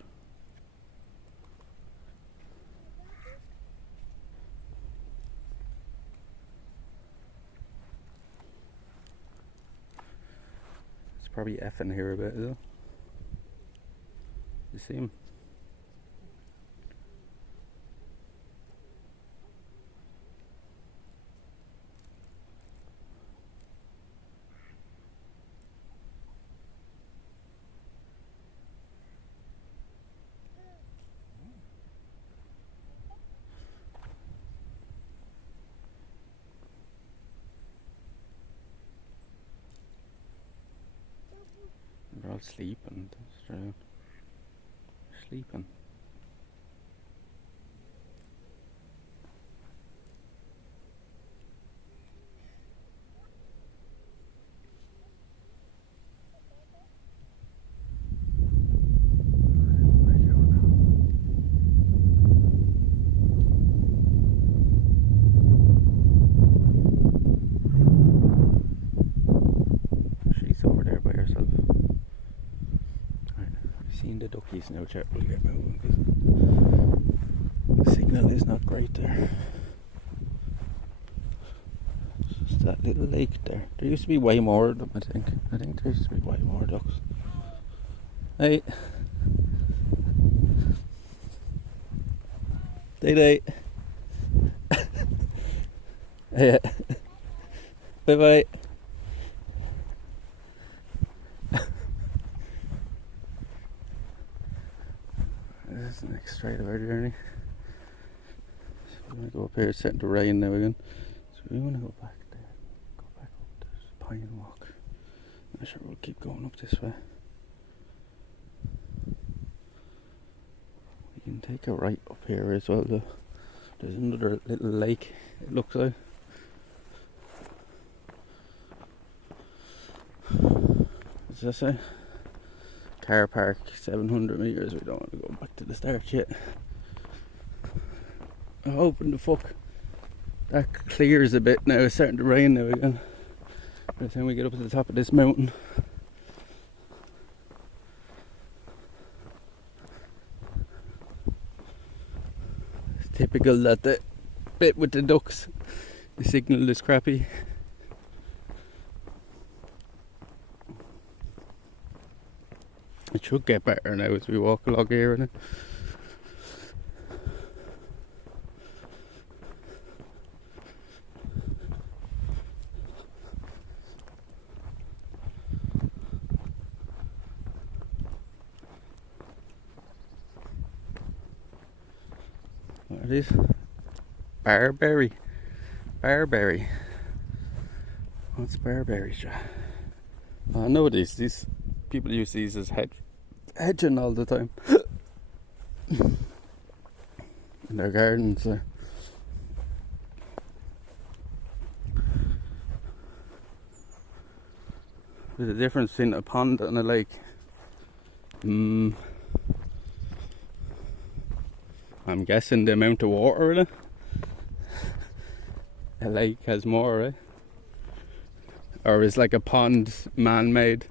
It's probably effing here a bit though. You see him? They're all sleeping. That's true. Sleeping. She's over there by herself. Right, I've seen the duckies now, chat. We'll get moving. The signal is not great there. It's just that little lake there. There used to be way more of them, I think. I think there used to be way more ducks. Hey. Day. Yeah. Bye bye. This is the next straight of our journey. So we're going to go up here. It's starting to rain now again. So we want to go back there. Go back up. There's Pine Walk. I'm not sure we'll keep going up this way. We can take a right up here as well though. There's another little lake, it looks like. What's that say? Car park 700 metres. We don't want to go back to the start yet. I'm hoping the fuck that clears a bit now. It's starting to rain now again. By the time we get up to the top of this mountain. It's typical that the bit with the ducks, the signal is crappy. It should get better now as we walk along here, innit? What are these? Barberry. What's barberry, Jack? I know these. These people use these as hedging all the time in their gardens. There's a difference between a pond and a lake. I'm guessing the amount of water in it. A lake has more, right? Or is like a pond man-made?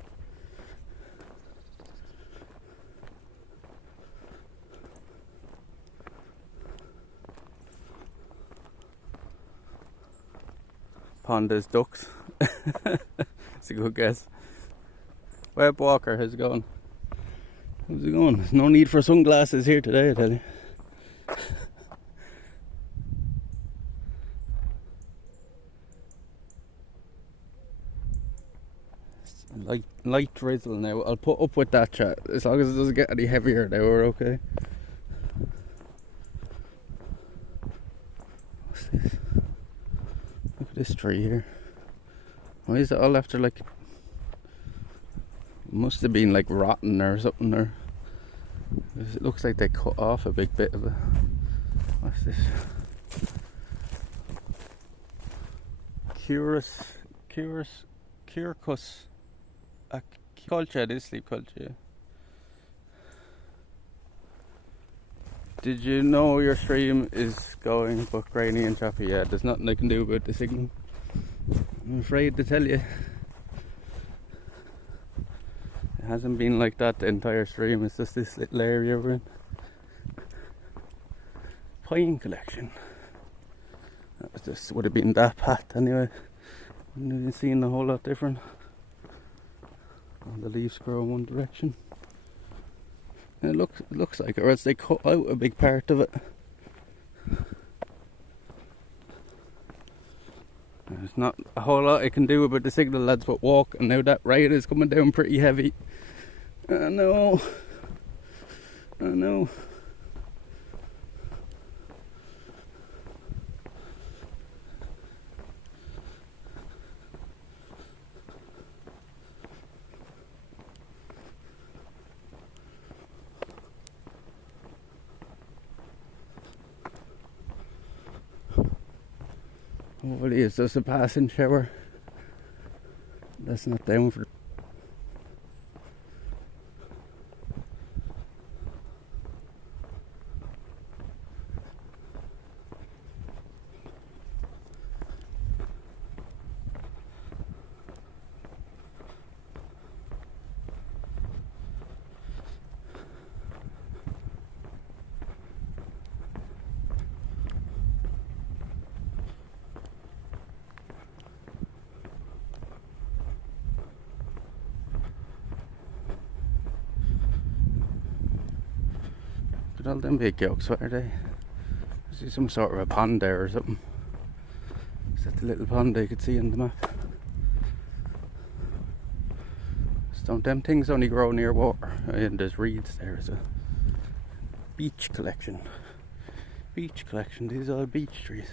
Pond is ducks. It's a good guess. Web Walker, how's it going? How's it going? There's no need for sunglasses here today, I tell you. Light drizzle now. I'll put up with that, chat. As long as it doesn't get any heavier now, we're okay. What's this? Look at this tree here. Why is it all after like... Must have been like rotten or something there. It looks like they cut off a big bit of it. What's this? Curcus culture, this sleep culture. Did you know your stream is going but grainy and choppy? Yeah, there's nothing I can do about the signal. I'm afraid to tell you. It hasn't been like that the entire stream, it's just this little area we're in. Pine collection. That was just, would have been that path anyway. Wouldn't have been seeing a whole lot different. All the leaves grow in one direction. And it looks like it, or else they cut out a big part of it. There's not a whole lot I can do about the signal, lads, but walk, and now that rain is coming down pretty heavy. I know. Hopefully it's just a passing shower. That's not down for... at all them big yolks, what are they? I see some sort of a pond there or something. Is that the little pond they could see on the map? So don't them things only grow near water, and there's reeds there as a beach collection. Beach collection, these are all beech trees.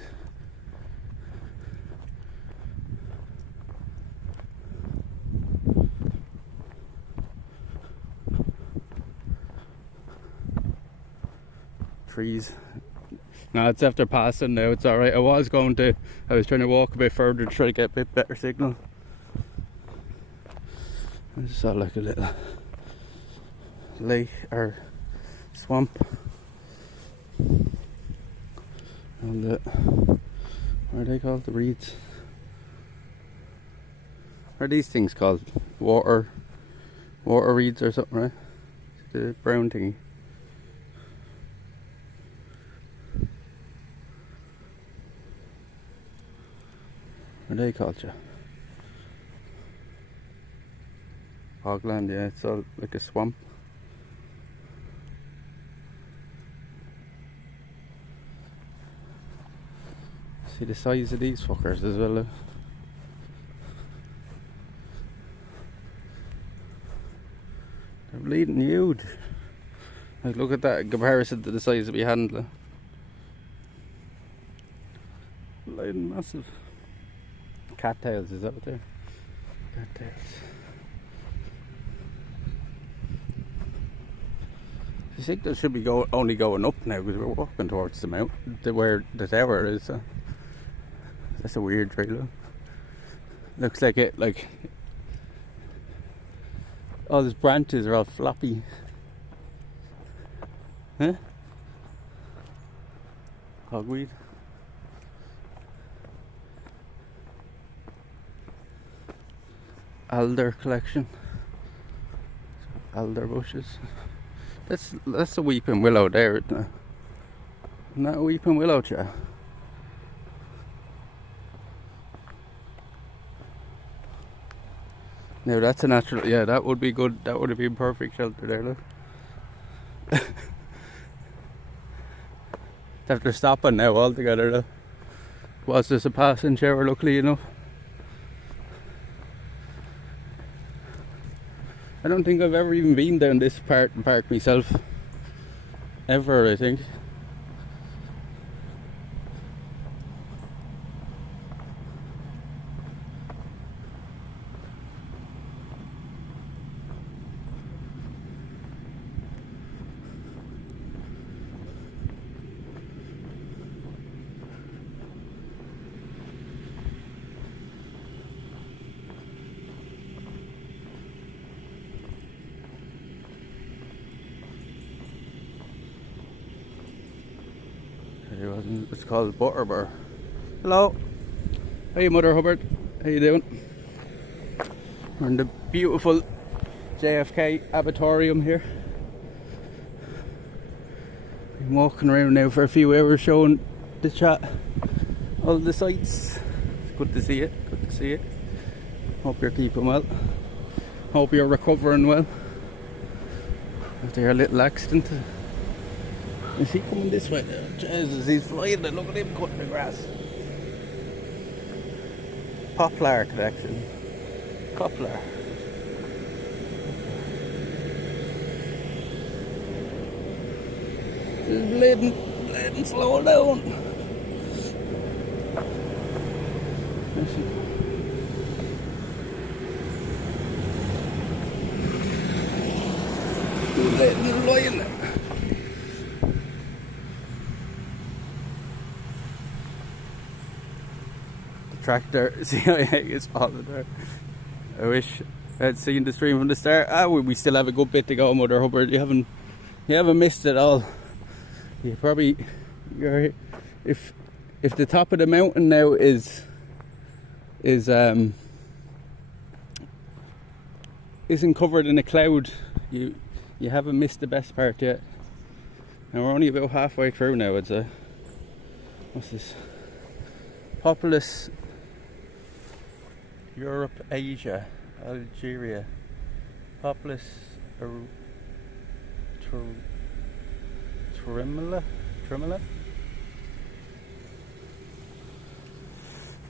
Trees. No, it's after passing now, it's alright. I was trying to walk a bit further to try to get a bit better signal. I just saw like a little lake or swamp. And what are they called? The reeds? What are these things called? Water reeds or something, right? The brown thingy. What are they called, yeah? Bogland, yeah, it's all like a swamp. See the size of these fuckers as well. They're bleeding huge. Like, look at that in comparison to the size of my handler. Bleeding massive. Cattails, is that what they're? Cattails. I think they should be only going up now because we're walking towards the mountain, where the tower is. So that's a weird trailer. Looks like it, like all these branches are all floppy. Huh? Hogweed. Alder collection. Alder bushes. That's a weeping willow there, isn't it? Isn't that a weeping willow, Joe? No, that's a natural. Yeah, that would be good. That would have been perfect shelter there. Look. After stopping now altogether, though. Was just a passing shower, luckily enough. I don't think I've ever even been down this park myself. Ever, I think. It's called Butterbur. Hello. Hey, Mother Hubbard. How you doing? We're in the beautiful JFK Arboretum here. Been walking around now for a few hours showing the chat all the sights. It's good to see it. Good to see it. Hope you're keeping well. Hope you're recovering well after your little accident. Is he coming this way now? Jesus, he's flying and look at him cutting the grass. Poplar collection. Poplar. Just bleeding slow down. Bleeding flying. Tractor, CIA is falling there. I wish I had seen the stream from the start. We still have a good bit to go, Mother Hubbard. You haven't missed it all. You probably, if the top of the mountain now isn't covered in a cloud, you haven't missed the best part yet. And we're only about halfway through now. It's what's this? Populous Europe, Asia, Algeria, Populous Tremolo.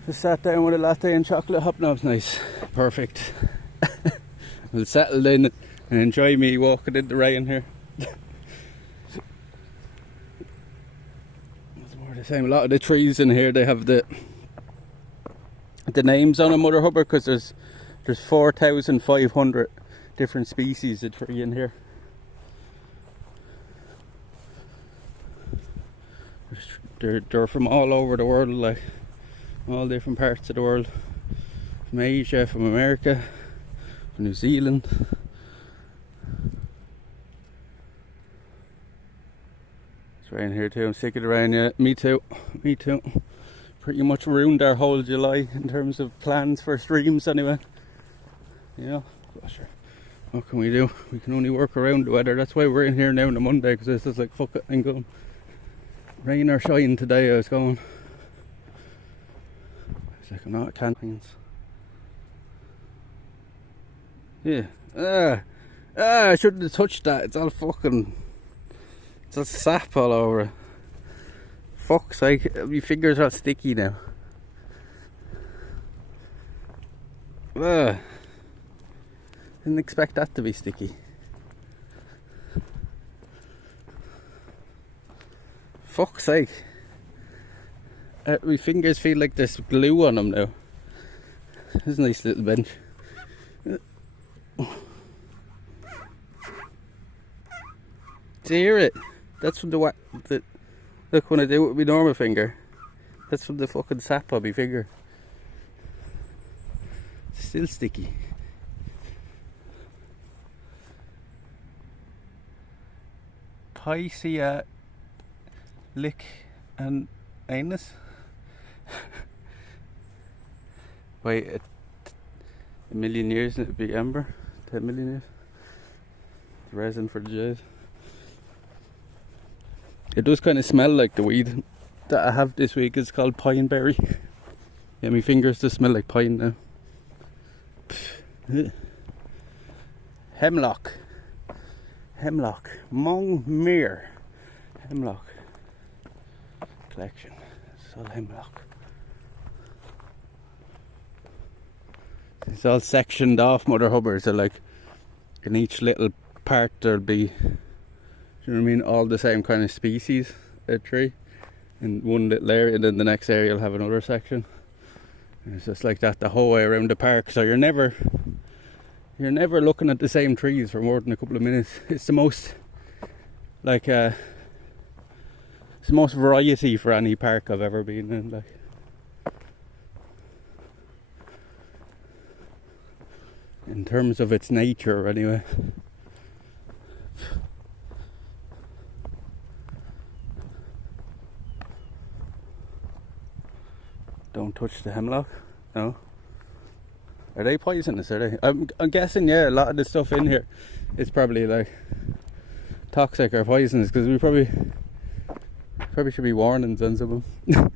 Just sat down with a latte and chocolate hobnobs, nice, perfect. We'll settle in and enjoy me walking in the rain here. It's more the same. A lot of the trees in here, they have the names on them, Mother Hubbard, because there's 4,500 different species of tree in here. They're from all over the world, like all different parts of the world, from Asia, from America, from New Zealand. It's rain here too. I'm sick of the rain. Yeah, me too. Pretty much ruined our whole July in terms of plans for streams anyway. You know, but sure, what can we do? We can only work around the weather. That's why we're in here now on a Monday, because this is like, fuck it, I'm going. Rain or shine today, I was going. It's like, I'm not at Cantons. Yeah. I shouldn't have touched that. It's all sap all over it. Fuck's sake, my fingers are all sticky now. Didn't expect that to be sticky. Fuck's sake. My fingers feel like there's glue on them now. There's a nice little bench. Do you hear it? That's from the look, when I do it with my normal finger, that's from the fucking sap on my finger. It's still sticky. Pysia lick and anus. Wait, a million years and it'd be amber. 10 million years. The resin for the jade. It does kind of smell like the weed that I have this week. It's called pine berry. Yeah, my fingers just smell like pine now. Hemlock. Mongmere. Hemlock collection. It's all hemlock. It's all sectioned off, Mother Hubbard. So like in each little part there'll be, do you know what I mean, all the same kind of species of tree in one little area, and then the next area will have another section. And it's just like that the whole way around the park. So you're never looking at the same trees for more than a couple of minutes. It's the most like it's the most variety for any park I've ever been in. Like, in terms of its nature, anyway. Don't touch the hemlock. No. Are they poisonous? Are they? I'm guessing. Yeah, a lot of the stuff in here is probably like toxic or poisonous, because we probably should be warnings on some of them.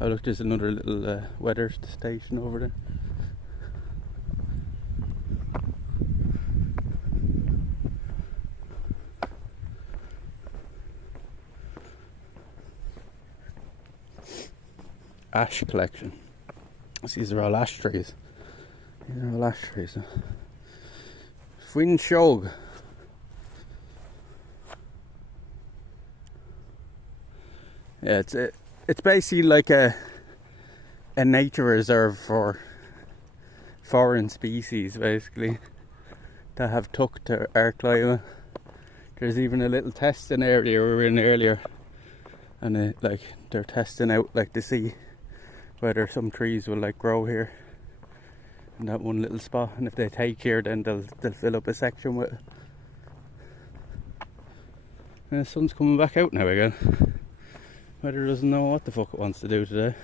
Oh look, there's another little weather station over there. Ash collection. These are all ash trees. These are all ash trees. Fwyn Shog. Yeah, it's basically like a nature reserve for foreign species, basically, that have took to our climate. There's even a little testing area we were in earlier, and like they're testing out like to see whether some trees will like grow here in that one little spot, and if they take here, then they'll fill up a section with it. And the sun's coming back out now again. Weather doesn't know what the fuck it wants to do today.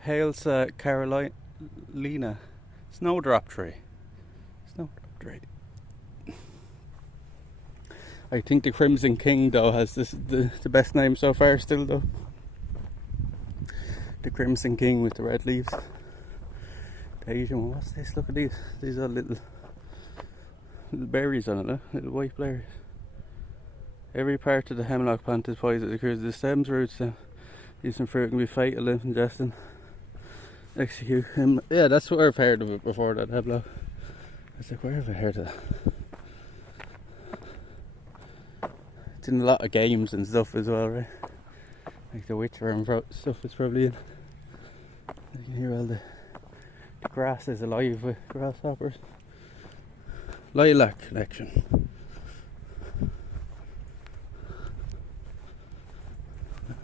Hales Carolina snowdrop tree. I think the Crimson King though has the best name so far still though. The Crimson King with the red leaves. The Asian one. What's this? Look at these. These are little berries on it, little white berries. Every part of the hemlock plant is poisonous because the stems, roots, using fruit can be fatal if ingested. Execute him. Yeah, that's what I've heard of it before, that hemlock. I was like, where have I heard of that? It's in a lot of games and stuff as well, right? Like the Witcher and stuff is probably in. You can hear all the grass is alive with grasshoppers. Lilac collection.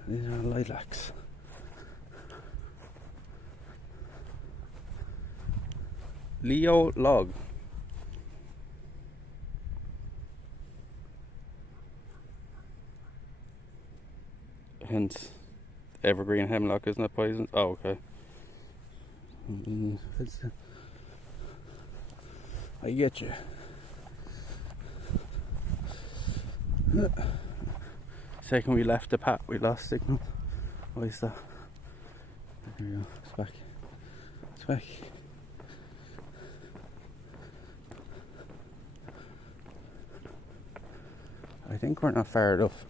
These are lilacs. Leo log. Hence, evergreen hemlock isn't it poison? Oh, okay. I get you. Second we left the path, we lost signal. Why is that? There we go. It's back. It's back. I think we're not far enough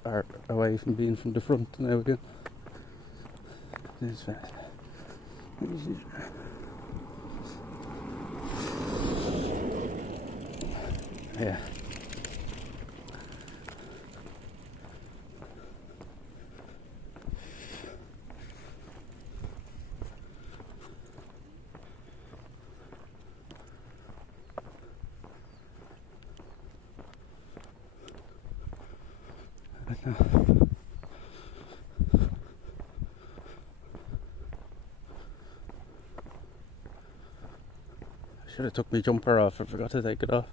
away from being from the front now again. This is bad. Yeah. Should have took my jumper off. I forgot to take it off.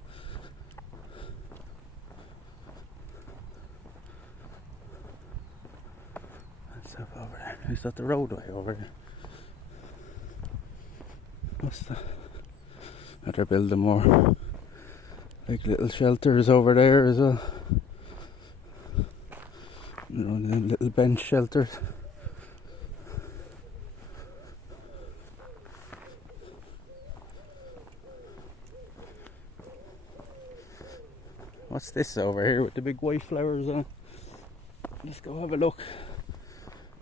What's up over there? Is that the roadway over there? What's that? Oh, they're building more like little shelters over there as well. You know, them little bench shelters. What's this over here with the big white flowers on it? Let's go have a look.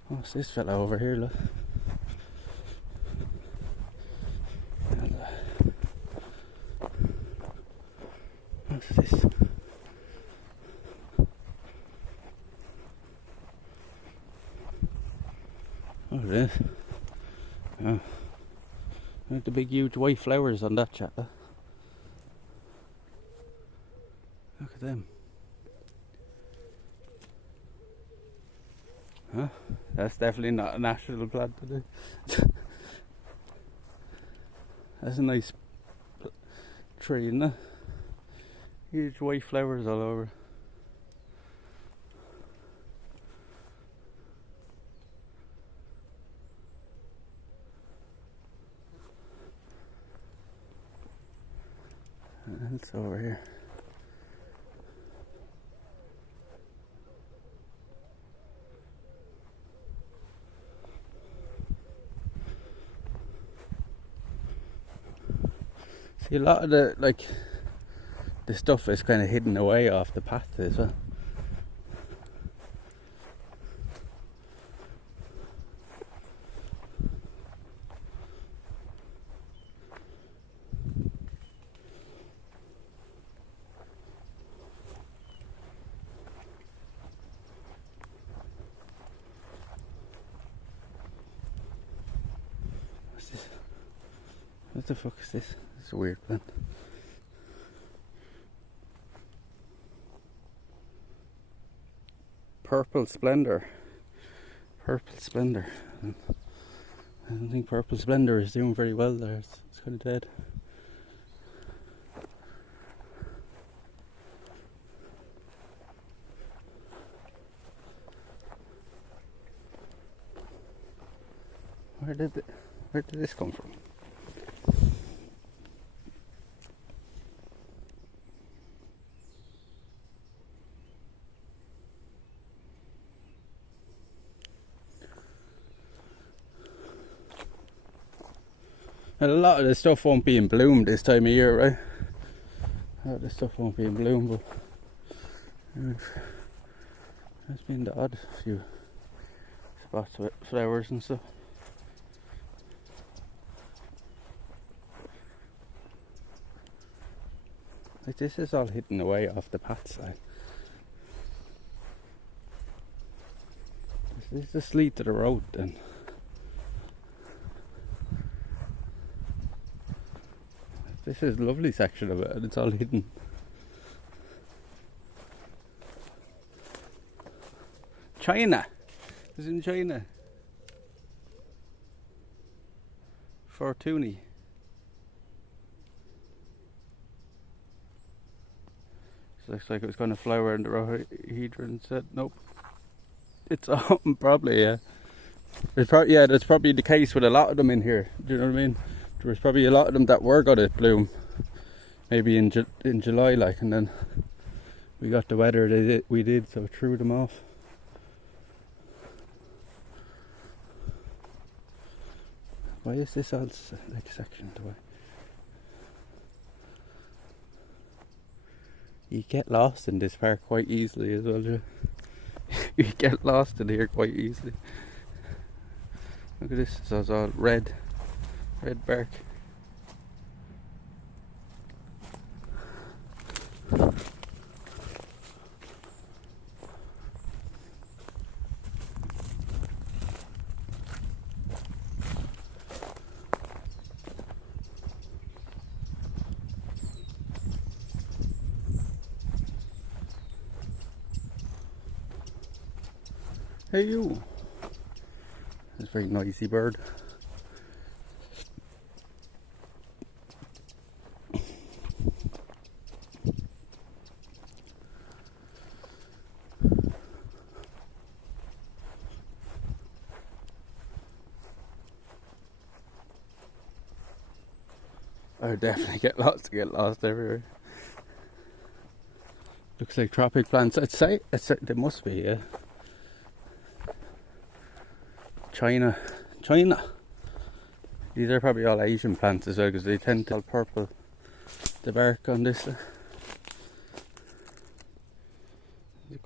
What's this fella over here, look? What's this? What is this? Oh. Look at the big huge white flowers on that chat. Look at them. Huh? That's definitely not a national plant today. That's a nice tree, isn't it? Huge white flowers all over. What else over here? See, a lot of the stuff is kind of hidden away off the path as well. What's this? What the fuck is this? It's a weird plant. Purple Splendor. Purple Splendor. I don't think Purple Splendor is doing very well there. It's kind of dead. Where did this come from? A lot of the stuff won't be in bloom this time of year, right? A lot of the stuff won't be in bloom, but there's been the odd few spots with flowers and stuff. Like this is all hidden away off the path side. This is the sleet to the road then. This is a lovely section of it and it's all hidden. China! It's in China. Fortuny. It looks like it was going to flower in the rhododendron. Said nope. It's probably, yeah. That's probably the case with a lot of them in here. Do you know what I mean? There was probably a lot of them that were going to bloom, maybe in July, like, and then we got the weather we did, so it threw them off. Why is this all like sectioned away? You get lost in this park quite easily as well, Joe. You get lost in here quite easily. Look at this, so it's all red bark. Hey you! That's a very noisy bird. I would definitely get lost everywhere. Looks like tropic plants. I'd say there must be, yeah. China. These are probably all Asian plants as well because they tend to all purple. The bark on this. The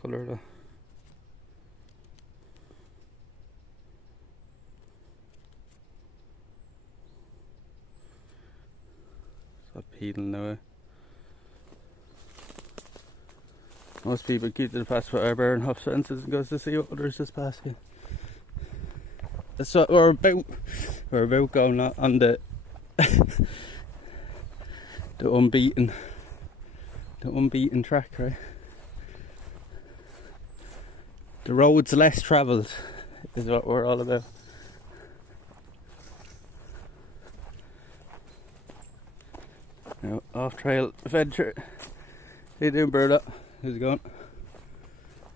colour though. It's all peeling away. Most people keep to the pass with Arboretum hop fences and goes to see what others just pass here. That's what we're about going on the the unbeaten track, right? The roads less travelled is what we're all about. Now, off trail adventure. How you doing, Berta? How's it going?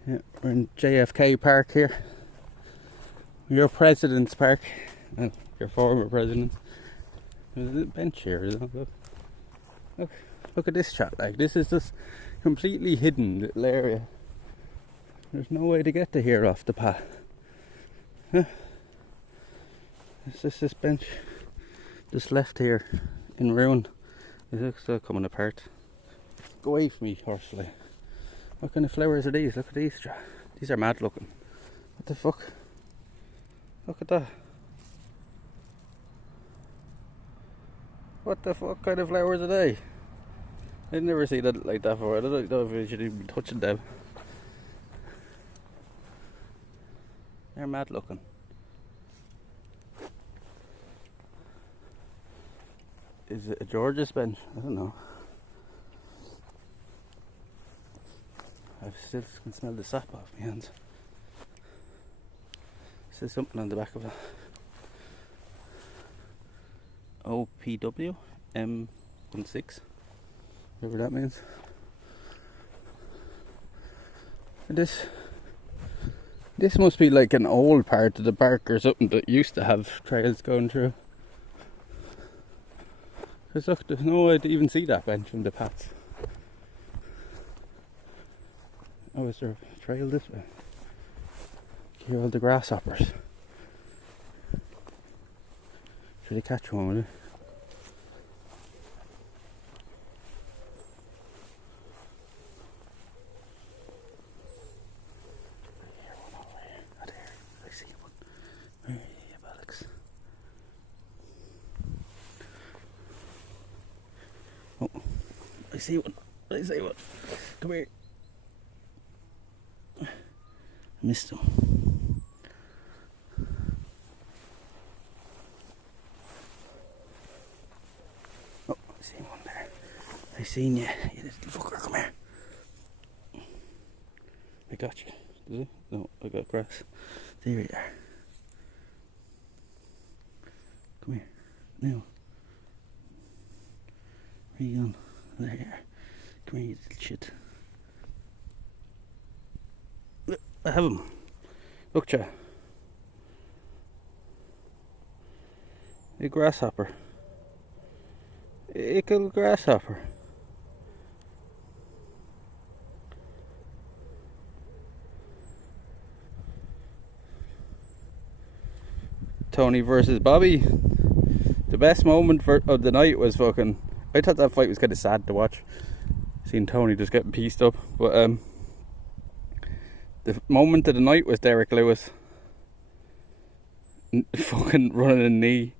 Yeah, we're in JFK Park here. Your president's park. Your former president. There's a bench here, isn't it? Look at this chat. Like, this is just completely hidden little area. There's no way to get to here off the path. Huh? It's just this bench just left here in ruin. It's still coming apart. Go away from me, horsefly. What kind of flowers are these? Look at these. These are mad looking. What the fuck? Look at that. What the fuck kind of flowers are they? I've never seen that like that before. I don't know if I should even be touching them. They're mad looking. Is it a George's bench? I don't know. I still can smell the sap off my hands. There's something on the back of it. OPW M16, whatever that means. And this must be like an old part of the park or something that used to have trails going through. Because look, there's no way to even see that bench from the paths. Oh, is there a trail this way? Hear all the grasshoppers. Should I catch one with it? Oh, I see one. I see one. Come here. I missed him. Oh, I see one there. I seen you. You little fucker. Come here. I got you. Did I? No, I got grass. There you are. Come here. Now. Where you going? There you are. Come here, you little shit. Look, I have him. Look, cha. A grasshopper. A little grasshopper. Tony versus Bobby. The best moment of the night was fucking. I thought that fight was kind of sad to watch. Seeing Tony just getting pieced up. But the moment of the night was Derek Lewis fucking running a knee.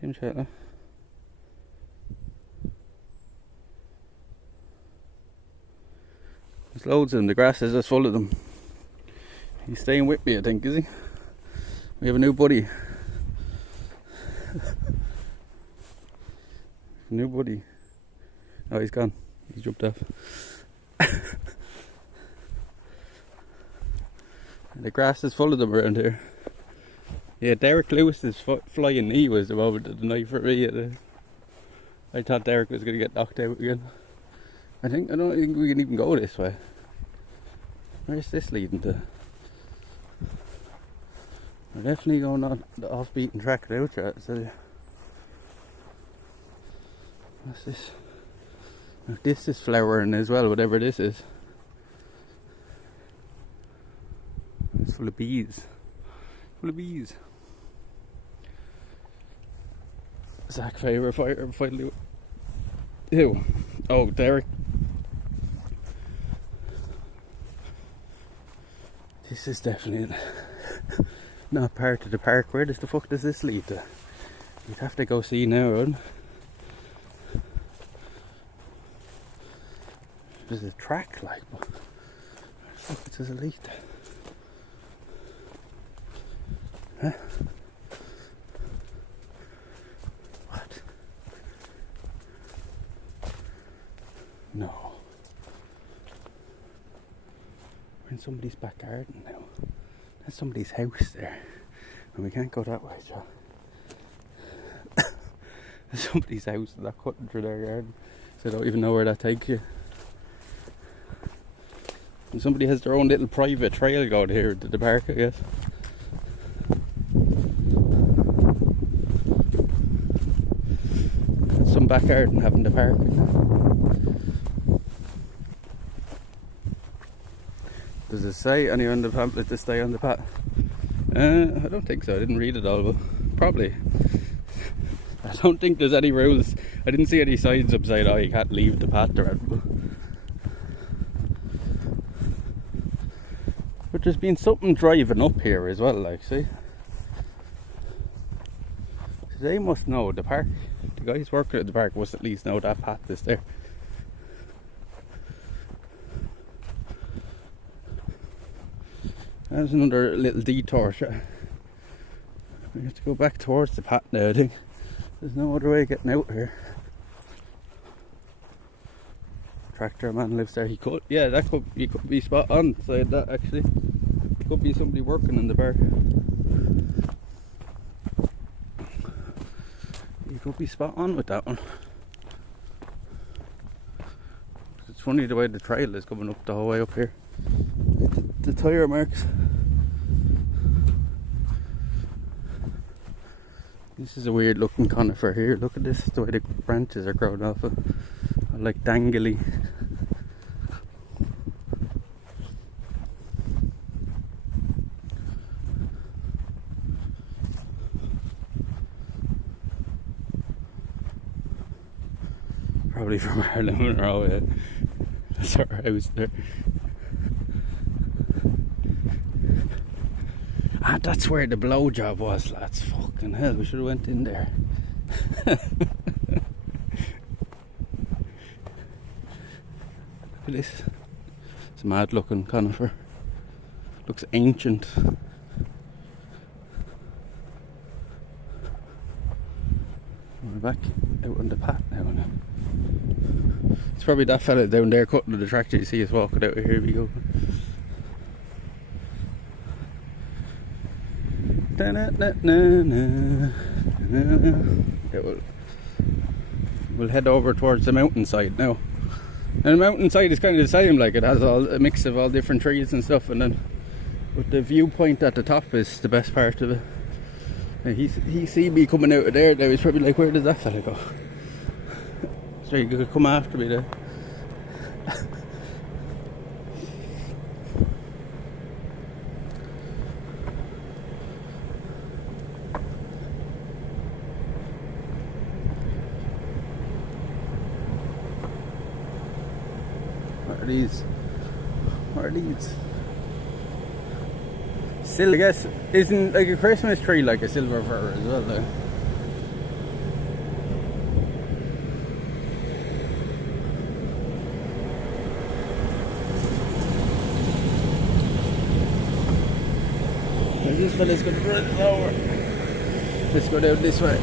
Same shit, no? There's loads of them. The grass is just full of them. He's staying with me, I think, is he? We have a new buddy. New buddy. Oh, he's gone. He's jumped off. The grass is full of them around here. Yeah, Derek Lewis's flying knee was the moment of the night for me. I thought Derek was going to get knocked out again. I don't think we can even go this way. Where's this leading to? We're definitely going on the off-beaten track now, chat. So, what's this? Now, this is flowering as well, whatever this is. It's full of bees. Full of bees. Zach favourite fighter finally. Ew. Oh, Derek. This is definitely not part of the park. Where the fuck does this lead to? You'd have to go see now, wouldn't? There's a track, like, but where the fuck does it lead to? Huh? What? No. We're in somebody's back garden now. There's somebody's house there. And we can't go that way, John. There's somebody's house and they're cutting through their garden. So I don't even know where that takes you. And somebody has their own little private trail going here to the park, I guess. Some back garden having the park. Does it say anywhere on the pamphlet to stay on the path? I don't think so. I didn't read it all, but probably. I don't think there's any rules. I didn't see any signs up saying, oh, you can't leave the path around. But there's been something driving up here as well, like, see? So they must know the park. The guys working at the park must at least know that path is there. There's another little detour. We have to go back towards the path now, I think. There's no other way of getting out here. Tractor man lives there. He could, yeah, that could be spot on. Side that actually could be somebody working in the park. You could be spot on with that one. It's funny the way the trail is coming up the whole way up here. The tyre marks. This is a weird looking conifer here. Look at this, the way the branches are growing off it. Like dangly. Probably from our lemon row, yeah. That's our house there. Ah, that's where the blowjob was, lads. Fucking hell, we should have went in there. Look at this. It's a mad looking conifer. Looks ancient. We're back out on the path now. It's probably that fella down there cutting the tractor you see us walking out of here. We go. Yeah, we'll head over towards the mountainside now. And the mountainside is kind of the same, like it has all a mix of all different trees and stuff, and then but the viewpoint at the top is the best part of it. And he see me coming out of there now, he's probably like, where does that fella go? So he could come after me there. What are these? Still, I guess, isn't like a Christmas tree like a silver fir as well, though? This fella's gonna run over. Let's go down this way.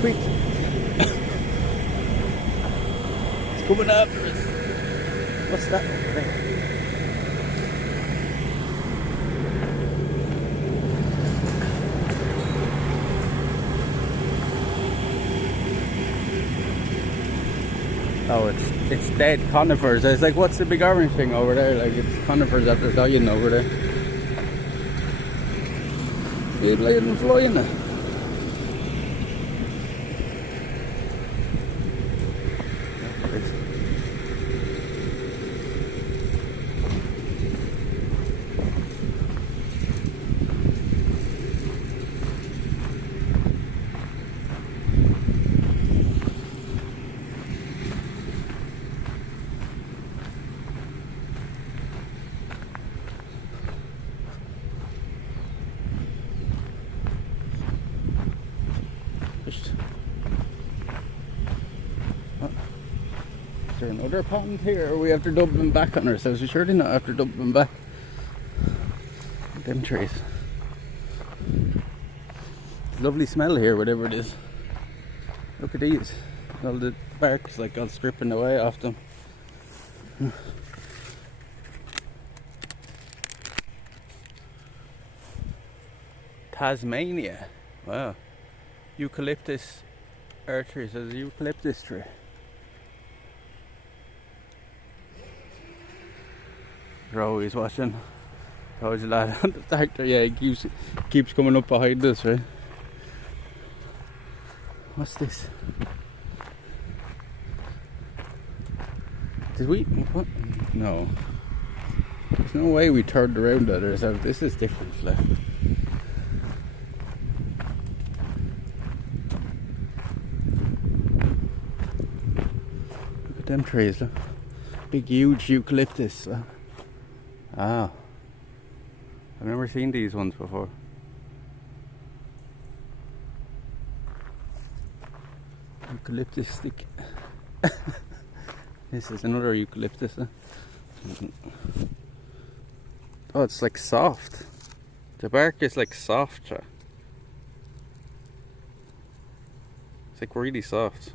Quick! It's coming after us. What's that over there? Oh, it's dead conifers. It's like, what's the big orange thing over there? Like, it's conifers after dying over there. You'd let them fly in it. Is there another pond here, or we have to dump them back on ourselves? We surely not have to dump them back. Them trees. Lovely smell here, whatever it is. Look at these. All the bark's like all stripping away off them. Tasmania. Wow. Eucalyptus archery says a eucalyptus tree. Rowy's watching. Told you lad on the tractor, yeah, he keeps coming up behind us, right? What's this? Did we? What? No. There's no way we turned around at ourselves. This is different, like. Look at them trees, look. Big, huge eucalyptus. Ah. I've never seen these ones before. Eucalyptus stick. This is another eucalyptus. Oh, it's like soft. The bark is like soft. It's like really soft.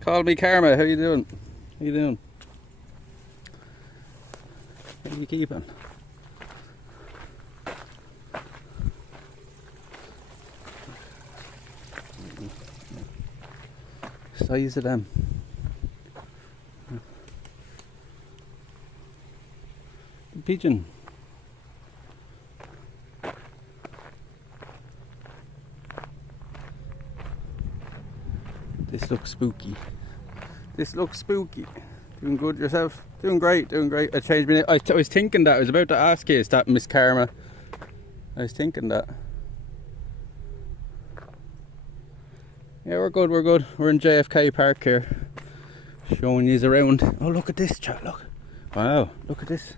Call me Karma. How you doing? How you doing? How are you keeping? Size of them. Pigeon. This looks spooky. This looks spooky. Doing good yourself? Doing great, doing great. I changed my name. I was thinking that. I was about to ask you, is that Miss Karma? I was thinking that. Yeah, we're good, we're good. We're in JFK Park here. Showing you around. Oh, look at this, chat, look. Wow, look at this.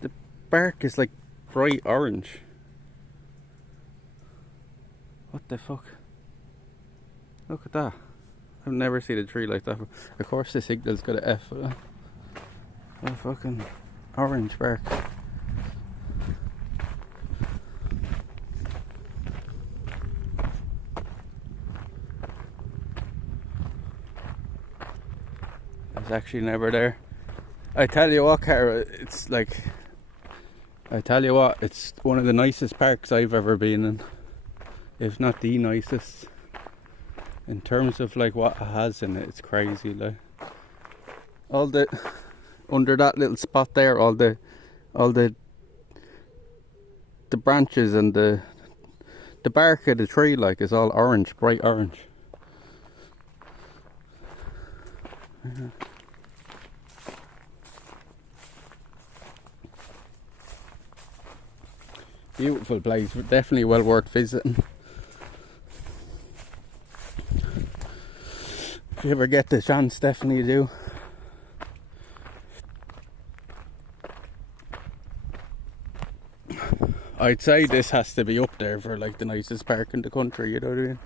The bark is like bright orange. What the fuck? Look at that. I've never seen a tree like that. Of course the signal's got an F. A fucking orange bark. It's actually never there. I tell you what, Cara, it's like, I tell you what, it's one of the nicest parks I've ever been in, if not the nicest. In terms of like what it has in it, it's crazy. Like all the under that little spot there, all the branches and the bark of the tree like is all orange, bright orange. Beautiful place, definitely well worth visiting. If you ever get the chance, definitely do. I'd say this has to be up there for like the nicest park in the country, you know what I mean?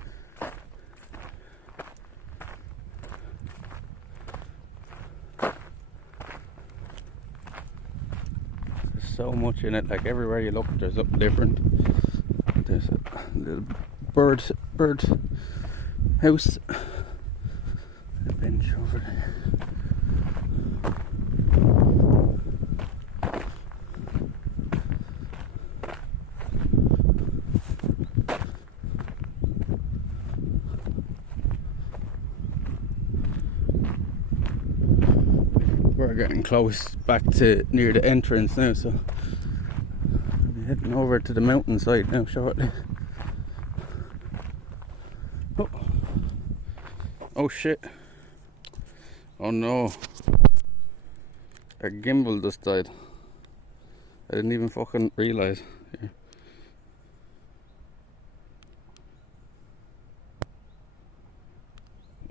There's so much in it, like everywhere you look there's something different. There's a little bird house. A bench over there. We're getting close back to near the entrance now, so we'll be heading over to the mountainside now shortly. Oh shit. Oh no. Our gimbal just died. I didn't even fucking realise. Here.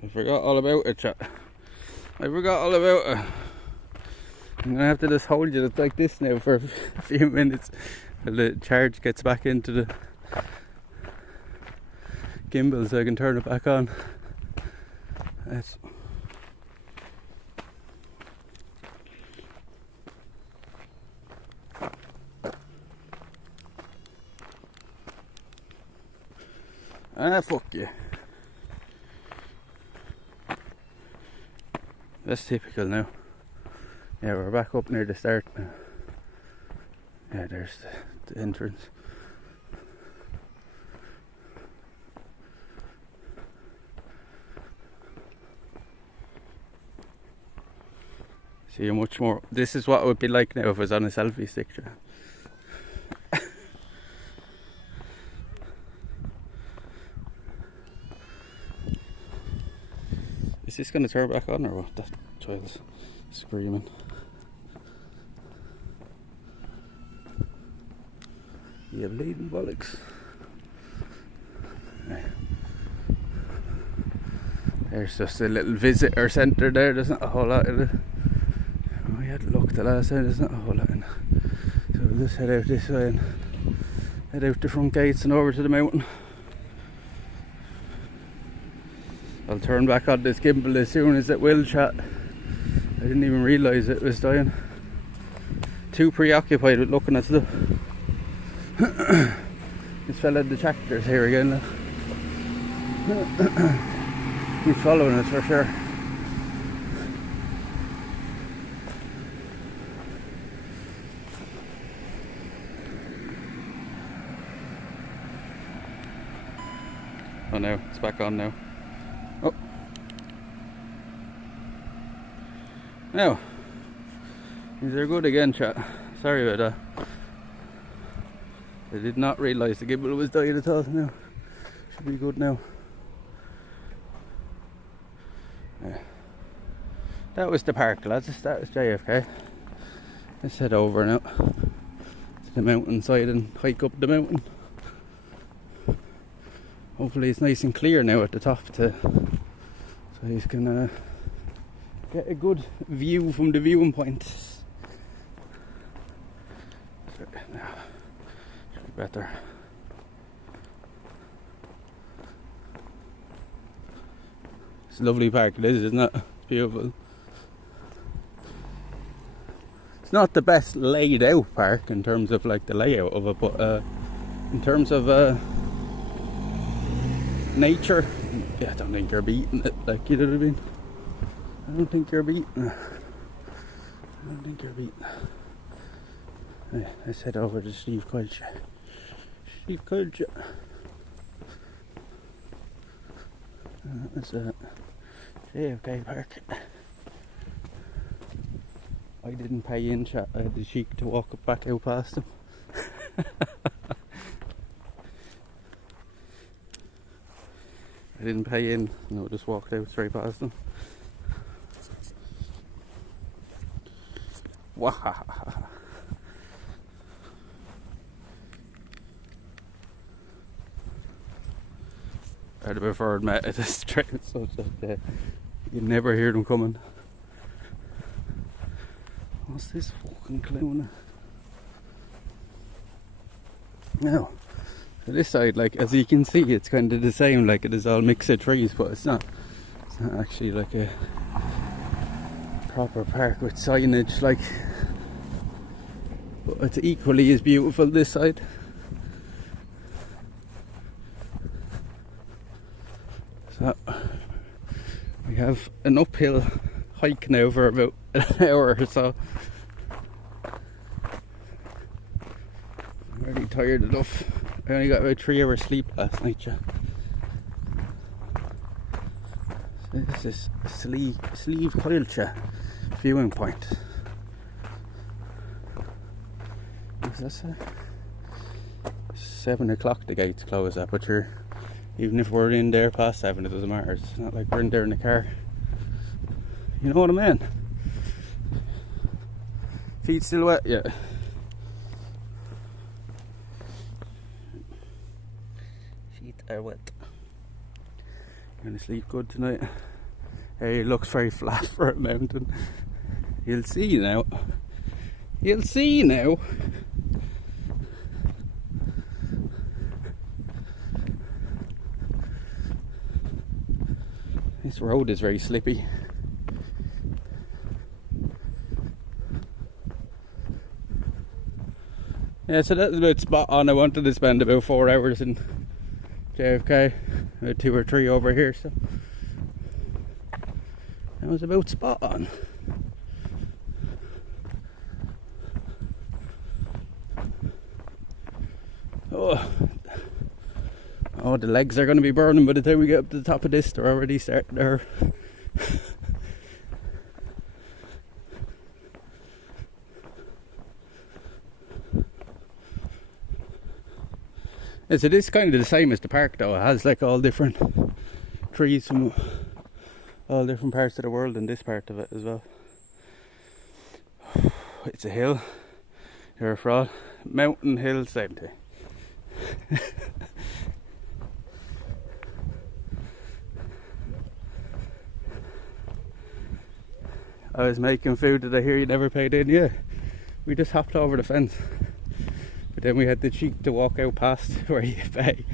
I forgot all about it, chat. I forgot all about it. I'm gonna have to just hold you like this now for a few minutes till the charge gets back into the gimbal so I can turn it back on. That's fuck you. That's typical now. Yeah, we're back up near the start now. Yeah, there's the entrance. See how much more. This is what it would be like now if it was on a selfie stick. Is this going to turn back on or what? That child's screaming. You bleeding bollocks. There's just a little visitor centre there. There's not a whole lot in it. We had looked the last time. There's not a whole lot in it. So we'll just head out this way and head out the front gates and over to the mountain. I'll turn back on this gimbal as soon as it will, chat. I didn't even realise it was dying. Too preoccupied with looking at stuff. This fella in the tractor's here again. He's following us for sure. Oh no, it's back on now. Oh. Now, these are good again, chat. Sorry about that. I did not realise the gimbal was dying at all. Now, should be good now. Yeah. That was the park, lads. That was JFK. Let's head over now to the mountainside and hike up the mountain. Hopefully it's nice and clear now at the top so you can get a good view from the viewing point. better. It's a lovely park it is, isn't it? It's beautiful. It's not the best laid out park in terms of like the layout of it, but in terms of nature, yeah, I don't think you're beating it, like, you know what I mean? I don't think you're beating it. I don't think you're beating it. Yeah, let's head over to Slieve. Slieve Culture. That's JFK Park. I didn't pay in, chat. I had the cheek to walk back out past them. I didn't pay in, no, just walked out straight past them. Wahahaha. I'd have preferred met at this train, so that you'd never hear them coming. What's this fucking clown? Now, to this side, like, as you can see, it's kind of the same, like it is all mix of trees, but it's not actually like a proper park with signage, like, but it's equally as beautiful this side. So we have an uphill hike now for about an hour or so. I'm already tired enough. I only got about 3 hours sleep last night, yeah. So this is Slieve Culture viewing point. What's that say? 7 o'clock the gates close up, but you're, even if we're in there past 7, it doesn't matter. It's not like we're in there in the car. You know what I mean? Feet still wet? Yeah. Feet are wet. You're gonna sleep good tonight. Hey, it looks very flat for a mountain. You'll see now. You'll see now. This road is very slippy. Yeah, so that's about spot on. I wanted to spend about 4 hours in JFK, about 2 or 3 over here, so that was about spot on. Oh, the legs are going to be burning by the time we get up to the top of this. They're already starting there. Yeah, so this is kind of the same as the park though. It has like all different trees from all different parts of the world in this part of it as well. It's a hill. You're a fraud. Mountain, hill, same thing. I was making food. Did I hear you never paid in? Yeah, we just hopped over the fence, but then we had the cheek to walk out past where you pay.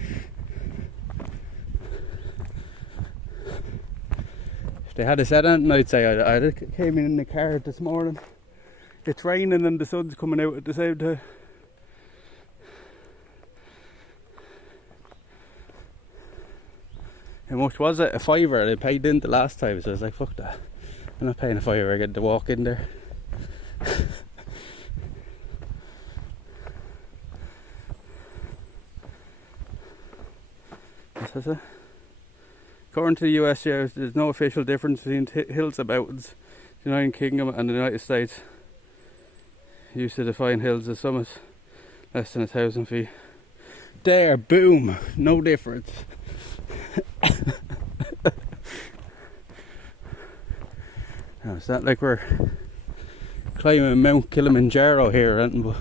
If they had said anything, I'd say I came in the car this morning. It's raining and the sun's coming out at the same time. How much was it? £5. I paid in the last time, so I was like, fuck that. I'm not paying £5. I get to walk in there. What's that? According to the US, there's no official difference between hills and mountains. The United Kingdom and the United States used to define hills as summits less than 1,000 feet. There, boom, no difference. Now, it's not like we're climbing Mount Kilimanjaro here or anything, but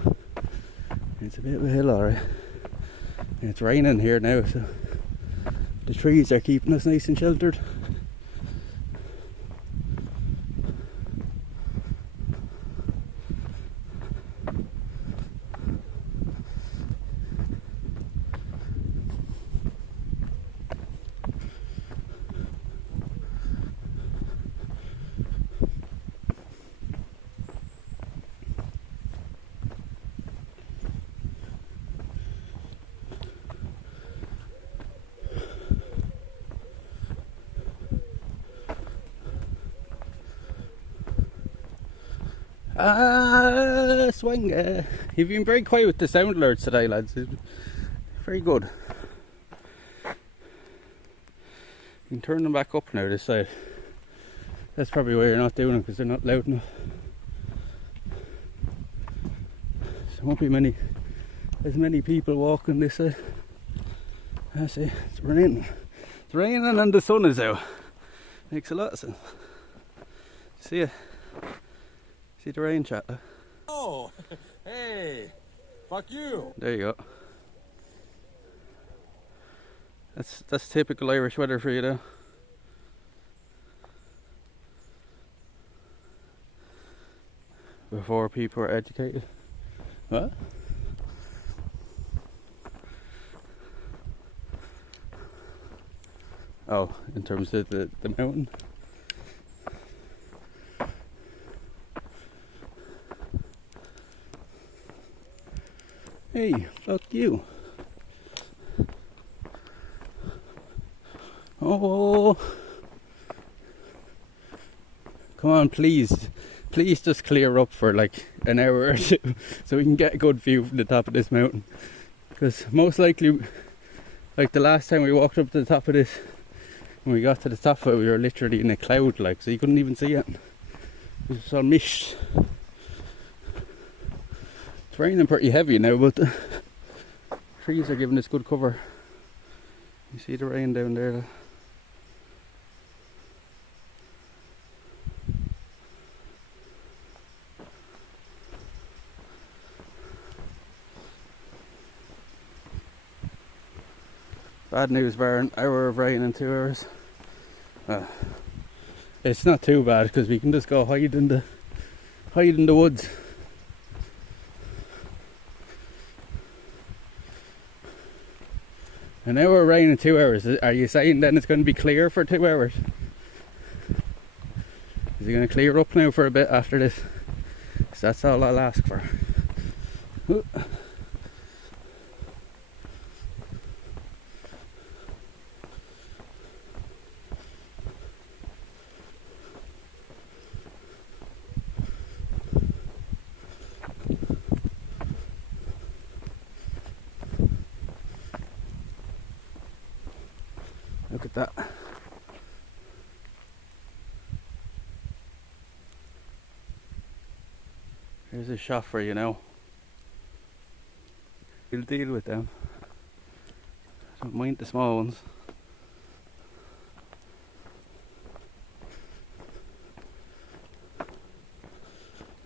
it's a bit of a hill, alright. It's raining here now, so the trees are keeping us nice and sheltered. Swinger. You've been very quiet with the sound alerts today, lads. Very good. You can turn them back up now this side. That's probably why you're not doing it, because they're not loud enough. There won't be as many people walking this side. I see, it's raining. It's raining and the sun is out. Makes a lot of sense. See ya. See the rain, chat. Oh, hey, fuck you. There you go. That's typical Irish weather for you though. Before people were educated. What? Oh, in terms of the mountain? Hey, fuck you. Oh. Come on, please. Please just clear up for like an hour or two so we can get a good view from the top of this mountain. Because most likely, like the last time we walked up to the top of this, when we got to the top of it, we were literally in a cloud, like, so you couldn't even see it. It was all mist. It's raining pretty heavy now, but the trees are giving us good cover. You see the rain down there? Bad news bar an hour of rain in 2 hours. It's not too bad because we can just go hide in the woods. An hour of rain in 2 hours. Are you saying then it's going to be clear for 2 hours? Is it going to clear up now for a bit after this? Because that's all I'll ask for. Look at that. Here's a shot for you now. You'll deal with them. I don't mind the small ones.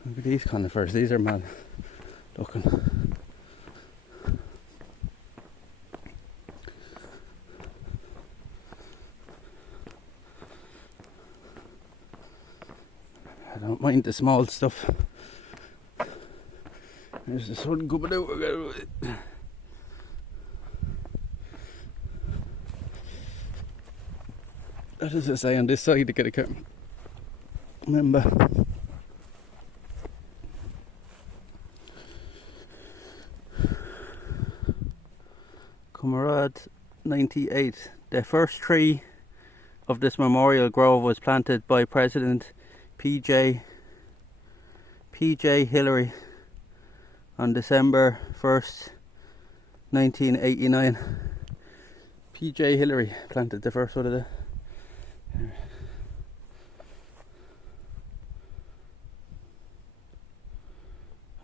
Look at these conifers, these are mad looking. I don't mind the small stuff. There's the sun coming out. What does it say on this side to get a camera? Remember. Comrade 98. The first tree of this memorial grove was planted by President P.J. Hillary on December 1st, 1989. P.J. Hillary planted the first one of the.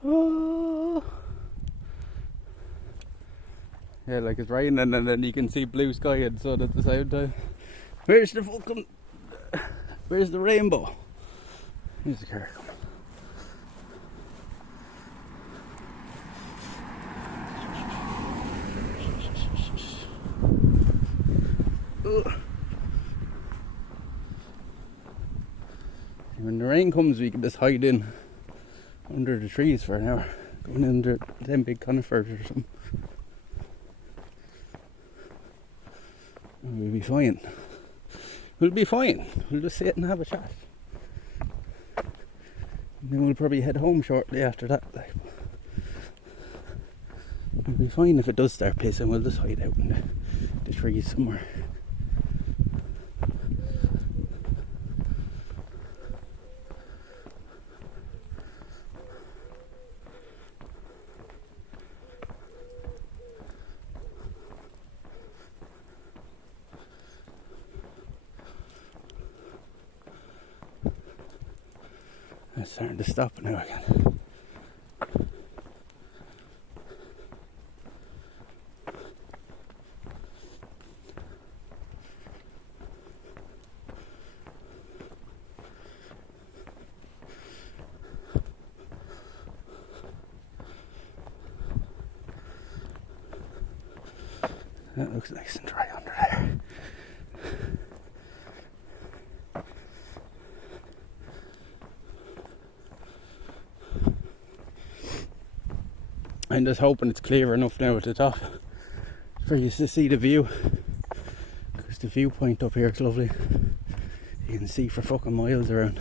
Oh. Yeah, like it's raining and then you can see blue sky and sun at the same time. Where's the rainbow? Here's the car coming. When the rain comes, we can just hide in under the trees for an hour, going under them big conifers or something. We'll be fine. We'll be fine. We'll just sit and have a chat. And then we'll probably head home shortly after that. We'll be fine if it does start pissing. We'll just hide out in the trees somewhere. It's starting to stop now again. That looks nice and dry under there. I'm just hoping it's clear enough now at the top for you to see the view, because the viewpoint up here is lovely. You can see for fucking miles around.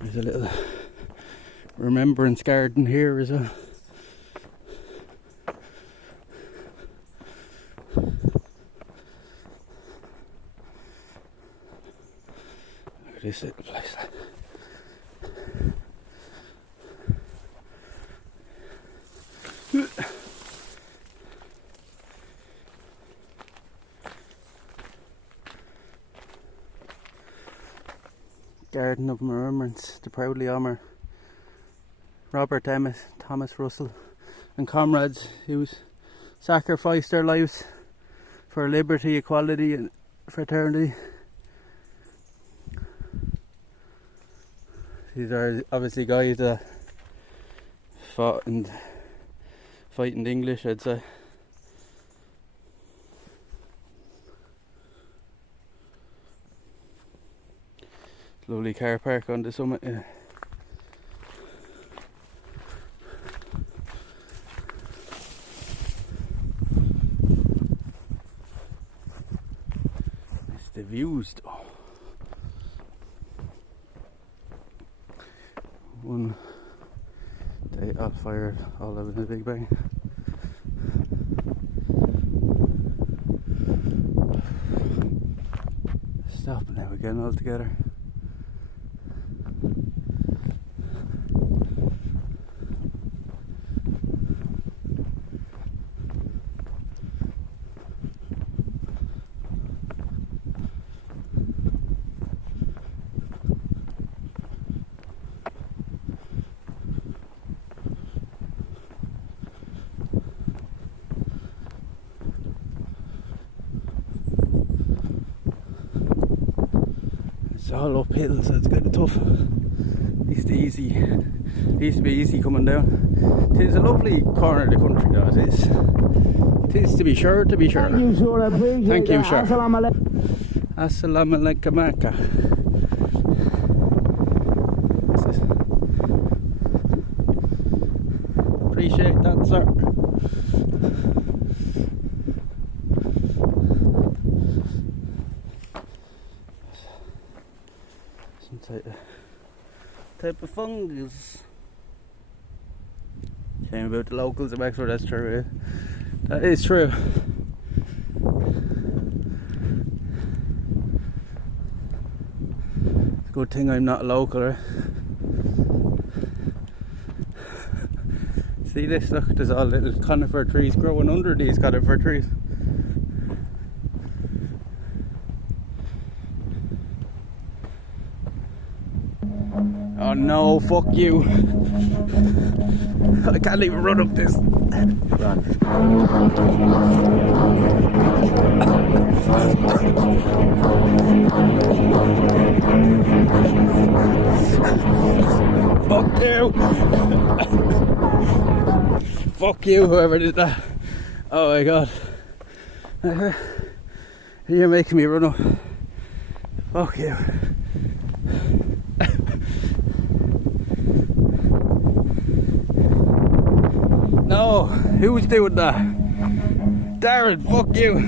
There's a little remembrance garden here as well. Look at this little place. Garden of Remembrance to proudly honour Robert Emmet, Thomas Russell and comrades who sacrificed their lives for liberty, equality and fraternity. These are obviously guys that fought and fighting the English, I'd say. Lovely car park on the summit, yeah. It's the views though. One day I'll fire all of it in a big bang. Stop now again altogether. It's all uphill, so it's kind of tough. Used to be easy coming down. It is a lovely corner of the country, though. It is. It is to be sure. Thank you, sure. I appreciate Thank you, sure. Assalamu alaikum. Appreciate that, sir. Type of fungus. Shame about the locals in Wexford, that's true. That is true. It's a good thing I'm not a local, right? See this, look, there's all little conifer trees growing under these conifer trees. Oh no, fuck you. I can't even run up this. Run. Fuck you. Fuck you, whoever did that. Oh my god. You're making me run up. Fuck you. No, who's doing that? Darren, fuck you.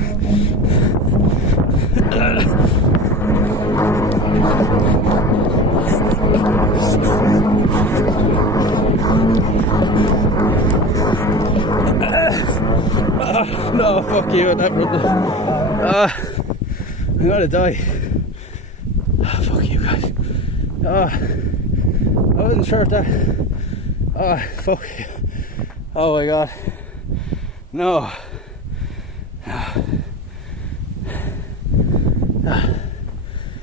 No, fuck you, that brother. I'm gonna die. Fuck you guys. I wasn't sure if that. Fuck you. Oh my god. No.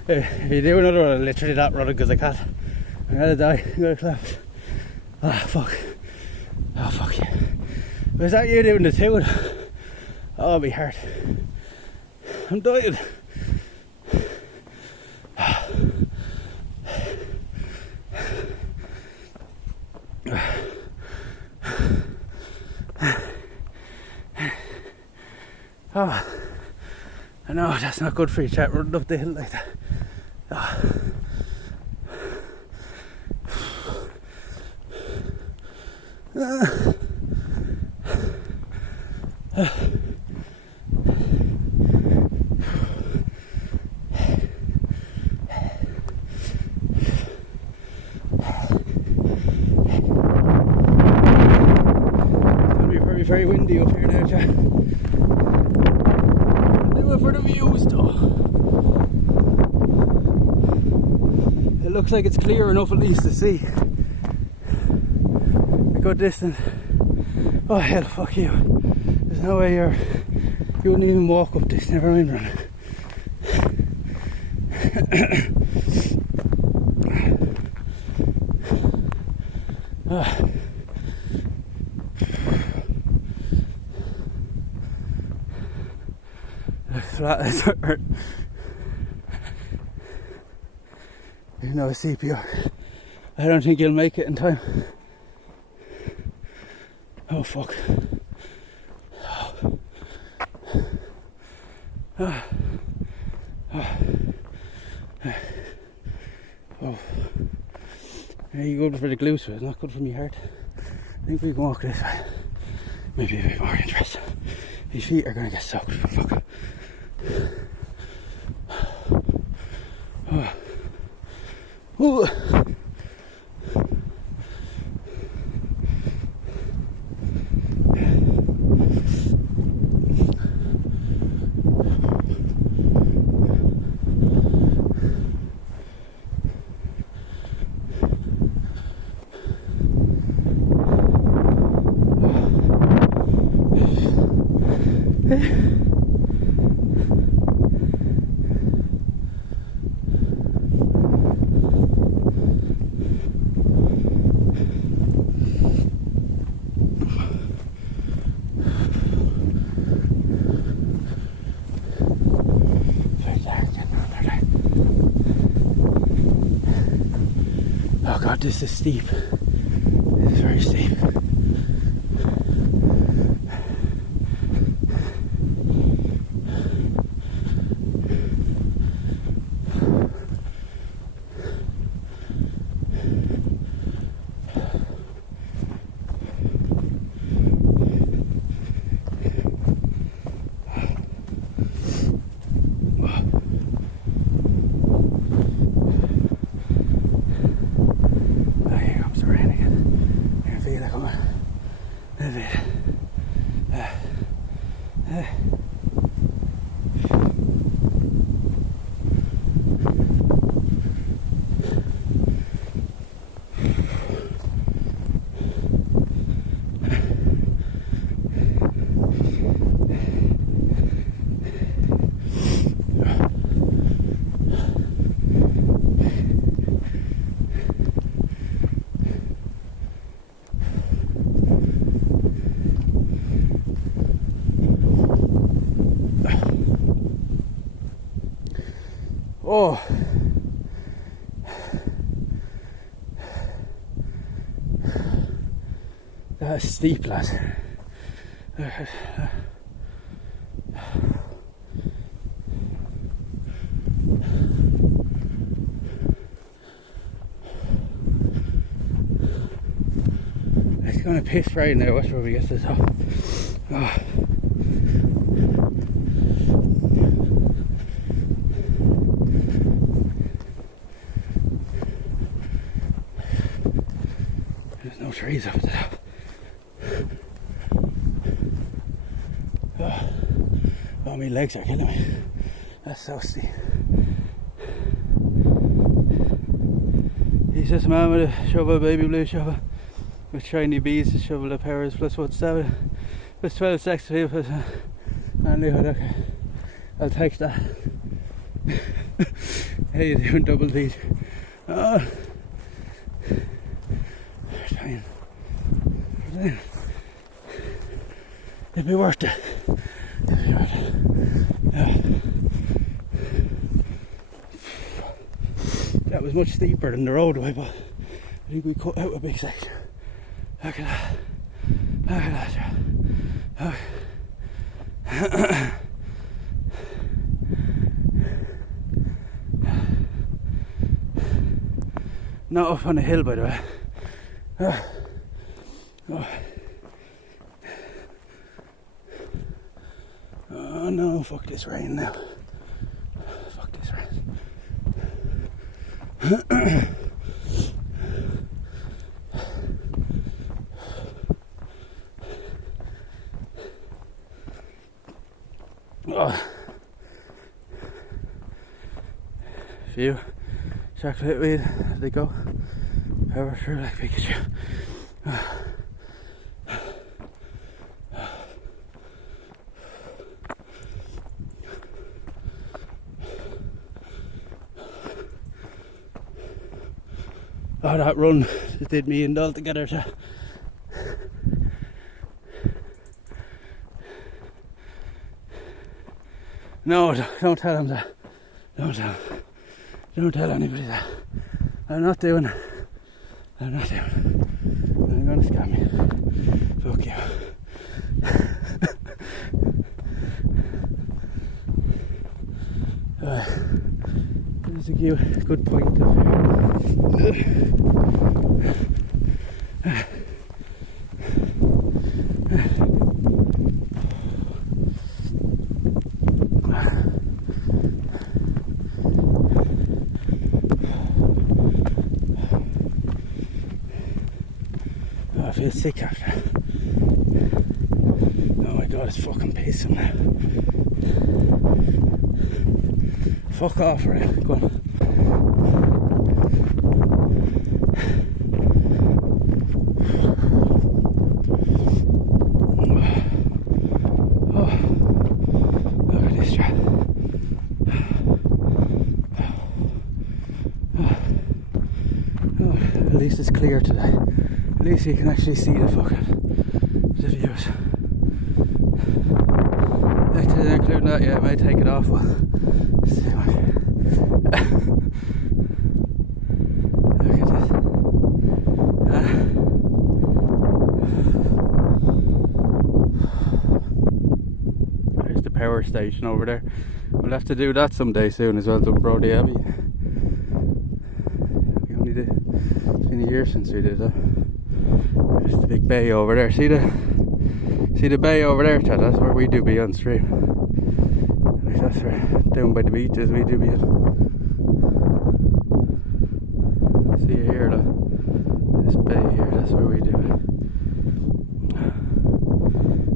If you do another one, I'll literally not running because I can't. I'm gonna die. I'm gonna collapse. Ah, fuck. Oh, fuck yeah. Was that you doing the two? Oh, my heart. I'm dying. Oh, I know that's not good for you, chat, running up the hill like that. Oh. Very windy up here now, chat. Do it for the views though. It looks like it's clear enough at least to see a good distance. Oh hell, fuck you. There's no way you wouldn't even walk up this, never mind running. Oh. Flat as hurt. You know, CPR. I don't think you'll make it in time. Oh fuck. Oh. Oh. Oh. Very good for the glutes, but it's not good for my heart. I think we can walk this way. Maybe a bit more interest. These feet are gonna get soaked. Fuck. Oh. Oh. Oh god, this is steep. This is very steep. Oh, that's steep, lad. It's gonna piss right now. Watch where we get to the top. Oh. There's no trees up at the top. Oh, my legs are killing me. That's so steep. He's this man with a shovel, baby blue shovel, with shiny beads to shovel the powers plus 1/7, plus 12 sex to plus and look, okay. I'll take that. How you doing, Double Beat? Oh. Trying. It'd be worth it. It'd be worth it. Yeah. That was much steeper than the roadway, but I think we cut out a big section. Look at that. Look at that. Okay. Not up on the hill, by the way. Oh no, fuck this rain now. Fuck this rain. Oh. Few chocolate weed, they go. Power through like Pikachu. Oh, that run that did me and all together. No, don't tell him that. Don't tell anybody that. I'm not doing it. I'm not doing it. I'm gonna scam you. Fuck you. There's a good point I feel sick after. Oh my god, it's fucking pissing now. Fuck off, right? Go on. Oh, look at this track. Oh, at least it's clear today. At least you can actually see the views. Including that, yeah, I may take it off, but it's too much. Look at this. There's the power station over there. We'll have to do that someday soon as well, Dunbrody Abbey. We only did, it's been a year since we did that. There's the big bay over there. See the bay over there, Chad? That's where we do be on stream. Like that's where, down by the beaches, we do be on. See you here, look. This bay here, that's where we do it.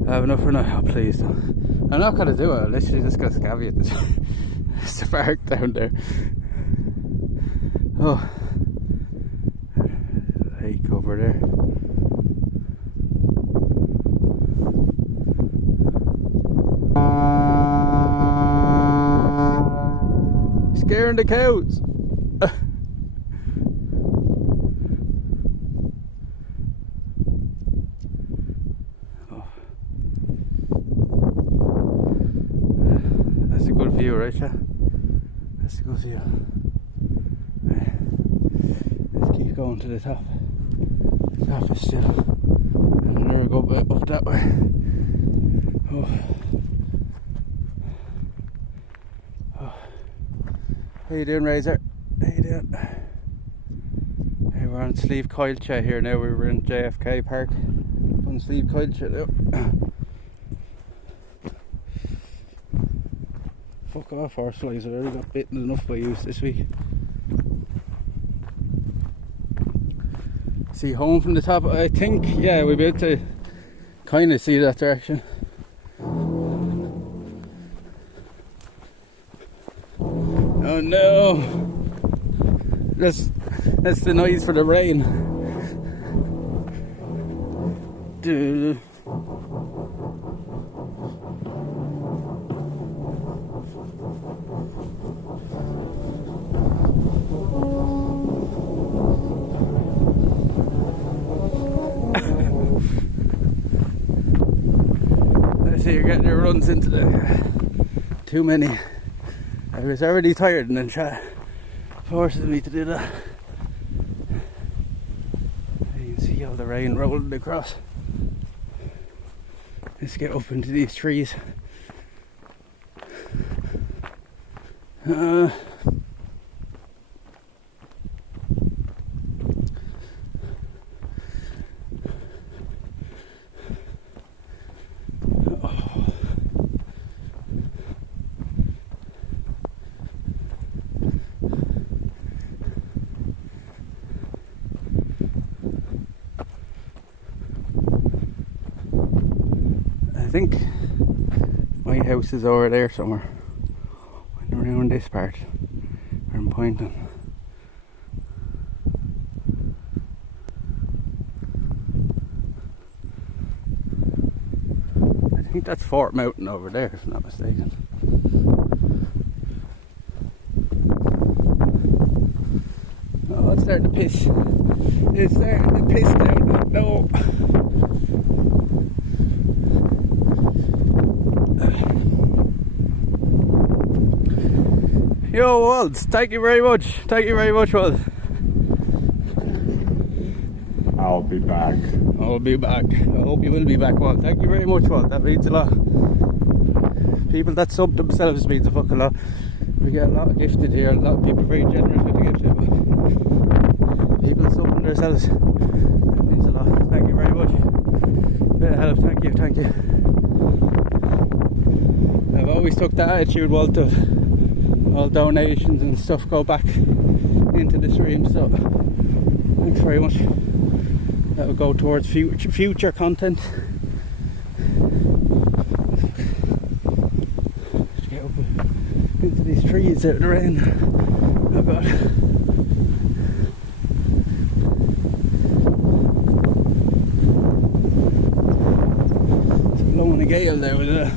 I have enough for now, oh, please don't. I'm not gonna do it, I'm literally just gonna scab you. There's a park down there. Oh. There's a lake over there. Scaring the cows. Oh. That's a good view, right, yeah? That's a good view. Right. Let's keep going to the top. The top is still. And we'll never go up that way. Oh. How you doing, Razor? How you doing? Hey, we're on Slieve Coilcha here now. We were in JFK Park on Slieve Coilcha now. Fuck off, horseflies. I already got bitten enough by you this week. See home from the top? I think, yeah, we'll be able to kind of see that direction. Oh no! That's the noise for the rain. Dude. so you're getting your runs into the too many. I was already tired and then chat forces me to do that. You can see all the rain rolling across. Let's get up into these trees. I think my house is over there somewhere. Around this part where I'm pointing. I think that's Fort Mountain over there, if I'm not mistaken. Oh, it's starting to piss. It's starting to piss down. No. Yo, Walds, thank you very much. Thank you very much, Walds. I'll be back. I'll be back. I hope you will be back, Walt. Thank you very much, Walt. That means a lot. People that sub themselves means a fucking lot. We get a lot gifted here. A lot of people very generous with the gifted. People subbing themselves. That means a lot. Thank you very much. Bit of help. Thank you. Thank you. I've always took that attitude, Walt, of all donations and stuff go back into the stream. So thanks very much. That will go towards future content. Let's get up into these trees out of the rain. Oh God. It's blowing a gale there with it.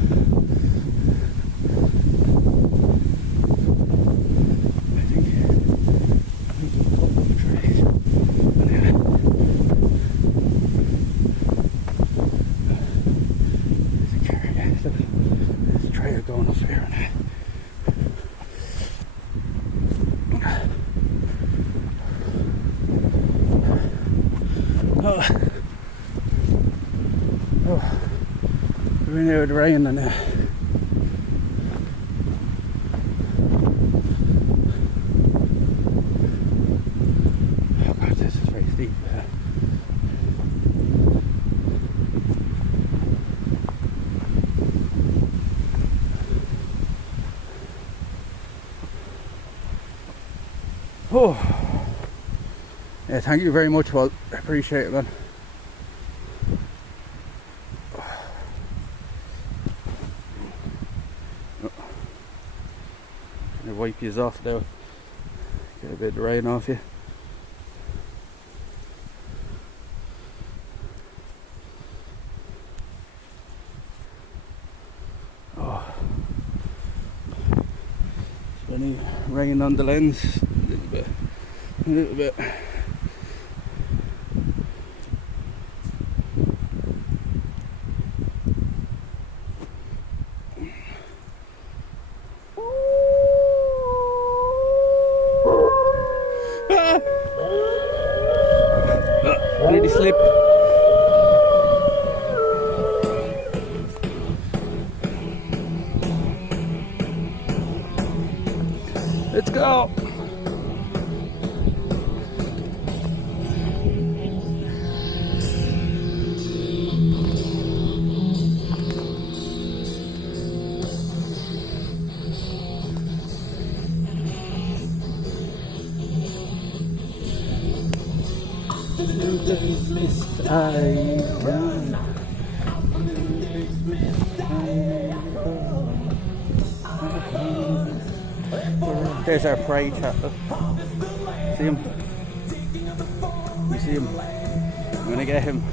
We're in there with the rain and oh God, this is very steep. Oh, yeah, thank you very much, Walt. I appreciate it, man. Wipe you off now, get a bit of rain off you. Oh, is any rain on the lens? A little bit. Nearly slip. Let's go. There's our prey chapter. See him? You see him? I'm gonna get him.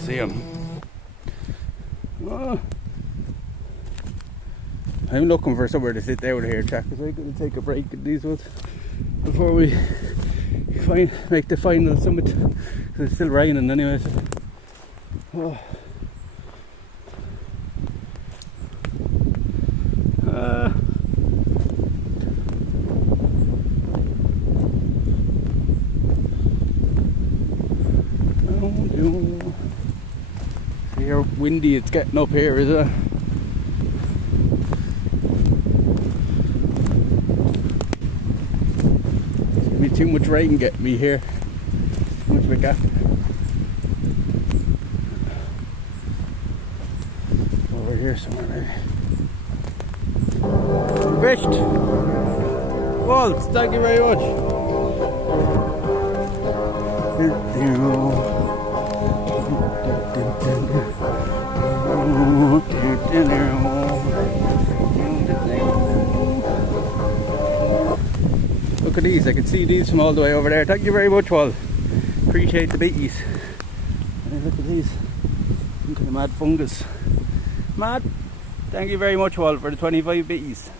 See him? Oh. I'm looking for somewhere to sit down here, chat, because I'm gonna take a break in these ones before make the final summit because it's still raining anyways. Oh. See how windy it's getting up here, is it? It's gonna be too much rain getting me here. Too much of a gap. Over here somewhere maybe. Fished! Waltz, thank you very much. Look at these, I can see these from all the way over there. Thank you very much, Walt. Appreciate the beaties. And look at these. Look at the mad fungus. Mad. Thank you very much, Walt, for the 25 beaties.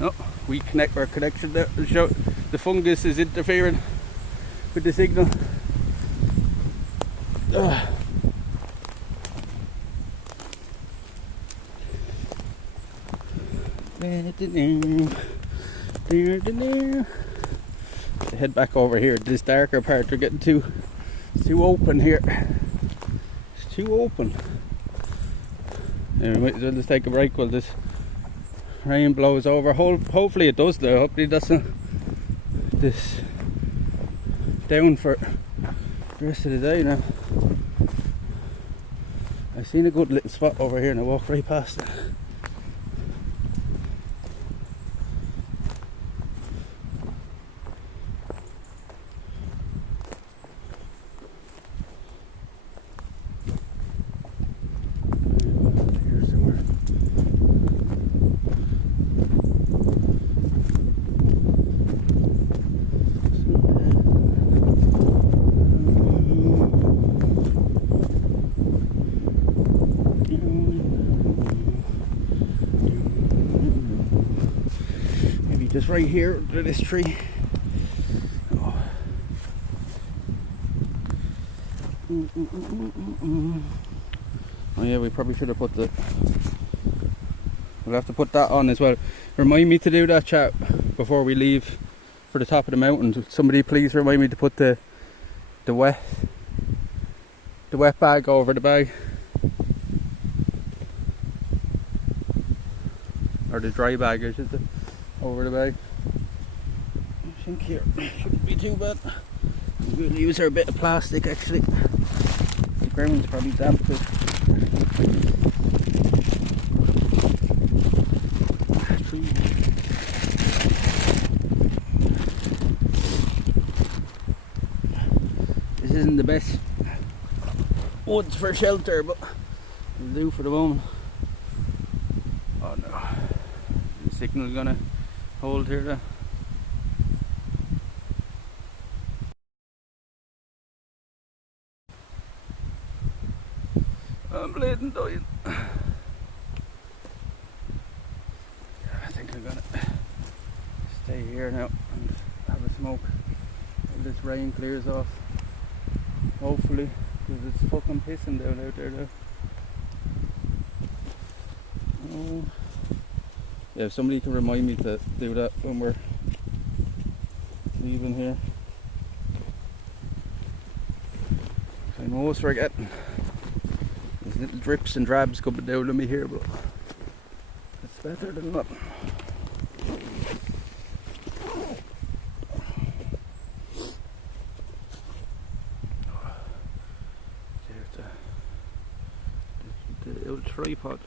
No, weak network connection there. The fungus is interfering with the signal. Head back over here to this darker part. We're getting too open here. It's too open. Yeah, we might as well just take a break while this rain blows over. Hopefully it does though. Hopefully it doesn't this down for the rest of the day now. I've seen a good little spot over here and I walked right past it. Just right here under this tree. Oh. Oh yeah, we probably should have put the. We'll have to put that on as well. Remind me to do that, chat, before we leave for the top of the mountain. Somebody please remind me to put the wet bag over the bag, or the dry bag, I should say, over the bag. I think here shouldn't be too bad. We'll use our bit of plastic actually. The ground's probably damp too. This isn't the best woods for shelter, but it'll do for the moment. Oh no. The signal's gonna hold here though. I'm bleeding dying. I think I'm gonna stay here now and have a smoke until this rain clears off. Hopefully, because it's fucking pissing down out there now. Oh. Yeah, if somebody can remind me to do that when we're leaving here. I'm always forgetting. There's little drips and drabs coming down on me here, but it's better than nothing. There's the old tripod.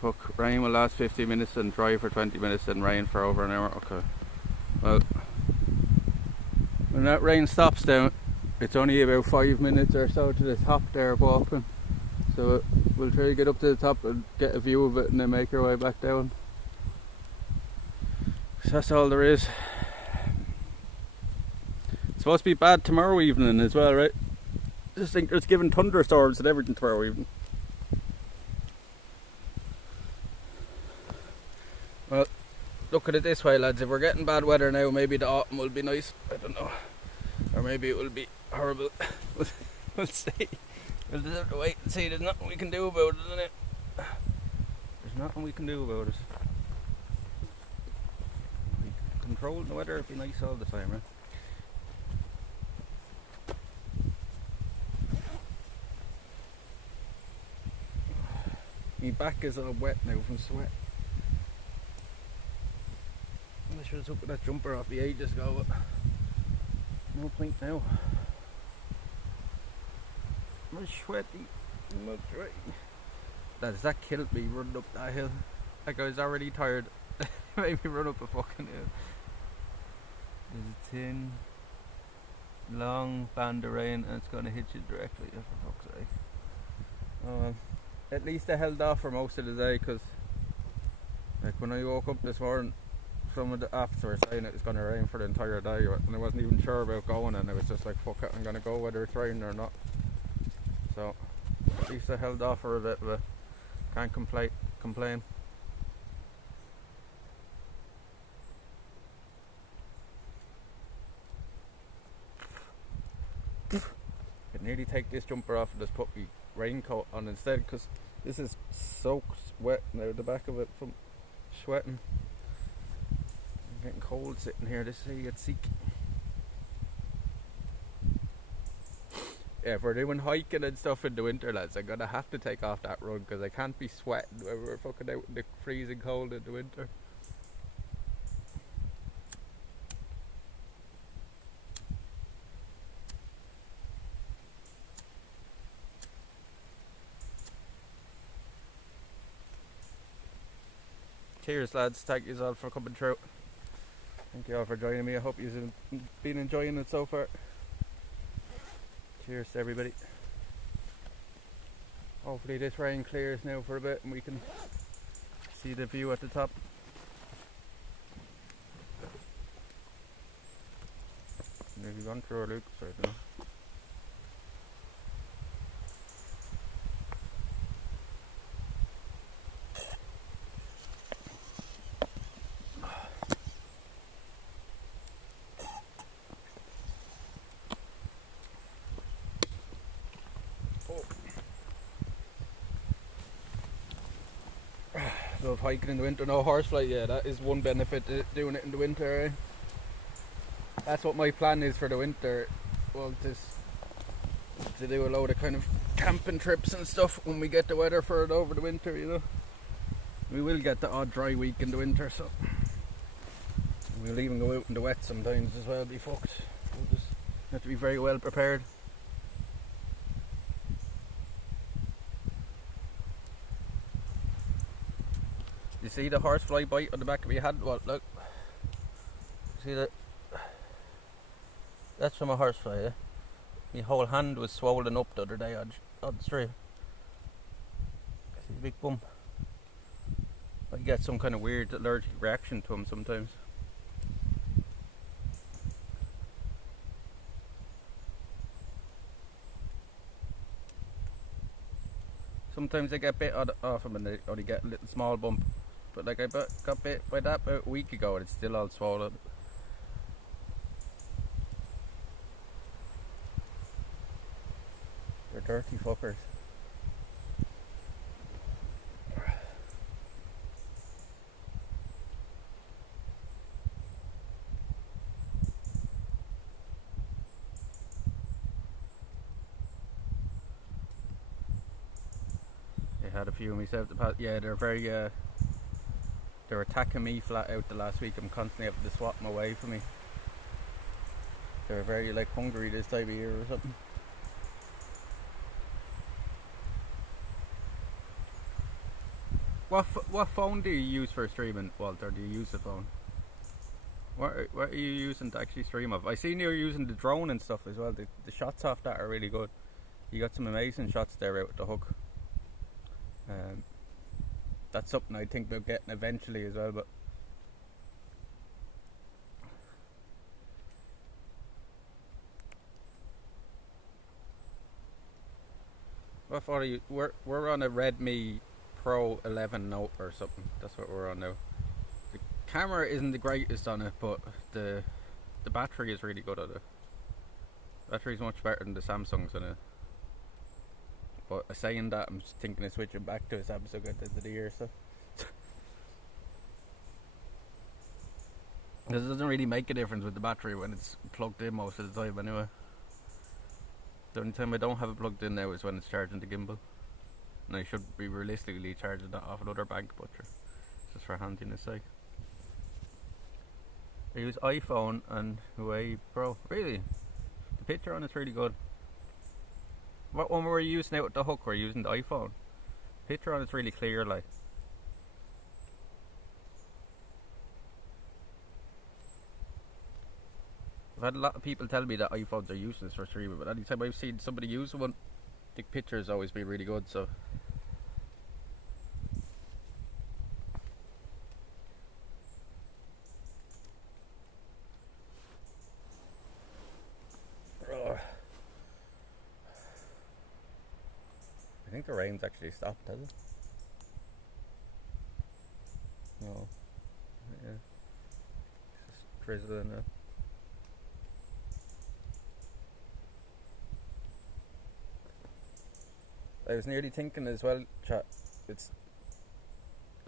Fuck, rain will last 50 minutes and dry for 20 minutes and rain for over an hour. Okay. Well, when that rain stops down, it's only about 5 minutes or so to the top there of walking. So we'll try to get up to the top and get a view of it and then make our way back down. So that's all there is. It's supposed to be bad tomorrow evening as well, right? I just think there's given thunderstorms and everything tomorrow evening. look at it this way, lads. If we're getting bad weather now, maybe the autumn will be nice. I don't know. Or maybe it will be horrible. We'll see. We'll just have to wait and see. There's nothing we can do about it, isn't it? There's nothing we can do about it. We control the weather, it'd be nice all the time, right? My back is all wet now from sweat. I should have took that jumper off the ages ago, but no point now. I'm sweaty. I'm sweaty. That killed me running up that hill. Like, I was already tired. Made me run up a fucking hill. There's a thin, long band of rain and it's gonna hit you directly, for fuck's sake. Oh well. At least I held off for most of the day, because like when I woke up this morning, some of the apps were saying it was going to rain for the entire day, and I wasn't even sure about going, and I was just like, fuck it, I'm going to go whether it's raining or not. So at least I held off for a bit, but can't complain. I'd nearly take this jumper off and just put my raincoat on instead, because this is soaked wet now, the back of it, from sweating. I'm getting cold sitting here. This is how you get sick. Yeah, if we're doing hiking and stuff in the winter, lads, I'm gonna have to take off that rug, because I can't be sweating when we're fucking out in the freezing cold in the winter. Cheers, lads. Thank you all for coming through. Thank you all for joining me. I hope you've been enjoying it so far. Cheers to everybody. Hopefully this rain clears now for a bit and we can see the view at the top. Have you gone through our Luke? Sorry, no. Love hiking in the winter. No horsefly, yeah, that is one benefit to doing it in the winter, eh? That's what my plan is for the winter. Well, to do a load of kind of camping trips and stuff when we get the weather for it over the winter, you know. We will get the odd dry week in the winter, so we'll even go out in the wet sometimes as well, be fucked. We'll just have to be very well prepared. You see the horsefly bite on the back of my hand? Well, look. See that? That's from a horsefly, yeah? My whole hand was swollen up the other day on the street. See the big bump? I get some kind of weird allergic reaction to them sometimes. Sometimes I get bit off them and they only get a little small bump. But like I got bit by that about a week ago and it's still all swollen. They're dirty fuckers. I had a few myself. Yeah, they're very they're attacking me flat out the last week. I'm constantly having to swat them away from me. They're very like hungry this time of year or something. What phone do you use for streaming, Walter? Do you use the phone? What are you using to actually stream off? I seen you're using the drone and stuff as well. The shots off that are really good. You got some amazing shots there out with the hook. That's something I think they're getting eventually as well, but what phone are you? We're on a Redmi Pro 11 Note or something. That's what we're on now. The camera isn't the greatest on it, but the battery is really good on it. Battery is much better than the Samsungs on it. But saying that, I'm just thinking of switching back to a Samsung at the end of the year, so. Because it doesn't really make a difference with the battery when it's plugged in most of the time anyway. The only time I don't have it plugged in now is when it's charging the gimbal. And I should be realistically charging that off another bank butcher. Just for handiness sake. I use iPhone and Huawei Pro. Really? The picture on it's really good. What one were you using out with the hook? Were you using the iPhone? Picture on it's really clear, like. I've had a lot of people tell me that iPhones are useless for streaming, but anytime I've seen somebody use one, the pictures always been really good, so. I think the rain's actually stopped, has it? No. Yeah. It's just drizzling now. I was nearly thinking as well, chat,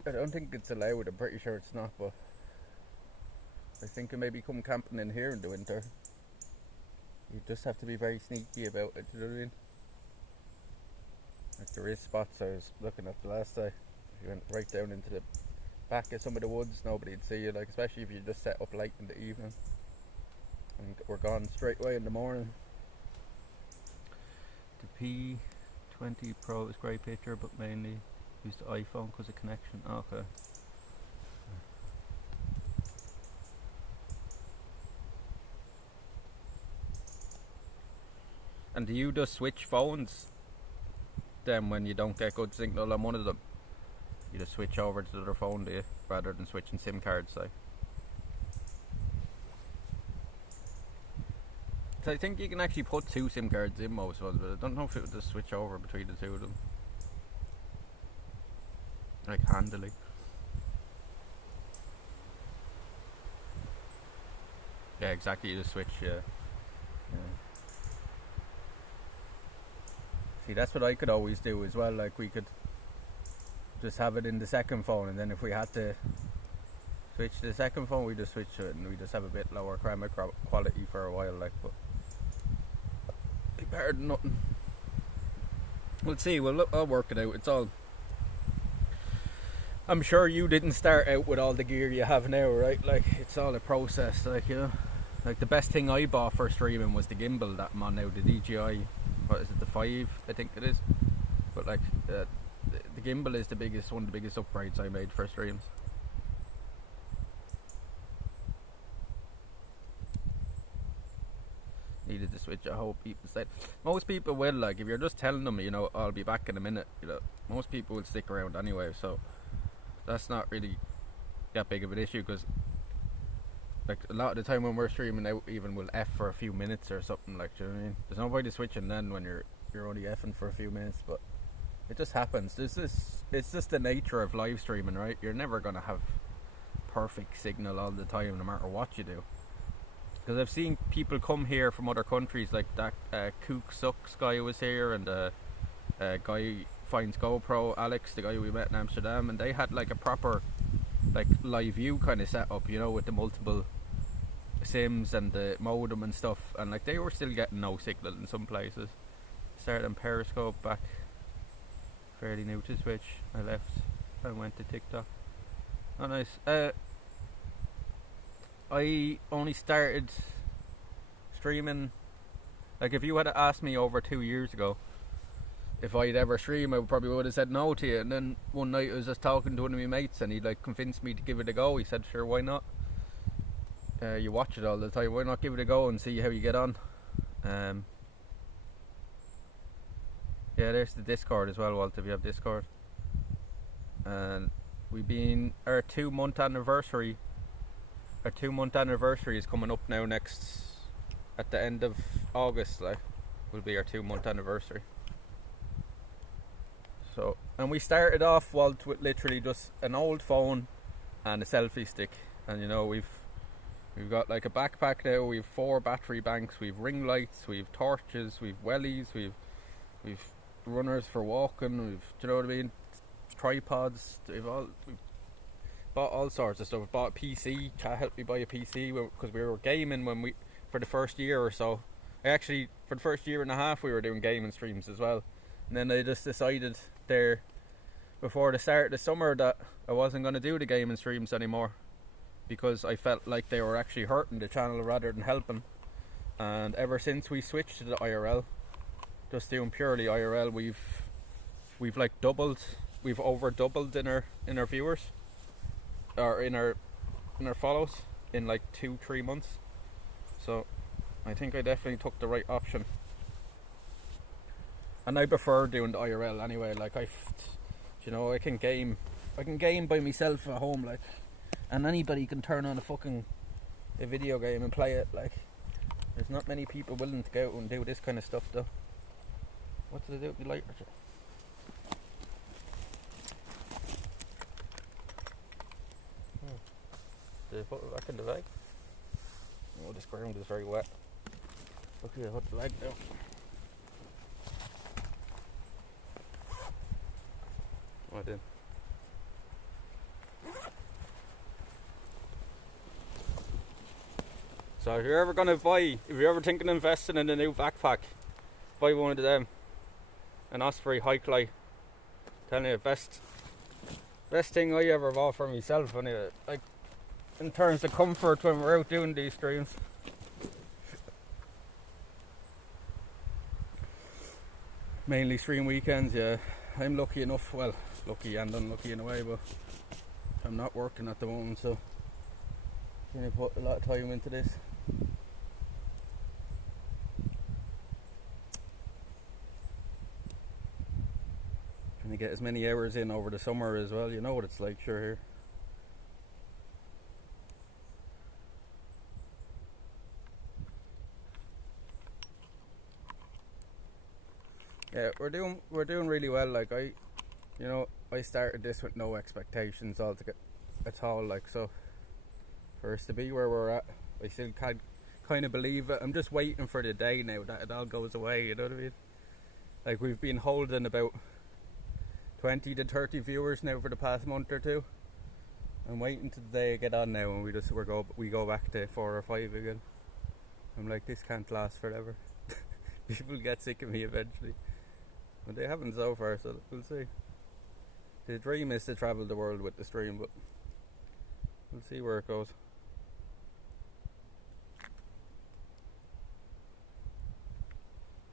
I don't think it's allowed, I'm pretty sure it's not, but I think I maybe come camping in here in the winter. You just have to be very sneaky about it, you know what I mean? Like there is spots I was looking at the last time. If you went right down into the back of some of the woods, nobody'd see you, like especially if you just set up late in the evening. And we're gone straight away in the morning. The P20 Pro is great picture, but mainly use the iPhone because of connection. Okay. And do you just switch phones then when you don't get good signal on one of them? You just switch over to the other phone, do you? Rather than switching SIM cards, like. So I think you can actually put 2 SIM cards in most ones, but I don't know if it would just switch over between the 2 of them. Like handily. Yeah, exactly, you just switch, yeah. See, that's what I could always do as well, like we could just have it in the second phone, and then if we had to switch to the second phone, we just switch to it and we just have a bit lower camera quality for a while, like, but better than nothing. We'll see, I'll work it out. It's all, I'm sure you didn't start out with all the gear you have now, right? Like, it's all a process, like, you know. Like, the best thing I bought for streaming was the gimbal that I'm on now, the DJI, what is it, the 5, I think it is. But like, the gimbal is one of the biggest upgrades I made for streams. Needed to switch. I hope people said. Most people will, like, if you're just telling them, you know, I'll be back in a minute, you know, most people will stick around anyway, so that's not really that big of an issue, because like a lot of the time when we're streaming out, even we'll F for a few minutes or something, like, do you know what I mean? There's no point switching then when you're only F'ing for a few minutes, but it just happens. It's just the nature of live streaming, right? You're never gonna have perfect signal all the time, no matter what you do. Because I've seen people come here from other countries, like that Kook Sucks guy was here, and guy finds GoPro, Alex, the guy we met in Amsterdam, and they had like a proper like live view kind of setup, you know, with the multiple sims and the modem and stuff, and like they were still getting no signal in some places. Started on Periscope, back fairly new to Twitch. I left and went to TikTok. Oh nice. I only started streaming, like, if you had asked me over 2 years ago if I'd ever stream, I probably would have said no to you. And then one night I was just talking to one of my mates, and he like convinced me to give it a go. He said, sure, why not? You watch it all the time, why not give it a go and see how you get on? Yeah, there's the Discord as well, Walt, if you have Discord. And we've been, our 2-month anniversary. Our 2-month anniversary is coming up now at the end of August, like, will be our 2-month anniversary. So, and we started off, Walt, with literally just an old phone and a selfie stick. And you know, we've got like a backpack now. We've 4 battery banks. We've ring lights. We've torches. We've wellies. We've runners for walking. Do you know what I mean? Tripods. We've bought all sorts of stuff. We bought a PC. Cat helped me buy a PC because we were gaming for the first year or so. For the first year and a half, we were doing gaming streams as well. And then I just decided there before the start of the summer that I wasn't going to do the gaming streams anymore, because I felt like they were actually hurting the channel rather than helping. And ever since we switched to the IRL, just doing purely IRL, we've like over doubled in our viewers, or in our follows in like 2-3 months. So I think I definitely took the right option, and I prefer doing the IRL anyway. Like I can game by myself at home, like, and anybody can turn on a video game and play it. Like, there's not many people willing to go out and do this kind of stuff though. What did I do with the light? Did I put it back in the bag? Oh, this ground is very wet. Okay, I put the bag down. I did. So if you're ever thinking of investing in a new backpack, buy one of them. An Osprey Hike-Light. Telling you, best thing I ever bought for myself. Anyway, like in terms of comfort when we're out doing these streams. Mainly stream weekends, yeah. I'm lucky enough, well, lucky and unlucky in a way, but I'm not working at the moment, so I'm going to put a lot of time into this. Trying to get as many hours in over the summer as well. You know what it's like, sure, here. Yeah, we're doing really well. Like I started this with no expectations at all. Like, so for us to be where we're at, I still can't kind of believe it. I'm just waiting for the day now that it all goes away. You know what I mean? Like, we've been holding about 20 to 30 viewers now for the past month or two. I'm waiting till the day I get on now, and we go back to 4 or 5 again. I'm like, this can't last forever. People get sick of me eventually. But they haven't so far, so we'll see. The dream is to travel the world with the stream, but we'll see where it goes.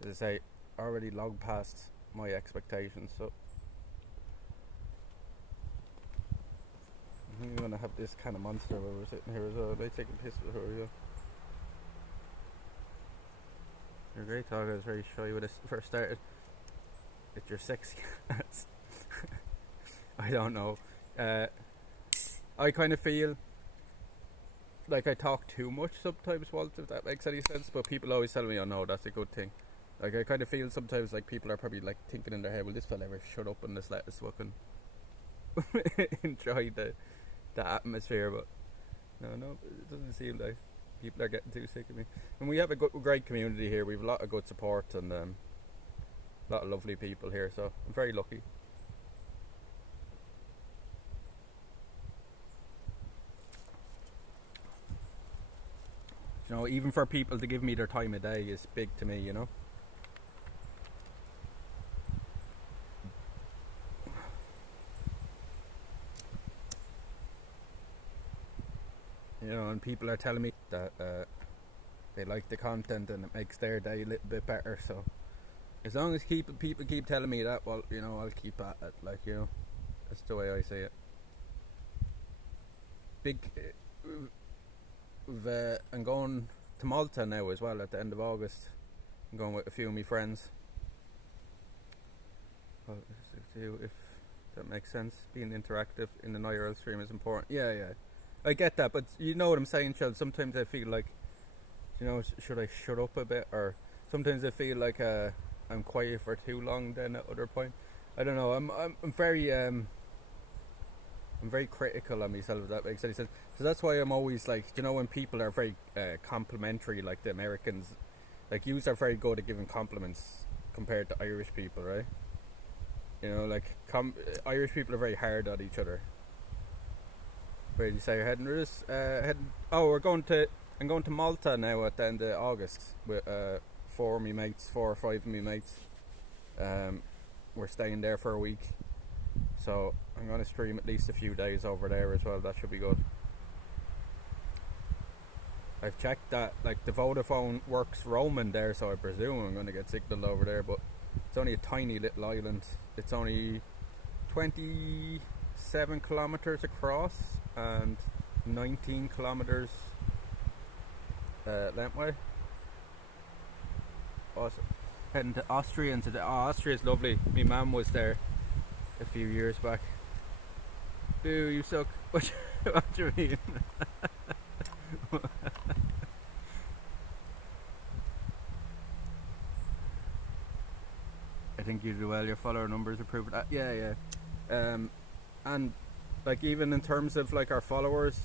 As I say, already logged past my expectations, so I think I'm gonna have this kind of monster while we're sitting here as well. They take a piss with her, yeah. You're a great talker. I was very shy when it first started. It's your sexy ass. I don't know. I kind of feel like I talk too much sometimes, Walt, if that makes any sense. But people always tell me, oh no, that's a good thing. Like, I kind of feel sometimes like people are probably like thinking in their head, will this fella ever shut up and just let us fucking enjoy the atmosphere? But no, it doesn't seem like people are getting too sick of me. And we have a great community here. We have a lot of good support and a lot of lovely people here, so I'm very lucky. You know, even for people to give me their time of day is big to me, you know. You know, and people are telling me that they like the content and it makes their day a little bit better. So as long as people keep telling me that, well, you know, I'll keep at it. Like, you know, that's the way I see it. I'm going to Malta now as well at the end of August. I'm going with a few of my friends. Well, if that makes sense, being interactive in an IRL stream is important. Yeah, I get that, but you know what I'm saying, Chel. Sometimes I feel like, you know, should I shut up a bit? Or sometimes I feel like I'm quiet for too long. Then at other point, I don't know. I'm very I'm very critical of myself, if that makes any sense. So that's why I'm always like, you know, when people are very complimentary, like the Americans, like yous are very good at giving compliments compared to Irish people, right? You know, like Irish people are very hard on each other. Where do you say you're heading to this? Oh, I'm going to Malta now at the end of August with 4 or 5 of me mates. We're staying there for a week, so I'm going to stream at least a few days over there as well. That should be good. I've checked that like the Vodafone works roaming there, so I presume I'm going to get signal over there, but it's only a tiny little island. It's only 27 kilometers across and 19 kilometers lengthwise. Awesome. Heading to Austria, and Austria's lovely. My mum was there a few years back. Boo, you suck. What do you mean? I think you do well. Your follower numbers are proving that. Yeah. And like even in terms of like our followers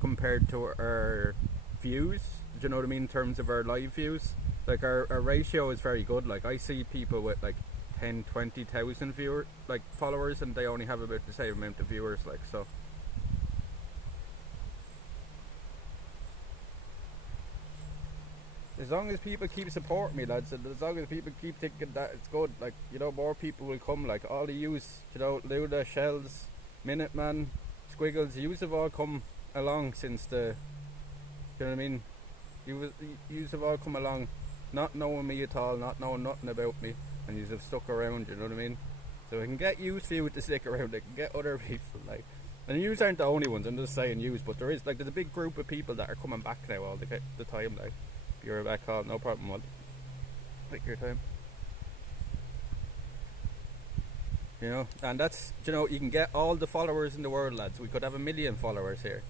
compared to our views, do you know what I mean? In terms of our live views, like our ratio is very good. Like I see people with like 10-20,000 followers, and they only have about the same amount of viewers. Like, so as long as people keep supporting me, lads, and as long as people keep thinking that it's good, like, you know, more people will come. Like all the yous, you know, Luda, Shells, Minuteman, Squiggles, yous have all come along since the, you know what I mean? Yous have all come along, not knowing me at all, not knowing nothing about me, and yous have stuck around, you know what I mean? So I can get yous few to stick around, I can get other people, like, and yous aren't the only ones, I'm just saying yous, but there's a big group of people that are coming back now all the time, like. If you're back call, no problem, Walt. Take your time. You know, and that's, you know, you can get all the followers in the world, lads. We could have 1 million followers here.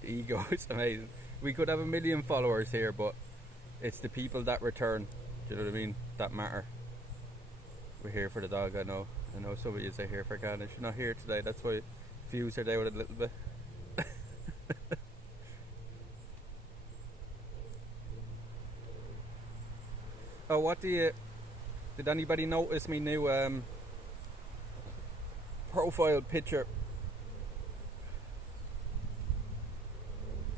The ego is amazing. We could have 1 million followers here, but it's the people that return, do you know what I mean, that matter. We're here for the dog, I know some of you are here for Ghana. You're not here today, that's why views are down a little bit. Oh, did anybody notice me new profile picture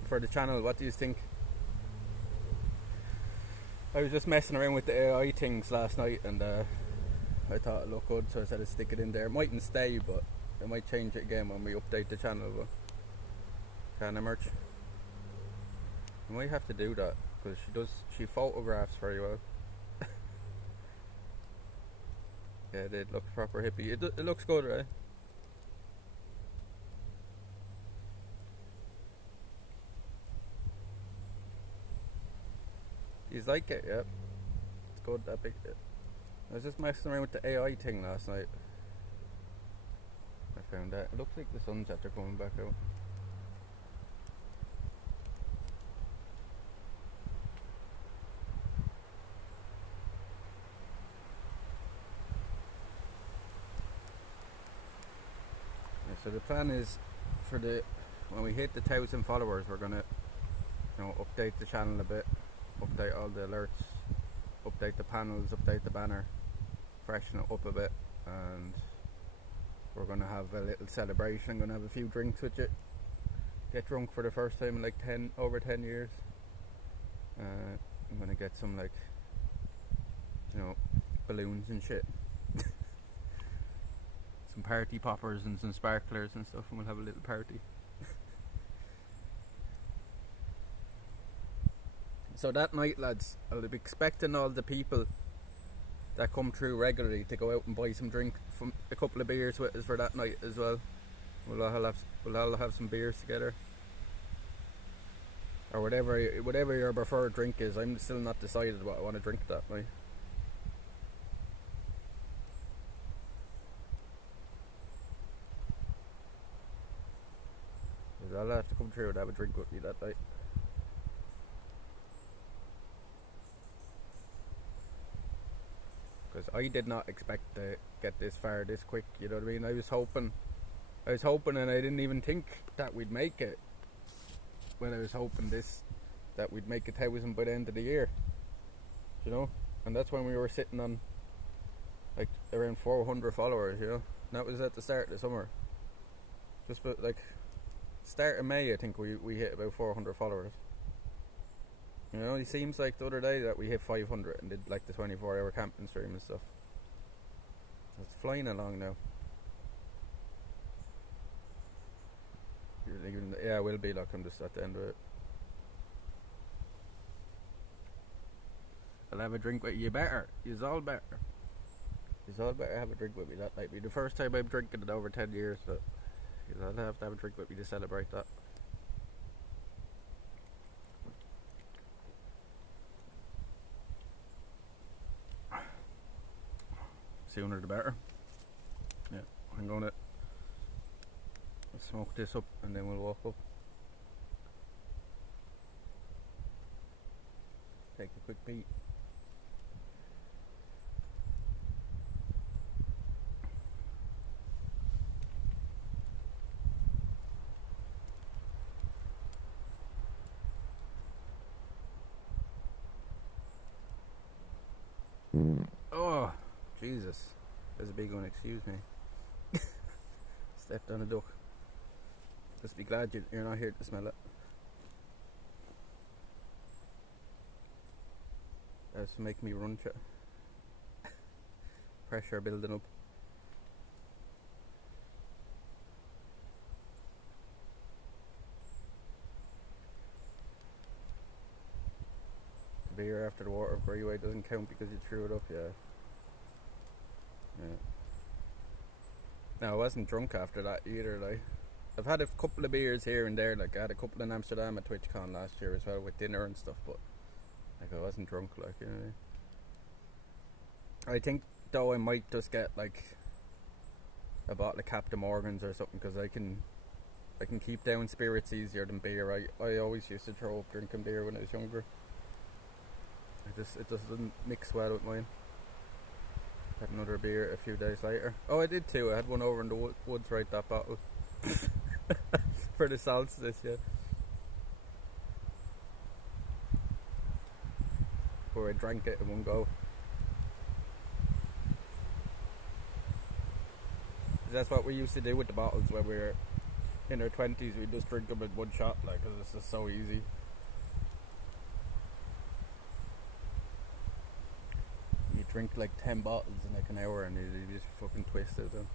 for the channel? What do you think? I was just messing around with the AI things last night, and I thought it looked good, so I said I'd stick it in there. It mightn't stay, but I might change it again when we update the channel. But can I merch? I might have to do that, because she photographs very well. Yeah, it did look proper hippie. It looks good, right? You like it, yeah? It's good, that big. I was just messing around with the AI thing last night. I found that. It looks like the sun's after coming back out. So the plan is when we hit the 1,000 followers, we're gonna, you know, update the channel a bit, update all the alerts, update the panels, update the banner, freshen it up a bit, and we're gonna have a little celebration. I'm gonna have a few drinks with it, get drunk for the first time in like over 10 years. I'm gonna get some, like, you know, balloons and shit. Some party poppers and some sparklers and stuff, and we'll have a little party. So that night, lads, I'll be expecting all the people that come through regularly to go out and buy some drink, from a couple of beers with us for that night as well. We'll all have some beers together, or whatever your preferred drink is. I'm still not decided what I want to drink that night. I'll have to come through and have a drink with me that night. Because I did not expect to get this far this quick, you know what I mean? I was hoping I was hoping, and I didn't even think that we'd make it. When I was hoping that we'd make 1,000 by the end of the year, you know, and that's when we were sitting on like around 400 followers, you know. And that was at the start of the summer. Just about like start of May, I think we hit about 400 followers. You know, it seems like the other day that we hit 500 and did like the 24-hour camping stream and stuff. It's flying along now. Yeah, we'll be like, I'm just at the end of it. I'll have a drink with you. Better. You's all better. You's all better have a drink with me. That might be the first time I'm drinking in over 10 years, but I'll have to have a drink with me to celebrate that. Sooner the better. Yeah, I'm gonna smoke this up and then we'll walk up. Take a quick peek. Oh, Jesus. There's a big one, excuse me. Stepped on a duck. Just be glad you're not here to smell it. That's making me run. Pressure building up. The beer after the water freeway doesn't count because you threw it up, yeah. No, I wasn't drunk after that either. Like, I've had a couple of beers here and there. Like, I had a couple in Amsterdam at TwitchCon last year as well with dinner and stuff. But like, I wasn't drunk. Like, you know. I think though I might just get like a bottle of Captain Morgan's or something, because I can keep down spirits easier than beer. I always used to throw up drinking beer when I was younger. It just doesn't mix well with mine. Had another beer a few days later. Oh, I did too. I had one over in the woods, right, that bottle. For the solstice, yeah. Where I drank it in one go. That's what we used to do with the bottles when we were in our 20s. We'd just drink them in one shot, like, because it's just so easy. Drink like 10 bottles in like an hour and you just fucking twist it then.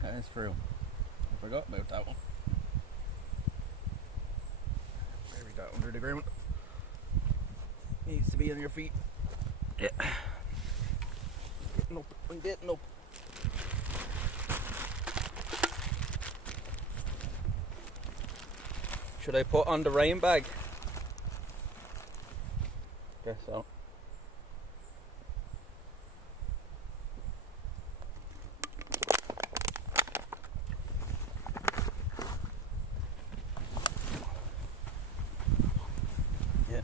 That is true. I forgot about that one. Bury that under the ground. Needs to be on your feet. Yeah. I'm getting up. Should I put on the rain bag? Guess so. Yeah.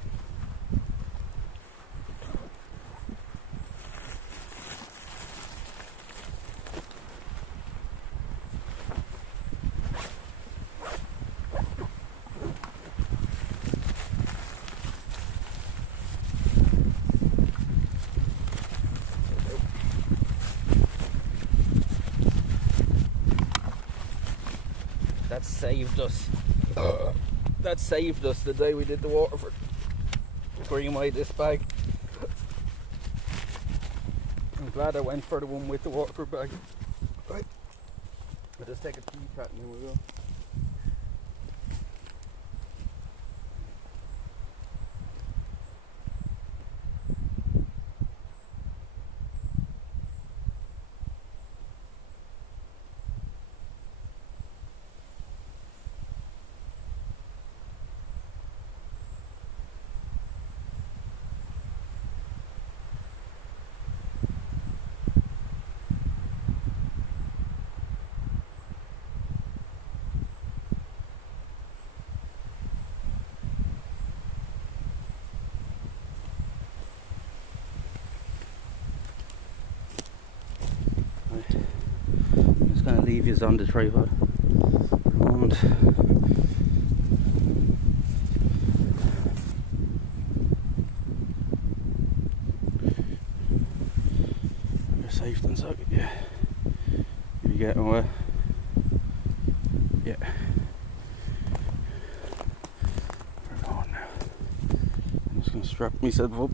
That saved us. That saved us the day we did the Waterford Greenway this bag. I'm glad I went for the one with the Waterford bag. Right. I'll just take a pee cat and then we'll go. leave you on the tripod for a moment. You're safe inside, yeah. You're getting wet. Yeah. We're going now. I'm just going to strap myself up.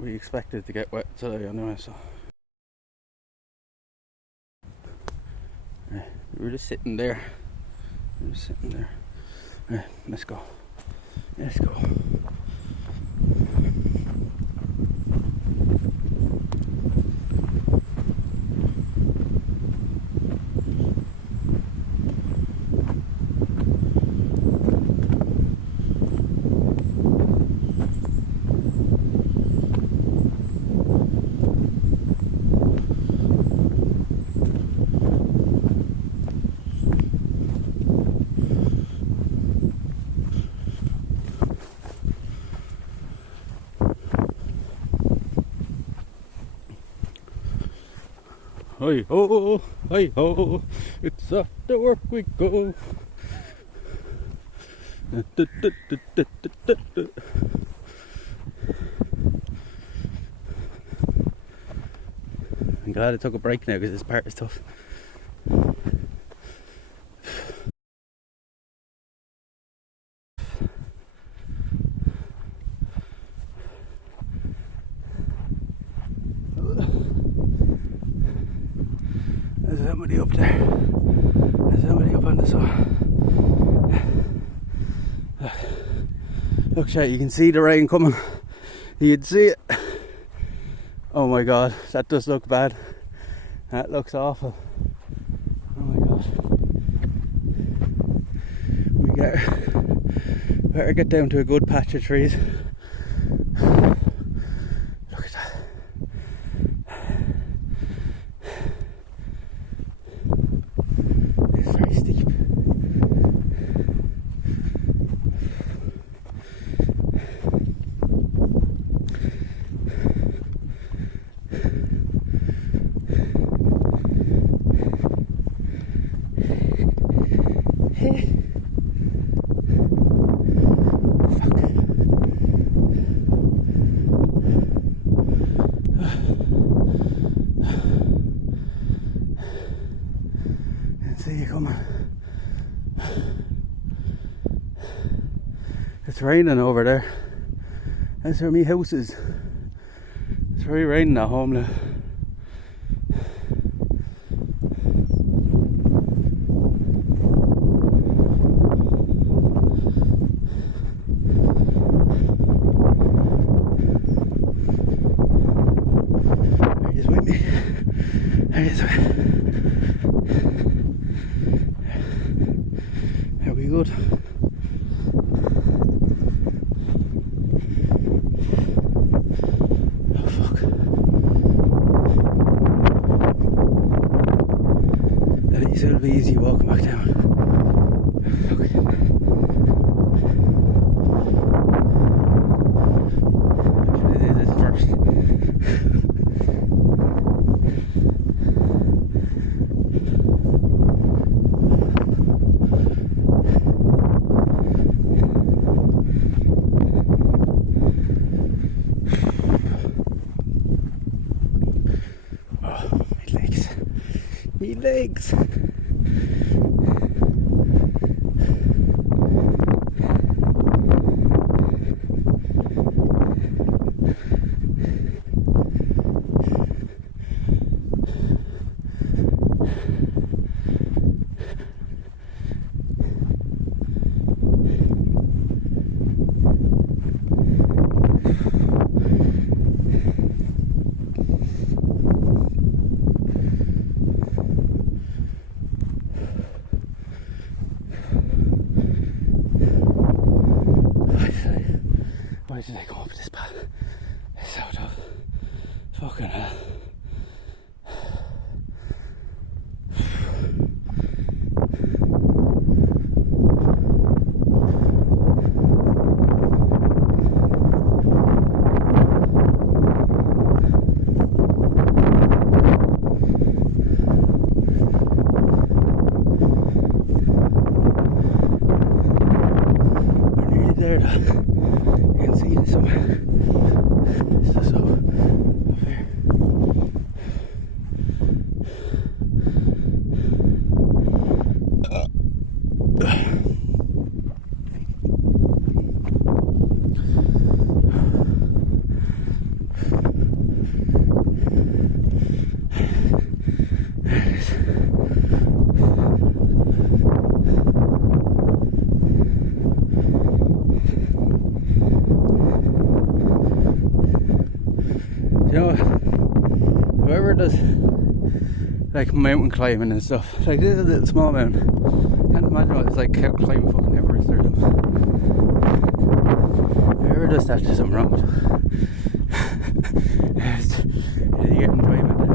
We expected to get wet today anyway, so we were just sitting there. Right, let's go. Hi ho, it's after work we go. I'm glad I took a break now because this part is tough. There's somebody up there. There's somebody up on the side. Look, chat, you can see the rain coming. You can see it. Oh my god, that does look bad. That looks awful. Oh my god. We better get down to a good patch of trees. Look at that. It's very steep. See you coming. It's raining over there. That's where my house is. It's very raining at home now. There he is with me. There he is. Are we good? Oh fuck. At least it'll be easy walking back down. Fuck. I should have did this first. Me legs. Why did I come up this path? It's so tough. Fucking hell. there though. You can see this up. This is up here. You know, whoever does like mountain climbing and stuff, like this is a little small mountain. Can't imagine what it's like climbing fucking Everest or something. Whoever does that, there's something wrong with them. You get enjoyment out of it.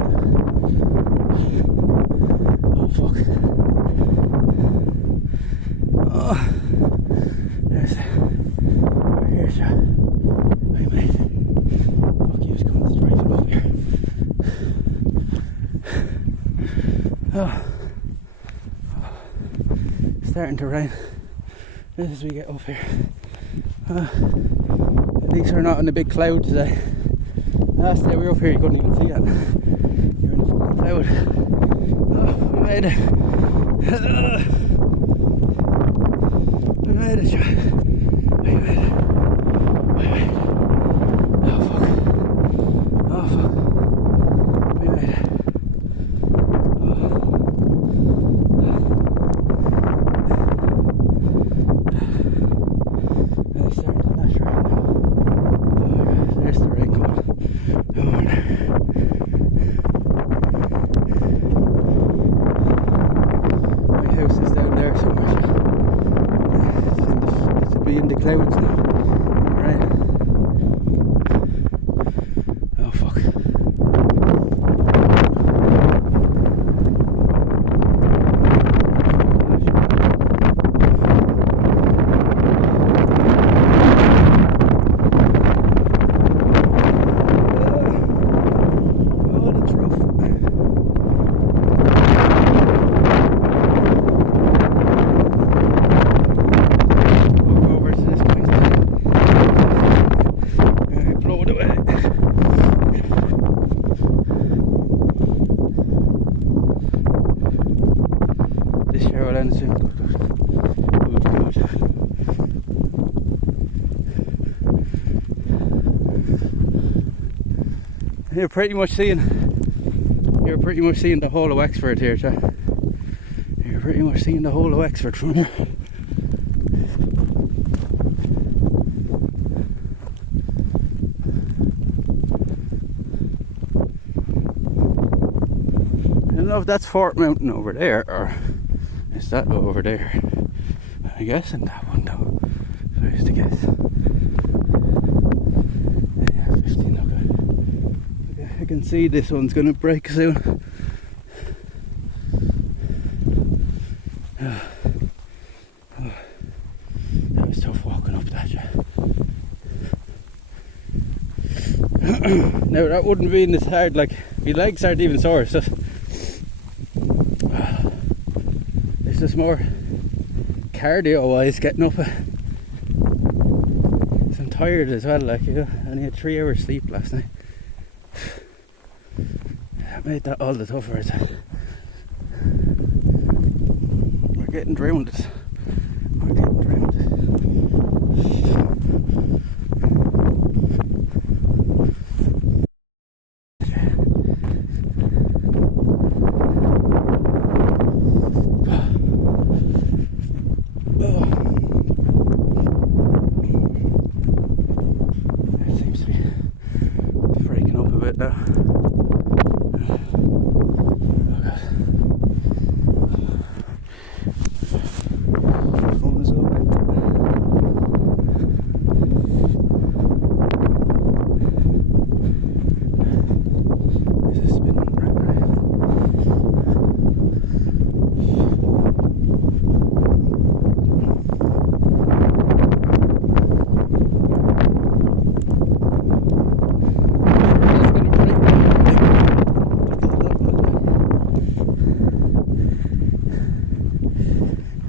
Oh fuck. Oh, there's here's a hey mate. Fuck, he was going straight up here. Oh. Starting to rain just as we get up here. At least we're not in a big cloud today. Last day we were up here, you couldn't even see it. You're in a fucking cloud. Oh, we made it. We made it, we made it. We made it. Oh fuck. Oh fuck. We made it. In the clouds now. Right. Oh fuck. Oh, that's rough. You're pretty much seeing the whole of Wexford here, Jack. You're pretty much seeing the whole of Wexford from here. I don't know if that's Fort Mountain over there or is that over there. I'm guessing that one though. So I used to guess. Yeah, 15, okay. I can see this one's gonna break soon. That was tough walking up that. Now that wouldn't be this hard, like my legs aren't even sore, so it's just more cardio wise getting up. So I'm tired as well, like, you know, I only had 3 hours sleep last night. That made that all the tougher. We're getting drowned. We're getting drowned. It seems to be breaking up a bit now.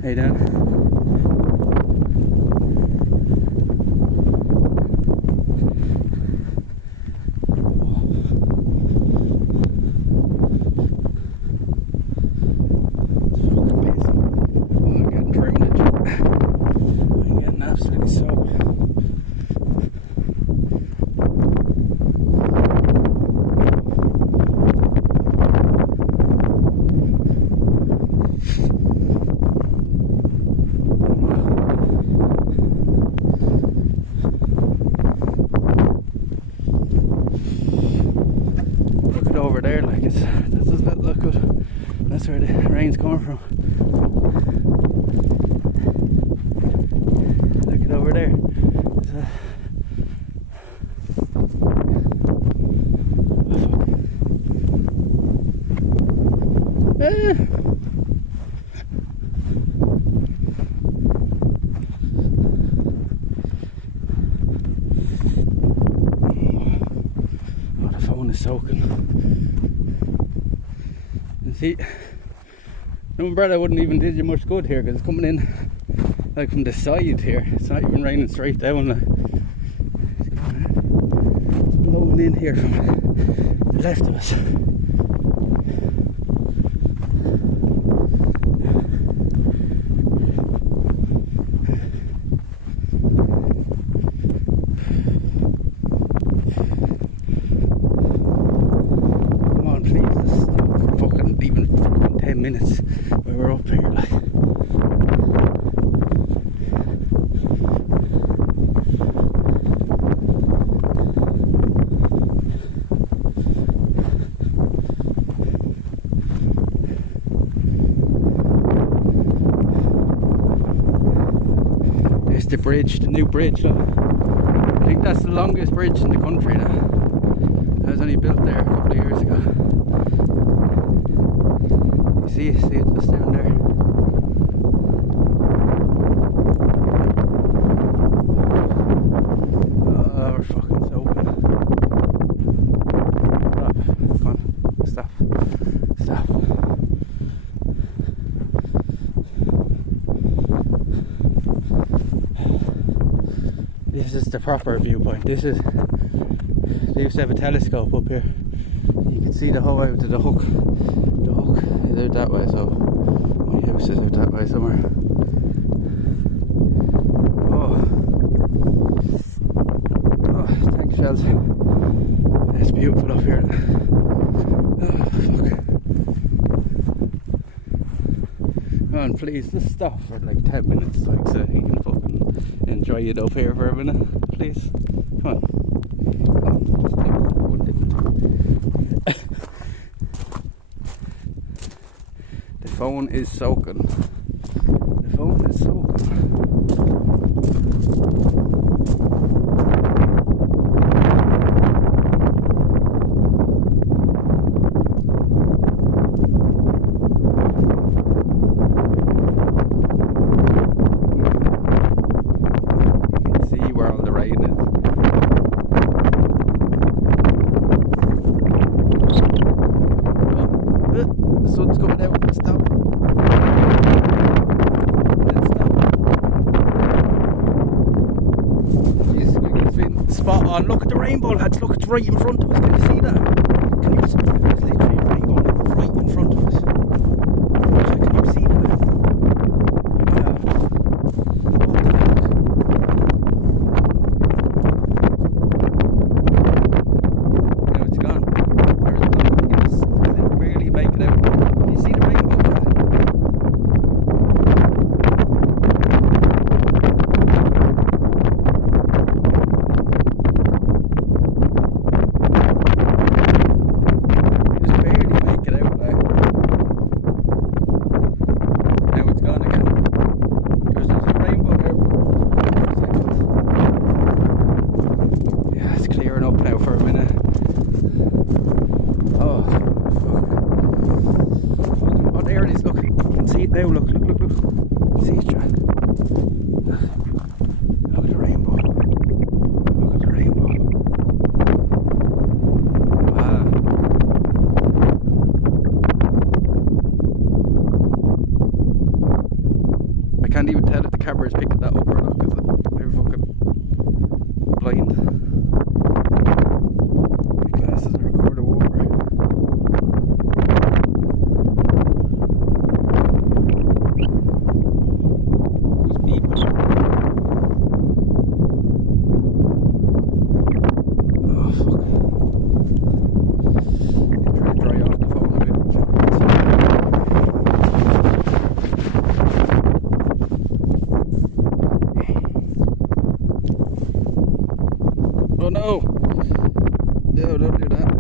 Hey Dan. train's coming from. Look at over there. Oh, the phone is soaking. And see, the umbrella wouldn't even do you much good here because it's coming in like from the side here. It's not even raining straight down. Like, it's blowing in here from the left of us. Minutes we were up here, like. There's the bridge, the new bridge, look. I think that's the longest bridge in the country now. That was only built there a couple of years ago. See it just down there. Oh, we're fucking soaking. Stop. Come on. Stop. This is the proper viewpoint. They used to have a telescope up here. You can see the whole way to the hook. The hook is out that way, so my house is out that way somewhere. Oh, thanks, fellas. It's beautiful up here. Oh, fuck. Come on, please, just stop for like 10 minutes, like, so you can fucking enjoy it up here for a minute, please. Come on. The phone is soaking. The phone is soaking. You can see where all the rain is. The sun's coming out. Stop. Let's stop. Jesus, it's been spot on. Look at the rainbow, lads. Look, it's right in front of us. Can you see that? Can you see? There's literally a rainbow right in front of us. Can you see that? Yeah. What the fuck? Now it's gone. Where's it gone? It's barely making out. Can you see the rainbow? Just barely make it out, like. Now it's gone again. There's a rainbow there for seconds. Yeah, it's clearing up now for a minute. Oh, fuck. Oh, there it is, look. You can see it now, look. See it, John. Look at the rainbow. Look at the rainbow. Wow. I can't even tell if the camera is picking that up or not because I'm fucking blind. My glasses are recording water. Who's beeping? Oh, fuck. I'm trying to dry off the phone a bit. Oh no! No, don't do that.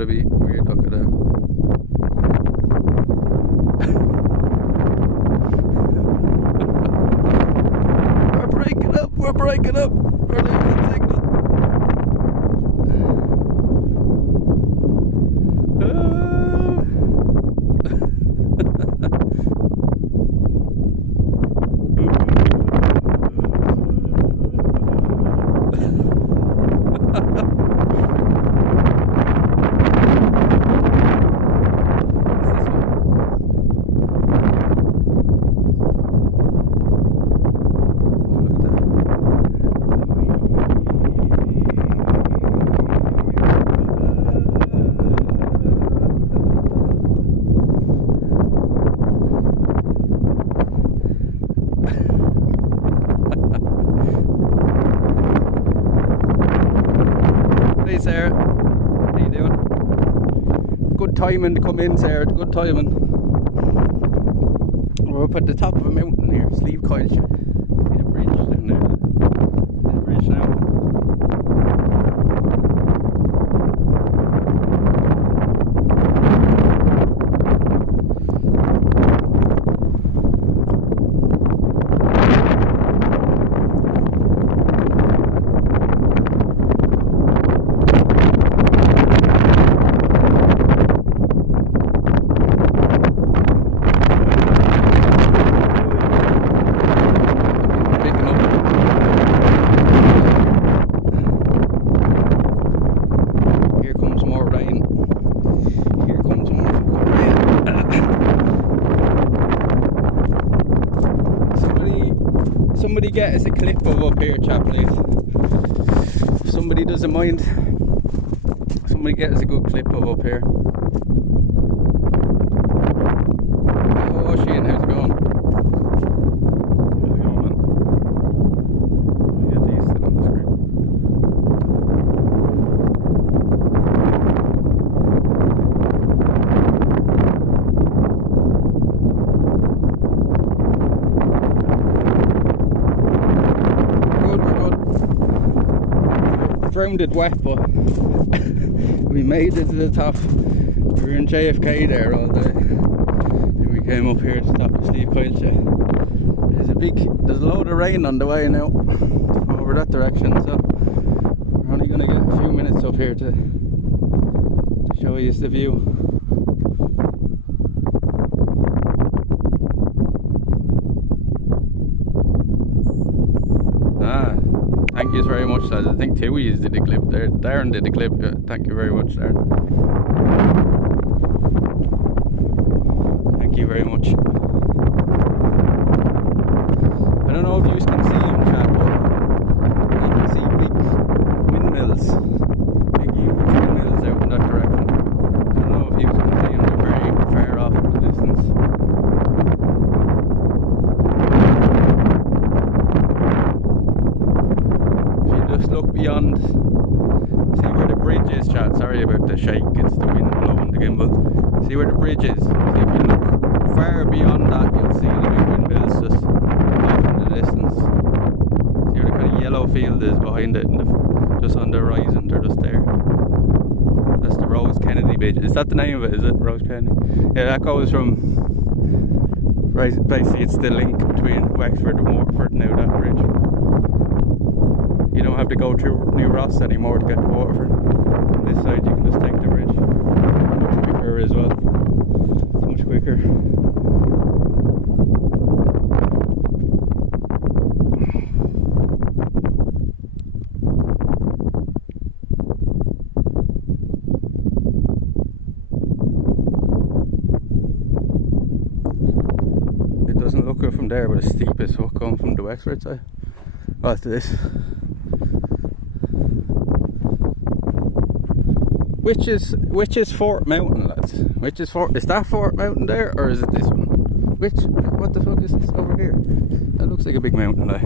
gotta be weird. Look at that. We're breaking up. We're breaking up. We're losing signal. Hey Sarah, how you doing? Good timing to come in, Sarah. Good timing. We're up at the top of a mountain here, Slieve. See the bridge down there. See the bridge now. Somebody get us a clip of up here, chap, please. If somebody doesn't mind, somebody get us a good clip of up here. Oh, Shane, how's it going? How's it going, man? Yeah, these sit on the screen. Grounded wet, but we made it to the top. We were in JFK there all day. Then we came up here to the top of Slieve. There's a load of rain on the way now over that direction, so we're only going to get a few minutes up here to show you the view. Thank you very much, lads. I think Tui did the clip there. Darren did the clip. Thank you very much, Darren. Thank you very much. I don't know if you can see him, chat, but you can see big windmills. Big huge windmills out in that direction. I don't know if you can see them. They're very far off in the distance. Just look beyond, see where the bridge is, chat. Sorry about the shake, it's the wind blowing the gimbal. See where the bridge is. See if you look far beyond that, you'll see the big windmills just off in the distance. See where the kind of yellow field is behind it, and just on the horizon, they're just there. That's the Rose Kennedy Bridge. Is that the name of it? Is it Rose Kennedy? Yeah, that goes from, basically it's the link between Wexford and Waterford now, that bridge. You don't have to go through New Ross anymore to get to Waterford. On this side you can just take the bridge. Much quicker as well. It's much quicker. It doesn't look good from there, but it's steep as fuck going from the Wexford side. Well, to this. Which is Fort Mountain, lads? Is that Fort Mountain there, or is it this one? What the fuck is this over here? That looks like a big mountain, like.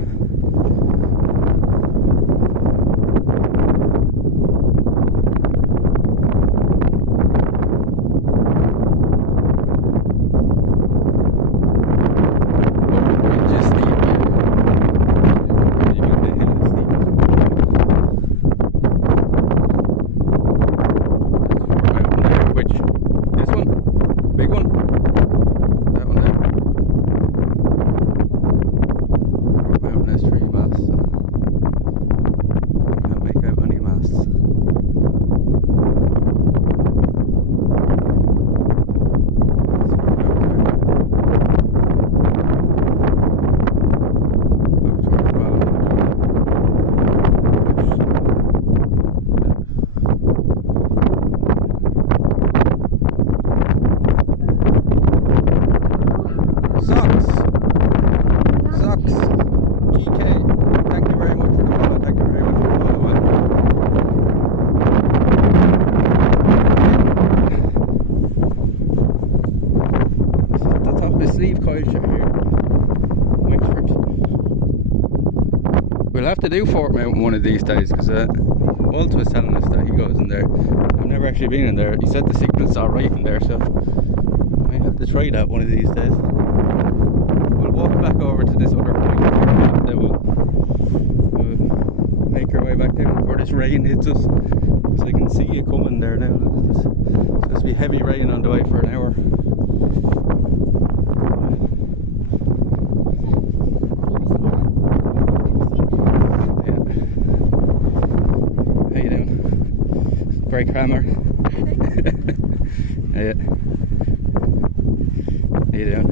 Slieve coil shop here. Wexford. We'll have to do Fort Mountain one of these days because Walt was telling us that he goes in there. I've never actually been in there. He said the signal's alright in there, so I might have to try that one of these days. We'll walk back over to this other point and then we'll make our way back down before this rain hits us. So I can see it coming there now. It's supposed to be heavy rain on the way for an hour. Yeah. How you doing? Brake hammer. Yeah. How you doing?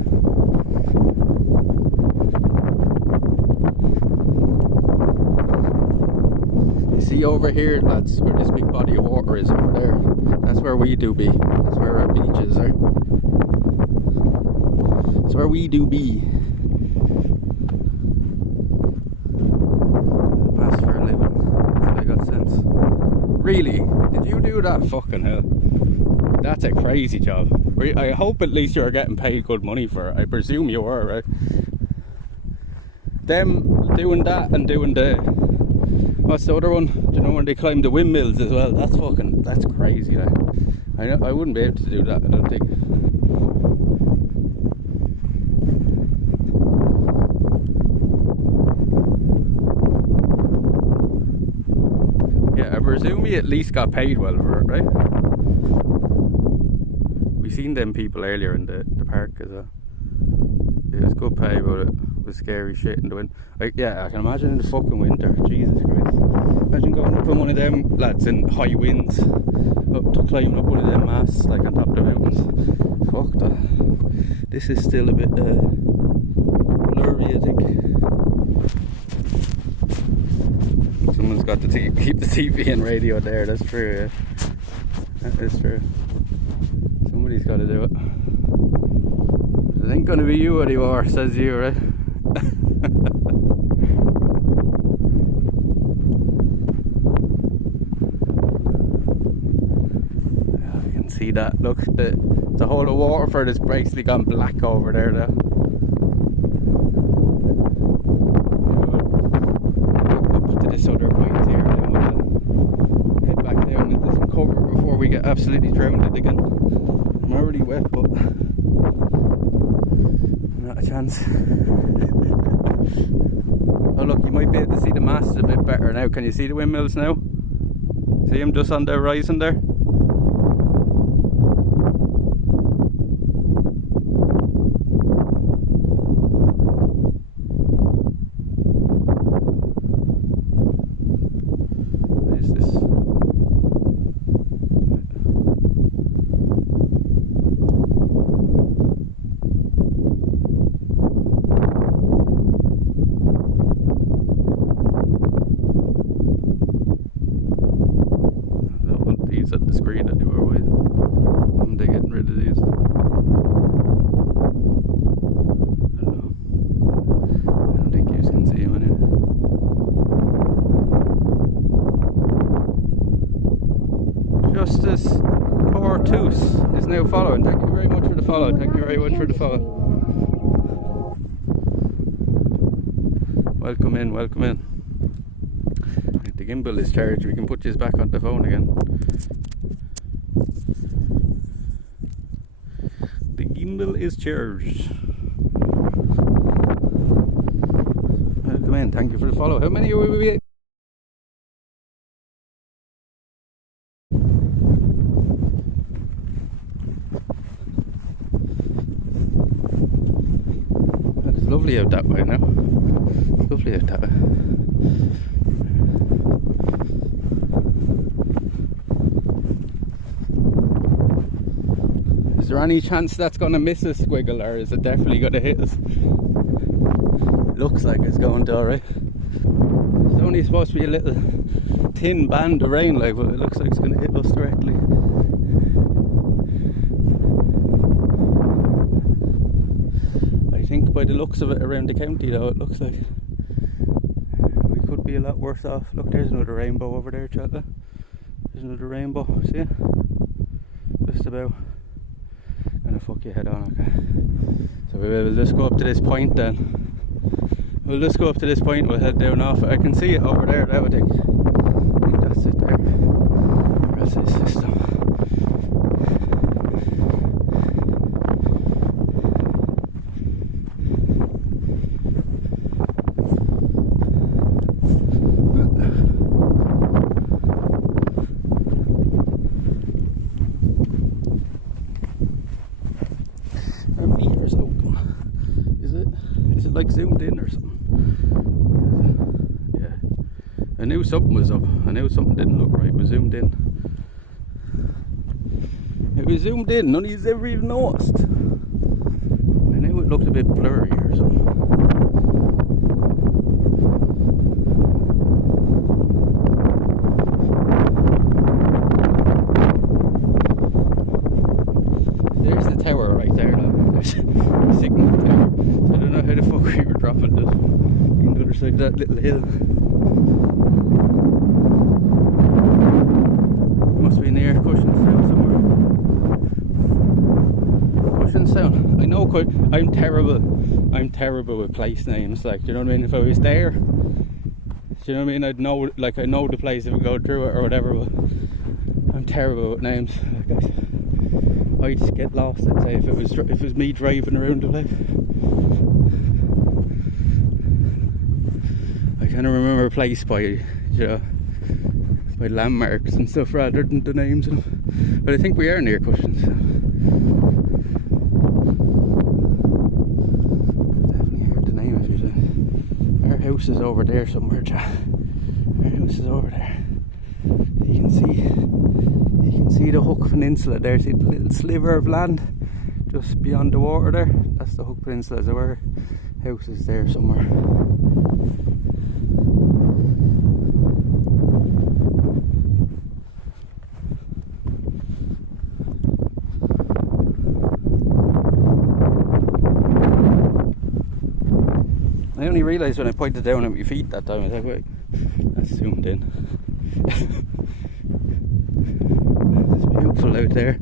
See over here, lads, where this big body of water is over there. That's where we do be. That's where our beaches are. That's where we do be. Pass for a living. I got sense. Really? Did you do that? Fucking hell. That's a crazy job. I hope at least you're getting paid good money for it. I presume you were, right? Them doing that and doing the... What's the other one? Do you know when they climb the windmills as well? That's crazy. Like. I wouldn't be able to do that, I don't think. Yeah, I presume you at least got paid well for it, right? We seen them people earlier in the park as well. It was good pay, but it was scary shit in the wind. Yeah, I can imagine in the fucking winter. Jesus Christ. Imagine going up on one of them lads in high winds, up to climbing up one of them masts like on top of the mountains. Fuck that. This is still a bit blurry, I think. Someone's got to keep the TV and radio there. That's true. Yeah. That is true. Somebody's got to do it. It ain't gonna be you anymore, says you, right? I can see that. Look, the whole of Waterford is basically gone black over there now. Up to this other point here, then we'll head back down into some cover before we get absolutely drowned again. I'm already wet, but not a chance. Oh look, you might be able to see the masts a bit better now. Can you see the windmills now? See them just on the horizon there? What is this? At the screen anymore. Why am they getting rid of these? I don't know. I don't think you can see them anyway. Justice Portus is now following. Thank you very much for the follow. Thank you very much for the follow. Welcome in, welcome in. The gimbal is charged. We can put this back on the phone again. The gimbal is charged. Welcome in. Thank you for the follow. How many are we? It's lovely out that way now. Lovely out that way. Is there any chance that's going to miss us, Squiggle, or is it definitely going to hit us? Looks like it's going to, alright. It's only supposed to be a little thin band of rain, like, but it looks like it's going to hit us directly. I think by the looks of it around the county, though, it looks like we could be a lot worse off. Look, there's another rainbow over there, chatla. There's another rainbow, see it? Just about. Gonna fuck you head on, okay. So we'll just go up to this point then. We'll just go up to this point, we'll head down off. I can see it over there now, I think. I think that's it there. That's his system. Our meter's open. Is it like zoomed in or something? Yeah. I knew something was up. I knew something didn't look right. It was zoomed in. It was zoomed in. None of you's ever even noticed. I knew it looked a bit blurry or something. There's the tower right there now. There's a signal tower. So I don't know how the fuck we were dropping this on the other side of that little hill. Must be near Cushinstown somewhere. Cushinstown. I know I'm terrible with place names, like, do you know what I mean? If I was there, do you know what I mean? I'd know, like, I know the place if I go through it or whatever, but I'm terrible with names. Like, I'd just get lost, I'd say, if it was me driving around the place. I kind of remember a place by, you know, by landmarks and stuff rather than the names. But I think we are near Cushions. So. Definitely heard the name of it. Our house is over there somewhere, Jack. Our house is over there. You can see the Hook Peninsula there. See the little sliver of land just beyond the water there? That's the Hook Peninsula. So our house is there somewhere. I only realised when I pointed down at my feet that time, I was like, wait, that's zoomed in. It's beautiful out there.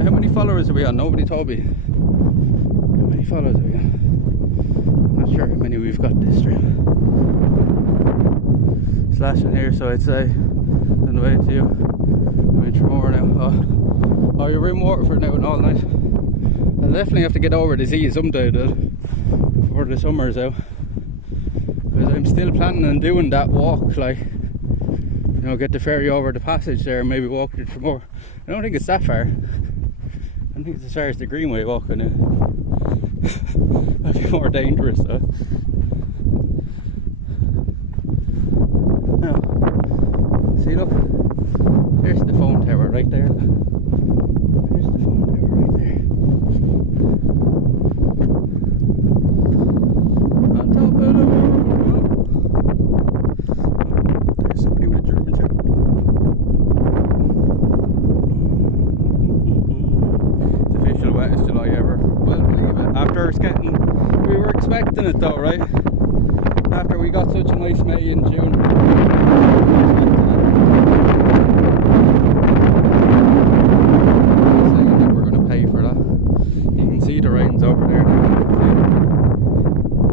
How many followers are we on? Nobody told me. How many followers are we on? I'm not sure how many we've got this stream. Slashing here, so I'd say on the way to you. I'm in Tremor now. Oh, you're in Waterford now and all night. I'll definitely have to get over to see you someday, dude, before the summer's out. Because I'm still planning on doing that walk, like, you know, get the ferry over the passage there and maybe walk to Tremor. I don't think it's that far. I think it's as far as the Greenway walking now. Might be more dangerous though. Now, see, look, there's the phone tower right there. There's the phone tower right there. On top of the world. There's somebody with a German Shepherd. Wettest July ever. Well, believe it. After it's getting, we were expecting it though, right? After we got such a nice May and June. Saying that we're going to pay for that. You can see the rain's over there now.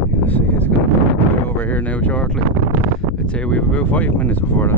You can see it's going to be over here now shortly. I'd say we have about 5 minutes before that.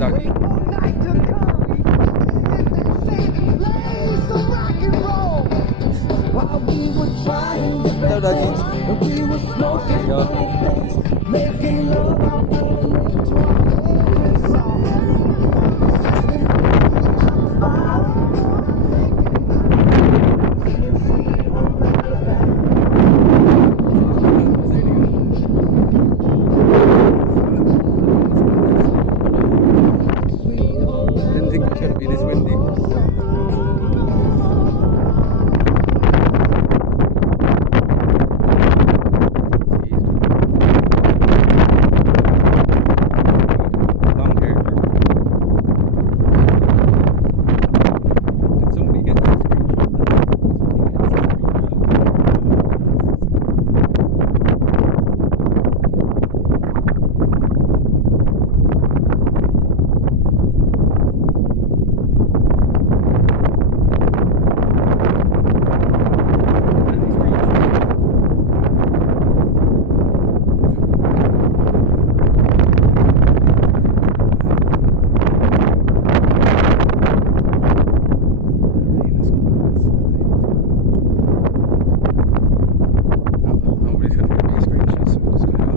dog. Wait for night to come. Same place of rock and roll. While we were trying to No, doggy. and we were smoking Go. things, making love out there to our favorite song. Standing on the fire, singing sweet home Alabama. Sweet home Didn't think it was going to be this windy. Long hair. Did somebody get this Nobody's going to get me a screenshot, so I'm just going to go.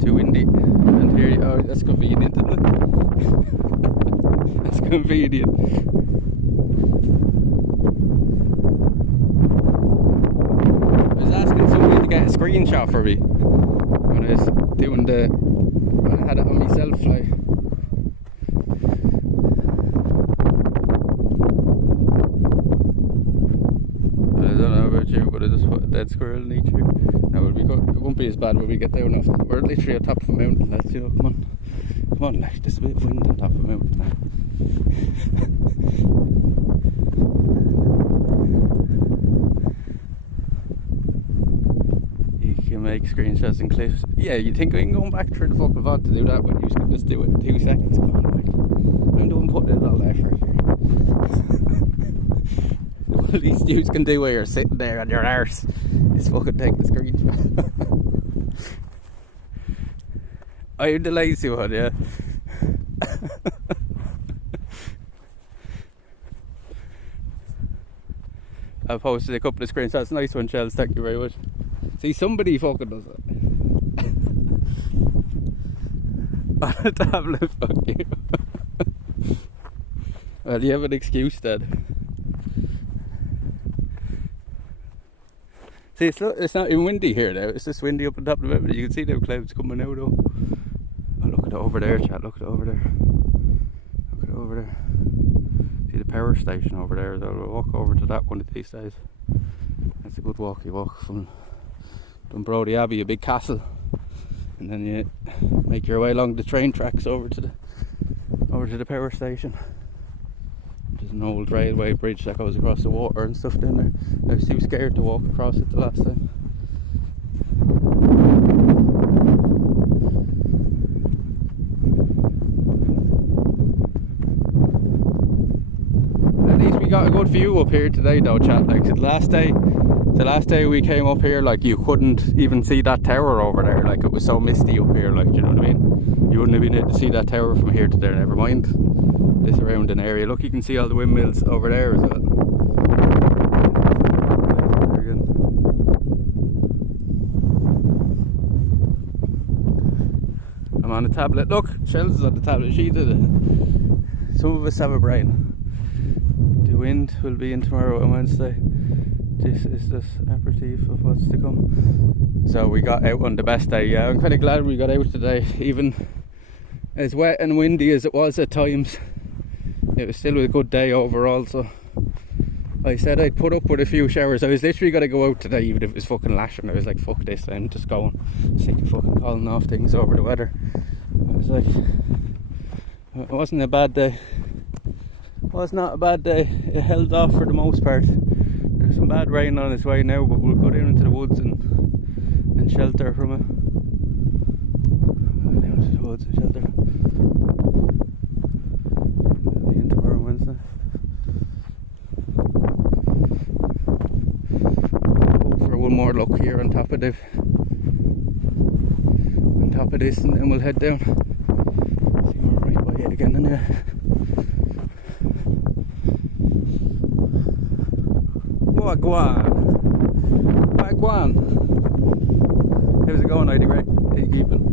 Too windy. And here, oh, that's convenient, isn't it? That's convenient. I was asking somebody to get a screenshot for me when I was doing when I had it on myself, like. I don't know about you, but I just put a dead squirrel in each tree. Now it won't be as bad when we get down after. We're literally on top of a mountain, lads, you know, come on. Come on, like, there's a bit of wind on top of a mountain now. You can make screenshots and clips. Yeah, you think we can go back through the fucking VOD to do that, but you can just do it in 2 seconds. Come on, like, I'm doing putting in all the effort here. The least you can do while you're sitting there on your arse is fucking take the screenshot. I'm the lazy one, yeah. I posted a couple of screenshots. Nice one, Shells. Thank you very much. See, somebody fucking does it. On a tablet, fuck you. Well, you have an excuse then. See, it's not even windy here now. It's just windy up on top of the mountain. You can see the clouds coming out though. Oh, look at it over there, chat. Look at it over there. Look at it over there. See the power station over there as well. We'll walk over to that one of these days. That's a good walkie walk from Dunbrody Abbey, a big castle. And then you make your way along the train tracks over to the power station. There's an old railway bridge that goes across the water and stuff down there. I was too scared to walk across it the last time. At least we got a good view up here today though, chat. Like the last day we came up here, like you couldn't even see that tower over there. Like it was so misty up here, like, do you know what I mean? You wouldn't have been able to see that tower from here to there, never mind this surrounding area. Look, you can see all the windmills over there as well. I'm on a tablet. Look, Shells is on the tablet. She did it. Some of us have a brain. The wind will be in tomorrow and Wednesday. This is this aperitif of what's to come. So we got out on the best day. Yeah, I'm kind of glad we got out today, even as wet and windy as it was at times. It was still a good day overall, so I said I'd put up with a few showers. I was literally going to go out today even if it was fucking lashing. I was like, fuck this, I'm just going. Sick of fucking calling off things over the weather. I was like, it wasn't a bad day. It was not a bad day. It held off for the most part. There's some bad rain on its way now, but we'll go down into the woods and shelter from it. Down into the woods and shelter. We'll be in tomorrow Wednesday. Hope for one more look here on top of this, and then we'll head down. See, we're right by it again anyway. Wagwan. How's it going, Heidi Ray? How you keeping?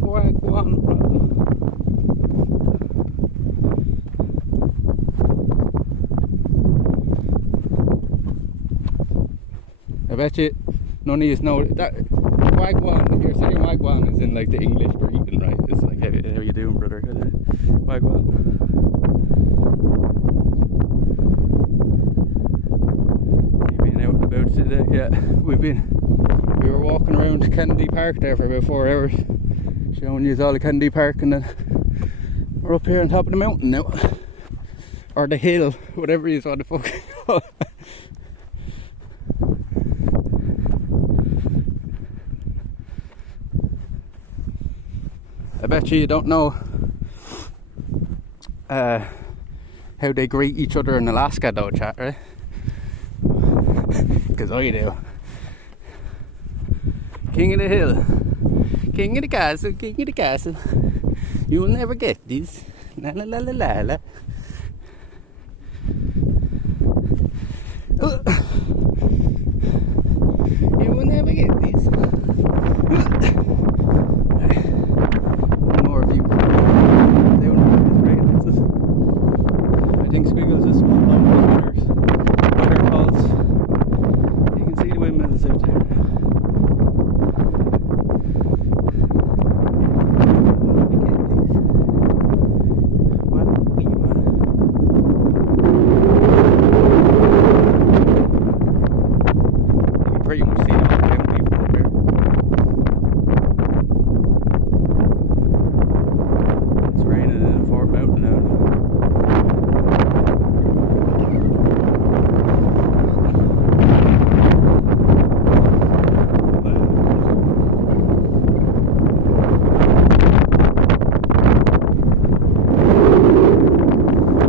Wagwan, brother. I bet you none of you know that Wagwan. If you're saying Wagwan, is in like the English greeting, right? It's like, how you doing, brother? Wagwan. About today, yeah, we were walking around Kennedy Park there for about 4 hours, showing you all the Kennedy Park, and then we're up here on top of the mountain now, or the hill, whatever you want to fucking call it. I bet you don't know how they greet each other in Alaska though, chat, right? Because I do. King of the hill, king of the castle, king of the castle. You will never get these. La la la la la la. You will never get these. One more view. They don't know this rain. It's just, I think Squiggles is small on those weather calls. You can see the windmills out there. Pretty much see the people up there. It's raining in Fort Mountain now.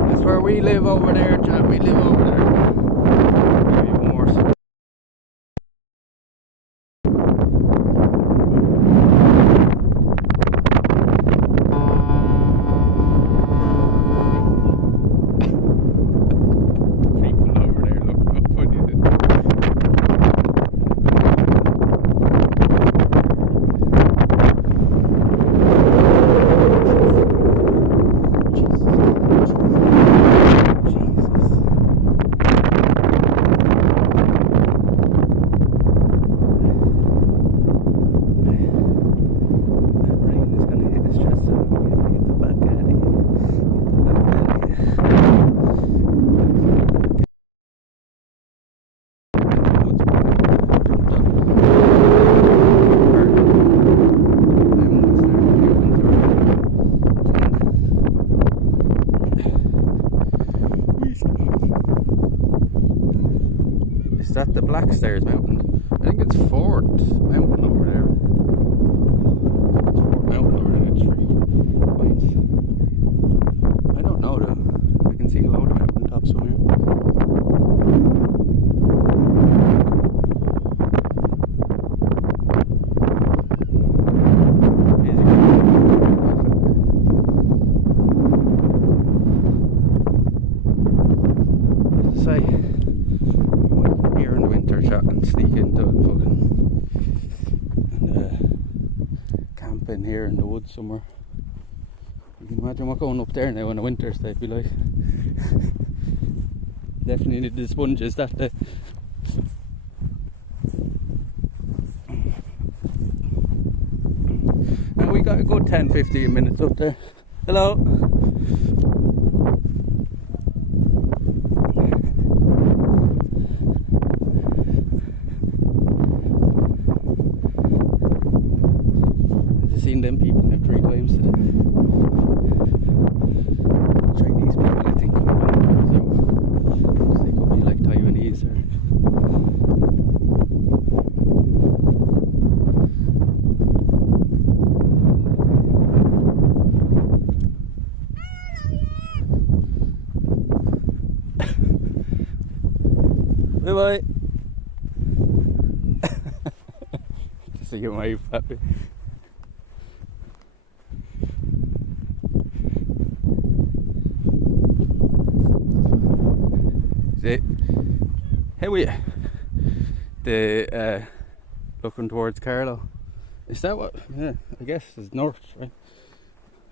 That's where we live over there, John. We live over there. Maybe more. Is that the Blackstairs Mountain? I think it's Fort Mountain over there. It's Fort Mountain over there, it's 3 points. I don't know though. I can see a load of mountain tops from here. Say, here in the winter chat and sneak into it and camp in here in the woods somewhere. You can imagine what going up there now in the winters they'd be like. Definitely need the sponges that day. And we got a good 10-15 minutes up there. Hello. Seen them people now 3 times today. Chinese people, I think, coming on, so they could be like Taiwanese or. Bye bye. See you wave at me. How are you? The looking towards Carlow. Is that what? Yeah, I guess it's north, right?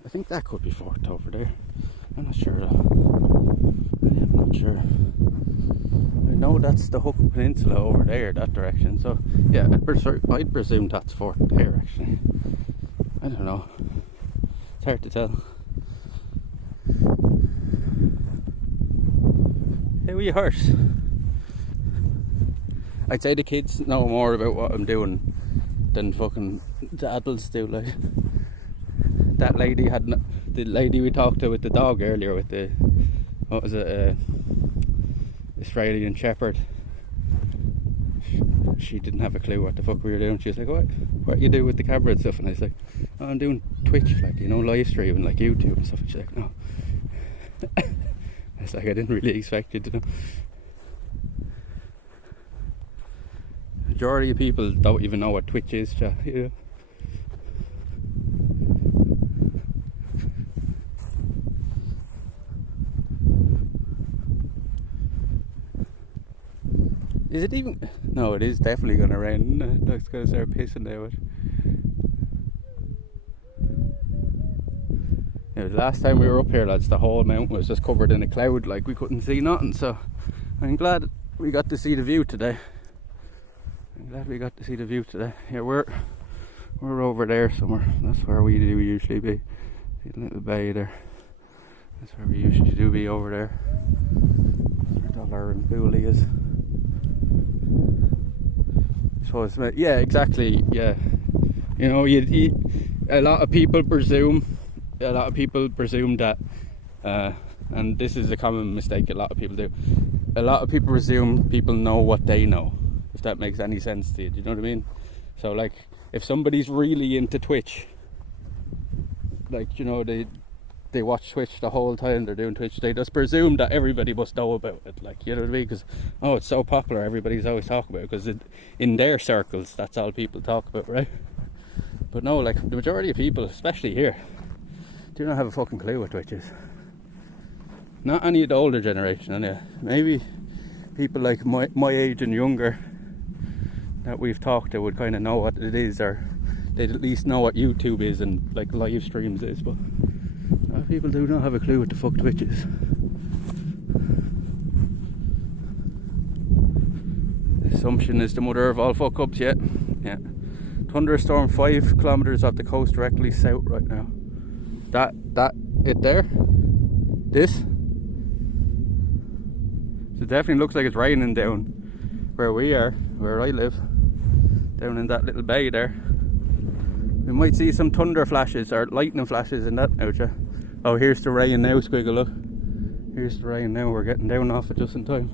I think that could be Fort over there. I'm not sure though. I'm not sure. I know that's the Hook Peninsula over there, that direction. So yeah, I'd presume that's Fort there actually. I don't know. It's hard to tell. How are you, horse? I'd say the kids know more about what I'm doing than fucking the adults do. Like that lady the lady we talked to with the dog earlier, with the, what was it, Australian Shepherd. She didn't have a clue what the fuck we were doing. She was like, what you do with the camera and stuff? And I was like, oh, I'm doing Twitch, like, you know, live streaming like YouTube and stuff. And she's like, no. I was like, I didn't really expect you to know. Majority of people don't even know what Twitch is, chat, you know. Is it even? No, it is definitely going to rain. It's going to start pissing now. Yeah, the last time we were up here, lads, the whole mountain was just covered in a cloud, like we couldn't see nothing. So I'm glad we got to see the view today. Yeah, we're over there somewhere. That's where we do usually be. See the little bay there. That's where we usually do be, over there. That's where Dollar and Pooley is. So yeah, exactly. Yeah, you know, a lot of people presume that, and this is a common mistake a lot of people do. A lot of people presume people know what they know, if that makes any sense to you. Do you know what I mean? So like, if somebody's really into Twitch, like, you know, they watch Twitch the whole time they're doing Twitch, they just presume that everybody must know about it, like, you know what I mean? Because, oh, it's so popular, everybody's always talking about it, because in their circles that's all people talk about, right? But no, like, the majority of people, especially here, do not have a fucking clue what Twitch is. Not any of the older generation, anyway. Maybe people like my age and younger that we've talked to would kind of know what it is, or they'd at least know what YouTube is and like live streams is, but a lot of people do not have a clue what the fuck Twitch is. Assumption is the mother of all fuck ups, yeah. Thunderstorm 5 kilometers off the coast directly south right now. It there? This? So it definitely looks like it's raining down where we are, where I live. Down in that little bay there. We might see some thunder flashes or lightning flashes in that now, yeah. Oh, here's the rain now, Squiggle, look. Here's the rain now, we're getting down off it just in time.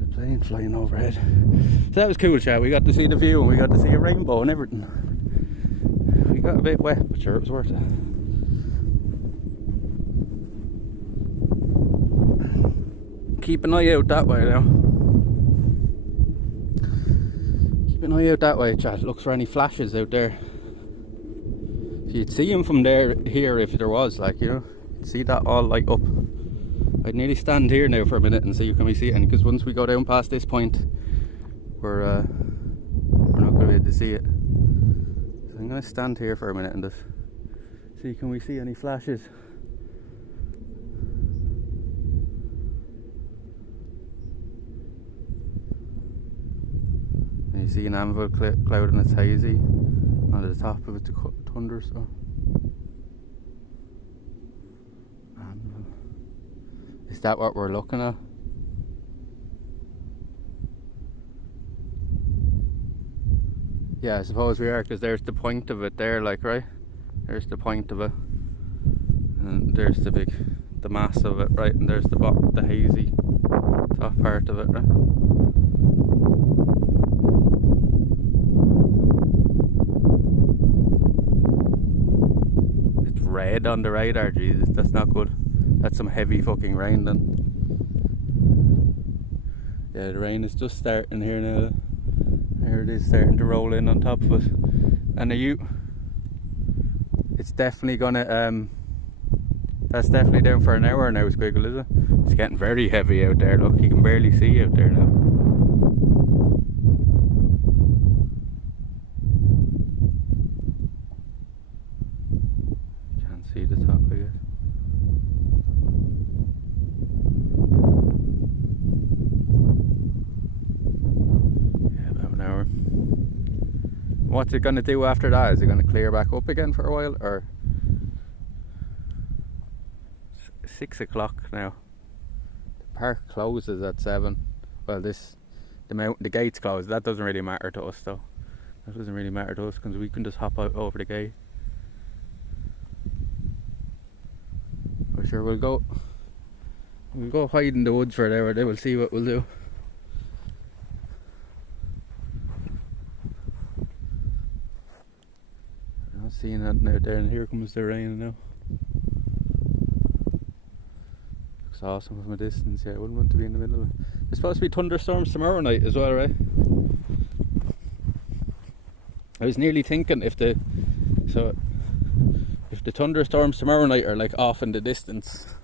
The plane flying overhead. So that was cool, chat. We got to see the view and we got to see a rainbow and everything. We got a bit wet, but sure, it was worth it. Keep an eye out that way now. Keep an eye out that way, chat. Look for any flashes out there. So you'd see them from here if there was, like, you know, you'd see that all light up. I'd nearly stand here now for a minute and see if we see any, because once we go down past this point, we're not going to be able to see it. So I'm going to stand here for a minute and just see, can we see any flashes? You see an anvil cloud and it's hazy. On the top of it, the thunder, so. Anvil. Is that what we're looking at? Yeah, I suppose we are, because there's the point of it there, like, right? There's the point of it. And there's the mass of it, right? And there's the hazy top part of it, right? It's red on the radar, Jesus, that's not good. That's some heavy fucking rain then. Yeah, the rain is just starting here now. Here it is, starting to roll in on top of us. And it's definitely gonna that's definitely down for an hour now, Squiggle, is it? It's getting very heavy out there, look, you can barely see out there now. Can't see the top, I guess. What's it going to do after that? Is it going to clear back up again for a while, or 6 o'clock now? The park closes at 7. Well, the gate's closed. That doesn't really matter to us, though. That doesn't really matter to us because we can just hop out over the gate. But sure, we'll go hide in the woods for an hour. Then we'll see what we'll do. Seeing that out there, and here comes the rain now. Looks awesome from a distance. Yeah, I wouldn't want to be in the middle of it. There's supposed to be thunderstorms tomorrow night as well, right? I was nearly thinking if the thunderstorms tomorrow night are like off in the distance.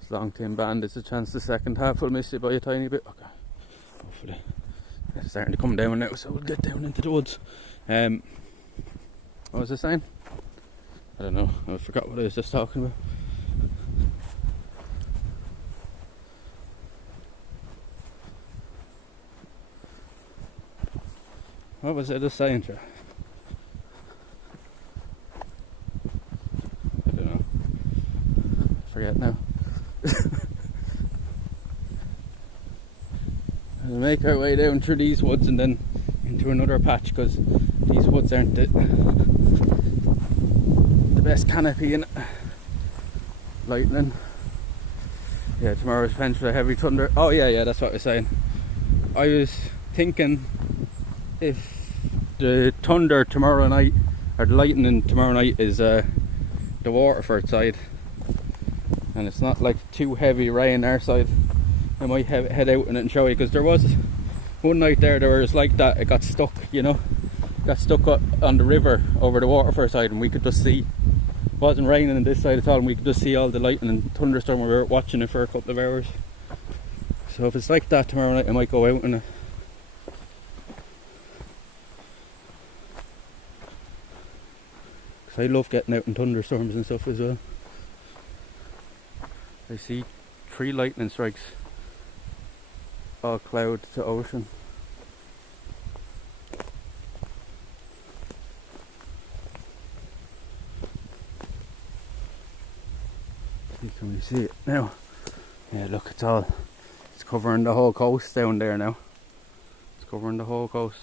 It's long Tim Band. There's a chance the second half will miss it by a tiny bit. Okay, hopefully. It's starting to come down now, so we'll get down into the woods. What was I saying? I don't know, I forgot what I was just talking about. What was I just saying, sir? I don't know. I forget now. We'll make our way down through these woods and then into another patch, because these woods aren't the best canopy in it. Lightning. Yeah, tomorrow's planned for a heavy thunder. Oh yeah, that's what I was saying. I was thinking if the thunder tomorrow night, or the lightning tomorrow night, is the Waterford side, and it's not like too heavy rain our side, I might head out in it and show you, because there was one night there was like that. It got stuck, you know, got stuck on the river over the Waterford side, and we could just see, it wasn't raining on this side at all, and we could just see all the lightning and thunderstorm. We were watching it for a couple of hours. So if it's like that tomorrow night, I might go out in it. Because I love getting out in thunderstorms and stuff as well. I see 3 lightning strikes, all cloud to ocean. Can we see it now? Yeah, look, it's covering the whole coast down there now. It's covering the whole coast.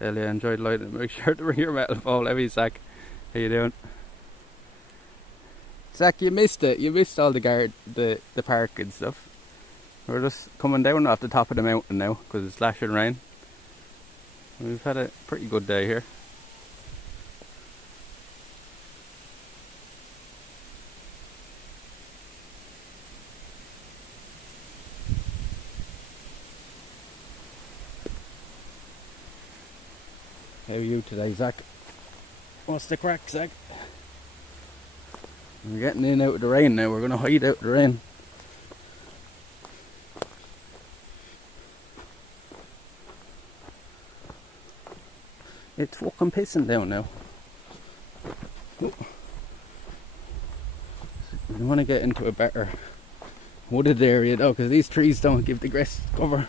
Hell yeah, enjoyed lighting. Make sure to bring your metal ball heavy, Zach. How you doing? Zach, you missed it. You missed all the park and stuff. We're just coming down off the top of the mountain now because it's lashing rain. We've had a pretty good day here. How are you today, Zach? What's the crack, Zach? We're getting in out of the rain now. We're going to hide out of the rain. It's fucking pissing down now. We want to get into a better wooded area though, because these trees don't give the grass cover.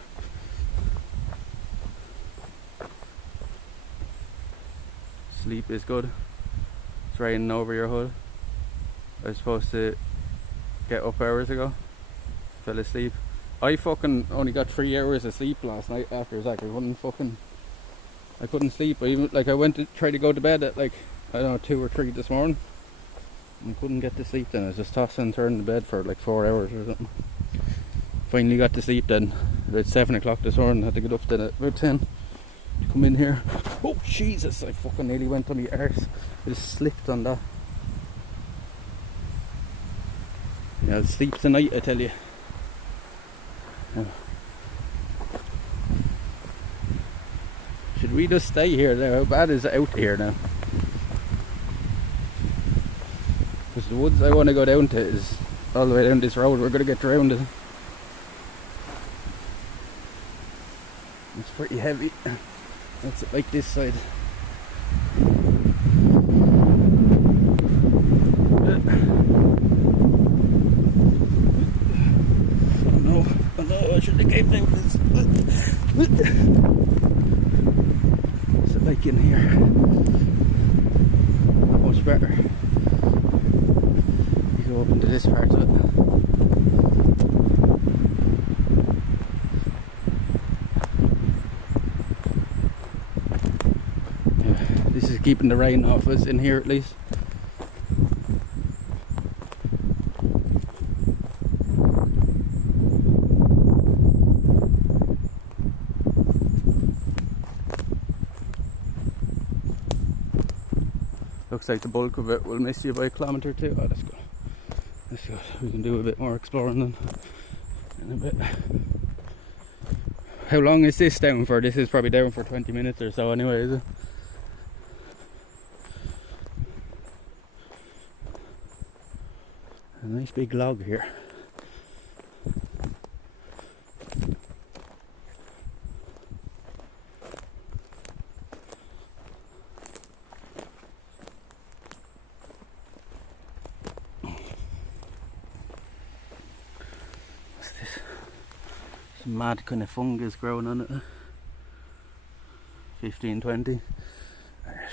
Sleep is good. It's raining over your hood. I was supposed to get up hours ago. Fell asleep. I fucking only got 3 hours of sleep last night after Zach. I couldn't sleep. I went to try to go to bed at like, I don't know, 2 or 3 this morning. And couldn't get to sleep then. I was just tossing and turning in bed for like 4 hours or something. Finally got to sleep then. About 7 o'clock this morning. Had to get up then at about 10 to come in here. Oh Jesus, I fucking nearly went on my arse. I just slipped on that. Yeah, I'll sleep tonight, I tell you. Yeah. Should we just stay here now? How bad is it out here now? Because the woods I want to go down to is all the way down this road. We're going to get drowned. It's pretty heavy. It's like this side. Oh no, I should have gave them this. What's it like in here? Not much better. You go up into this part of it. Yeah, this is keeping the rain off us in here at least. Looks like the bulk of it will miss you by a kilometre or two. Oh, that's good. That's good. We can do a bit more exploring then in a bit. How long is this down for? This is probably down for 20 minutes or so anyway, is it? A nice big log here. Mad kind of fungus growing on it. 15, 20.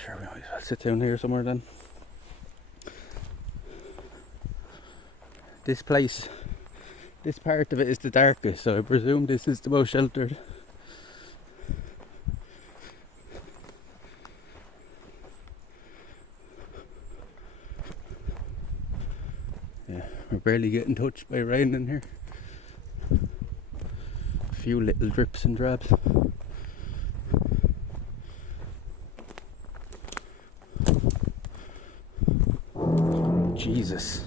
Sure, we might as well sit down here somewhere then. This place, this part of it is the darkest, so I presume this is the most sheltered. Yeah, we're barely getting touched by rain in here. Few little drips and drabs. Jesus.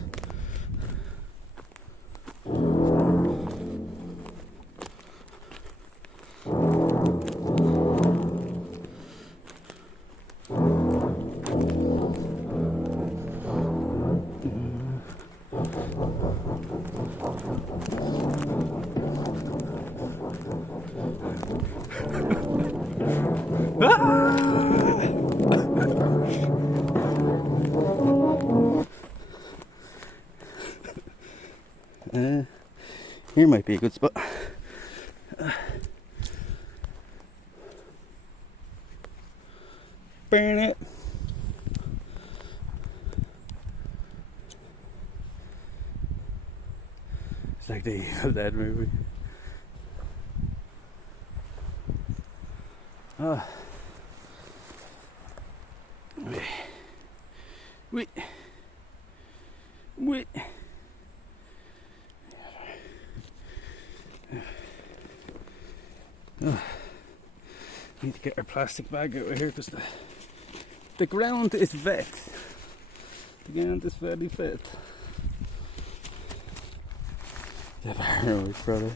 Here might be a good spot. Burn it. It's like the Evil Dead movie. Ah. Wait. Oh, need to get our plastic bag out of here because the ground is wet. The ground is very wet. The barrows, brother.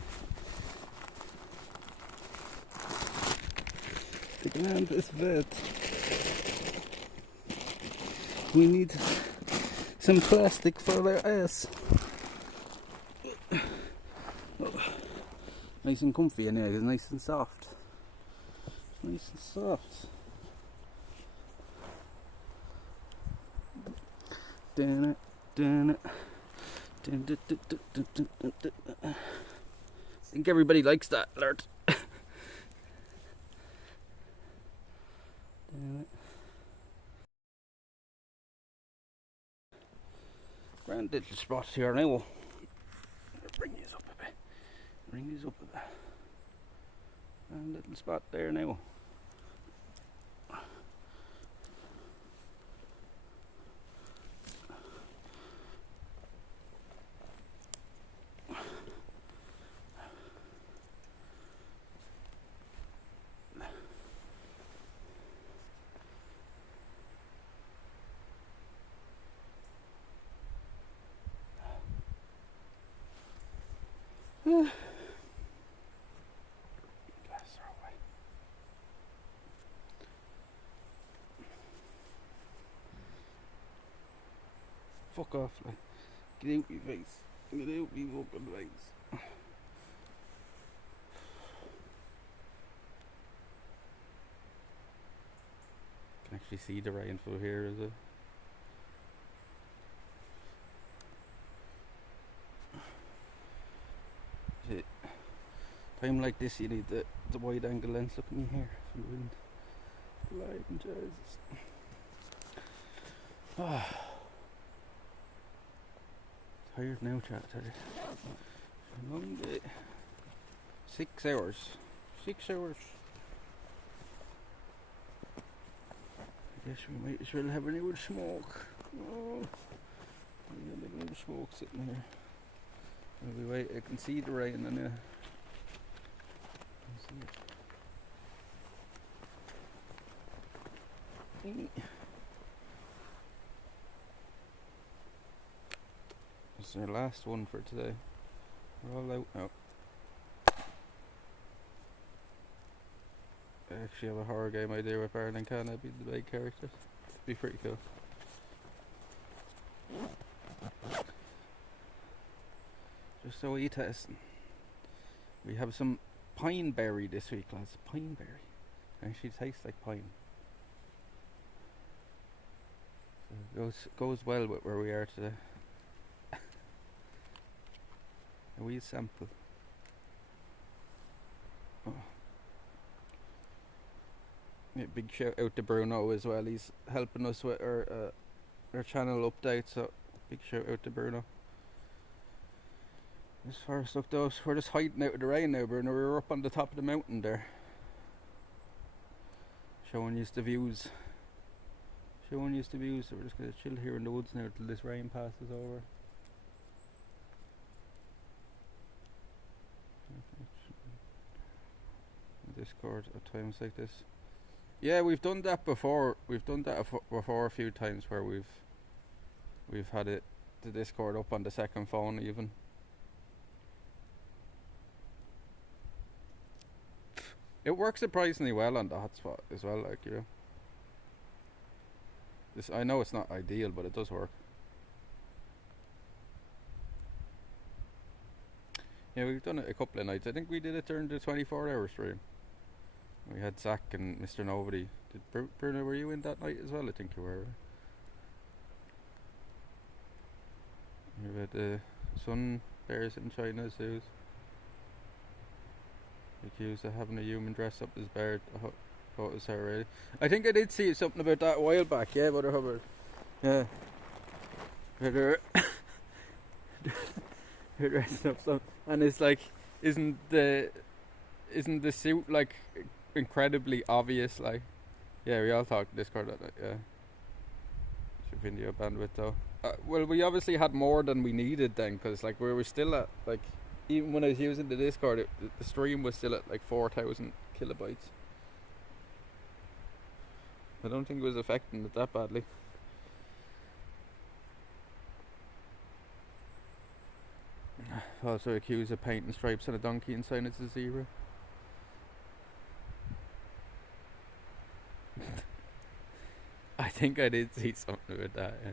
The ground is wet. We need some plastic for their ass. Oh. Nice and comfy in here, it's nice and soft. Nice and soft. I think everybody likes that alert. Grand little spot here now. I'll bring these up a bit. Bring these up a bit. And a little spot there now. Fuck off, like. Get out your face. Get out your fucking face. Can actually see the rainfall here, is it? Time like this, you need the wide angle lens. Look at me here from the wind. Light Jesus. Tired now, chat. Tired. Long day. 6 hours. 6 hours. I guess we might as well have a little smoke. Oh, we got a little smoke sitting here. Maybe wait. I can see the rain and This is our last one for today. We're all out now. I actually have a horror game idea with Baron and Can I be the big characters? It'd be pretty cool. Just so we testing. We have some pine berry this week, lads. Pine berry. Actually tastes like pine. So it goes well with where we are today. A wee sample. Oh. Yeah, big shout out to Bruno as well. He's helping us with our channel update. So big shout out to Bruno. As far as look those, we're just hiding out of the rain now, Bruno. We're up on the top of the mountain there, showing you the views. So we're just gonna chill here in the woods now till this rain passes over. Discord at times like this. Yeah, we've done that before. We've done that before a few times where we've had the Discord up on the second phone even. It works surprisingly well on the hotspot as well, like, you know. I know it's not ideal, but it does work. Yeah, we've done it a couple of nights. I think we did it during the 24-hour stream. We had Zach and Mr. Nobody. Did Bruno, were you in that night as well? I think you were. We had the sun bears in China zoos. Accused of having a human dress up as bear. Thought it was already. I think I did see something about that a while back. Yeah, Mother Hubbard. Yeah. They're dressing up some, and it's like, isn't the suit like incredibly obvious? Like, yeah, we all talked Discord that night. Yeah. It's your video bandwidth though. Well, we obviously had more than we needed then, because like we were still at like, even when I was using the Discord, the stream was still at like 4,000 kilobytes. I don't think it was affecting it that badly. Also accused of painting stripes on a donkey and saying it's a zebra. I think I did see something with that, yeah.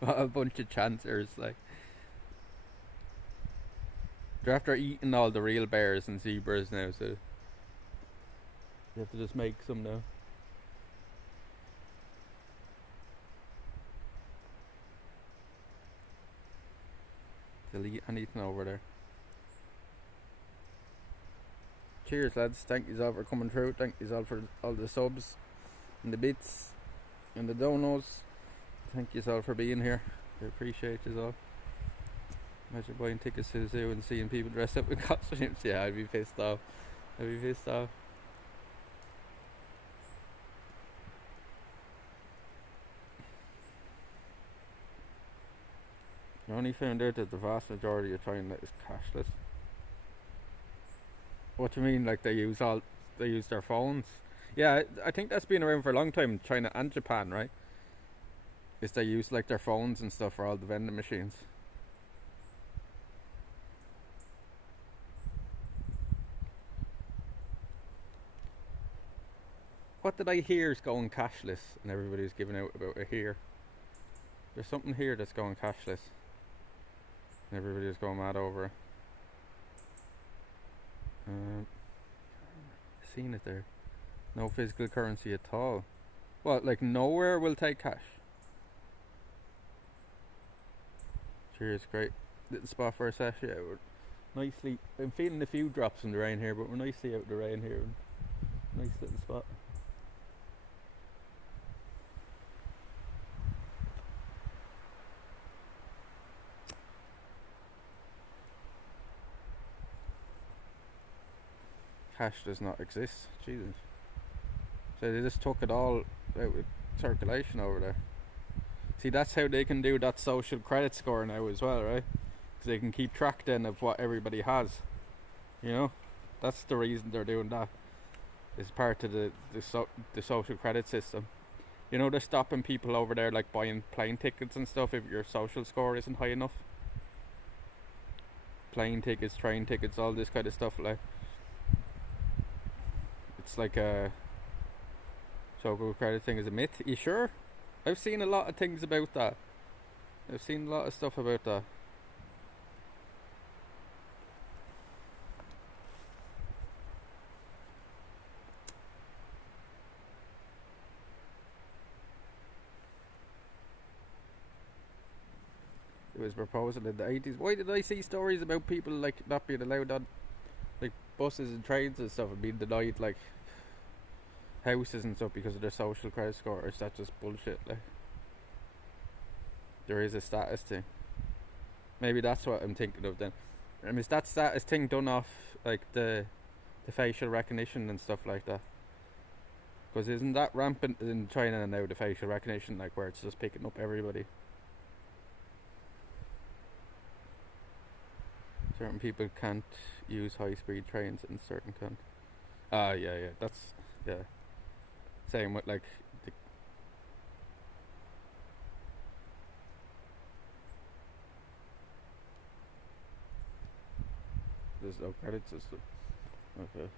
What a bunch of chancers, like. They're after eating all the real bears and zebras now, so you have to just make some now. Delete anything over there. Cheers, lads. Thank you all for coming through. Thank you all for all the subs and the bits and the donos. Thank you all for being here. I appreciate you all. Imagine buying tickets to the zoo and seeing people dressed up in costumes. Yeah, I'd be pissed off. I'd be pissed off. I only found out that the vast majority of China is cashless. What do you mean? Like they use their phones? Yeah, I think that's been around for a long time in China and Japan, right? Is they use like their phones and stuff for all the vending machines. What did I hear is going cashless and everybody's giving out about it here? There's something here that's going cashless and everybody's going mad over it. Seen it there. No physical currency at all. What, like nowhere will take cash? Cheers, great little spot for a session. Yeah, we're nicely. I'm feeling a few drops in the rain here, but we're nicely out of the rain here. Nice little spot. Cash does not exist. Jesus. So they just took it all out with circulation over there. See, that's how they can do that social credit score now as well, right? Because they can keep track then of what everybody has. You know, that's the reason they're doing that. It's part of the social credit system. You know, they're stopping people over there like buying plane tickets and stuff if your social score isn't high enough. Plane tickets, train tickets, all this kind of stuff. Like, it's like a social credit thing is a myth. You sure? I've seen a lot of things about that. I've seen a lot of stuff about that. It was proposed in the 80s. Why did I see stories about people like not being allowed on like buses and trains and stuff and being denied like houses and stuff because of their social credit score? Or is that just bullshit? Like, there is a status thing. Maybe that's what I'm thinking of then. I mean, is that status thing done off like the facial recognition and stuff like that? Because isn't that rampant in China now, the facial recognition, like where it's just picking up everybody? Certain people can't use high-speed trains and certain can't. Yeah, that's, yeah. Same with like the there's no credit system. Okay.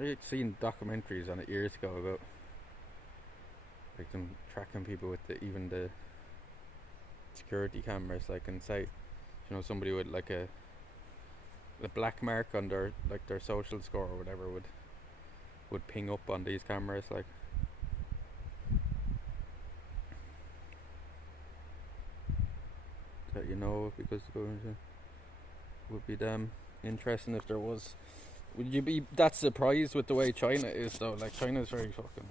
I had seen documentaries on it years ago about like them tracking people with even the security cameras, like, and say, you know, somebody with like a black mark on their like their social score or whatever would ping up on these cameras, like. That, you know, because would be damn interesting if there was. Would you be that surprised with the way China is though? Like, China's very fucking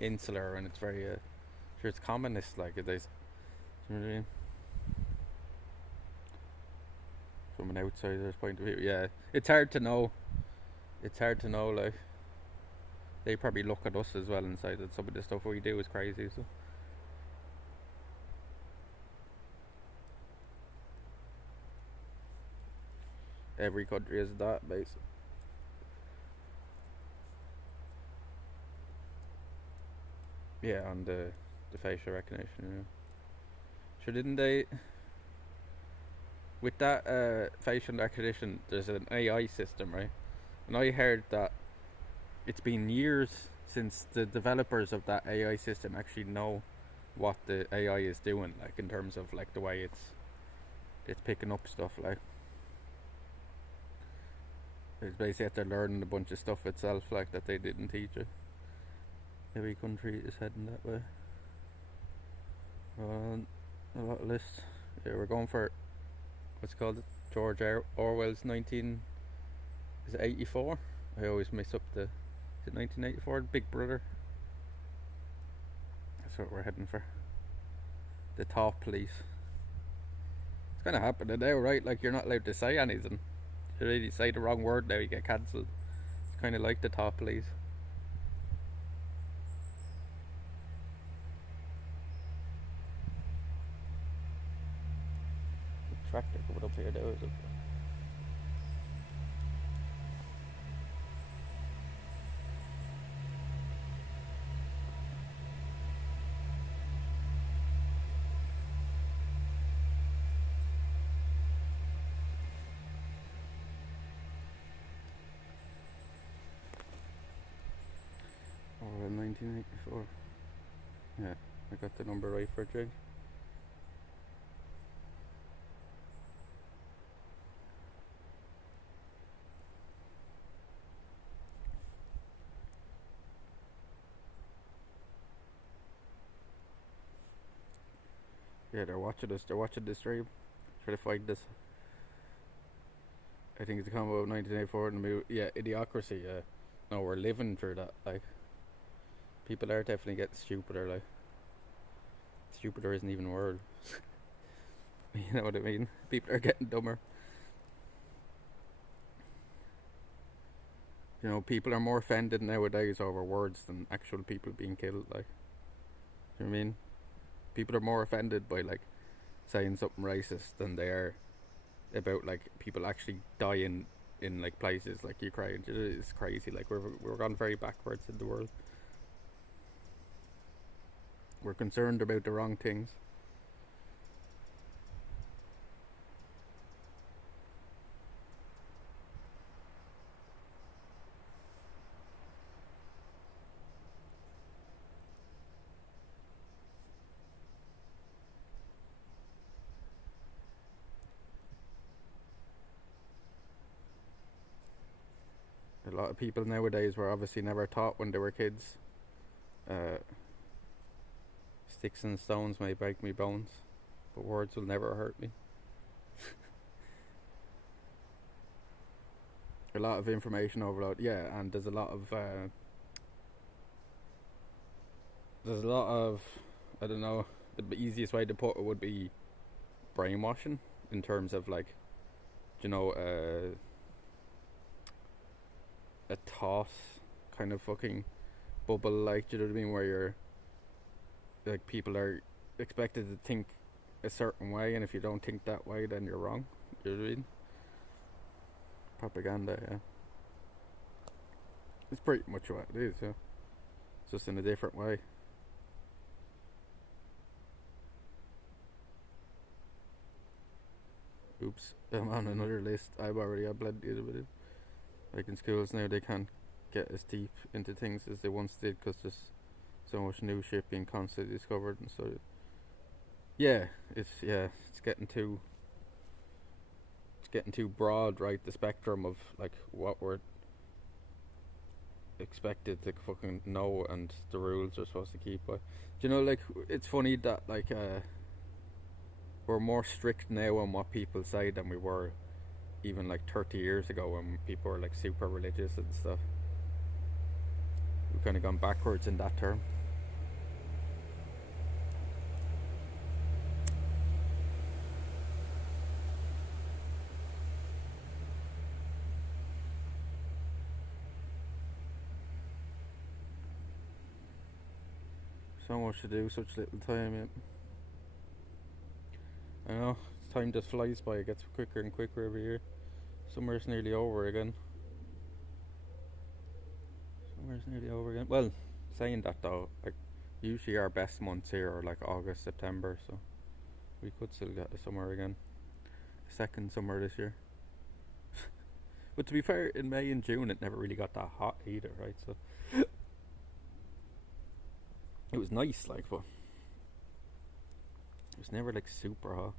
insular, and it's very sure it's communist, like it is. You know what I mean? From an outsider's point of view, yeah, it's hard to know. It's hard to know. Like, they probably look at us as well and say that some of the stuff we do is crazy. So. Every country is that, basically. Yeah, on the facial recognition. Yeah. Sure, didn't they? With that facial recognition, there's an AI system, right? And I heard that it's been years since the developers of that AI system actually know what the AI is doing, like in terms of like the way it's picking up stuff, like. It's basically that they're learning a bunch of stuff itself, like, that they didn't teach it. Every country is heading that way. A lot of lists. Yeah, we're going for, what's it called? George Orwell's 84? I always mess up the, is it 1984? Big Brother? what we're heading for. The top police. It's kind of happening now, right? Like, you're not allowed to say anything. You really say the wrong word now, you get cancelled. It's kind of like the top police. The tractor coming up here now, is it? Or 1984. Yeah, I got the number right for a change. Yeah, they're watching us. They're watching this stream. Try to find this. I think it's a combo of 1984 and the movie. Yeah, Idiocracy. Yeah. No, we're living through that. Like, people are definitely getting stupider. Like, stupider isn't even a word. You know what I mean? People are getting dumber. You know, people are more offended nowadays over words than actual people being killed. Like, you know what I mean? People are more offended by like saying something racist than they are about like people actually dying in like places like Ukraine. It's crazy. Like, we're gone very backwards in the world. We're concerned about the wrong things. A lot of people nowadays were obviously never taught when they were kids. Sticks and stones may break me bones, but words will never hurt me. A lot of information overload, yeah, and there's a lot of I don't know, the easiest way to put it would be brainwashing, in terms of like, you know, a toss kind of fucking bubble, like, do you know what I mean, where you're like, people are expected to think a certain way, and if you don't think that way, then you're wrong. Do you know what I mean? Propaganda, yeah. It's pretty much what it is, yeah. It's just in a different way. Oops, I'm on another list. I've already had plenty of it. Like, in schools now, they can't get as deep into things as they once did, because there's so much new shit being constantly discovered, and so it's getting too broad, right? The spectrum of like what we're expected to fucking know and the rules we're supposed to keep by. Do you know, like, it's funny that like we're more strict now on what people say than we were even like 30 years ago, when people were like super religious and stuff. We've kind of gone backwards in that term. So much to do, such little time, yeah. I know, time just flies by. It gets quicker and quicker every year. Summer's nearly over again. Well, saying that though, like, usually our best months here are like August, September, so we could still get the summer again. Second summer this year. But to be fair, in May and June it never really got that hot either, right? So it was nice, like, but it was never like super hot.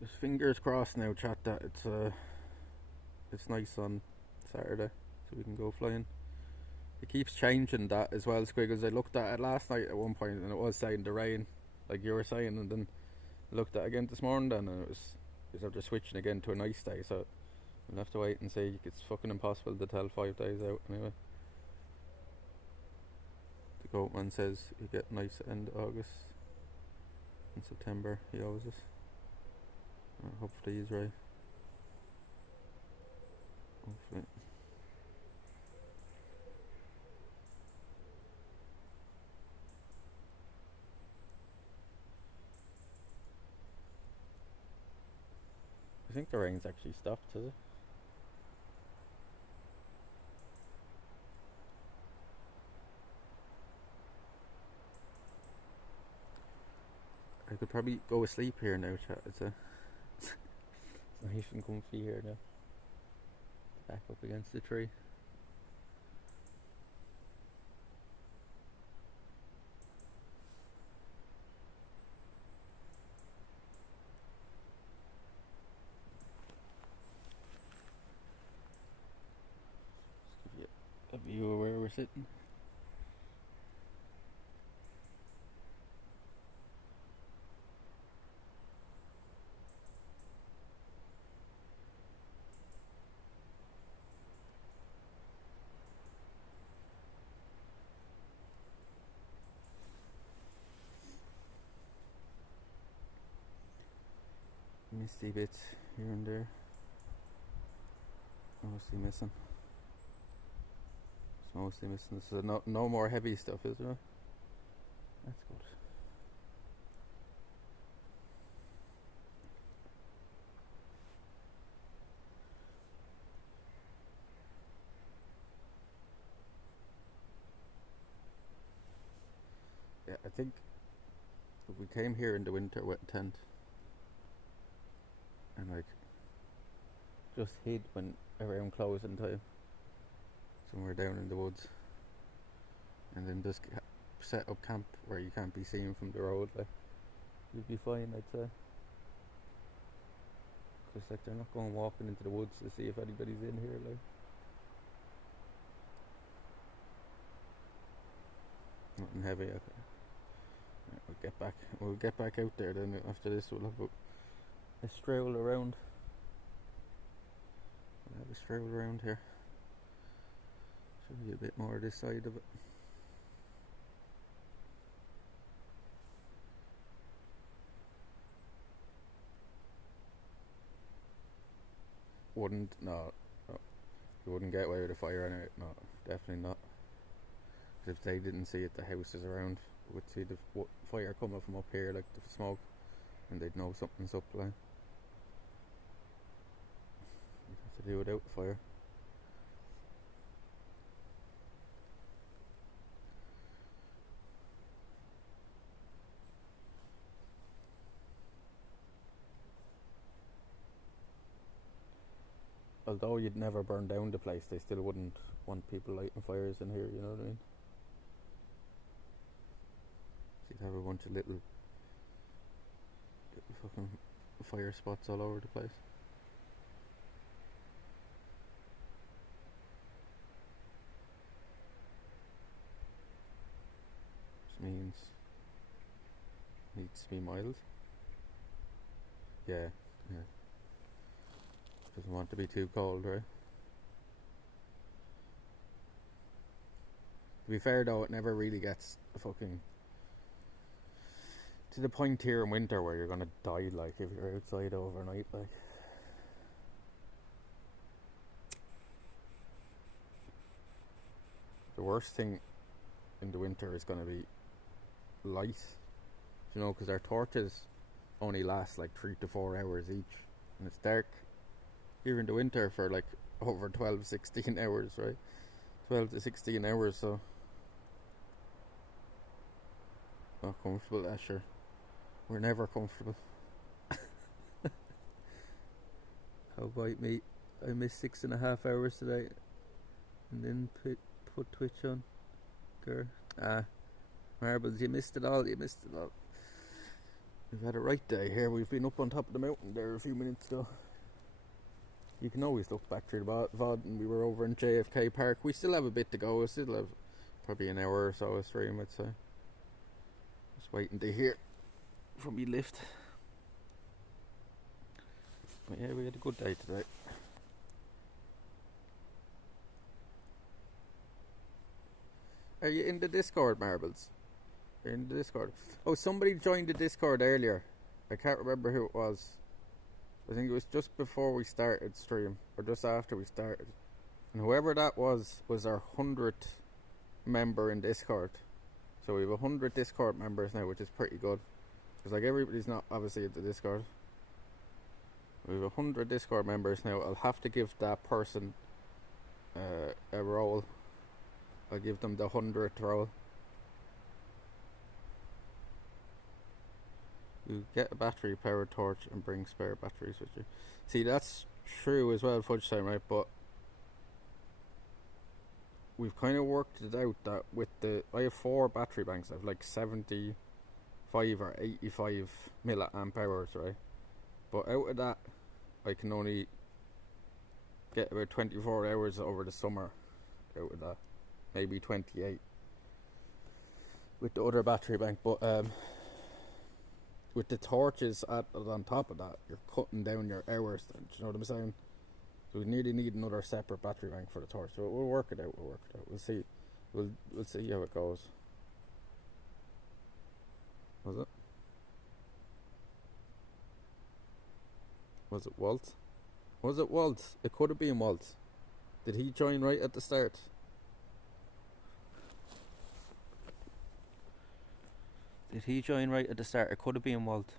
Just fingers crossed now, chat, that it's nice on Saturday, so we can go flying. It keeps changing that as well, Squiggles. I looked at it last night at one point, and it was saying the rain, like you were saying, and then looked at again this morning then, and it was after switching again to a nice day, so we'll have to wait and see. It's fucking impossible to tell 5 days out anyway. The goat man says you get nice end of August. In September he always is. Hopefully he's right. Hopefully. I think the rain's actually stopped, has it? I could probably go asleep here now, chat. It's nice and comfy here now. Back up against the tree. Just give you a view of where we're sitting. Misty bits here and there. Mostly missing. It's mostly missing. So no more heavy stuff, is there? That's good. Yeah, I think if we came here in the winter with a tent and like just hid when around closing time somewhere down in the woods, and then just set up camp where you can't be seen from the road, like, you'd be fine, I'd say. Because like they're not going walking into the woods to see if anybody's in here, like. Nothing heavy. Okay. Right, we'll get back out there then. After this we'll have a stroll around. We'll have a stroll around here. Show you a bit more of this side of it. No, you wouldn't get away with a fire anyway. No, definitely not. If they didn't see it, the houses around would see the fire coming from up here, like the smoke, and they'd know something's up, like. You'd have to do without the fire. Although you'd never burn down the place, they still wouldn't want people lighting fires in here, you know what I mean? So you'd have a bunch of little fucking fire spots all over the place. Which means needs to be mild. Yeah. Doesn't want to be too cold, right? To be fair though, it never really gets fucking to the point here in winter where you're gonna die, like, if you're outside overnight, like. The worst thing in the winter is gonna be light, you know, because our torches only last like 3 to 4 hours each, and it's dark here in the winter for like over 12-16 hours, right? 12 to 16 hours, so not comfortable, Asher. We're never comfortable. How about me? I missed 6.5 hours today and then put Twitch on. Girl. Marbles, you missed it all, We've had a right day here. We've been up on top of the mountain there a few minutes ago. You can always look back through the VOD, and we were over in JFK Park. We still have a bit to go. We still have probably an hour or so of stream, I'd say. Just waiting to hear from me lift. Yeah, we had a good day today. Are you in the Discord, Marbles? Are you in the Discord? Oh, somebody joined the Discord earlier. I can't remember who it was. I think it was just before we started stream, or just after we started. And whoever that was our 100th member in Discord. So we have 100 Discord members now, which is pretty good. Because like everybody's not obviously at the Discord. We have 100 Discord members now. I'll have to give that person a role. I'll give them the 100th role. You get a battery powered torch and bring spare batteries with you. See, that's true as well, Fudge Time, right? But we've kind of worked it out that with I have 4 battery banks. I have like 75 or 85 milliamp hours, right? But out of that, I can only get about 24 hours over the summer out of that. Maybe 28 with the other battery bank. But with the torches added on top of that, you're cutting down your hours then. Do you know what I'm saying? So we nearly need another separate battery bank for the torch. So we'll work it out. We'll see. We'll see how it goes. Was it? Was it Walt? Was it Walt? It could have been Walt. Did he join right at the start? Did he join right at the start? It could have been Walt.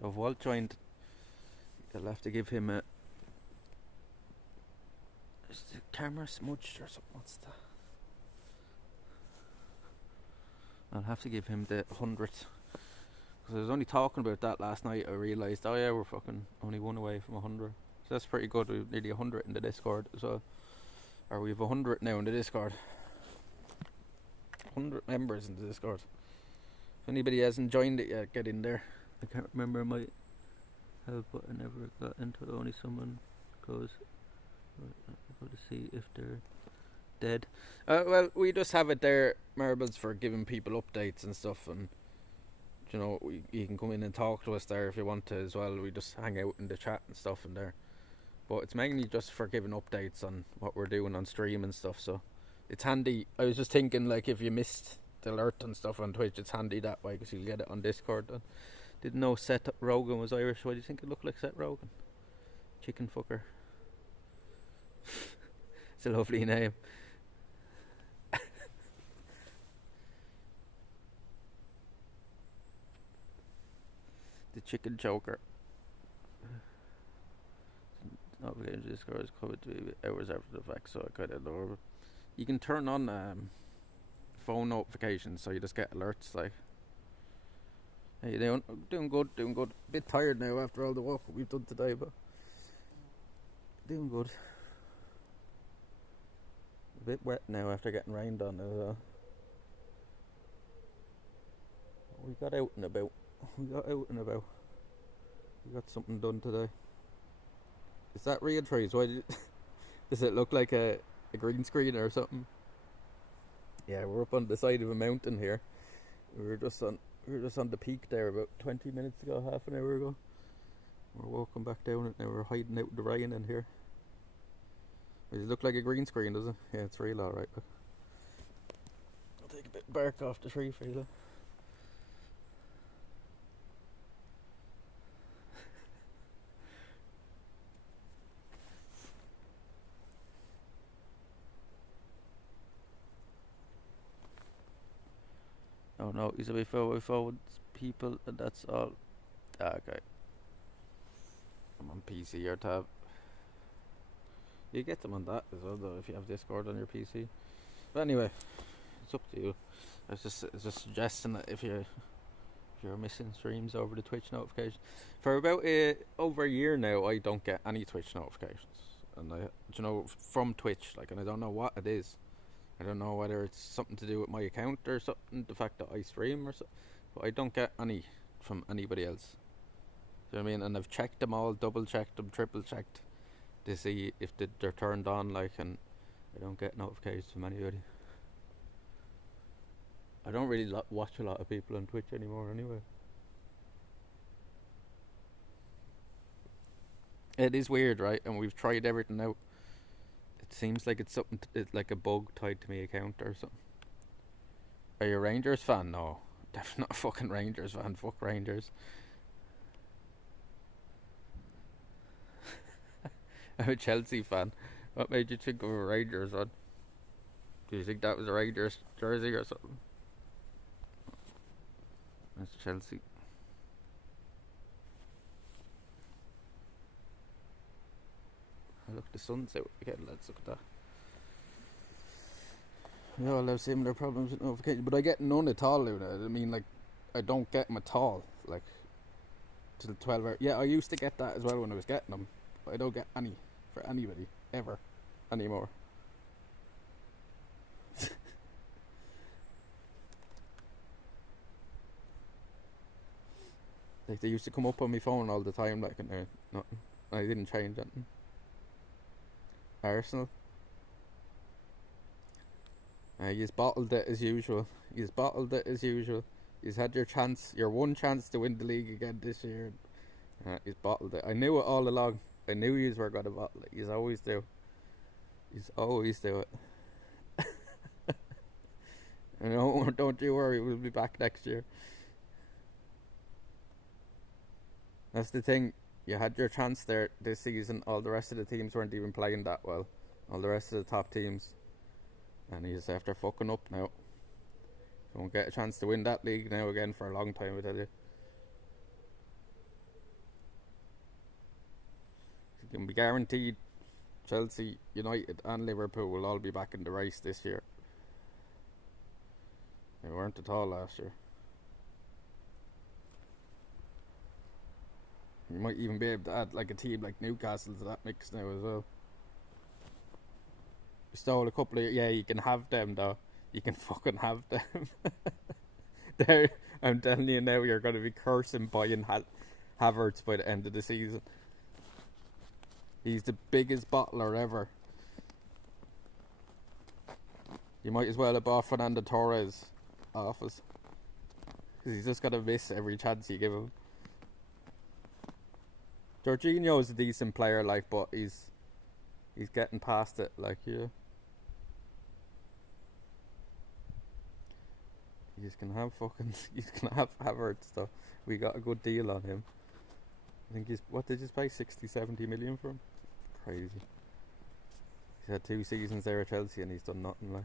So if Walt joined, you'll have to give him a... Is the camera smudged or something? What's that? I'll have to give him the 100th. Because I was only talking about that last night. I realised, oh yeah, we're fucking only one away from 100. So that's pretty good. We've nearly 100 in the Discord as well. Or we have 100 now in the Discord. 100 members in the Discord. If anybody hasn't joined it yet, get in there. I can't remember my help, but I never got into it. Only someone goes. I've got to see if they're dead. Well, we just have it there, Marbles, for giving people updates and stuff, and you know, you can come in and talk to us there if you want to as well. We just hang out in the chat and stuff in there, but it's mainly just for giving updates on what we're doing on stream and stuff. So it's handy. I was just thinking, like, if you missed the alert and stuff on Twitch, it's handy that way because you'll get it on Discord. And didn't know Seth Rogen was Irish. Why do you think it looked like Seth Rogen? Chicken fucker. It's a lovely name. The chicken choker. Navigating to Discord is covered to be hours after the fact, so I kind of know it. You can turn on phone notifications, so you just get alerts like, hey, you doing good. A bit tired now after all the work we've done today, but doing good. A bit wet now after getting rained on as well. We got out and about. We got something done today. Is that real trees? Why does it look like a green screen or something? Yeah, we're up on the side of a mountain here. We were just on the peak there about 20 minutes ago, half an hour ago. We're walking back down it now. We're hiding out in the rain in here. Does it look like a green screen, does it? Yeah, it's real alright. I'll take a bit of bark off the tree for you though. Oh no, he's a way forward people, and that's all. Okay. I'm on PC or tab. You get them on that as well though if you have Discord on your PC. But anyway, it's up to you. I was just suggesting that if you're missing streams over the Twitch notification. For about over a year now, I don't get any Twitch notifications, and from Twitch, like, and I don't know what it is. I don't know whether it's something to do with my account or something, the fact that I stream or something, but I don't get any from anybody else. Do you know what I mean? And I've checked them all, double checked them, triple checked to see if they're turned on, like, and I don't get notifications from anybody. I don't really watch a lot of people on Twitch anymore anyway. It is weird, right? And we've tried everything out. It seems like it's something, it's like a bug tied to my account or something. Are you a Rangers fan? No. Definitely not a fucking Rangers fan. Fuck Rangers. I'm a Chelsea fan. What made you think of a Rangers fan? Do you think that was a Rangers jersey or something? That's Chelsea. Oh, look, the sun's out again. Let's look at that. We all have similar problems with notifications, but I get none at all, Luna. I mean, like, I don't get them at all. Like, till 12 hours. Yeah, I used to get that as well when I was getting them. But I don't get any for anybody ever anymore. Like, they used to come up on my phone all the time, like, and nothing. I didn't change anything. Arsenal. You've bottled it as usual. You've bottled it as usual. You've had your chance, your one chance to win the league again this year. You've bottled it. I knew it all along. I knew you were going to bottle it. You always do. You always do it. Don't you worry. We'll be back next year. That's the thing. You had your chance there this season. All the rest of the teams weren't even playing that well. All the rest of the top teams. And he's after fucking up now. So won't get a chance to win that league now again for a long time, I tell you. You can be guaranteed Chelsea, United and Liverpool will all be back in the race this year. They weren't at all last year. You might even be able to add like a team like Newcastle to that mix now as well. You stole a couple of... Yeah, you can have them though. You can fucking have them. There, I'm telling you now, you're going to be cursing buying Havertz by the end of the season. He's the biggest bottler ever. You might as well have bought Fernando Torres off us. Because he's just got to miss every chance you give him. Jorginho is a decent player, like, but he's getting past it, like, yeah. You can have Havertz though. We got a good deal on him. I think what did you pay 60-70 million for him? Crazy. He's had 2 seasons there at Chelsea and he's done nothing, like.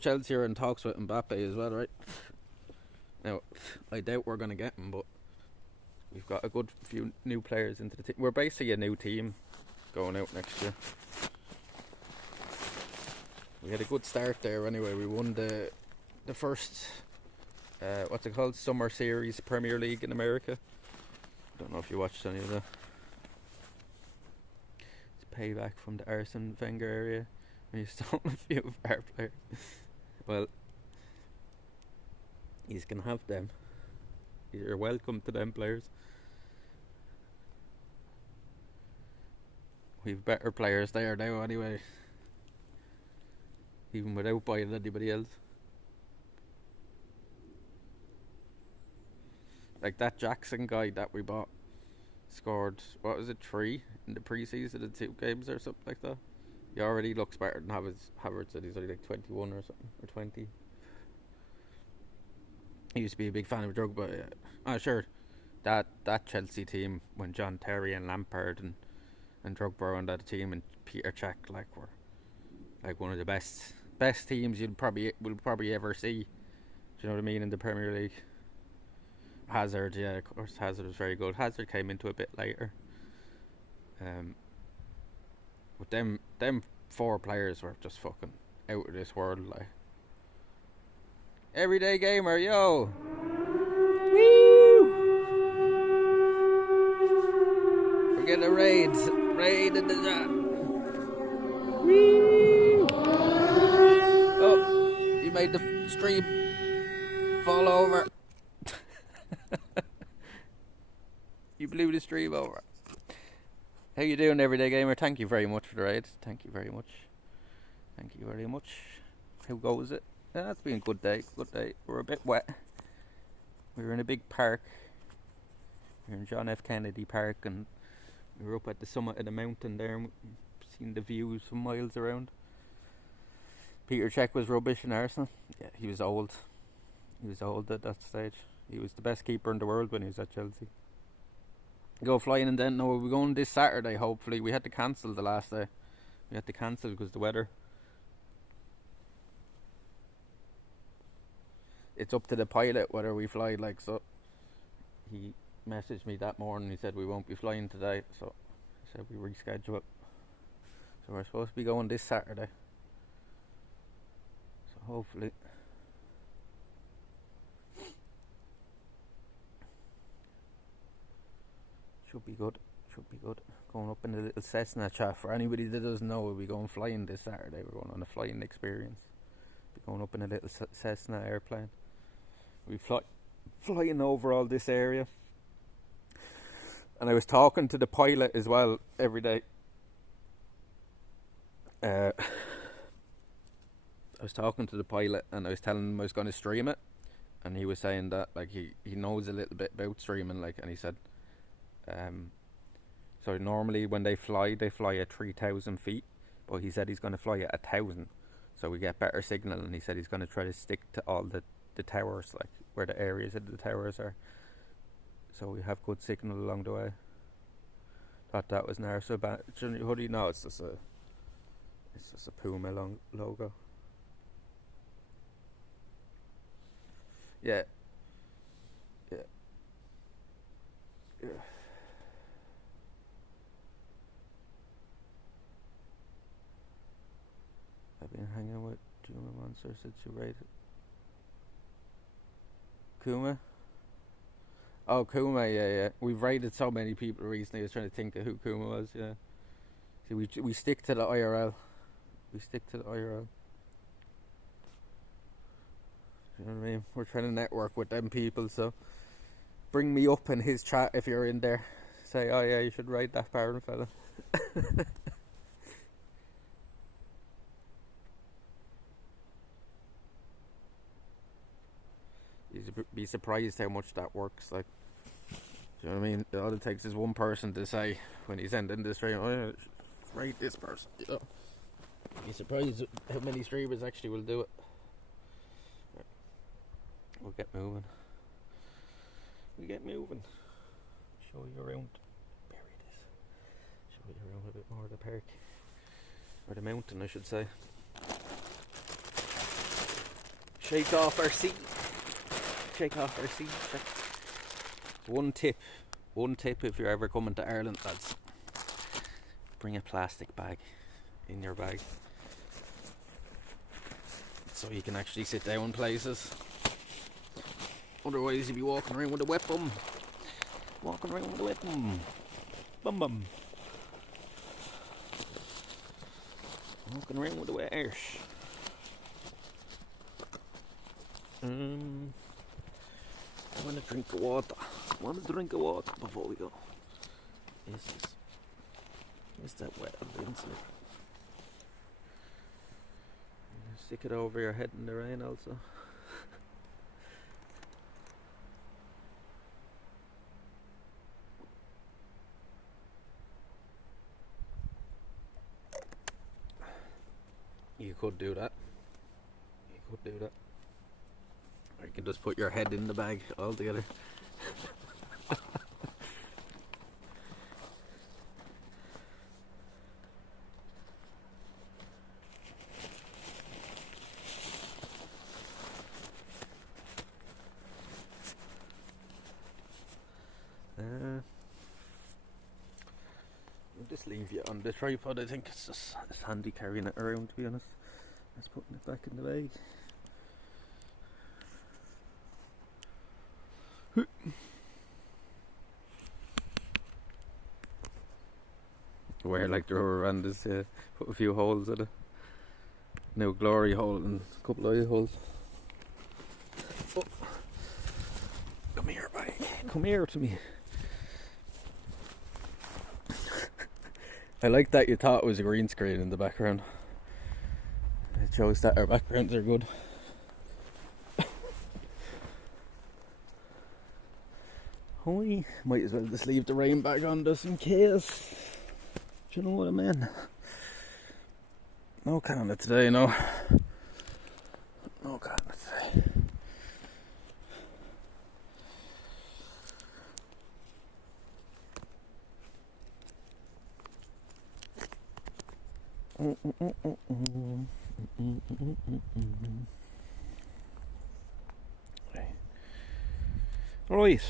Chelsea are in talks with Mbappe as well, right? Now, I doubt we're going to get him, but we've got a good few new players into the team. We're basically a new team going out next year. We had a good start there anyway. We won the first, what's it called? Summer Series Premier League in America. I don't know if you watched any of that. It's payback from the Arsene Wenger area. We stole a few of our players. Well, you can have them. You're welcome to them players. We've better players there now anyway. Even without buying anybody else. Like that Jackson guy that we bought scored, what was it, 3 in the pre-season in 2 games or something like that. He already looks better than Havertz said. He's only like 21 or something, or 20. He used to be a big fan of Drogba. Sure, that Chelsea team when John Terry and Lampard and Drogba were on that team and Peter Cech were like one of the best teams will probably ever see. Do you know what I mean, in the Premier League? Hazard, yeah, of course, Hazard was very good. Hazard came into a bit later. But them 4 players were just fucking out of this world, like. Everyday gamer, yo! Woo! We're getting a raid in the chat. Woo! Oh, you made the stream fall over. You blew the stream over. How you doing, Everyday Gamer? Thank you very much for the raid. Thank you very much. Thank you very much. How goes it? Yeah, it's been a good day. Good day. We're a bit wet. We were in a big park. We were in John F. Kennedy Park, and we were up at the summit of the mountain there, and seen the views for miles around. Peter Cech was rubbish in Arsenal. Yeah, he was old. He was old at that stage. He was the best keeper in the world when he was at Chelsea. Go flying, and then no, we're going this Saturday. Hopefully, we had to cancel the last day. We had to cancel because the weather. It's up to the pilot whether we fly. Like, so, he messaged me that morning. He said we won't be flying today, so he said we reschedule it. So we're supposed to be going this Saturday. So hopefully. Should be good. Should be good. Going up in a little Cessna chat. For anybody that doesn't know, we'll be going flying this Saturday. We're going on a flying experience. Be going up in a little Cessna airplane. We flying over all this area. And I was talking to the pilot as well every day. I was talking to the pilot and I was telling him I was going to stream it. And he was saying that like he knows a little bit about streaming, like, and he said so normally when they fly at 3,000 feet, but he said he's going to fly at 1,000, so we get better signal. And he said he's going to try to stick to all the towers, like where the areas of the towers are, so we have good signal along the way. Thought that was nice. So bad. Hoodie? No, it's just a Puma logo. Yeah. I've been hanging with Juma Monster since you rated Kuma. Oh, Kuma, yeah. We've raided so many people recently. I was trying to think of who Kuma was. Yeah. See, we stick to the IRL. We stick to the IRL. You know what I mean? We're trying to network with them people, so bring me up in his chat if you're in there. Say, oh yeah, you should raid that Baron fella. You'd be surprised how much that works. Like, do you know what I mean? All it takes is one person to say when he's ending the stream, oh yeah, raid this person. You know? You'd be surprised how many streamers actually will do it. Right. We'll get moving. Show you around. Bury this. Show you around a bit more of the park. Or the mountain, I should say. Shake off our seat. One tip if you're ever coming to Ireland, lads. Bring a plastic bag in your bag. So you can actually sit down places. Otherwise you'll be walking around with a wet bum. Bum. Walking around with a wet arse. I want a drink of water. Before we go. Is that wet on the inside? Stick it over your head in the rain also. You could do that. Or you can just put your head in the bag altogether. I'll just leave you on the tripod. I think it's handy carrying it around, to be honest. Just putting it back in the bag. Where like the rubber band is, put a few holes in it. New glory hole and a couple of eye holes. Oh. Come here, bye. Come here to me. I like that you thought it was a green screen in the background. It shows that our backgrounds are good. Hi. Might as well just leave the rain bag on just in case. Do you know what I mean? No Canada today, no. No Canada today. Right.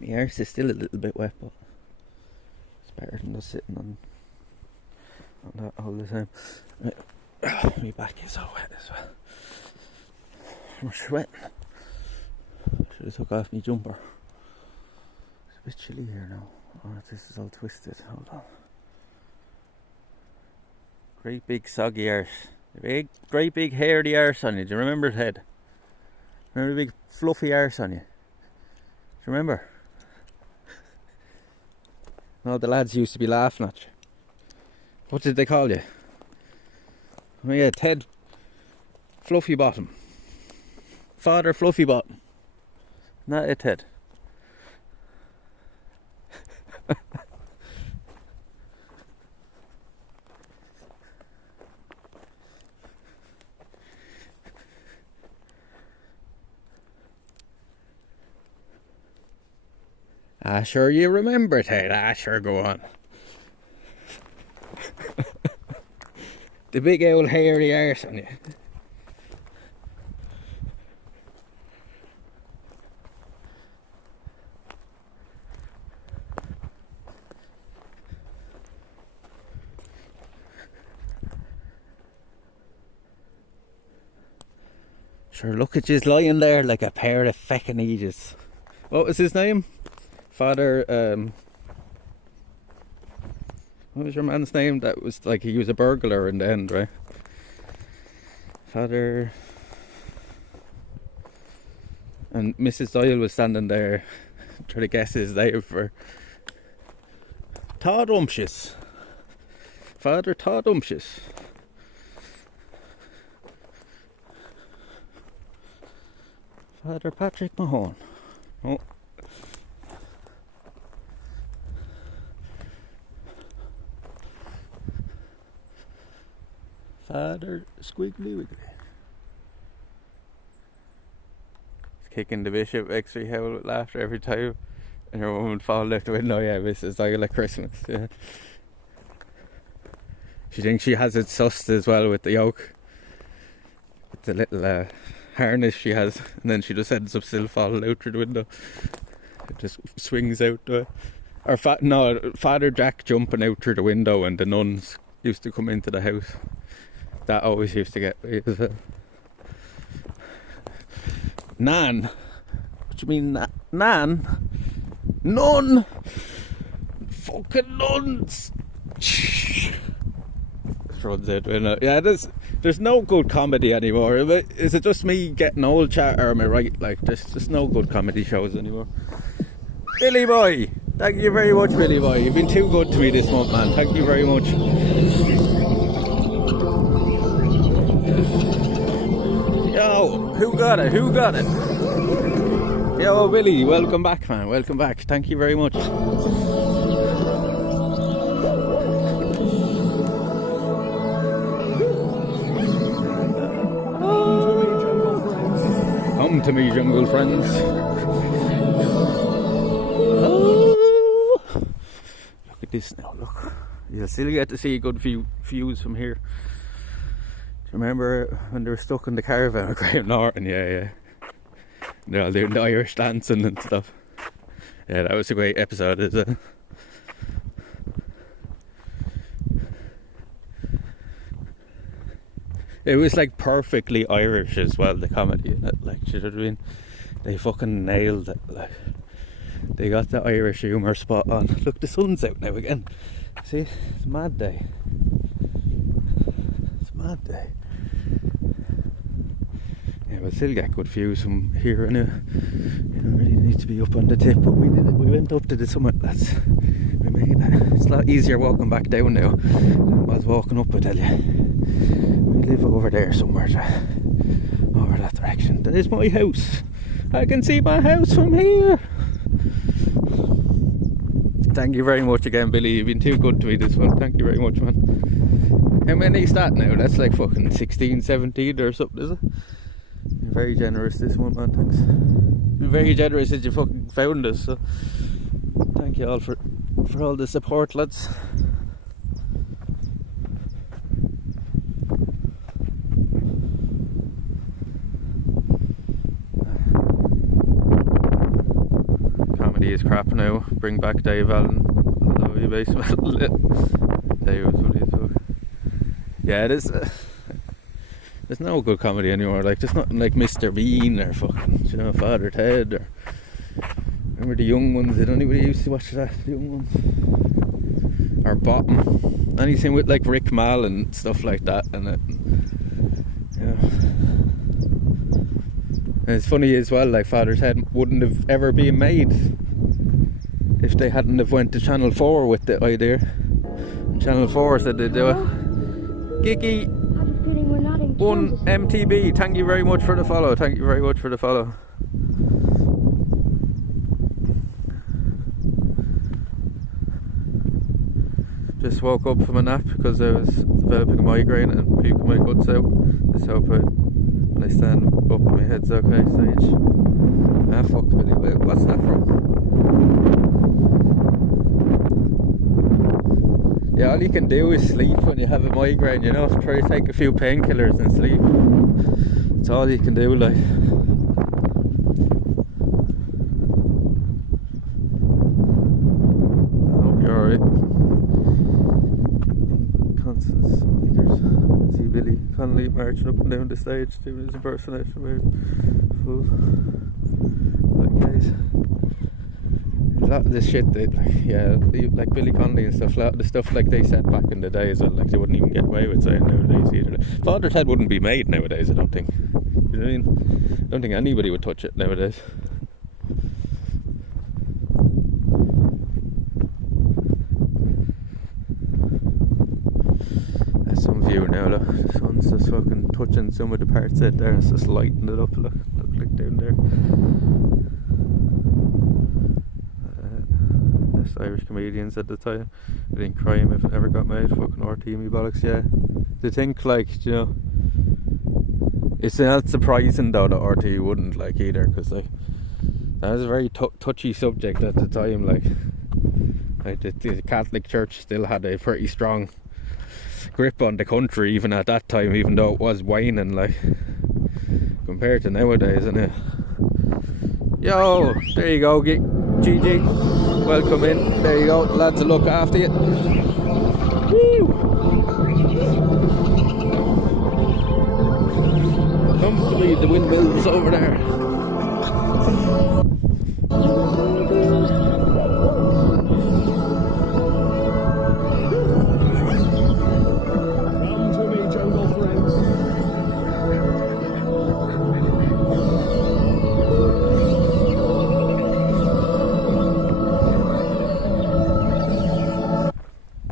My arse is still a little bit wet, but it's better than just sitting on that all the time. Right. My back is so wet as well. I'm sweating. Should have took off my jumper. It's a bit chilly here now. Oh, this is all twisted. Hold on. Great big soggy arse. Great big hairy arse on you. Do you remember it, Ted? Remember the big fluffy arse on you? Do you remember? No, the lads used to be laughing at you. What did they call you? Oh yeah, Ted Fluffy Bottom. Father Fluffy Bottom. Not it, Ted. Ah, sure you remember, Ted. Ah, sure, go on. The big old hairy arse on you. Sure, look at you lying there like a pair of feckin' aegis. What was his name? Father, what was your man's name? That was like, he was a burglar in the end, right? Father... And Mrs. Doyle was standing there trying to guess his name for... Todd Umptious. Father Todd Umptious. Father Patrick Mahone. Oh. Father Squiggly Wiggly. He's kicking the bishop, extra howl with laughter every time. And your woman fall out the window. Yeah, Mrs. Doyle at Christmas. Yeah. She thinks she has it sussed as well with the yoke. With the little harness she has. And then she just ends up still falling out through the window. It just swings out. Or Father Jack jumping out through the window and the nuns used to come into the house. That always used to get me as well. Nan? What do you mean, Nan? Nun! Fucking nuns! Runs out window. Yeah, there's no good comedy anymore. Is it just me getting old, chat, or am I right? Like, there's just no good comedy shows anymore. Billy Boy! Thank you very much, Billy Boy. You've been too good to me this month, man. Thank you very much. Yo, who got it? Who got it? Yo, Billy, welcome back, man. Welcome back. Thank you very much. Come to me, jungle friends. Oh. Look at this now, look. You'll still get to see a good few views from here. Do you remember when they were stuck in the caravan with Graham Norton? Yeah. They're all doing the Irish dancing and stuff. Yeah, that was a great episode, isn't it? It was like perfectly Irish as well, the comedy in it. Like, you know what I mean? They fucking nailed it. Like, they got the Irish humour spot on. Look, the sun's out now again. See, it's a mad day. It's a mad day. Yeah, we'll still get good views from here and you don't really need to be up on the tip, but we did it. We went up to the summit, lads. We made it. It's a lot easier walking back down now than it was walking up, I tell you. We live over there somewhere, over that direction. There's my house. I can see my house from here. Thank you very much again, Billy. You've been too good to me this one. Thank you very much, man. How many is that now? That's like fucking 16, 17 or something, is it? You're very generous this one, man. Thanks. You're very generous that you fucking found us. So thank you all for all the support, lads. Comedy is crap now. Bring back Dave Allen. I love you, basement. Dave was funny as fuck. Yeah, it is. There's no good comedy anymore. Like, there's nothing like Mr. Bean or fucking, you know, Father Ted or. Remember the young ones? Did anybody used to watch that? The young ones? Or Bottom? Anything with like Rick Mal and stuff like that, and it. Yeah. And it's funny as well. Like Father Ted wouldn't have ever been made if they hadn't have went to Channel 4 with the idea. And Channel 4 said they'd do it. Gigi. I have a feeling we're not in One Kansas. MTB, thank you very much for the follow. Thank you very much for the follow. Just woke up from a nap because I was developing a migraine and puking my guts out. Just hope when I stand up my head's okay. Stage. Ah, fuck, Billy. What's that from? Yeah, all you can do is sleep when you have a migraine, you know. Try to take a few painkillers and sleep. That's all you can do, like. I hope you're alright. Constant speakers. See Billy Connolly marching up and down the stage doing his impersonation. Weird. Full. Like guys. A lot of this shit, like Billy Connolly and stuff, a lot of the stuff like they said back in the day as well, like they wouldn't even get away with saying nowadays either. Father Ted wouldn't be made nowadays, I don't think. You know what I mean? I don't think anybody would touch it nowadays. That's some view now, look. The sun's just fucking touching some of the parts out there, it's just lighting it up, look like down there. Irish comedians at the time. I didn't cry him if it ever got made. Fucking RT bollocks, yeah. To think, like, you know, it's not surprising though that RT wouldn't, like, either, because like that was a very touchy subject at the time. Like the Catholic Church still had a pretty strong grip on the country even at that time, even though it was waning, like, compared to nowadays, isn't it? Yo, there you go, GG. Welcome in. There you go, lads will look after you. Woo! Come to lead the windmills over there. Come to me, jungle friends.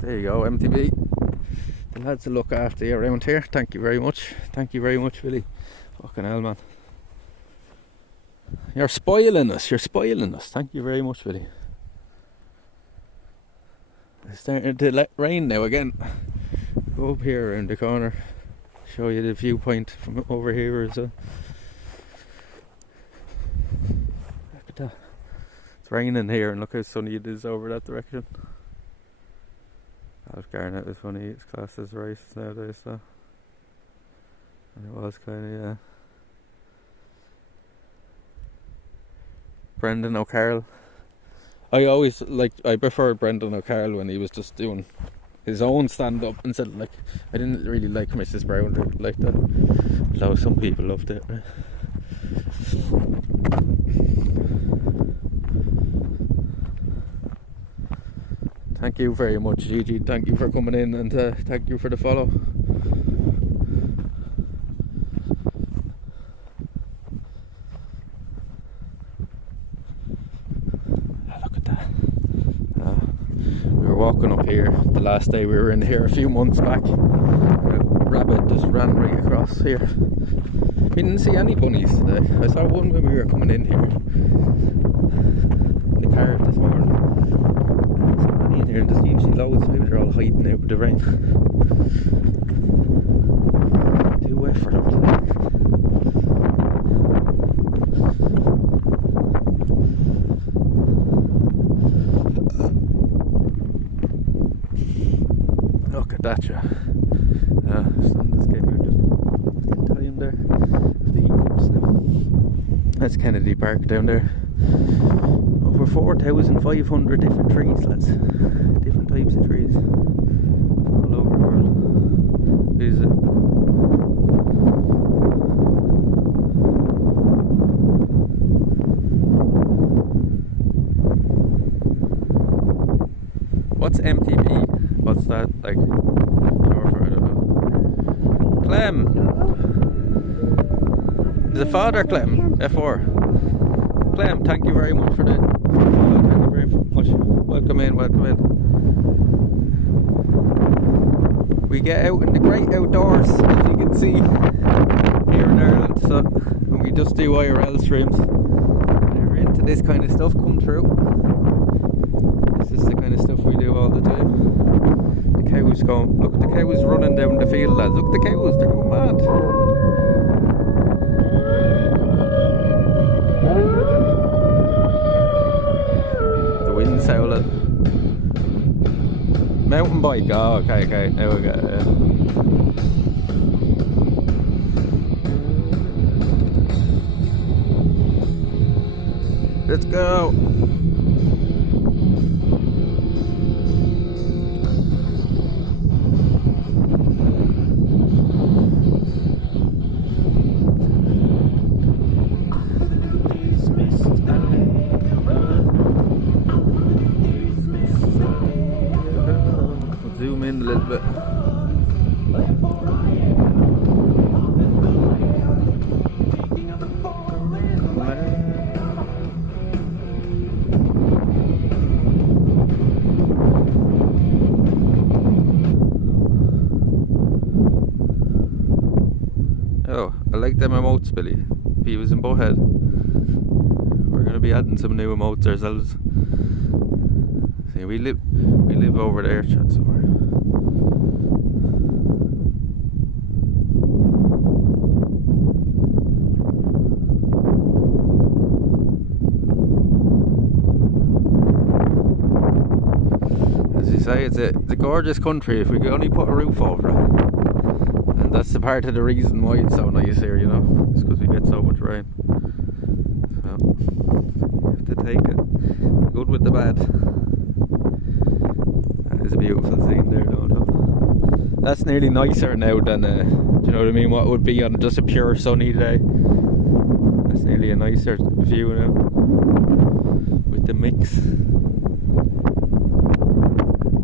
There you go, MTV. The lads will look after you around here. Thank you very much. Thank you very much, Billy. Fucking hell, man. You're spoiling us. You're spoiling us. Thank you very much, Billy. It's starting to let rain now again. Go up here around the corner. Show you the viewpoint from over here as well. Look at that. It's raining here and look how sunny it is over that direction. Alf Garnett is funny, it's classed as racist nowadays, so. And it was kind of, yeah. Brendan O'Carroll. I preferred Brendan O'Carroll when he was just doing his own stand up instead of, like, I didn't really like Mrs. Brown or like that. Although some people loved it. Thank you very much, Gigi. Thank you for coming in, and thank you for the follow. Look at that. We were walking up here the last day we were in here a few months back. A rabbit just ran right across here. We didn't see any bunnies today. I saw one when we were coming in here. In the car this morning. There's so many in here, and there's usually loads. Maybe they're all hiding out with the rain. Too wet for them today. Look at that, yeah. Sun just came out just in time there. The e-cups now. That's Kennedy Park down there. Over 4,500 different trees, lads. Different types of trees. All over the world. Is it? What's MTB? What's that like? Short for, I don't know. Clem! Is it Father Clem? F4. Clem, thank you very much for the follow. Thank you very much. Welcome in, welcome in. We get out in the great outdoors, as you can see, here in Ireland, so, and we just do IRL streams. We're into this kind of stuff come through. This is the kind of stuff we do all the time. The cows going, look at the cows running down the field, lads. Look at the cows, they're going mad. The wind's howling. Mountain bike, oh okay, there we go. Let's go. Zoom in a little bit. Oh, I like them emotes, Billy. Beavis and Bowhead. We're going to be adding some new emotes ourselves. See, we live over there, chat, somewhere. As you say, it's a gorgeous country if we could only put a roof over it. And that's the part of the reason why it's so nice here, you know. It's because we get so much rain. So, you have to take it. Good with the bad. That is a beautiful scene there, though. No? That's nearly nicer now than, do you know what I mean? What would be on just a pure sunny day. That's nearly a nicer view now. With the mix.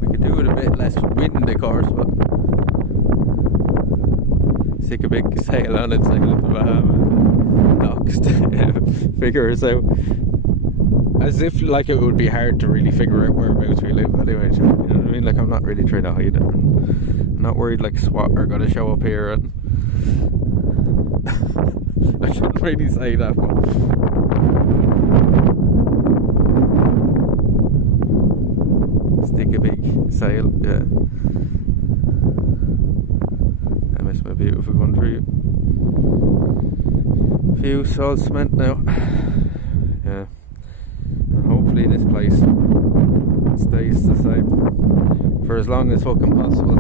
We could do it a bit less wind, of course, but stick a big sail on it, sail up the Bahamas, docks to figure us out. As if like it would be hard to really figure out whereabouts we live anyway, you know what I mean? Like I'm not really trying to hide it. I'm not worried like SWAT are going to show up here and I shouldn't really say that, but stick a big sail, yeah. I miss my beautiful country. Few salt cement now. Yeah. And hopefully this place stays the same for as long as fucking possible.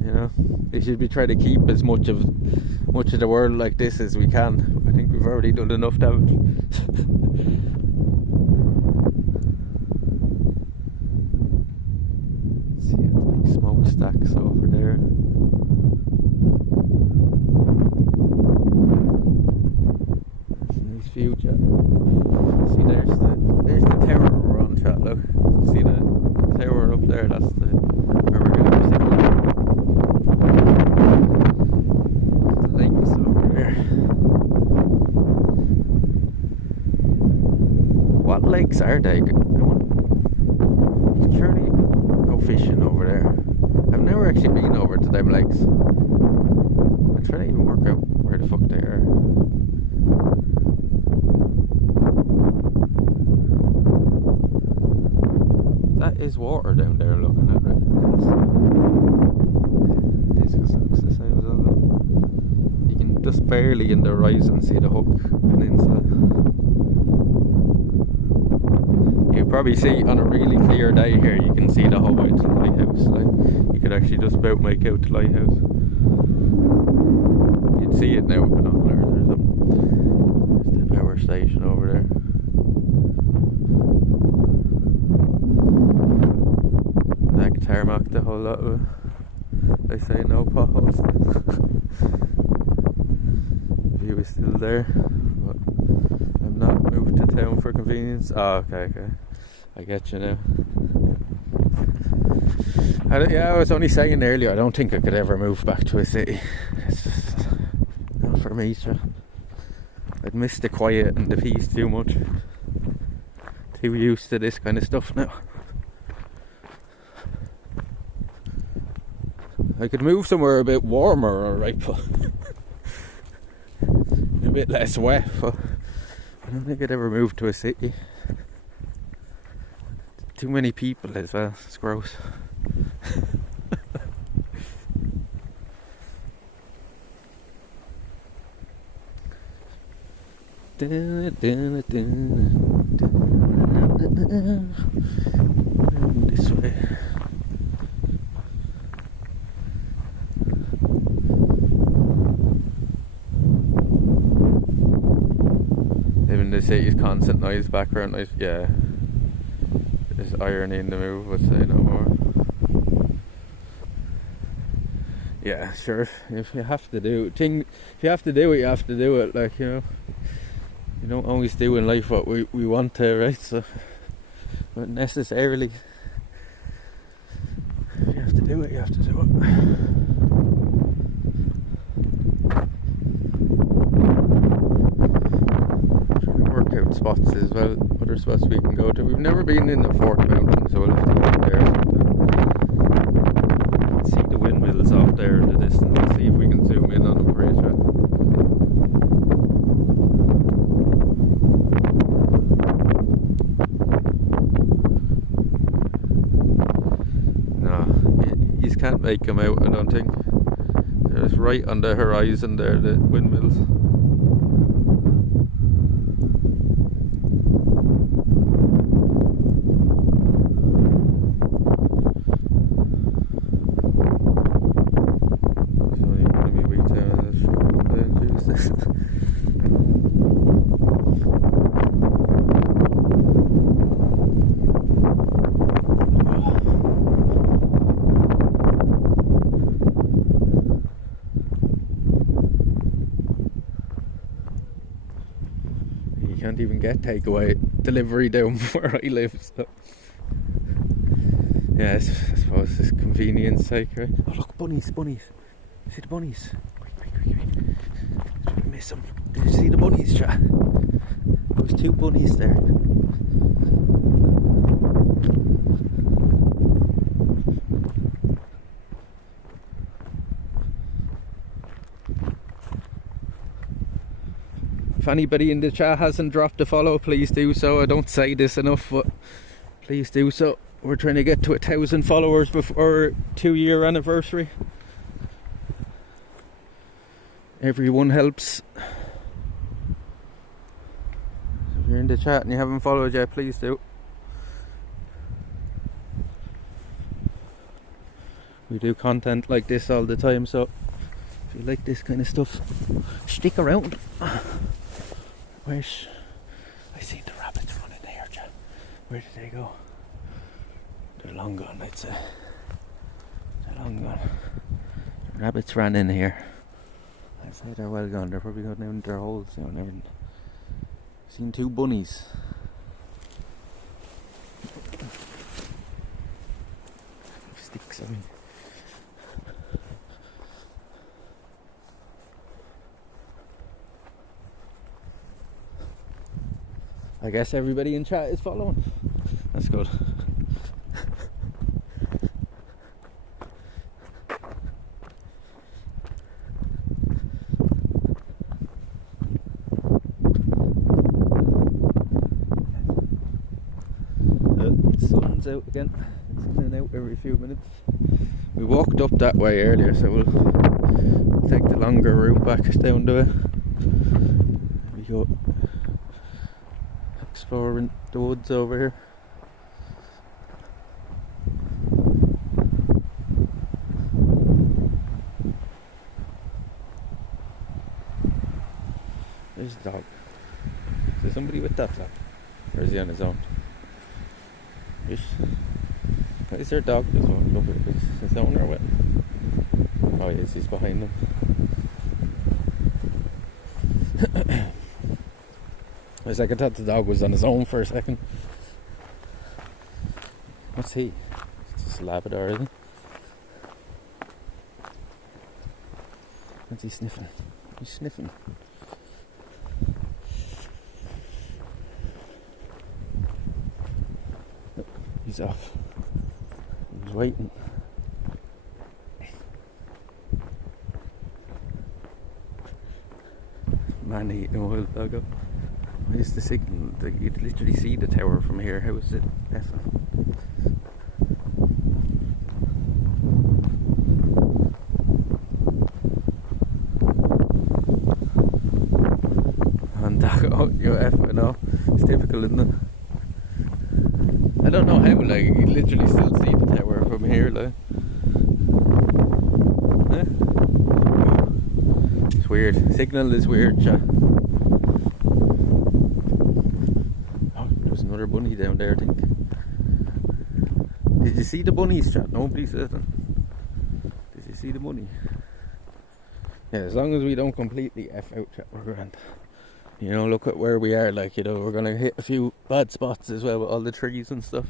You know, we should be trying to keep as much of the world like this as we can. I think we've already done enough damage. See the big smokestacks over there. Nice view, chat. See, there's the tower we're on, chat. Look, see the tower up there? That's where we're going to be sitting. The lake's over there. What lakes are they? Surely no fishing over there. actually been over to them lakes. I'm trying to even work out where the fuck they are. That is water down there looking at, right? This looks the same as all that. You can just barely in the horizon see the Hook Peninsula. You probably see on a really clear day here, you can see the whole way to the lighthouse. Like, you could actually just about make out the lighthouse. You'd see it now with binoculars or something. There's the power station over there. Like tarmac the whole lot of it. They say no potholes. View is still there, but I'm not moved to town for convenience. Oh, okay. I get you now. I was only saying earlier, I don't think I could ever move back to a city. It's just not for me, so I'd miss the quiet and the peace too much. Too used to this kind of stuff now. I could move somewhere a bit warmer, alright, but a bit less wet, but I don't think I'd ever move to a city. Too many people as well, it's gross. This way. Even the city's constant noise, background noise, yeah. There's irony in the move, but say no more. Yeah, sure. If you have to do it, you have to do it, you have to do it. Like, you know, you don't always do in life what we want to, right? So, but necessarily, if you have to do it, you have to do it. Workout spots as well, other spots we can go to. We've never been in the Fourth Mountain, so we'll have to go there sometime. See the windmills off there in the distance and see if we can zoom in on them for each other. No, you can't make them out, I don't think. They're just right on the horizon there, the windmills. Can't even get takeaway delivery down where I live, so yeah, I suppose it's convenience sake, right? Oh look, bunnies, see the bunnies? Quick, did we miss them? Did you see the bunnies, chat? There was 2 bunnies there. If anybody in the chat hasn't dropped a follow, please do so. I don't say this enough, but please do so. We're trying to get to 1,000 followers before 2-year anniversary. Everyone helps. So if you're in the chat and you haven't followed yet, please do. We do content like this all the time, so if you like this kind of stuff, stick around. I seen the rabbits running there, John. Where did they go? They're long gone, I'd say. They're long gone. The rabbits ran in here. I'd say they're well gone. They're probably going down their holes now and everything. Seen 2 bunnies. Sticks, I mean. I guess everybody in chat is following. That's good. comes out again. It's in and out every few minutes. We walked up that way earlier, so we'll take the longer route back down the way. We go exploring the woods over here. There's the dog. Is there somebody with that dog? Or is he on his own? Yes. Is there a dog as well? Look, is his owner with him? Oh yes, he's behind him. I was like, I thought the dog was on his own for a second. What's he? It's just a Labrador, isn't it? What's he sniffing? He's sniffing. Look, he's off. He's waiting. Man eating a wild dog up. Where's the signal? You'd literally see the tower from here. How is it effing? And oh, you're effing, no. It's typical, isn't it? I don't know how, like, you literally still see the tower from here, like. It's weird. Signal is weird, chat. Oh, there's another bunny down there, I think. Did you see the bunnies, chat? Nobody says that. Did you see the bunny? Yeah, as long as we don't completely F out, chat, we're grand. You know, look at where we are, like, you know, we're gonna hit a few bad spots as well with all the trees and stuff.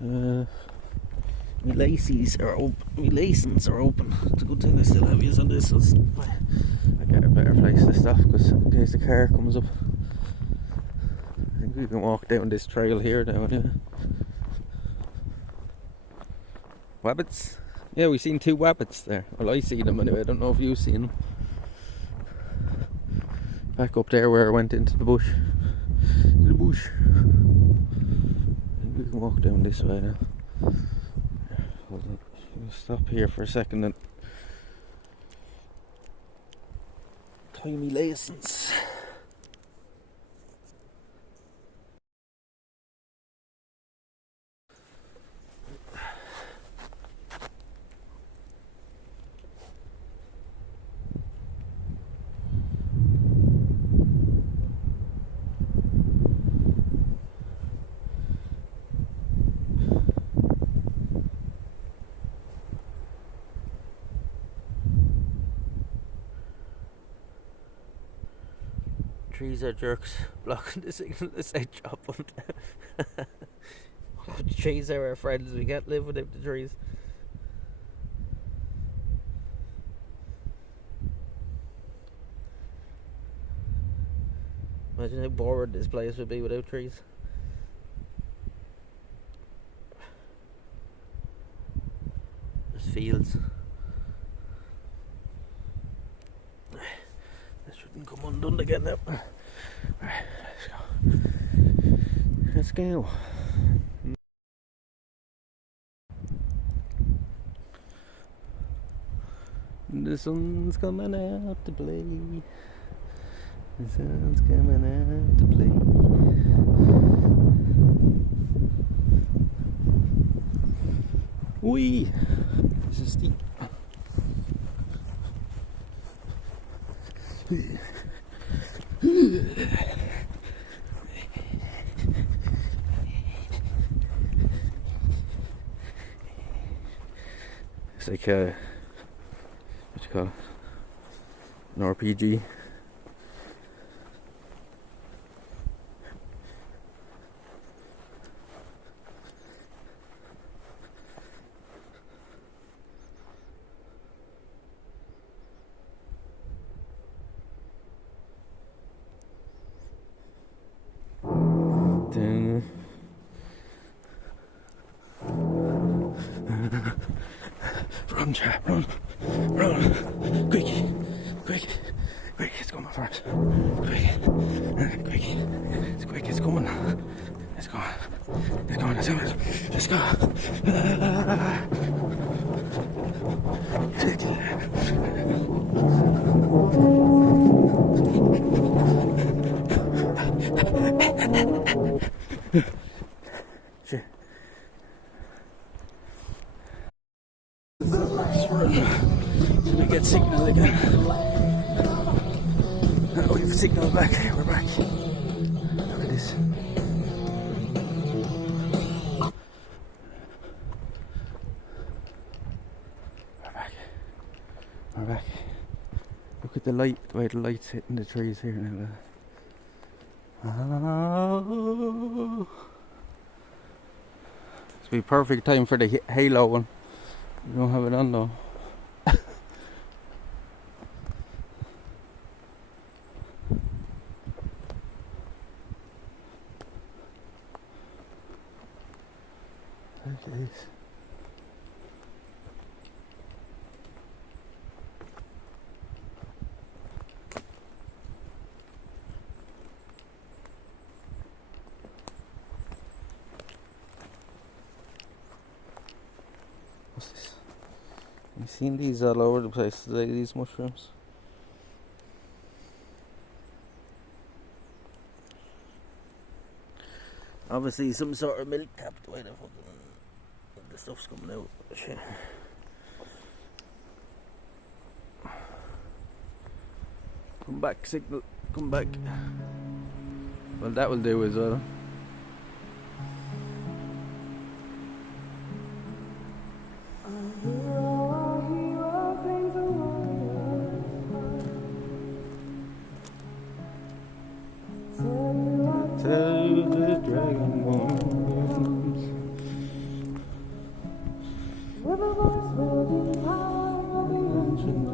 My laces are open. My lacings are open. It's a good thing I still have use on this. So I get a better place to stop because in case the car comes up. I think we can walk down this trail here now. Anyway. Wabbits? Yeah, we've seen 2 wabbits there. Well, I see them anyway. I don't know if you've seen them. Back up there where I went into the bush. The bush. I think we can walk down this way now. Hold on. We'll stop here for a second and tie me lacings. Trees are jerks, blocking the signal to say chop them down. The trees are our friends, we can't live without the trees. Imagine how bored this place would be without trees. There's fields. Come undone again now. Right, let's go. The sun's coming out to play. The sun's coming out to play. Wee! This is steep. It's like what you call it? An RPG. Run, chap, run, quick, quick. Quick, it's coming first. Quick. Quick. It's quick, it's coming. It's going. It's going. It's coming. Let's go. Shit. We get signal again. We have signal back. We're back. Look at this. We're back. We're back. Look at the light, the way the light's hitting the trees here now. Oh. It's be perfect time for the halo one. You don't have it on though. Look at this. What's this? I've seen these all over the place today, these mushrooms. Obviously some sort of milk cap, the way the stuff's coming out. Shit. Come back, signal. Come back. Well, that will do as well. Tell you the dragon warms. With a voice building power of the ancient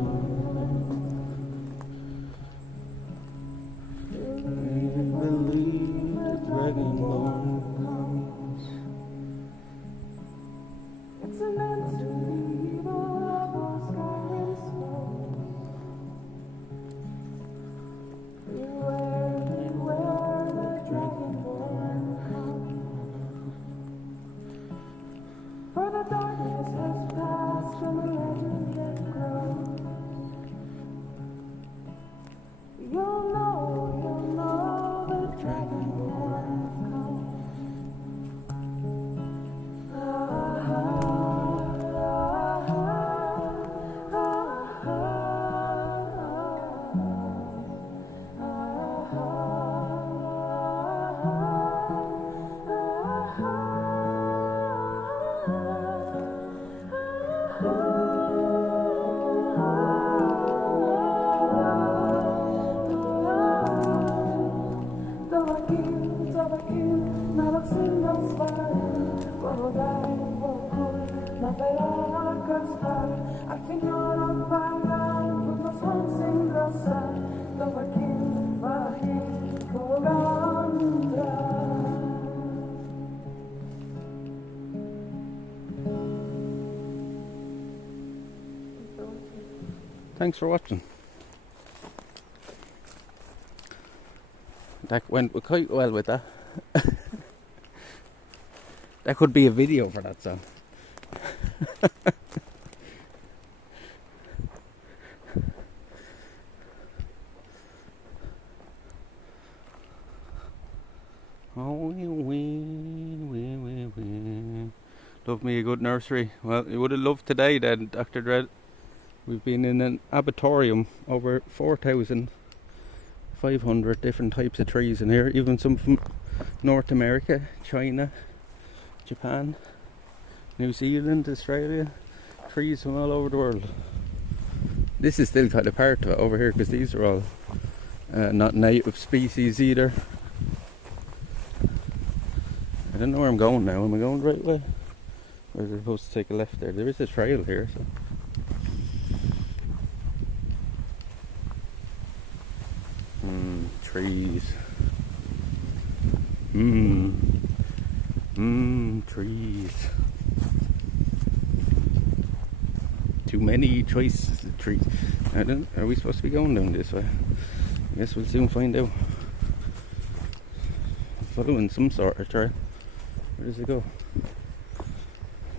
Believe the dragon warms. it's an end to the evil of our sky and snow. Beware the dragonborn comes. For the darkness has passed and the legend yet grows. You'll know the dragonborn comes. Thanks for watching. That went quite well with that. That could be a video for that song. Oh, love me a good nursery. Well, you would have loved today then, Dr. Dredd. We've been in an arboretum, over 4,500 different types of trees in here, even some from North America, China, Japan, New Zealand, Australia, trees from all over the world. This is still kind of part of it over here because these are all not native species either. I don't know where I'm going now. Am I going the right way? Or am I supposed to take a left there? There is a trail here, so. Trees. Trees. too many choices of trees. I don't. Are we supposed to be going down this way? I guess we'll soon find out. Following some sort of trail. Where does it go?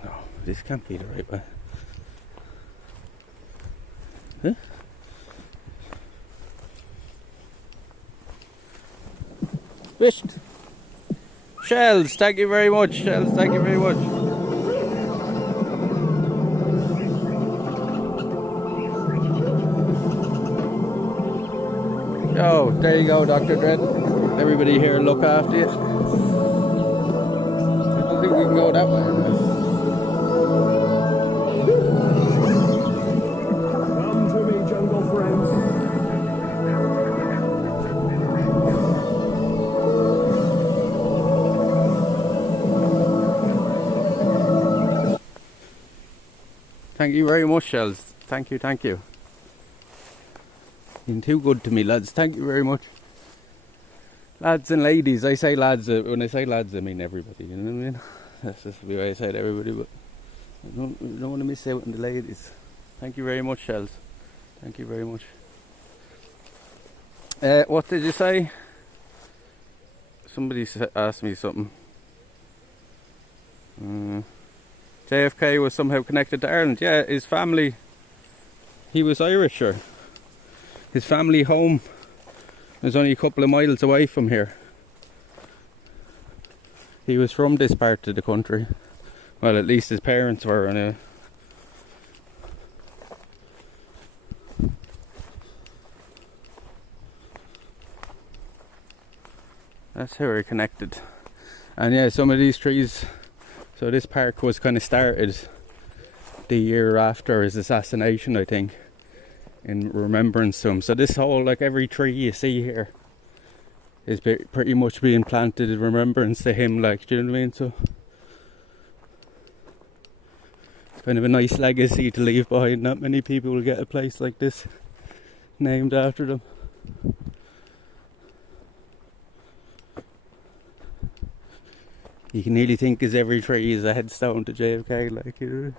No, this can't be the right way. Huh? Fished! Shells, thank you very much. Shells, thank you very much. Oh, there you go, Dr. Dredd. Everybody here look after you. I don't think we can go that way. Come to me, jungle friends. Thank you very much, Shells. Thank you, thank you. You've been too good to me, lads. Thank you very much. Lads and ladies. I say lads. When I say lads, I mean everybody. You know what I mean? That's just the way I say it, everybody. But I don't want to miss out on the ladies. Thank you very much, Shells. Thank you very much. What did you say? Somebody asked me something. JFK was somehow connected to Ireland. Yeah, his family. He was Irish, sure. His family home is only a couple of miles away from here. He was from this part of the country. Well, at least his parents were anyway. That's how we're connected. And yeah, some of these trees. So this park was kind of started the year after his assassination, I think, in remembrance to him. So this whole, like every tree you see here is pretty much being planted in remembrance to him, like, do you know what I mean? So it's kind of a nice legacy to leave behind. Not many people will get a place like this named after them. You can nearly think as every tree is a headstone to JFK, like, you know.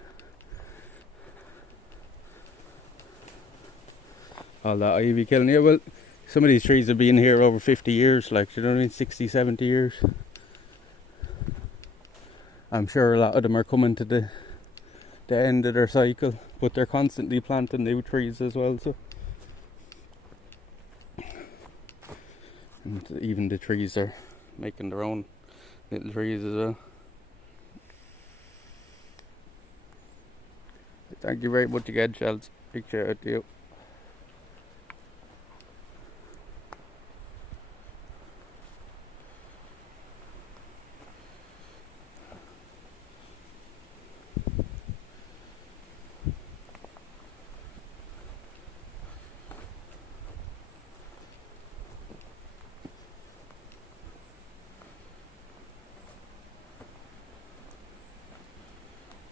All that ivy killing. Yeah, well, some of these trees have been here over 50 years, like, you know what I mean, 60, 70 years. I'm sure a lot of them are coming to the end of their cycle, but they're constantly planting new trees as well, so. And even the trees are making their own little trees as well. Thank you very much again, Shells. Big shout out to you.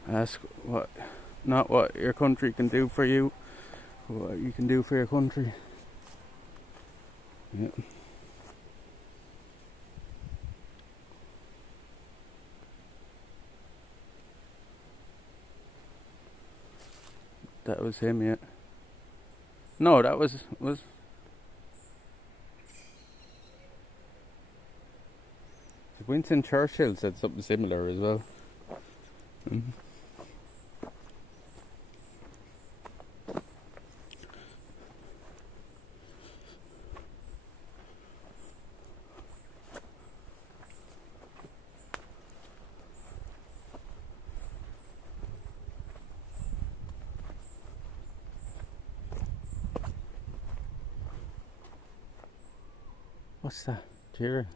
Ask what, not what your country can do for you, but what you can do for your country. Yeah. That was him, yeah. No, that was Winston Churchill said something similar as well. Mm-hmm. What's that? Cheer.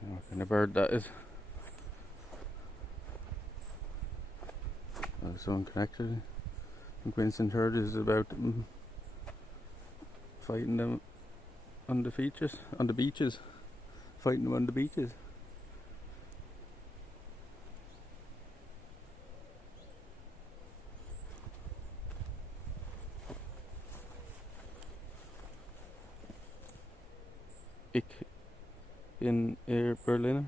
What kind of bird that is? Oh, so unconnected. I think Winston Churchill is about fighting them on the beaches. Fighting them on the beaches. In Berliner.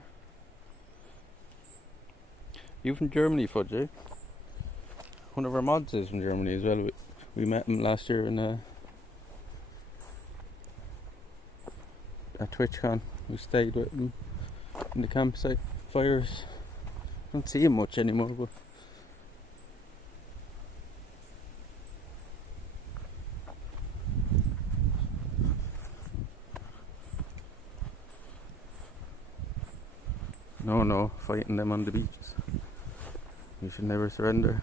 You from Germany, Fudge, eh? One of our mods is from Germany as well. We met him last year in at TwitchCon. We stayed with him in the campsite fires. Don't see him much anymore, but no, fighting them on the beaches. You should never surrender.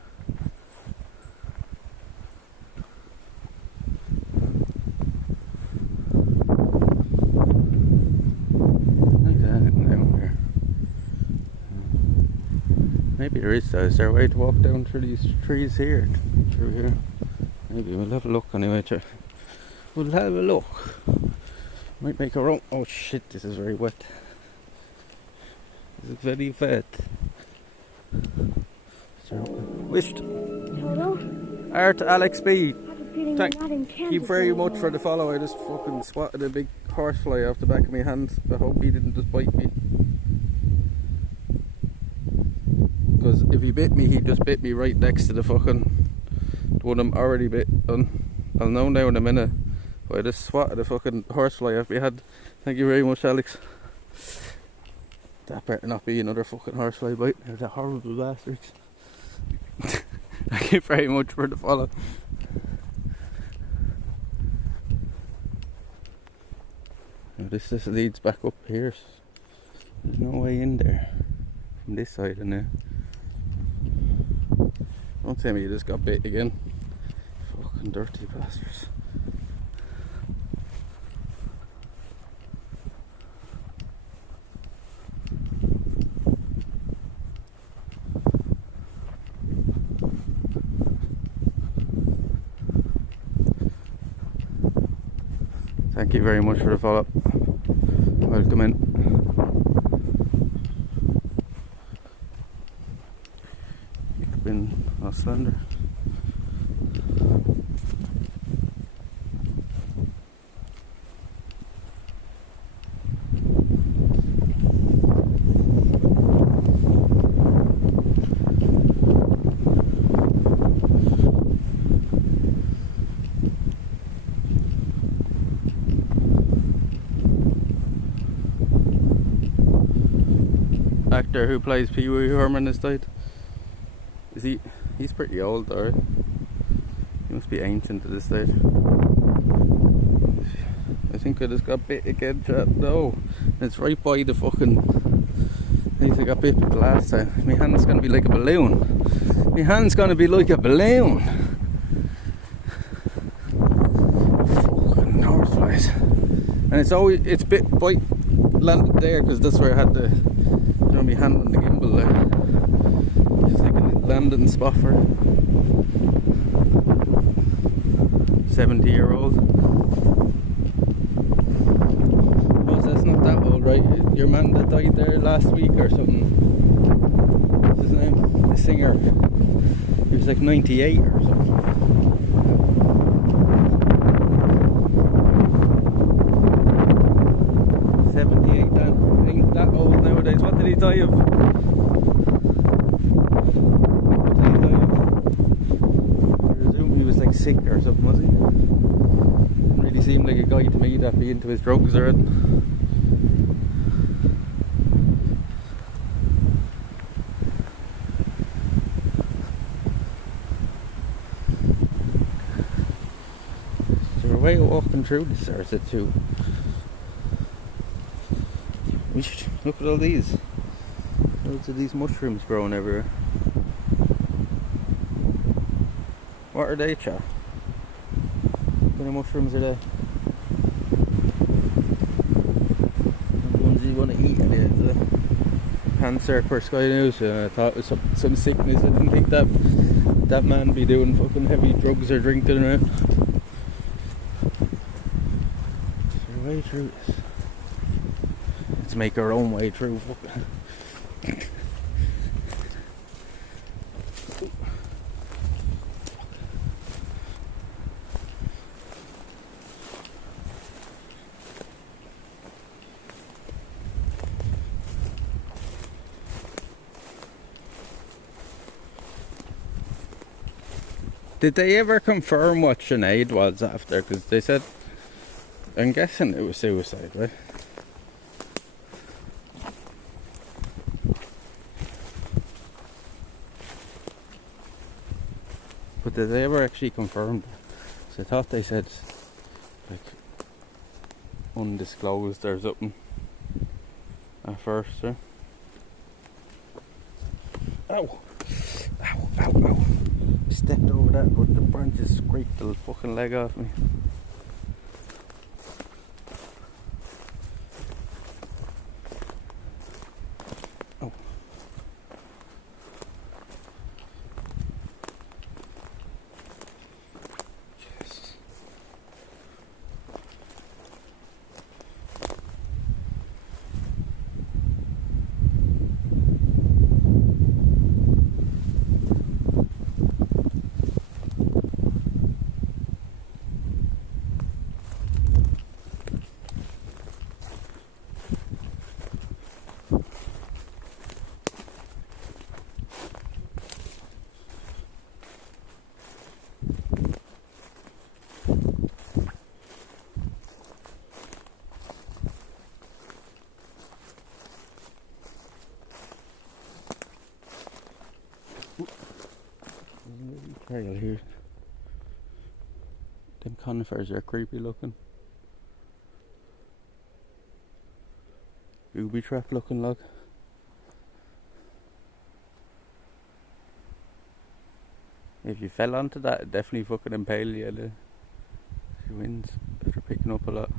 Maybe there is though. Is there a way to walk down through these trees here? Through here? Maybe we'll have a look anyway. We'll have a look. Might make our own. Oh shit! This is very wet. This is very wet. Wished. Hello? Art Alex B. I have a feeling we're not in Thank you Kansas very much anymore. for the follow. I just fucking swatted a big horsefly off the back of my hand. I hope he didn't just bite me. Because if he bit me, he just bit me right next to the fucking one I'm already bit on. I'll know now in a minute. But I just swatted a fucking horsefly off my head. Thank you very much, Alex. That better not be another fucking horsefly bite. They're the horrible bastards. Thank you very much for the follow. Now this just leads back up here. There's no way in there from this side in there. Don't tell me you just got bit again. Fucking dirty bastards. Thank you very much for the follow-up. Welcome in. Ich bin Ausländer. Actor who plays Pee Wee Herman has died. Is he? He's pretty old, alright. He must be ancient at this stage. I think I just got bit again, chat. No, it's right by the fucking. I think I got bit the last time. My hand's gonna be like a balloon. My hand's gonna be like a balloon. Fucking horseflies. And it's bit bite landed there because that's where I had the. My hand on the gimbal there. It's like a landing spot for it. 70-year-old. Oh, so that's not that old, right? Your man that died there last week or something. What's his name? The singer. He was like 98 or something. That old nowadays. What did he die of? I presume he was like sick or something, was he? Didn't really seem like a guy to me that'd be into his drugs or anything. Is there a way of walking through this, or is it too? We should look at all these. Loads of these mushrooms growing everywhere. What are they, chap? What kind of mushrooms are they? The ones you want to eat, are they? The cancer prescribed news. I thought it was some sickness. I didn't think that man be doing fucking heavy drugs or drinking around. Is there a way through this? Let's make our own way through. Did they ever confirm what Sinead was after? Because they said, I'm guessing it was suicide, right? But did they ever actually confirm that? So I thought they said, like, undisclosed or something at first, right? Ow! Ow, ow, ow. Stepped over that, but the branches scraped the fucking leg off me. Oh. Yes. Trail here. Them conifers are creepy looking. Booby trap looking log. If you fell onto that, it'd definitely fucking impale you. She wins after picking up a lot.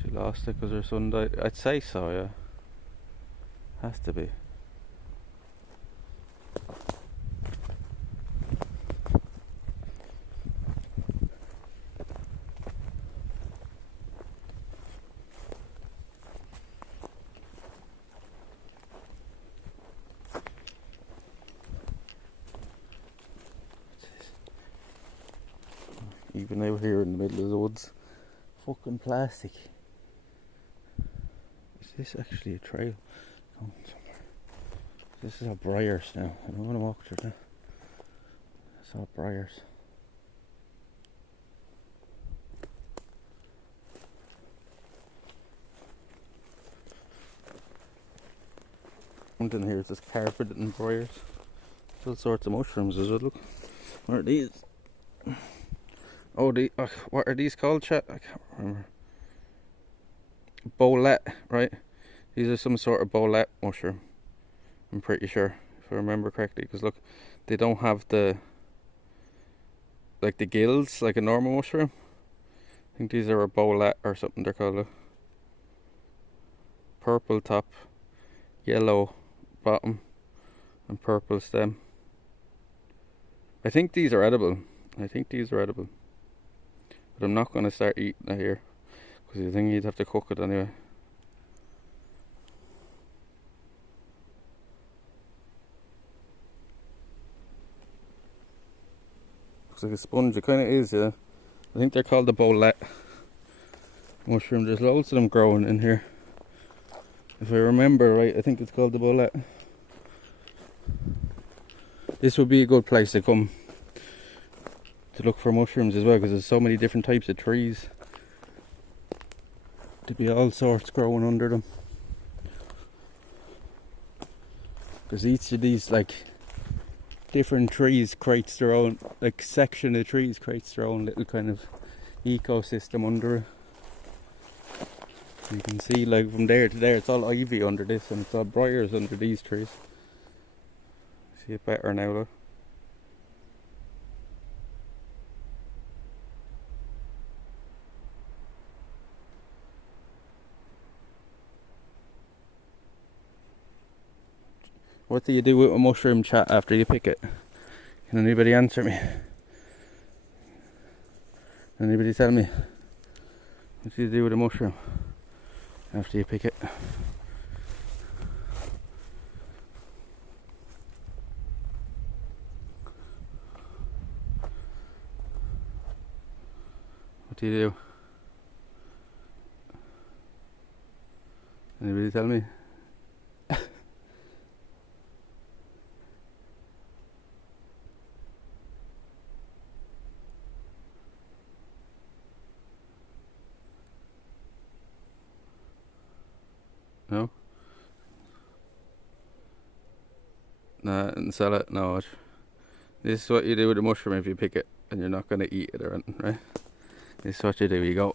She lost it because her son died. I'd say so, yeah. Has to be. Even out here in the middle of the woods. Fucking plastic. Is this actually a trail? Going somewhere. This is all briars now. I don't want to walk through that. It's all briars. Something here is just carpeted in briars. All sorts of mushrooms as well. Look. What are these? Oh, what are these called, chat? I can't remember. Bolette, right? These are some sort of bolette mushroom. I'm pretty sure, if I remember correctly. Because look, they don't have the gills like a normal mushroom. I think these are a bolette or something they're called. Purple top, yellow bottom, and purple stem. I think these are edible. But I'm not going to start eating it here, because I think you'd have to cook it anyway. Looks like a sponge, it kind of is, yeah. I think they're called the bolette mushroom. There's loads of them growing in here. If I remember right, I think it's called the bolette. This would be a good place to come to look for mushrooms as well, because there's so many different types of trees. There'd be all sorts growing under them. Because each of these different trees creates their own, section of trees creates their own little kind of ecosystem under it. You can see from there to there, it's all ivy under this, and it's all briars under these trees. See it better now, look. What do you do with a mushroom, chat, after you pick it? Can anybody answer me? Anybody tell me? What do you do with a mushroom after you pick it? What do you do? Anybody tell me? No? Nah, and sell it? No. This is what you do with a mushroom if you pick it and you're not going to eat it or anything, right? This is what you do. You go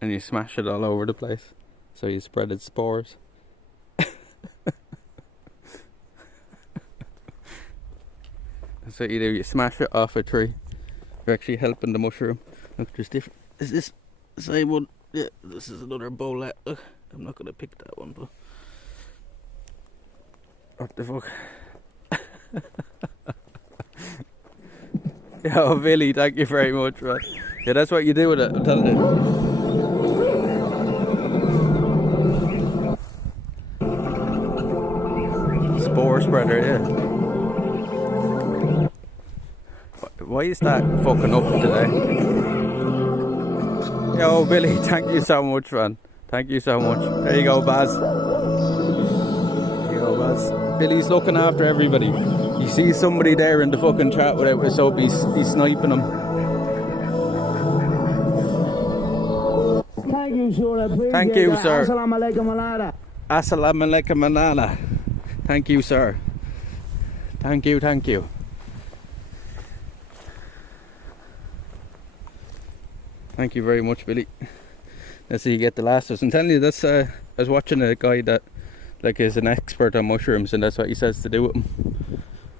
and you smash it all over the place. So you spread its spores. That's what you do. You smash it off a tree. You're actually helping the mushroom. Look, there's different. Is this the same one? Yeah, this is another bowlet. Look, I'm not going to pick that one, but what the fuck? Yo, Billy, thank you very much, man. Yeah, that's what you do with it, I'm telling you. Spore spreader, yeah. Why is that fucking up today? Yo, Billy, thank you so much, man. Thank you so much. There you go, Baz. There you go, Baz. Billy's looking after everybody. You see somebody there in the fucking chat without a sub, he's sniping them. Thank you, sir. I appreciate Thank you, that. sir. Assalamu alaikum alada. Assalamu alaikum manana. Thank you, sir. Thank you, thank you. Thank you very much, Billy. Let's see you get the last of us. I'm telling you, that's I was watching a guy that like is an expert on mushrooms, and that's what he says to do with them.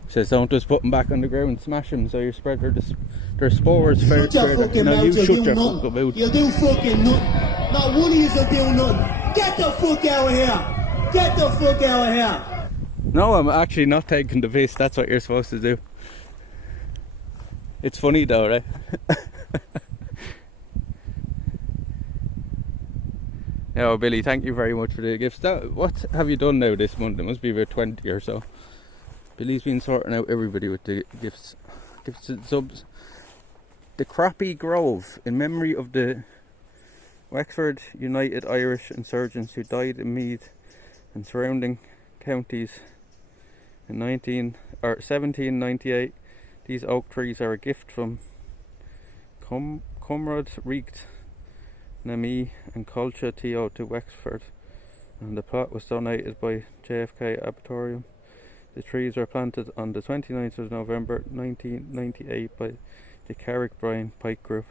He says don't just put them back on the ground, smash them so you spread their spores further. No, you shut your fucking mouth. You'll do fucking nothing. Not one of you will do nothing. Get the fuck out of here. Get the fuck out of here. No, I'm actually not taking the piss. That's what you're supposed to do. It's funny though, right? Oh, Billy, thank you very much for the gifts. What have you done now this month? It must be about 20 or so. Billy's been sorting out everybody with the gifts. Gifts and subs. The Crappy Grove, in memory of the Wexford United Irish insurgents who died in Meath and surrounding counties in 1798. These oak trees are a gift from Comrade Richt Nami and Culture T.O. to Wexford, and the plot was donated by JFK Arboretum. The trees were planted on the 29th of November 1998 by the Carrick Bryan Pike Group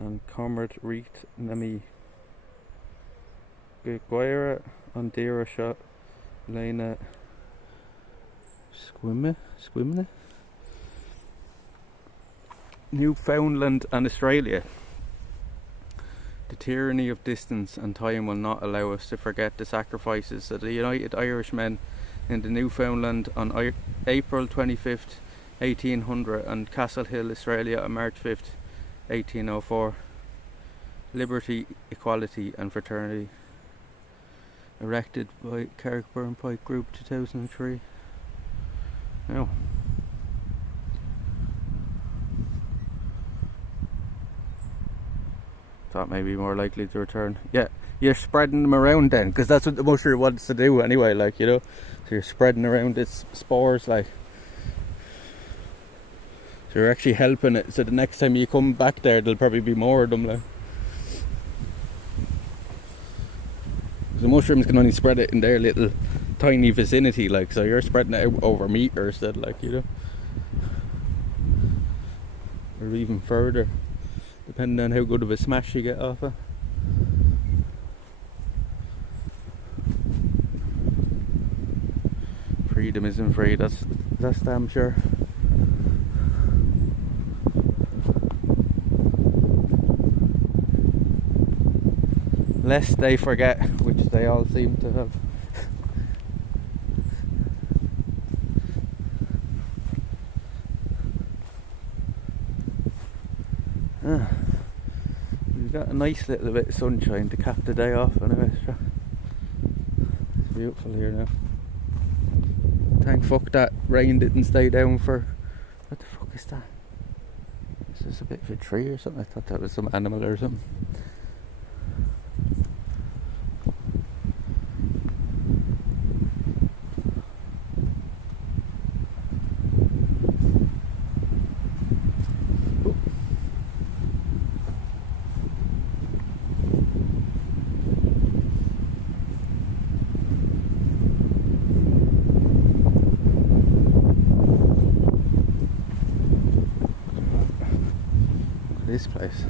and Comrade Richt Nami. Guaira on Dira Shot Lena Squimne Newfoundland and Australia. The tyranny of distance and time will not allow us to forget the sacrifices of the United Irishmen in the Newfoundland on April 25th, 1800 and Castle Hill, Australia on March 5th, 1804. Liberty, equality and fraternity. Erected by Carrickburn Pike Group 2003. Now, thought maybe more likely to return. Yeah, you're spreading them around then, because that's what the mushroom wants to do anyway, like, you know. So you're spreading around its spores, like. So you're actually helping it, so the next time you come back there there'll probably be more of them, like. The mushrooms can only spread it in their little tiny vicinity, like, so you're spreading it out over meters then, like, you know. Or even further, depending on how good of a smash you get off it. Freedom isn't free, that's damn sure. Lest they forget, which they all seem to have. We've got a nice little bit of sunshine to cap the day off anyway. So it's beautiful here now. Thank fuck that rain didn't stay down for. What the fuck is that? Is this a bit of a tree or something? I thought that was some animal or something. this place?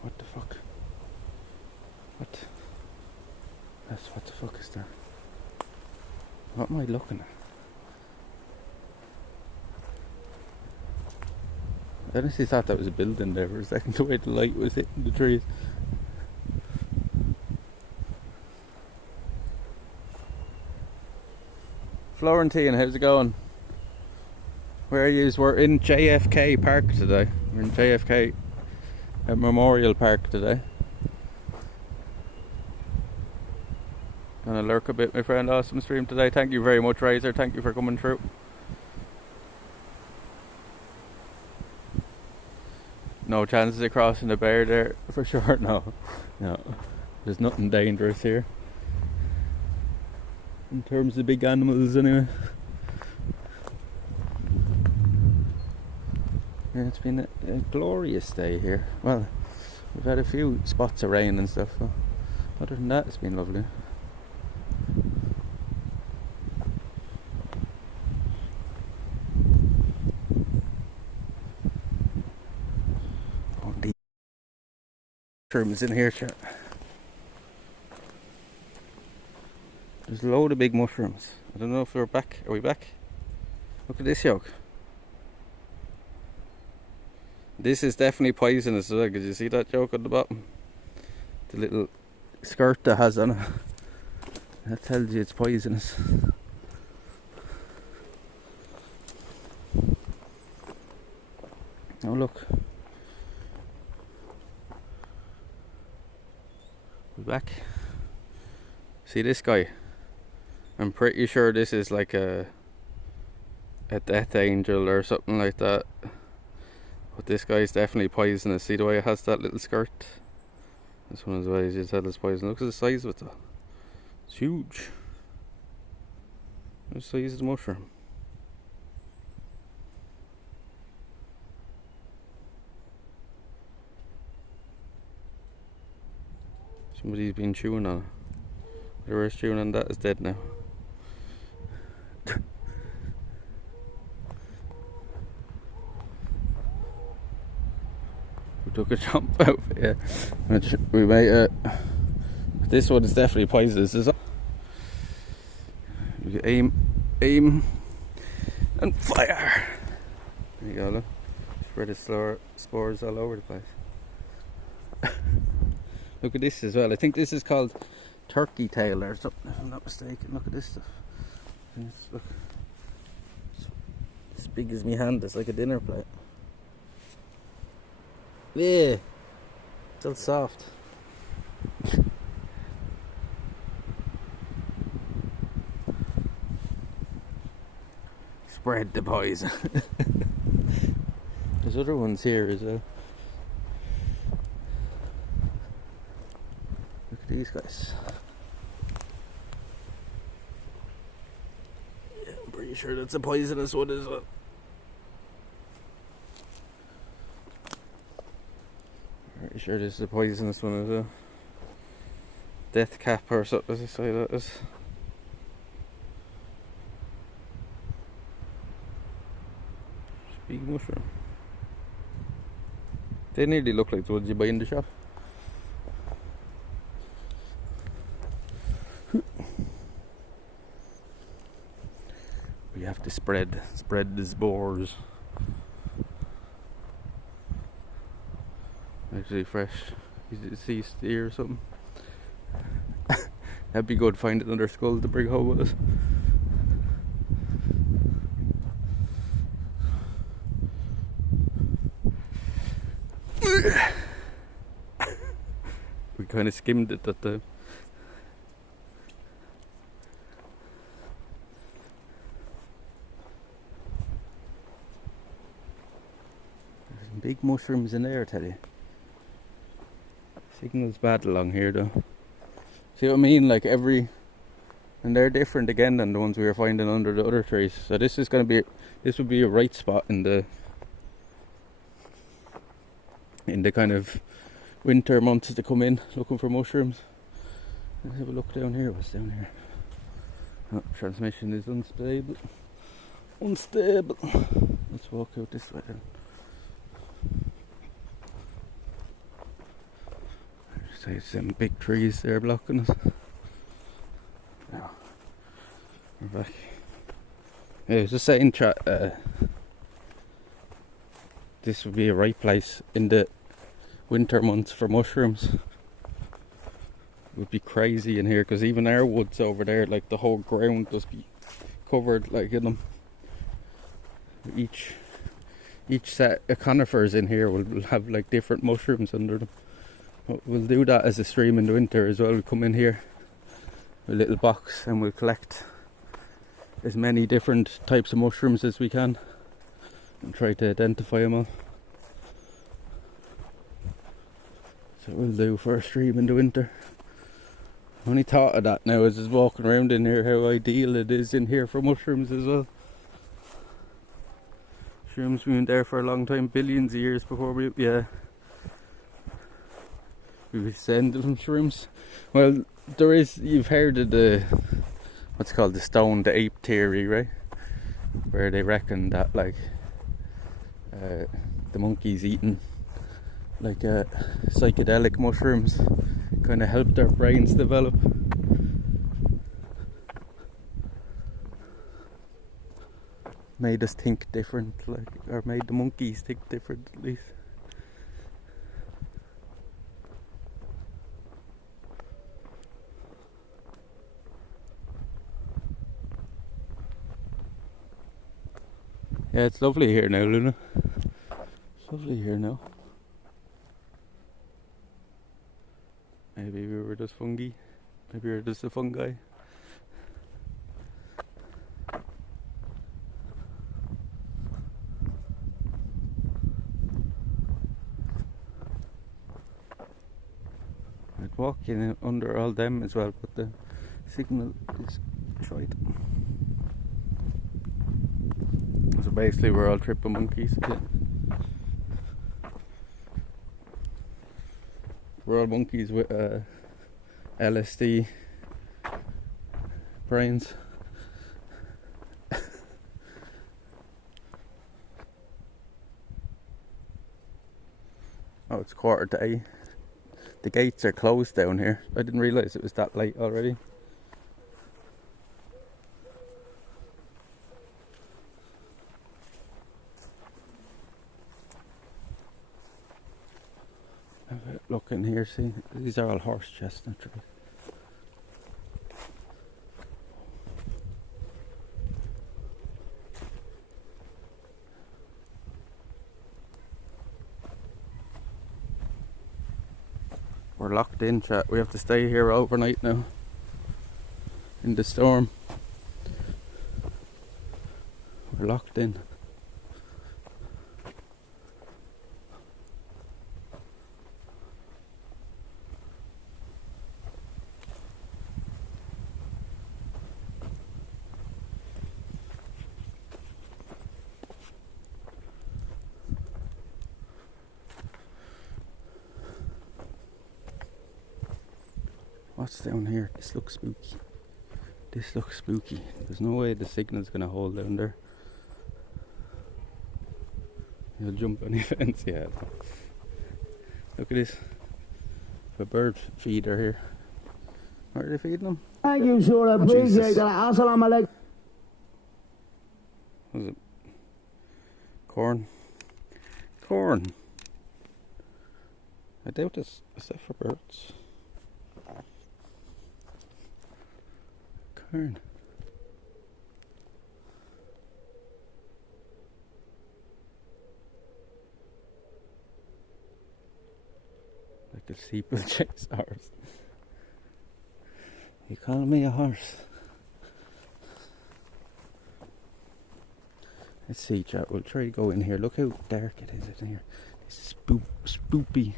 What the fuck? What the fuck is that? What am I looking at? I honestly thought that was a building there for a second, the way the light was hitting the trees. Florentine, how's it going? Where are yous? We're in JFK Park today. We're in JFK Memorial Park today. Gonna lurk a bit, my friend. Awesome stream today. Thank you very much, Razor. Thank you for coming through. No chances of crossing the bear there for sure. No. There's nothing dangerous here in terms of big animals, anyway. Yeah, it's been a glorious day here. Well, we've had a few spots of rain and stuff, so other than that, it's been lovely. Oh, the mushrooms in here, chat. There's a load of big mushrooms. I don't know if we're back. Are we back? Look at this yoke. This is definitely poisonous as well. Did you see that joke at the bottom? The little skirt that has on it. That tells you it's poisonous. Oh look. We're back. See this guy? I'm pretty sure this is like a death angel or something like that. But this guy is definitely poisonous. See the way it has that little skirt? That's one of the ways you tell it's poison. Look at the size of it though. It's huge. The size of the mushroom. Somebody's been chewing on it. Whoever's chewing on that is dead now. Took a jump out, yeah. We might. This one is definitely poisonous. You aim, and fire. There you go. Look, spread the spores all over the place. Look at this as well. I think this is called turkey tail or something, if I'm not mistaken. Look at this stuff. Look, it's as big as my hand. It's like a dinner plate. Yeah, it's all soft. Spread the poison. There's other ones here as well. Look at these guys. Yeah, I'm pretty sure that's a poisonous one as well. Pretty sure this is a poisonous one as well. Death cap or something, as I say that is. Big mushroom. They nearly look like the ones you buy in the shop. We have to spread the spores. Actually fresh. Deceased deer or something. That'd be good, find it under skull to bring home with us. We kind of skimmed it at the... There's some big mushrooms in there, I tell you. Signal's bad along here though. See what I mean? Like and they're different again than the ones we were finding under the other trees. So this would be a right spot in the kind of winter months to come in looking for mushrooms. Let's have a look down here. What's down here? Oh, transmission is unstable. Unstable. Let's walk out this way then. There's some big trees there blocking us. Now, we're back. Yeah, I was just saying, chat, this would be a right place in the winter months for mushrooms. It would be crazy in here, because even our woods over there, like the whole ground just be covered like in them. Each set of conifers in here will have like different mushrooms under them. We'll do that as a stream in the winter as well. We'll come in here with a little box and we'll collect as many different types of mushrooms as we can and try to identify them all. So we'll do for a stream in the winter. I only thought of that now as I was walking around in here, how ideal it is in here for mushrooms as well. Mushrooms been there for a long time, billions of years before we send them shrooms. Well, there is, you've heard of the, what's called the stoned ape theory, right? Where they reckon that like the monkeys eating like psychedelic mushrooms kind of help their brains develop. Made us think different, like, or made the monkeys think different at least. Yeah, it's lovely here now, Luna. It's lovely here now. Maybe we were just fungi. Maybe we were just a fungi. I'd walk in under all them as well, but the signal is shite. So basically we're all tripping monkeys again. We're all monkeys with LSD brains. Oh, it's 8:15. The gates are closed down here. I didn't realise it was that late already. Look in here, see, these are all horse chestnut trees. We're locked in, chat. We have to stay here overnight now in the storm. We're locked in. What's down here? This looks spooky. This looks spooky. There's no way the signal's gonna hold down there. You'll jump on the fence, yeah. Look at this. A bird feeder here. Where are they feeding them? Thank you, sure. I appreciate that. Assalamu alaikum. What is it? Corn. Corn. I doubt it's, is that for birds? Corn. Like a steeplechase horse. You call me a horse? Let's see, chat. We'll try to go in here. Look how dark it is in here. It's spoopy.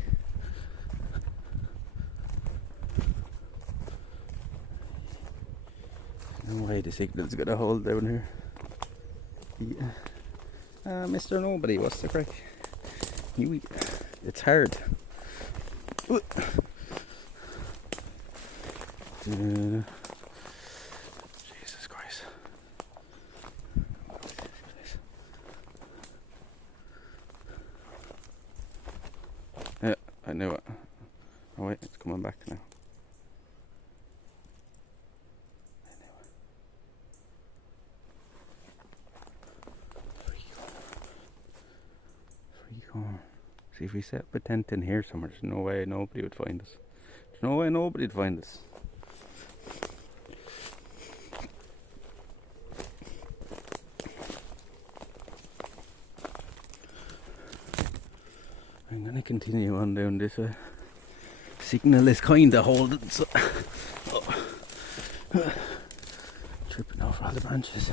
No way the signal's gonna hold down here. Yeah. Mr. Nobody, what's the crack? It's hard. Jesus See, if we set up a tent in here somewhere, there's no way nobody would find us. There's no way nobody would find us. I'm gonna continue on down this way. Signal is kinda holding, so tripping over all the branches.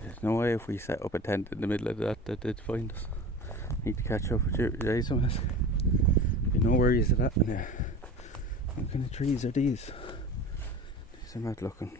There's no way if we set up a tent in the middle of that they'd find us. Need to catch up with you today somehow. You know where he's at in there. What kind of trees are these? These are mad looking.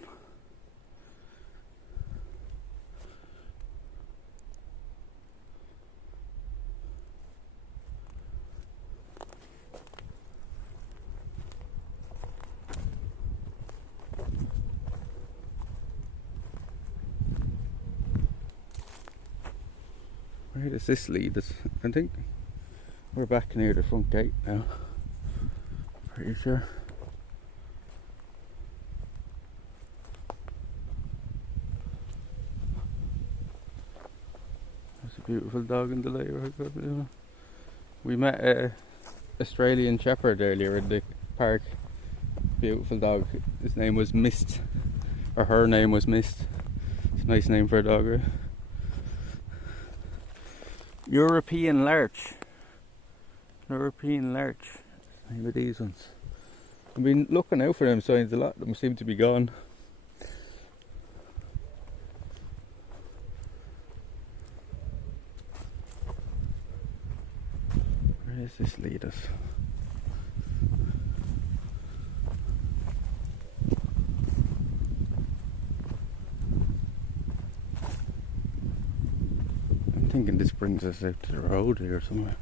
Where does this lead us? I think we're back near the front gate now. Pretty sure. There's a beautiful dog in the light. We met a Australian Shepherd earlier in the park. Beautiful dog. His name was Mist, or her name was Mist. It's a nice name for a dog, right? European Larch. European Larch. Maybe these ones. I've been looking out for them signs. A lot of them seem to be gone. Where does this lead us? I'm thinking this brings us out to the road here somewhere.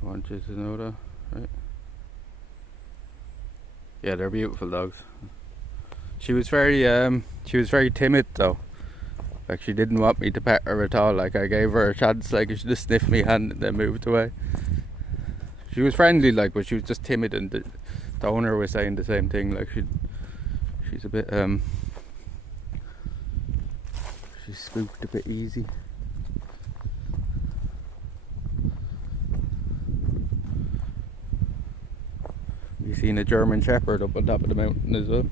I want you to know that, right? Yeah, they're beautiful dogs. She was very timid though. Like, she didn't want me to pet her at all. Like, I gave her a chance, like, she just sniffed me hand and then moved away. She was friendly, like, but she was just timid, and the owner was saying the same thing. Like, she's a bit she's spooked a bit easy. You seen a German Shepherd up on top of the mountain as well,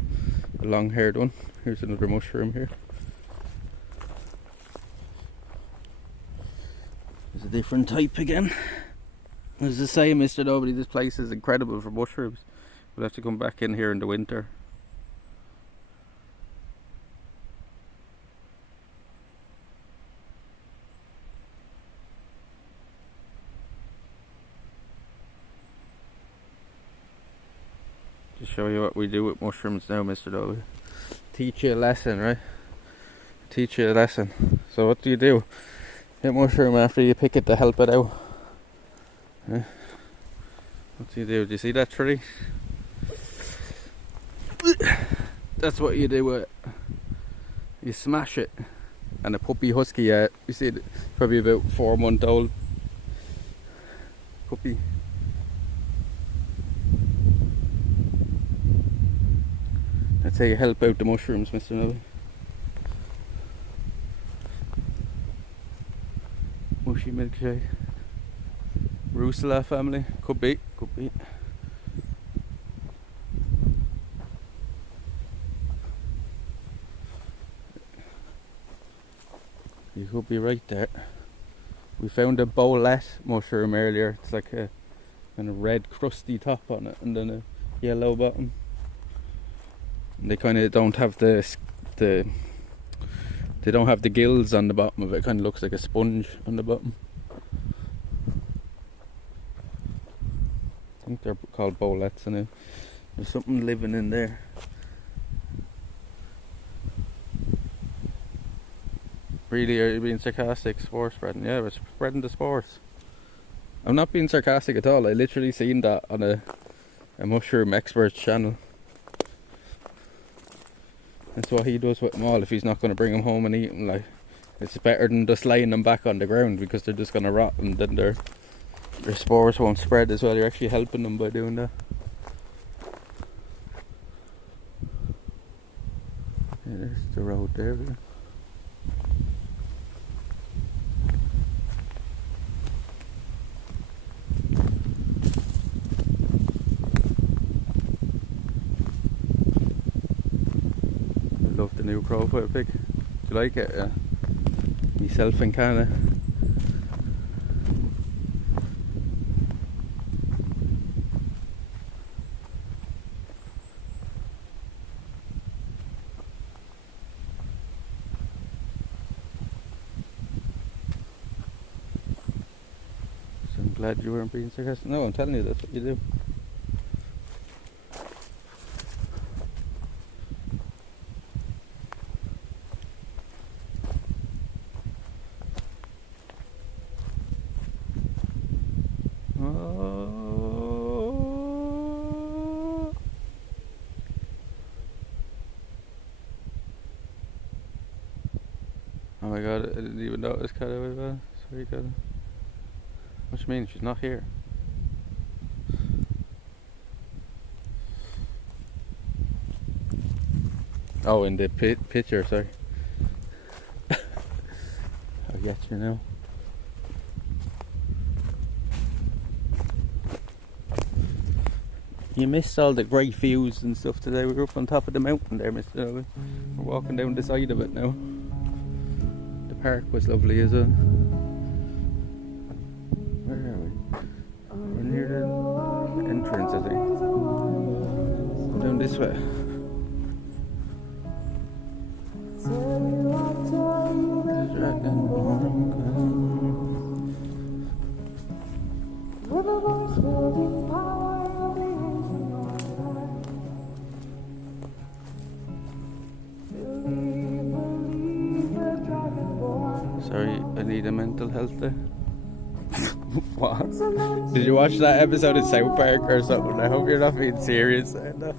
a long-haired one. Here's another mushroom here. There's a different type again. As I say, Mr. Nobody, this place is incredible for mushrooms. We'll have to come back in here in the winter. Just show you what we do with mushrooms now, Mr. Nobody. Teach you a lesson, right? Teach you a lesson. So what do? Get mushroom after you pick it to help it out. Yeah. What do? Do you see that tree? That's what you do with it. You smash it. And a puppy husky, you see it, probably about 4-month-old puppy. That's how you help out the mushrooms, Mr. Nobby. Mushy milkshake. Rusula family. Could be. You could be right there. We found a bowlet mushroom earlier. It's like a kind of red crusty top on it and then a yellow bottom. And they kind of don't have they don't have the gills on the bottom of it. It kind of looks like a sponge on the bottom. think they're called bolets, and there's something living in there. Really, are you being sarcastic? Spore spreading? Yeah, we're spreading the spores. I'm not being sarcastic at all. I literally seen that on a mushroom expert's channel. That's what he does with them all if he's not going to bring them home and eat them. Like, it's better than just laying them back on the ground, because they're just going to rot and then their spores won't spread as well. You're actually helping them by doing that. Yeah, there's the road there. I love the new profile pic. Do you like it? Yeah. Myself in Canada. So I'm glad you weren't being sarcastic. No, I'm telling you, that's what you do. Oh my god, I didn't even notice Cat away back. Sorry, Cat. What do you mean? She's not here. Oh, in the picture, sorry. I'll get you now. You missed all the great views and stuff today. We were up on top of the mountain there, Mr. Owen. We're walking down the side of it now. The park was lovely as well. Where are we? We're near the entrance, I think. Go down this way. Sorry, I need a mental health day. What? Did you watch that episode of South Park or something? I hope you're not being serious. No.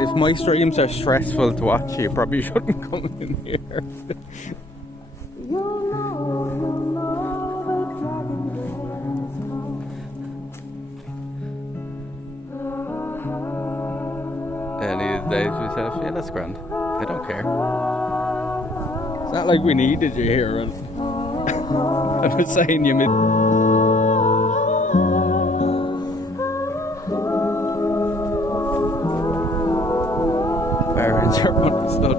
If my streams are stressful to watch, you probably shouldn't come in here. Any of the days myself, yeah, that's grand. I don't care. It's not like we needed you here. I'm not saying you mid. Parents are running stuff.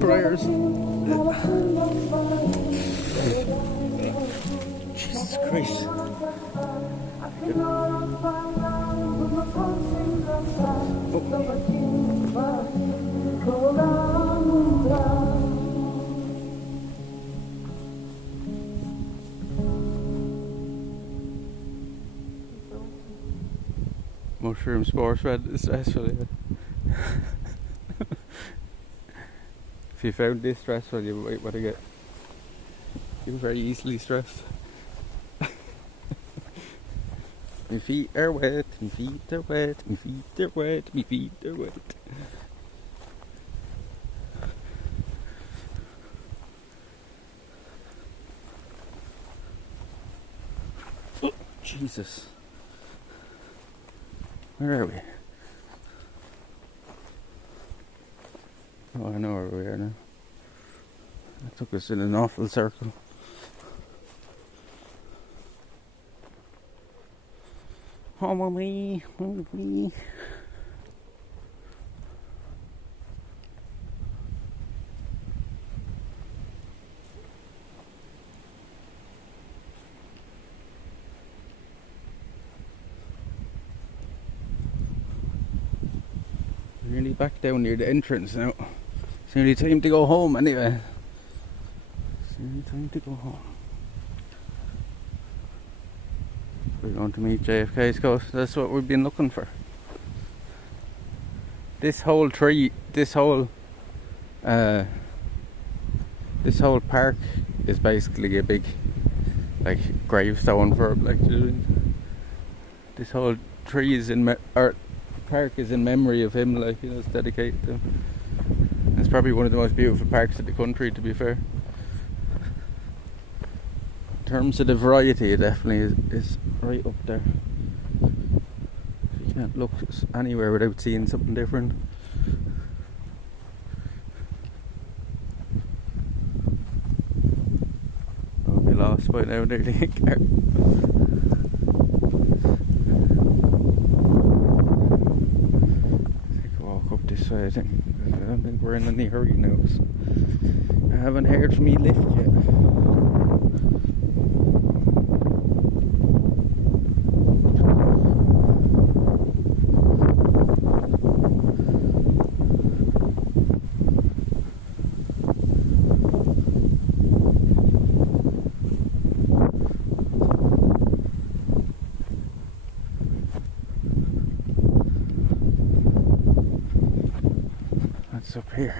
Prayers. Jesus Christ. Mushroom spore spread is stressful. Yeah. If you found this stressful, you might want to get. You're very easily stressed. My feet are wet, my feet are wet, my feet are wet, my feet are wet. Oh, Jesus. Where are we? Oh, I know where we are now. That took us in an awful circle. Oh, me. back down near the entrance now. It's nearly time to go home anyway. It's nearly time to go home. We're going to meet JFK's ghost. That's what we've been looking for. This whole tree, this whole park is basically a big, like, gravestone for him. Like, this whole tree is park is in memory of him. Like, you know, it's dedicated to him. It's probably one of the most beautiful parks in the country, to be fair. In terms of the variety, it definitely is right up there. You can't look anywhere without seeing something different. I'll be lost by now, nearly a car. Take a walk up this way, I think. I don't think we're in any hurry now. So I haven't heard from me lift yet. Up here.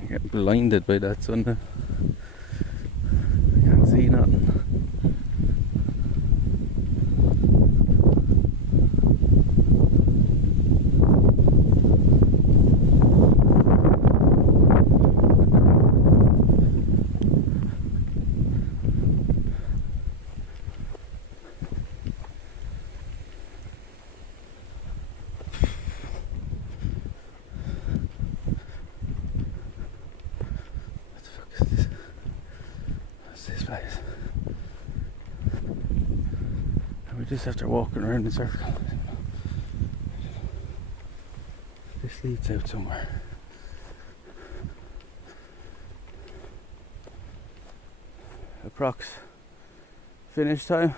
I get blinded by that sun now. I can't see nothing. We just have to walk around in a circle. This leads out somewhere. Approx finish time.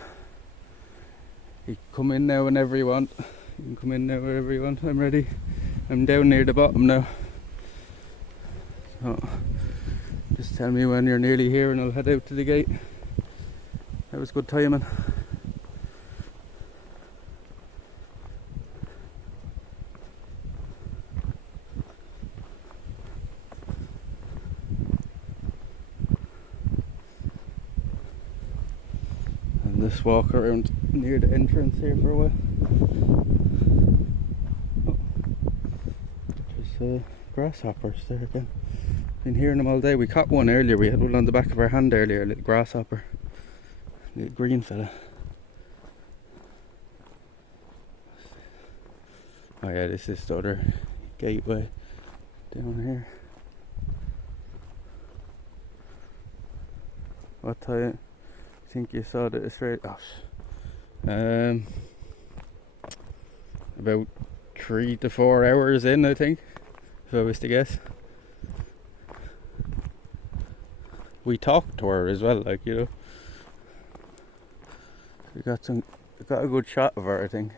You can come in now whenever you want. You can come in now wherever you want. I'm ready. I'm down near the bottom now. So just tell me when you're nearly here and I'll head out to the gate. That was good timing. And just walk around near the entrance here for a while. Oh, there's grasshoppers there again. Been hearing them all day. We caught one earlier. We had one on the back of our hand earlier, a little grasshopper. Little green fella. Oh yeah, this is the other gateway down here. What time? I think you saw the Australian. Oh, about 3 to 4 hours in, I think, if I was to guess. We talked to her as well, like, you know. We got a good shot of her, I think.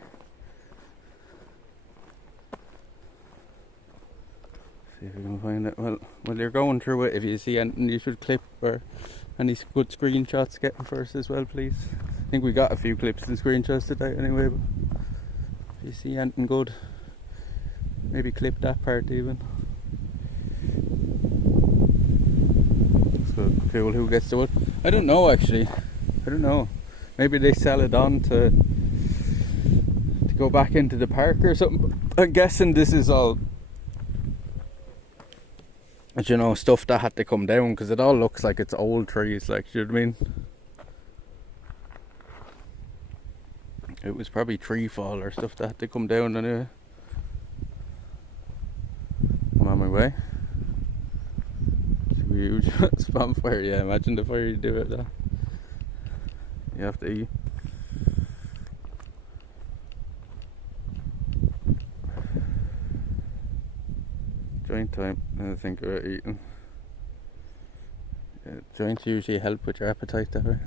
See if we can find it. Well, while you're going through it, if you see anything you should clip or any good screenshots, get them first as well, please. I think we got a few clips and screenshots today anyway, but if you see anything good, maybe clip that part even. So cool, who gets to what? I don't know actually. I don't know. Maybe they sell it on to go back into the park or something. I'm guessing this is all, you know, stuff that had to come down, because it all looks like it's old trees, like, you know what I mean? It was probably tree fall or stuff that had to come down anyway. I'm on my way. It's a huge spam fire. Yeah, imagine the fire you do it though. You have to eat. Joint time, I think about eating. Yeah, joints usually help with your appetite that way.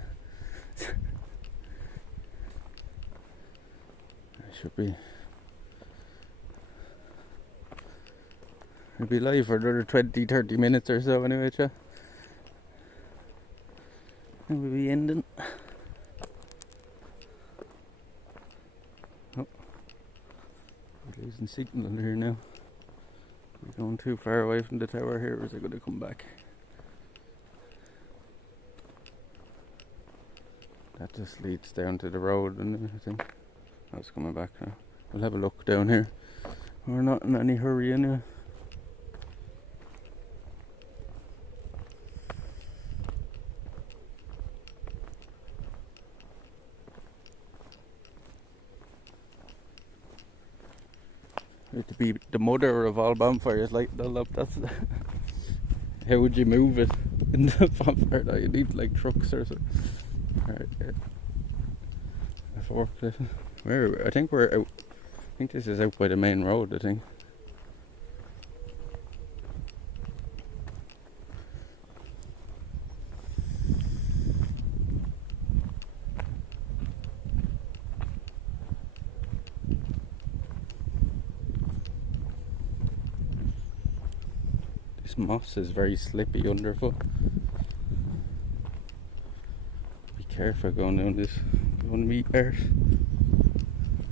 Should be. It'll be live for another 20-30 minutes or so anyway, chat. And we'll be ending. Oh, we're losing signal here now. We're going too far away from the tower here, or is it going to come back? That just leads down to the road and everything. Oh, it's coming back now. We'll have a look down here. We're not in any hurry anyway. To be the mother of all bonfires, like that's how would you move it in the bonfire? Now you need like trucks or something. Right, a forklift. I think we're out. I think this is out by the main road, I think. This moss is very slippy underfoot. Be careful going down this. Going to meet earth.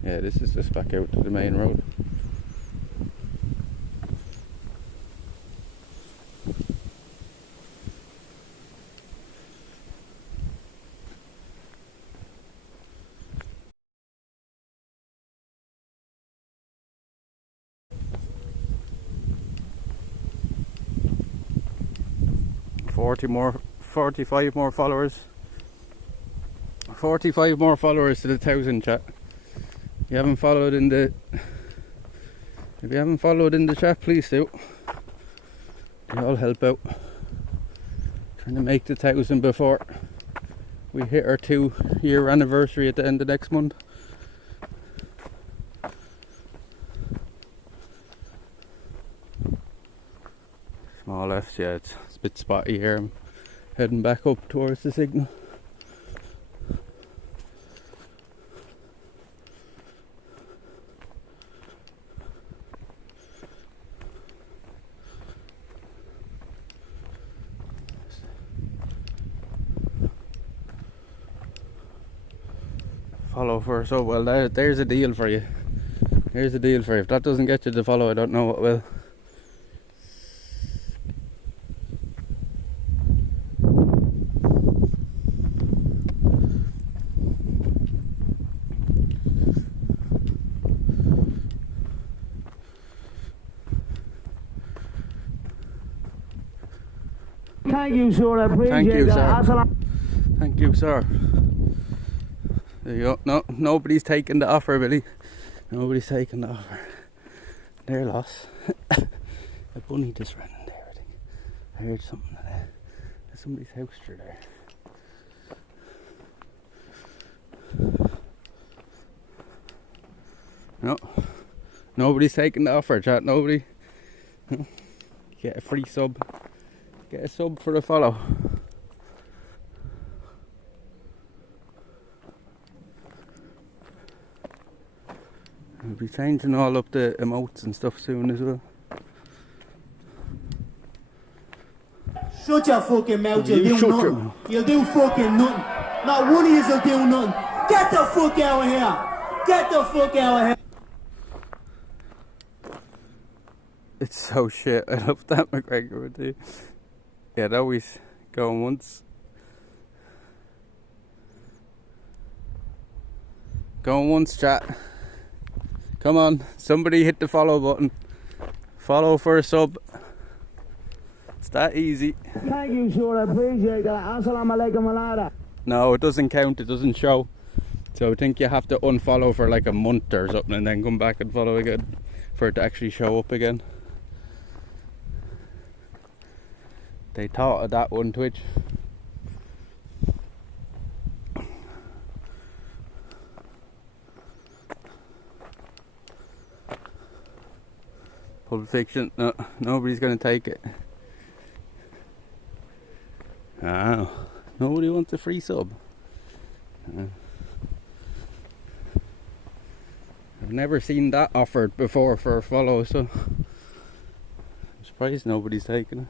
Yeah, this is just back out to the main road. More, 45 more followers. 45 more followers to the 1,000, chat. If you haven't followed in the chat, please do. They all help out. Trying to make the 1,000 before we hit our 2-year anniversary at the end of next month. Small left, yeah, it's a bit spotty here. I'm heading back up towards the signal. Follow for so well. There's a deal for you. There's a deal for you. If that doesn't get you to follow, I don't know what will. Thank you, sir. I appreciate Thank you, that. sir. Thank you, sir. There you go. No, nobody's taking the offer, Billy. Nobody's taking the offer. Their loss. A bunny just ran in there, I think. I heard something like that. There's somebody's house through there. No. Nobody's taking the offer, chat. Nobody. Get a free sub. Get a sub for a follow. We'll be changing all up the emotes and stuff soon as well. Shut your fucking mouth, you'll do nothing. You'll do fucking nothing. Not one of you will do nothing. Get the fuck out of here. Get the fuck out of here. It's so shit. I love that McGregor would do. Yeah, they always going once. Going once, chat. Come on, somebody hit the follow button. Follow for a sub. It's that easy. Thank you, sir. I appreciate that. Assalamu alaikum alada. No, it doesn't count. It doesn't show. So I think you have to unfollow for like a month or something and then come back and follow again for it to actually show up again. They thought of that one, Twitch. Pulp Fiction. No, nobody's going to take it. Oh, nobody wants a free sub. I've never seen that offered before for a follow, so I'm surprised nobody's taking it.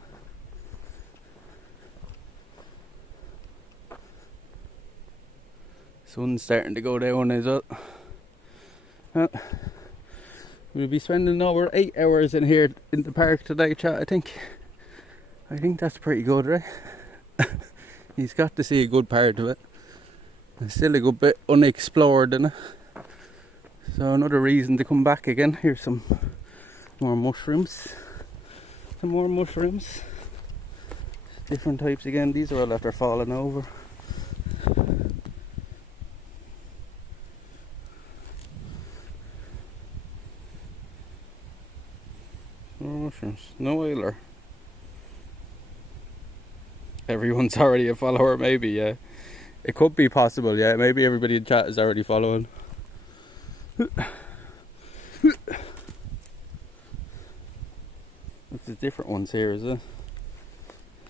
Sun's starting to go down as well. We'll be spending over 8 hours in here in the park today, chat. I think that's pretty good, right? He's got to see a good part of it. There's still a good bit unexplored in it. So another reason to come back again. Here's some more mushrooms. Some more mushrooms. Different types again. These are all after falling over. More mushrooms. No oiler. Everyone's already a follower, maybe, yeah. It could be possible, yeah. Maybe everybody in chat is already following. There's different ones here, is it?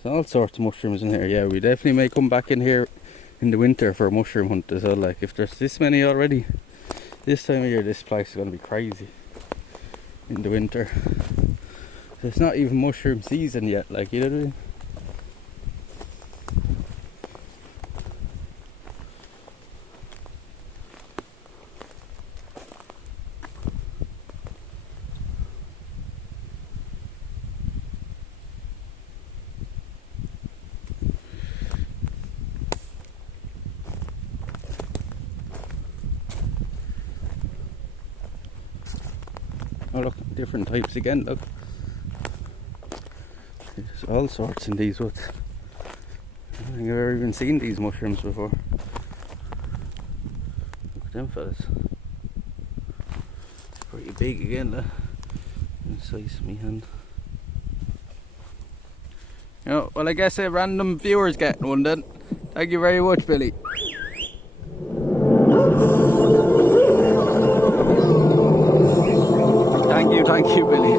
There's all sorts of mushrooms in here, yeah. We definitely may come back in here in the winter for a mushroom hunt as well. Like, if there's this many already, this time of year, this place is going to be crazy in the winter. So it's not even mushroom season yet, like, you know what I mean? Oh look, different types again, look. There's all sorts in these woods. I don't think I've ever even seen these mushrooms before. Look at them fellas. Pretty big again, look. The size of my hand. Oh, well, I guess a random viewer's getting one then. Thank you very much, Billy. Thank you, Billy.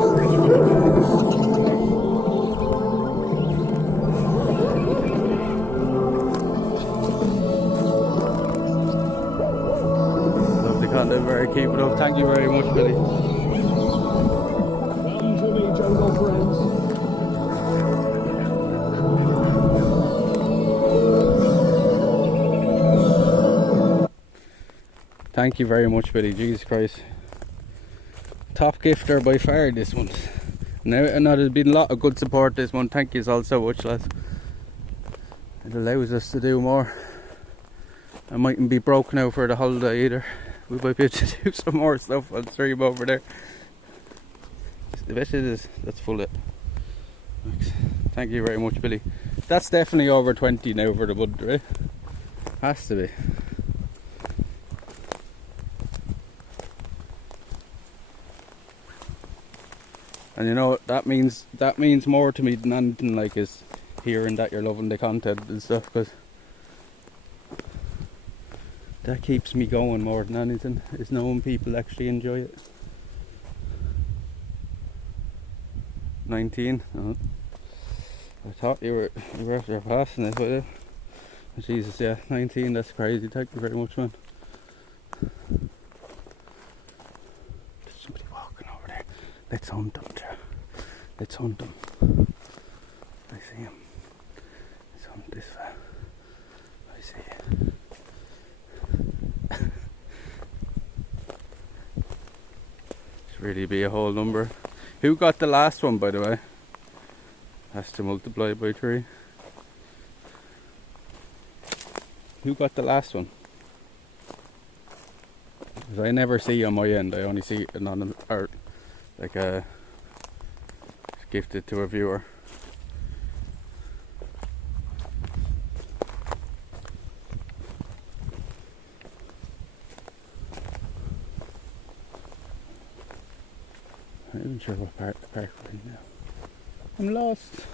Lovely content, very keep it up. Thank you very much, Billy. Come to me, jungle friends. Thank you very much, Billy. Jesus Christ. Top gifter by far this month. Now, and there's been a lot of good support this month. Thank you all so much, lads. It allows us to do more. I mightn't be broke now for the holiday either. We might be able to do some more stuff on stream over there. The best is that's full of. Thank you very much, Billy. That's definitely over 20 now for the month, right? Has to be. And you know, that means more to me than anything, like, is hearing that you're loving the content and stuff, because that keeps me going more than anything, is knowing people actually enjoy it. 19? Oh. I thought you were after passing it, but Jesus, yeah, 19, that's crazy. Thank you very much, man. There's somebody walking over there. Let's hunt them, Joe. Let's hunt them. I see him. Let's hunt this fella. I see it. Should really be a whole number. Who got the last one, by the way? Has to multiply by 3. Who got the last one? Because I never see on my end. I only see it on art, like gifted to a viewer. I'm not even sure what part the park we're in now. I'm lost.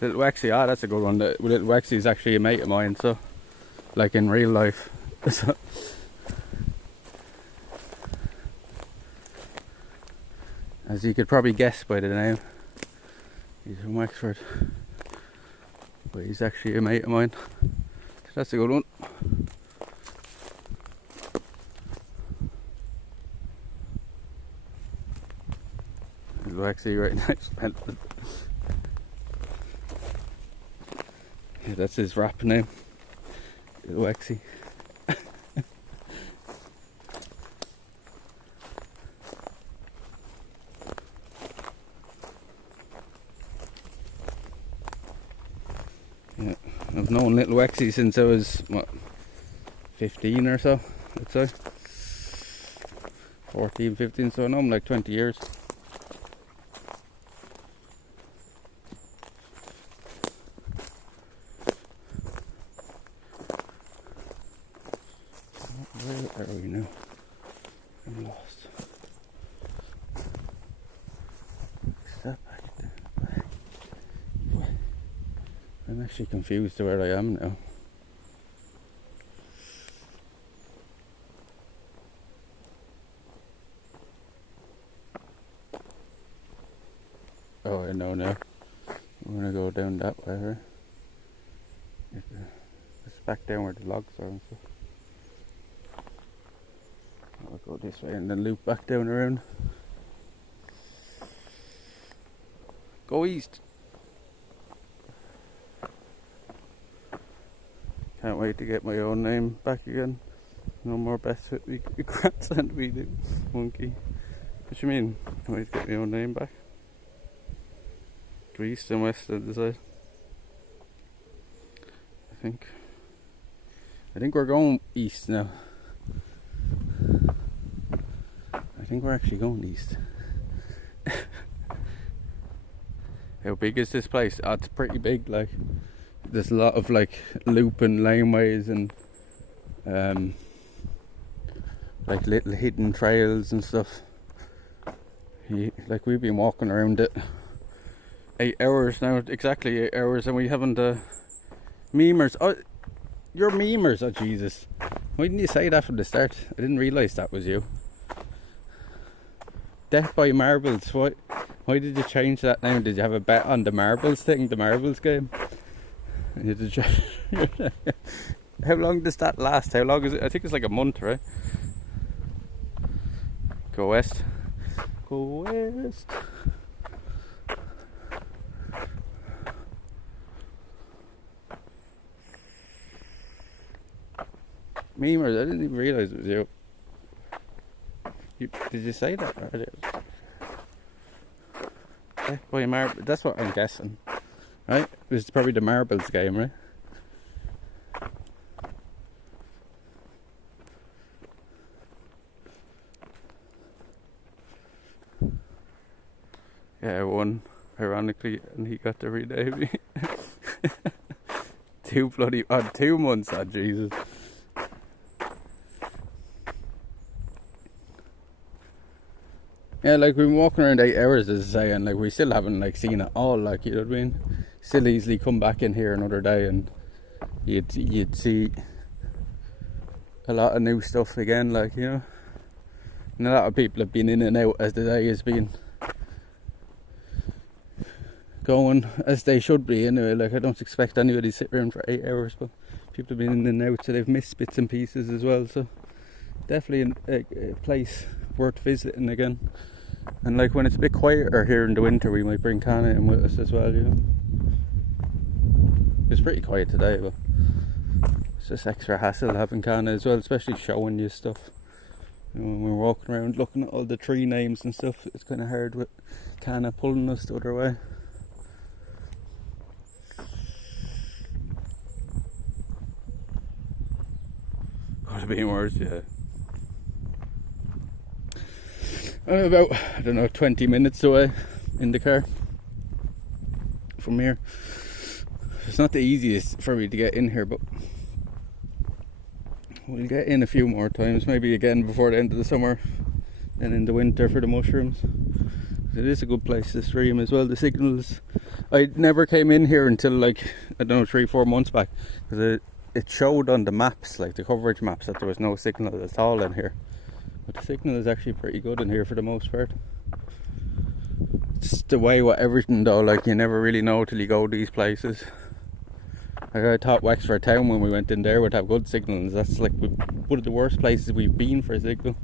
Little Waxy, ah, that's a good one. Little Waxy is actually a mate of mine, so, like, in real life. So, as you could probably guess by the name, he's from Wexford, but he's actually a mate of mine. Did That's a good one. It's actually right nice. Yeah, that's his rap name. Waxy. Yeah, I've known Little Waxy since I was, what, 15 or so, I'd say. 14, 15, so I know him like 20 years. Where are we now? I'm lost. Step back there. I'm actually confused to where I am now. Oh, I know now. I'm gonna go down that way, right? It's back down where the logs are and stuff. I'll go this way and then loop back down around. Go east. Can't wait to get my own name back again. No more best with me grandson we do. Monkey. What you mean? Can't wait to get my own name back. To east and west of the side. I think we're going east now. I think we're actually going east. How big is this place? Oh, it's pretty big. Like, there's a lot of like loop and laneways and like little hidden trails and stuff. Like, we've been walking around it 8 hours now, exactly 8 hours, and we haven't memers. Oh, you're memers. Oh Jesus, why didn't you say that from the start? I didn't realise that was you. Death by Marbles. Why did you change that name? Did you have a bet on the marbles thing, the marbles game? How long does that last? How long is it? I think it's like a month, right? Go west. Go west. Memers, I didn't even realise it was you. Did you say that earlier? Boy, that's what I'm guessing, right? It was probably the marbles game, right? Yeah, I won, ironically, and he got to rename me. 2 months, oh Jesus. Yeah, like, we've been walking around 8 hours, as I say, and like, we still haven't like seen it all, like, you know what I mean? Still easily come back in here another day and you'd see a lot of new stuff again, like, you know. And a lot of people have been in and out as the day has been going, as they should be anyway. Like, I don't expect anybody to sit around for 8 hours, but people have been in and out, so they've missed bits and pieces as well. So definitely a place worth visiting again. And like, when it's a bit quieter here in the winter, we might bring Kana in with us as well, you know. It's pretty quiet today, but it's just extra hassle having Kana as well, especially showing you stuff. You know, when we're walking around looking at all the tree names and stuff, it's kind of hard with Kana pulling us the other way. Could have been worse, yeah. I'm about, I don't know, 20 minutes away in the car from here. It's not the easiest for me to get in here, but we'll get in a few more times, maybe again before the end of the summer and in the winter for the mushrooms. It is a good place to stream as well. The signals, I never came in here until like, I don't know, 3-4 months back, because it showed on the maps, like the coverage maps, that there was no signal at all in here. But the signal is actually pretty good in here for the most part. It's the way with everything though, like, you never really know till you go these places. I thought Wexford Town when we went in there would have good signals. That's like one of the worst places we've been for a signal.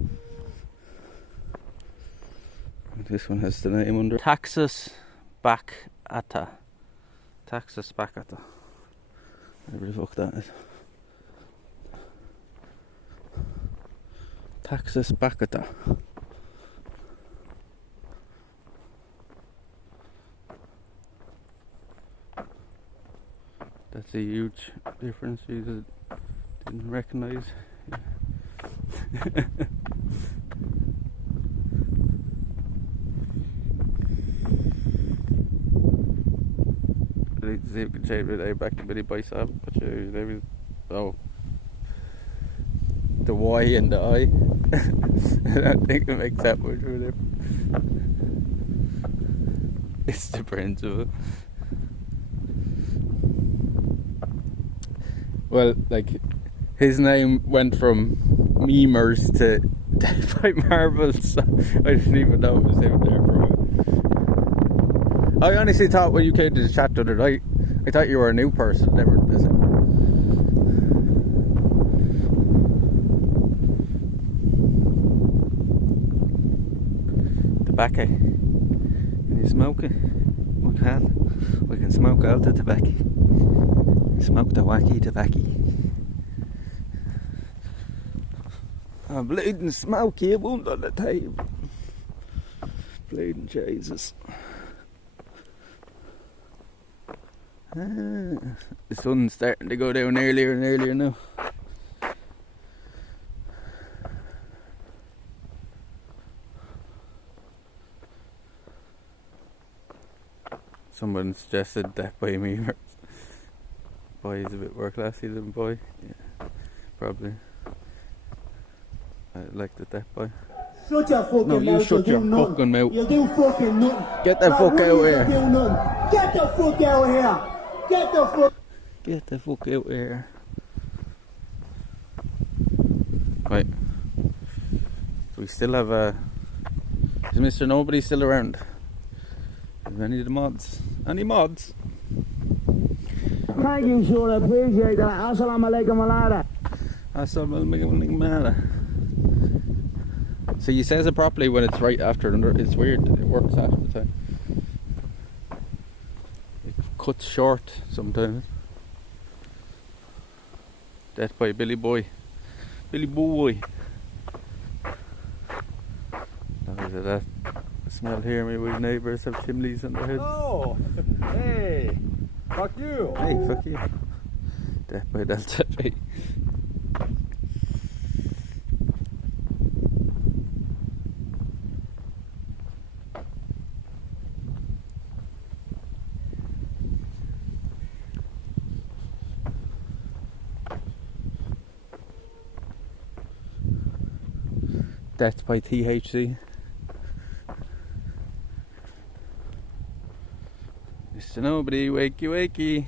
This one has the name under. Taxus Backata. Taxus Backata. Whatever the fuck that is. Taxus Backata. That's a huge difference. You didn't recognise. Yeah. I need to see if we can change it back to Billy Boyce up. Oh, the Y and the I. I don't think it makes that much of a difference. It's the principle. Well, like, his name went from memers to Death by Marbles, so I didn't even know it was him there for a while. I honestly thought when you came to the chat the other night, I thought you were a new person. Never, is it? Tobacco. Can you smoke it? We can. We can smoke all the tobacco. Smoke the wacky tobacco. I'm bleeding smoky wound on the table. Bleeding Jesus. The sun's starting to go down earlier and earlier now. Someone suggested Death by me. Boy is a bit more classy than Boy. Yeah, probably. I like the Death Boy. Shut your fucking No, mouth. you shut your fucking mouth. You'll do fucking nothing. Get the fuck out of here. Get the fuck out of here. Get the fuck. Get the fuck out of here. Right. We still have is Mr. Nobody still around? Is any of the mods? Any mods? Thank you, sure. I appreciate that. Assalamu alaikum alada. Assalamu alaikum. So he says it properly when it's right after another. It's weird. It works half the time. It cuts short sometimes. Death by Billy Boy. Billy Boy. That smell here. Maybe neighbours have chimneys on their head. Oh, hey, fuck you. Hey, fuck you. Death by Delta P. Death by THC. Mr. Nobody, wakey wakey.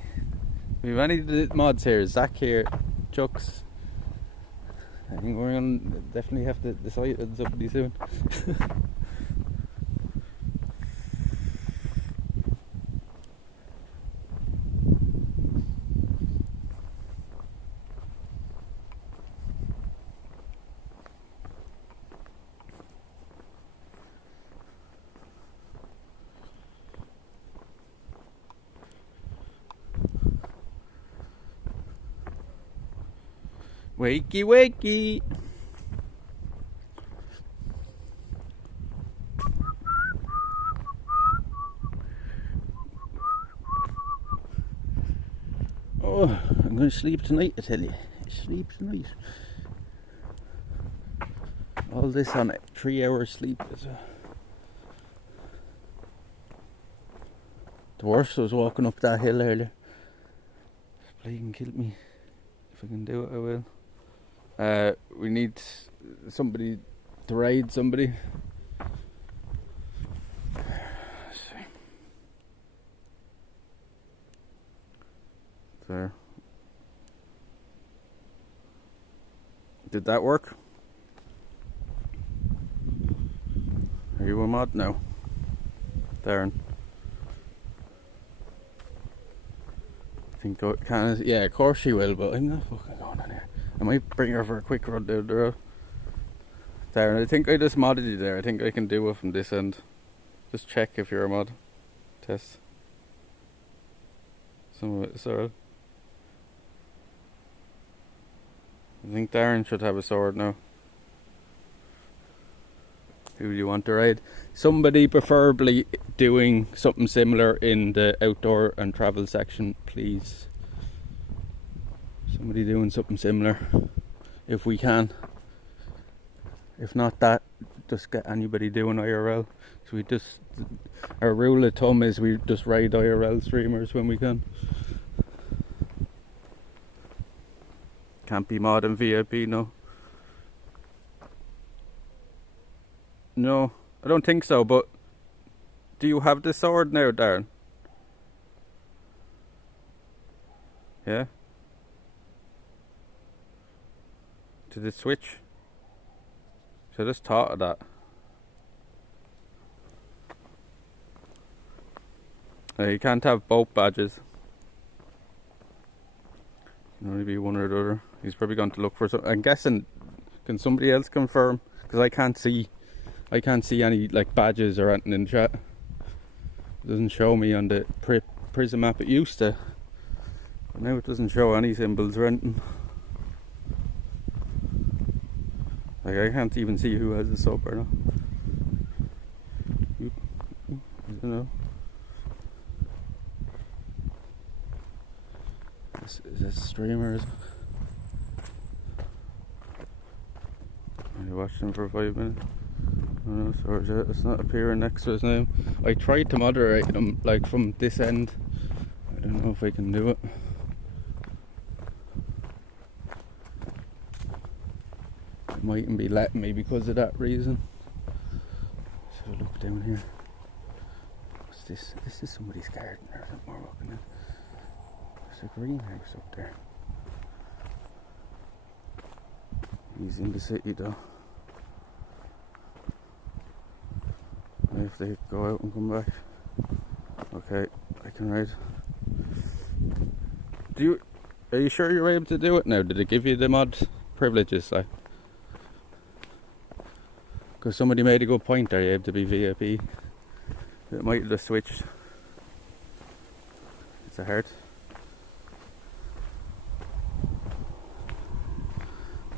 We've any of the mods here. Zach here, Chucks. I think we're gonna definitely have to decide on somebody soon. Wakey wakey. Oh, I'm going to sleep tonight, I tell you. Sleep tonight. All this on 3 hours sleep is the worst was walking up that hill earlier. Bleeding killed me. If I can do it, I will. We need somebody to ride somebody. Let's see. There. Did that work? Are you a mod? No. Darren. think, yeah, of course she will, but I'm not fucking going on here. I might bring her for a quick run down the road. Darren, I think I just modded you there. I think I can do it from this end. Just check if you're a mod. Test. Some of it, sorry. I think Darren should have a sword now. Who do you want to ride? Somebody preferably doing something similar in the outdoor and travel section, please. Somebody doing something similar, if we can. If not that, just get anybody doing IRL. So we just, our rule of thumb is we just ride IRL streamers when we can. Can't be mod and VIP, no. No, I don't think so, but do you have the sword now, Darren? Yeah? Did it switch? So I just thought of that. You can't have both badges. Can only be one or the other. He's probably going to look for some. I'm guessing. Can somebody else confirm? Because I can't see any like badges or anything in the chat. It doesn't show me on the Prism app. It used to, but now it doesn't show any symbols or anything. Like I can't even see who has the sub or not. I don't know. Is this a streamer? Is it? I watched him for 5 minutes. Oh no, sorry, it's not appearing next to his name. I tried to moderate him like from this end. I don't know if I can do it. It mightn't be letting me because of that reason. So look down here. What's this? This is somebody's garden or something we're walking in. There's a greenhouse up there. He's in the city though. If they go out and come back. Okay, I can ride. Are you sure you're able to do it now? Did it give you the mod privileges? Like, because somebody made a good point. Are you able to be VIP? It might have just switched. It's a heart.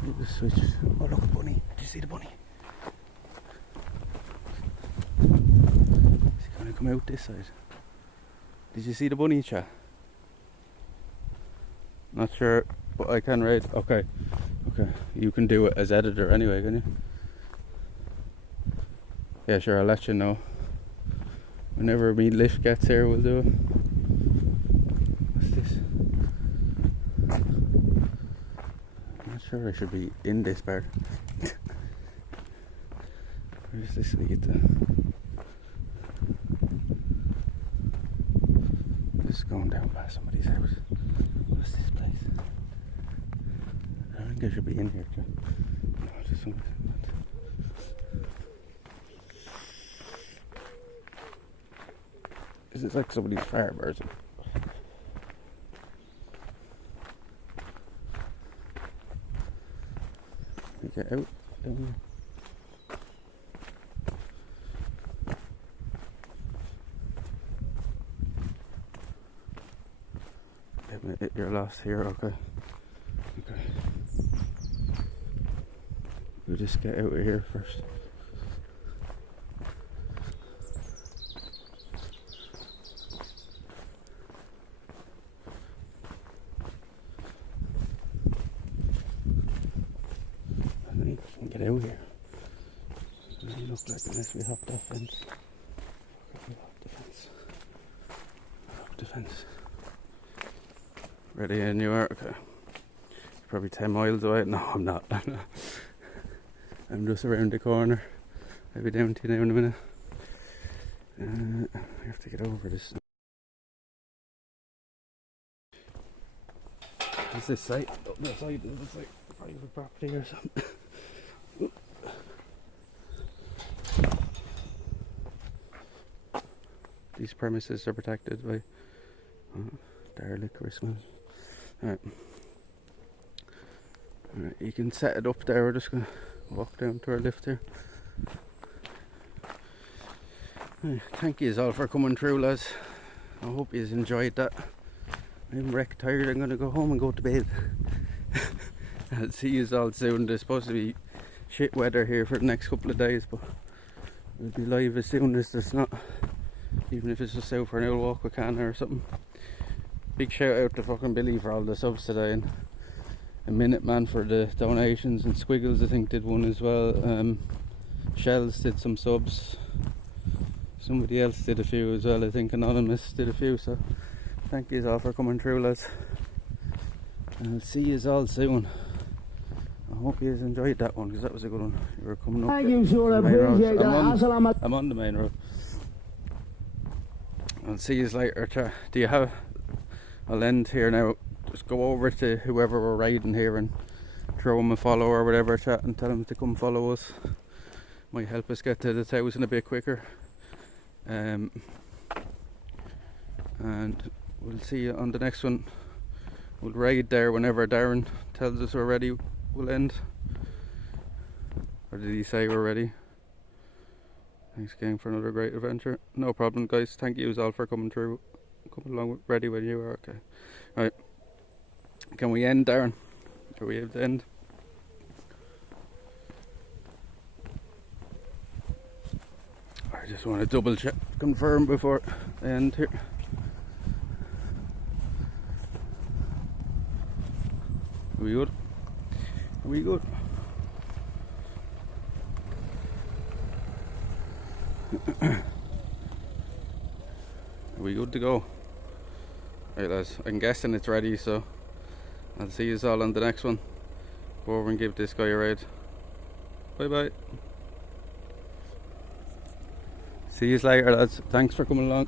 It just switched. Oh look, a bunny! Did you see the bunny? Is he gonna come out this side? Did you see the bunny, chat? Not sure, but I can ride. Okay, okay. You can do it as editor anyway, can you? Yeah, sure. I'll let you know. Whenever me lift gets here, we'll do it. What's this? I'm not sure I should be in this part. Where's this lead to? Just going down past somebody's house. What's this place? I think I should be in here too. No, just something. Is it like somebody's farm or something? Get out down here. You're lost here, okay. Okay. We'll just get out of here first. I think we can get out here. It doesn't look like unless we hop that fence. We hop the fence. Hop the fence. Ready in you are? Okay. Probably 10 miles away. No, I'm not. I'm just around the corner. I'll be down to you now in a minute. I have to get over this. Is this site? Oh, that side looks like private property or something. These premises are protected by There, licorice smells. Alright. Alright, you can set it up there. We're just gonna walk down to our lift here. Right, thank you all for coming through, lads. I hope you enjoyed that. I'm wrecked tired. I'm gonna go home and go to bed. I'll see you all soon. There's supposed to be shit weather here for the next couple of days, but we'll be live as soon as there's not. Even if it's just out for an old walk with Canna or something. Big shout out to fucking Billy for all the subs today, and a Minute Man for the donations, and Squiggles I think did one as well. Shells did some subs. Somebody else did a few as well. I think Anonymous did a few. So thank you all for coming through, lads. And I'll see you all soon. I hope you enjoyed that one, because that was a good one. You were coming up. Thank you, sure. I the main road. appreciate that. I'm on the main road. I'll see you later. Do you have? I'll end here now. Just go over to whoever we're riding here and throw them a follow or whatever, chat, and tell them to come follow us. Might help us get to the 1,000 a bit quicker. And we'll see you on the next one. We'll ride there whenever Darren tells us we're ready. We'll end. Or did he say we're ready? Thanks again for another great adventure. No problem, guys. Thank you all for coming through. Coming along ready when you are. Okay. Right. Can we end, Darren? Are we able to end? I just want to double check, confirm before I end here. Are we good? Are we good? Are we good to go? Right, lads, I'm guessing it's ready, so I'll see you all on the next one. Go over and give this guy a ride. Bye bye. See you later, lads. Thanks for coming along.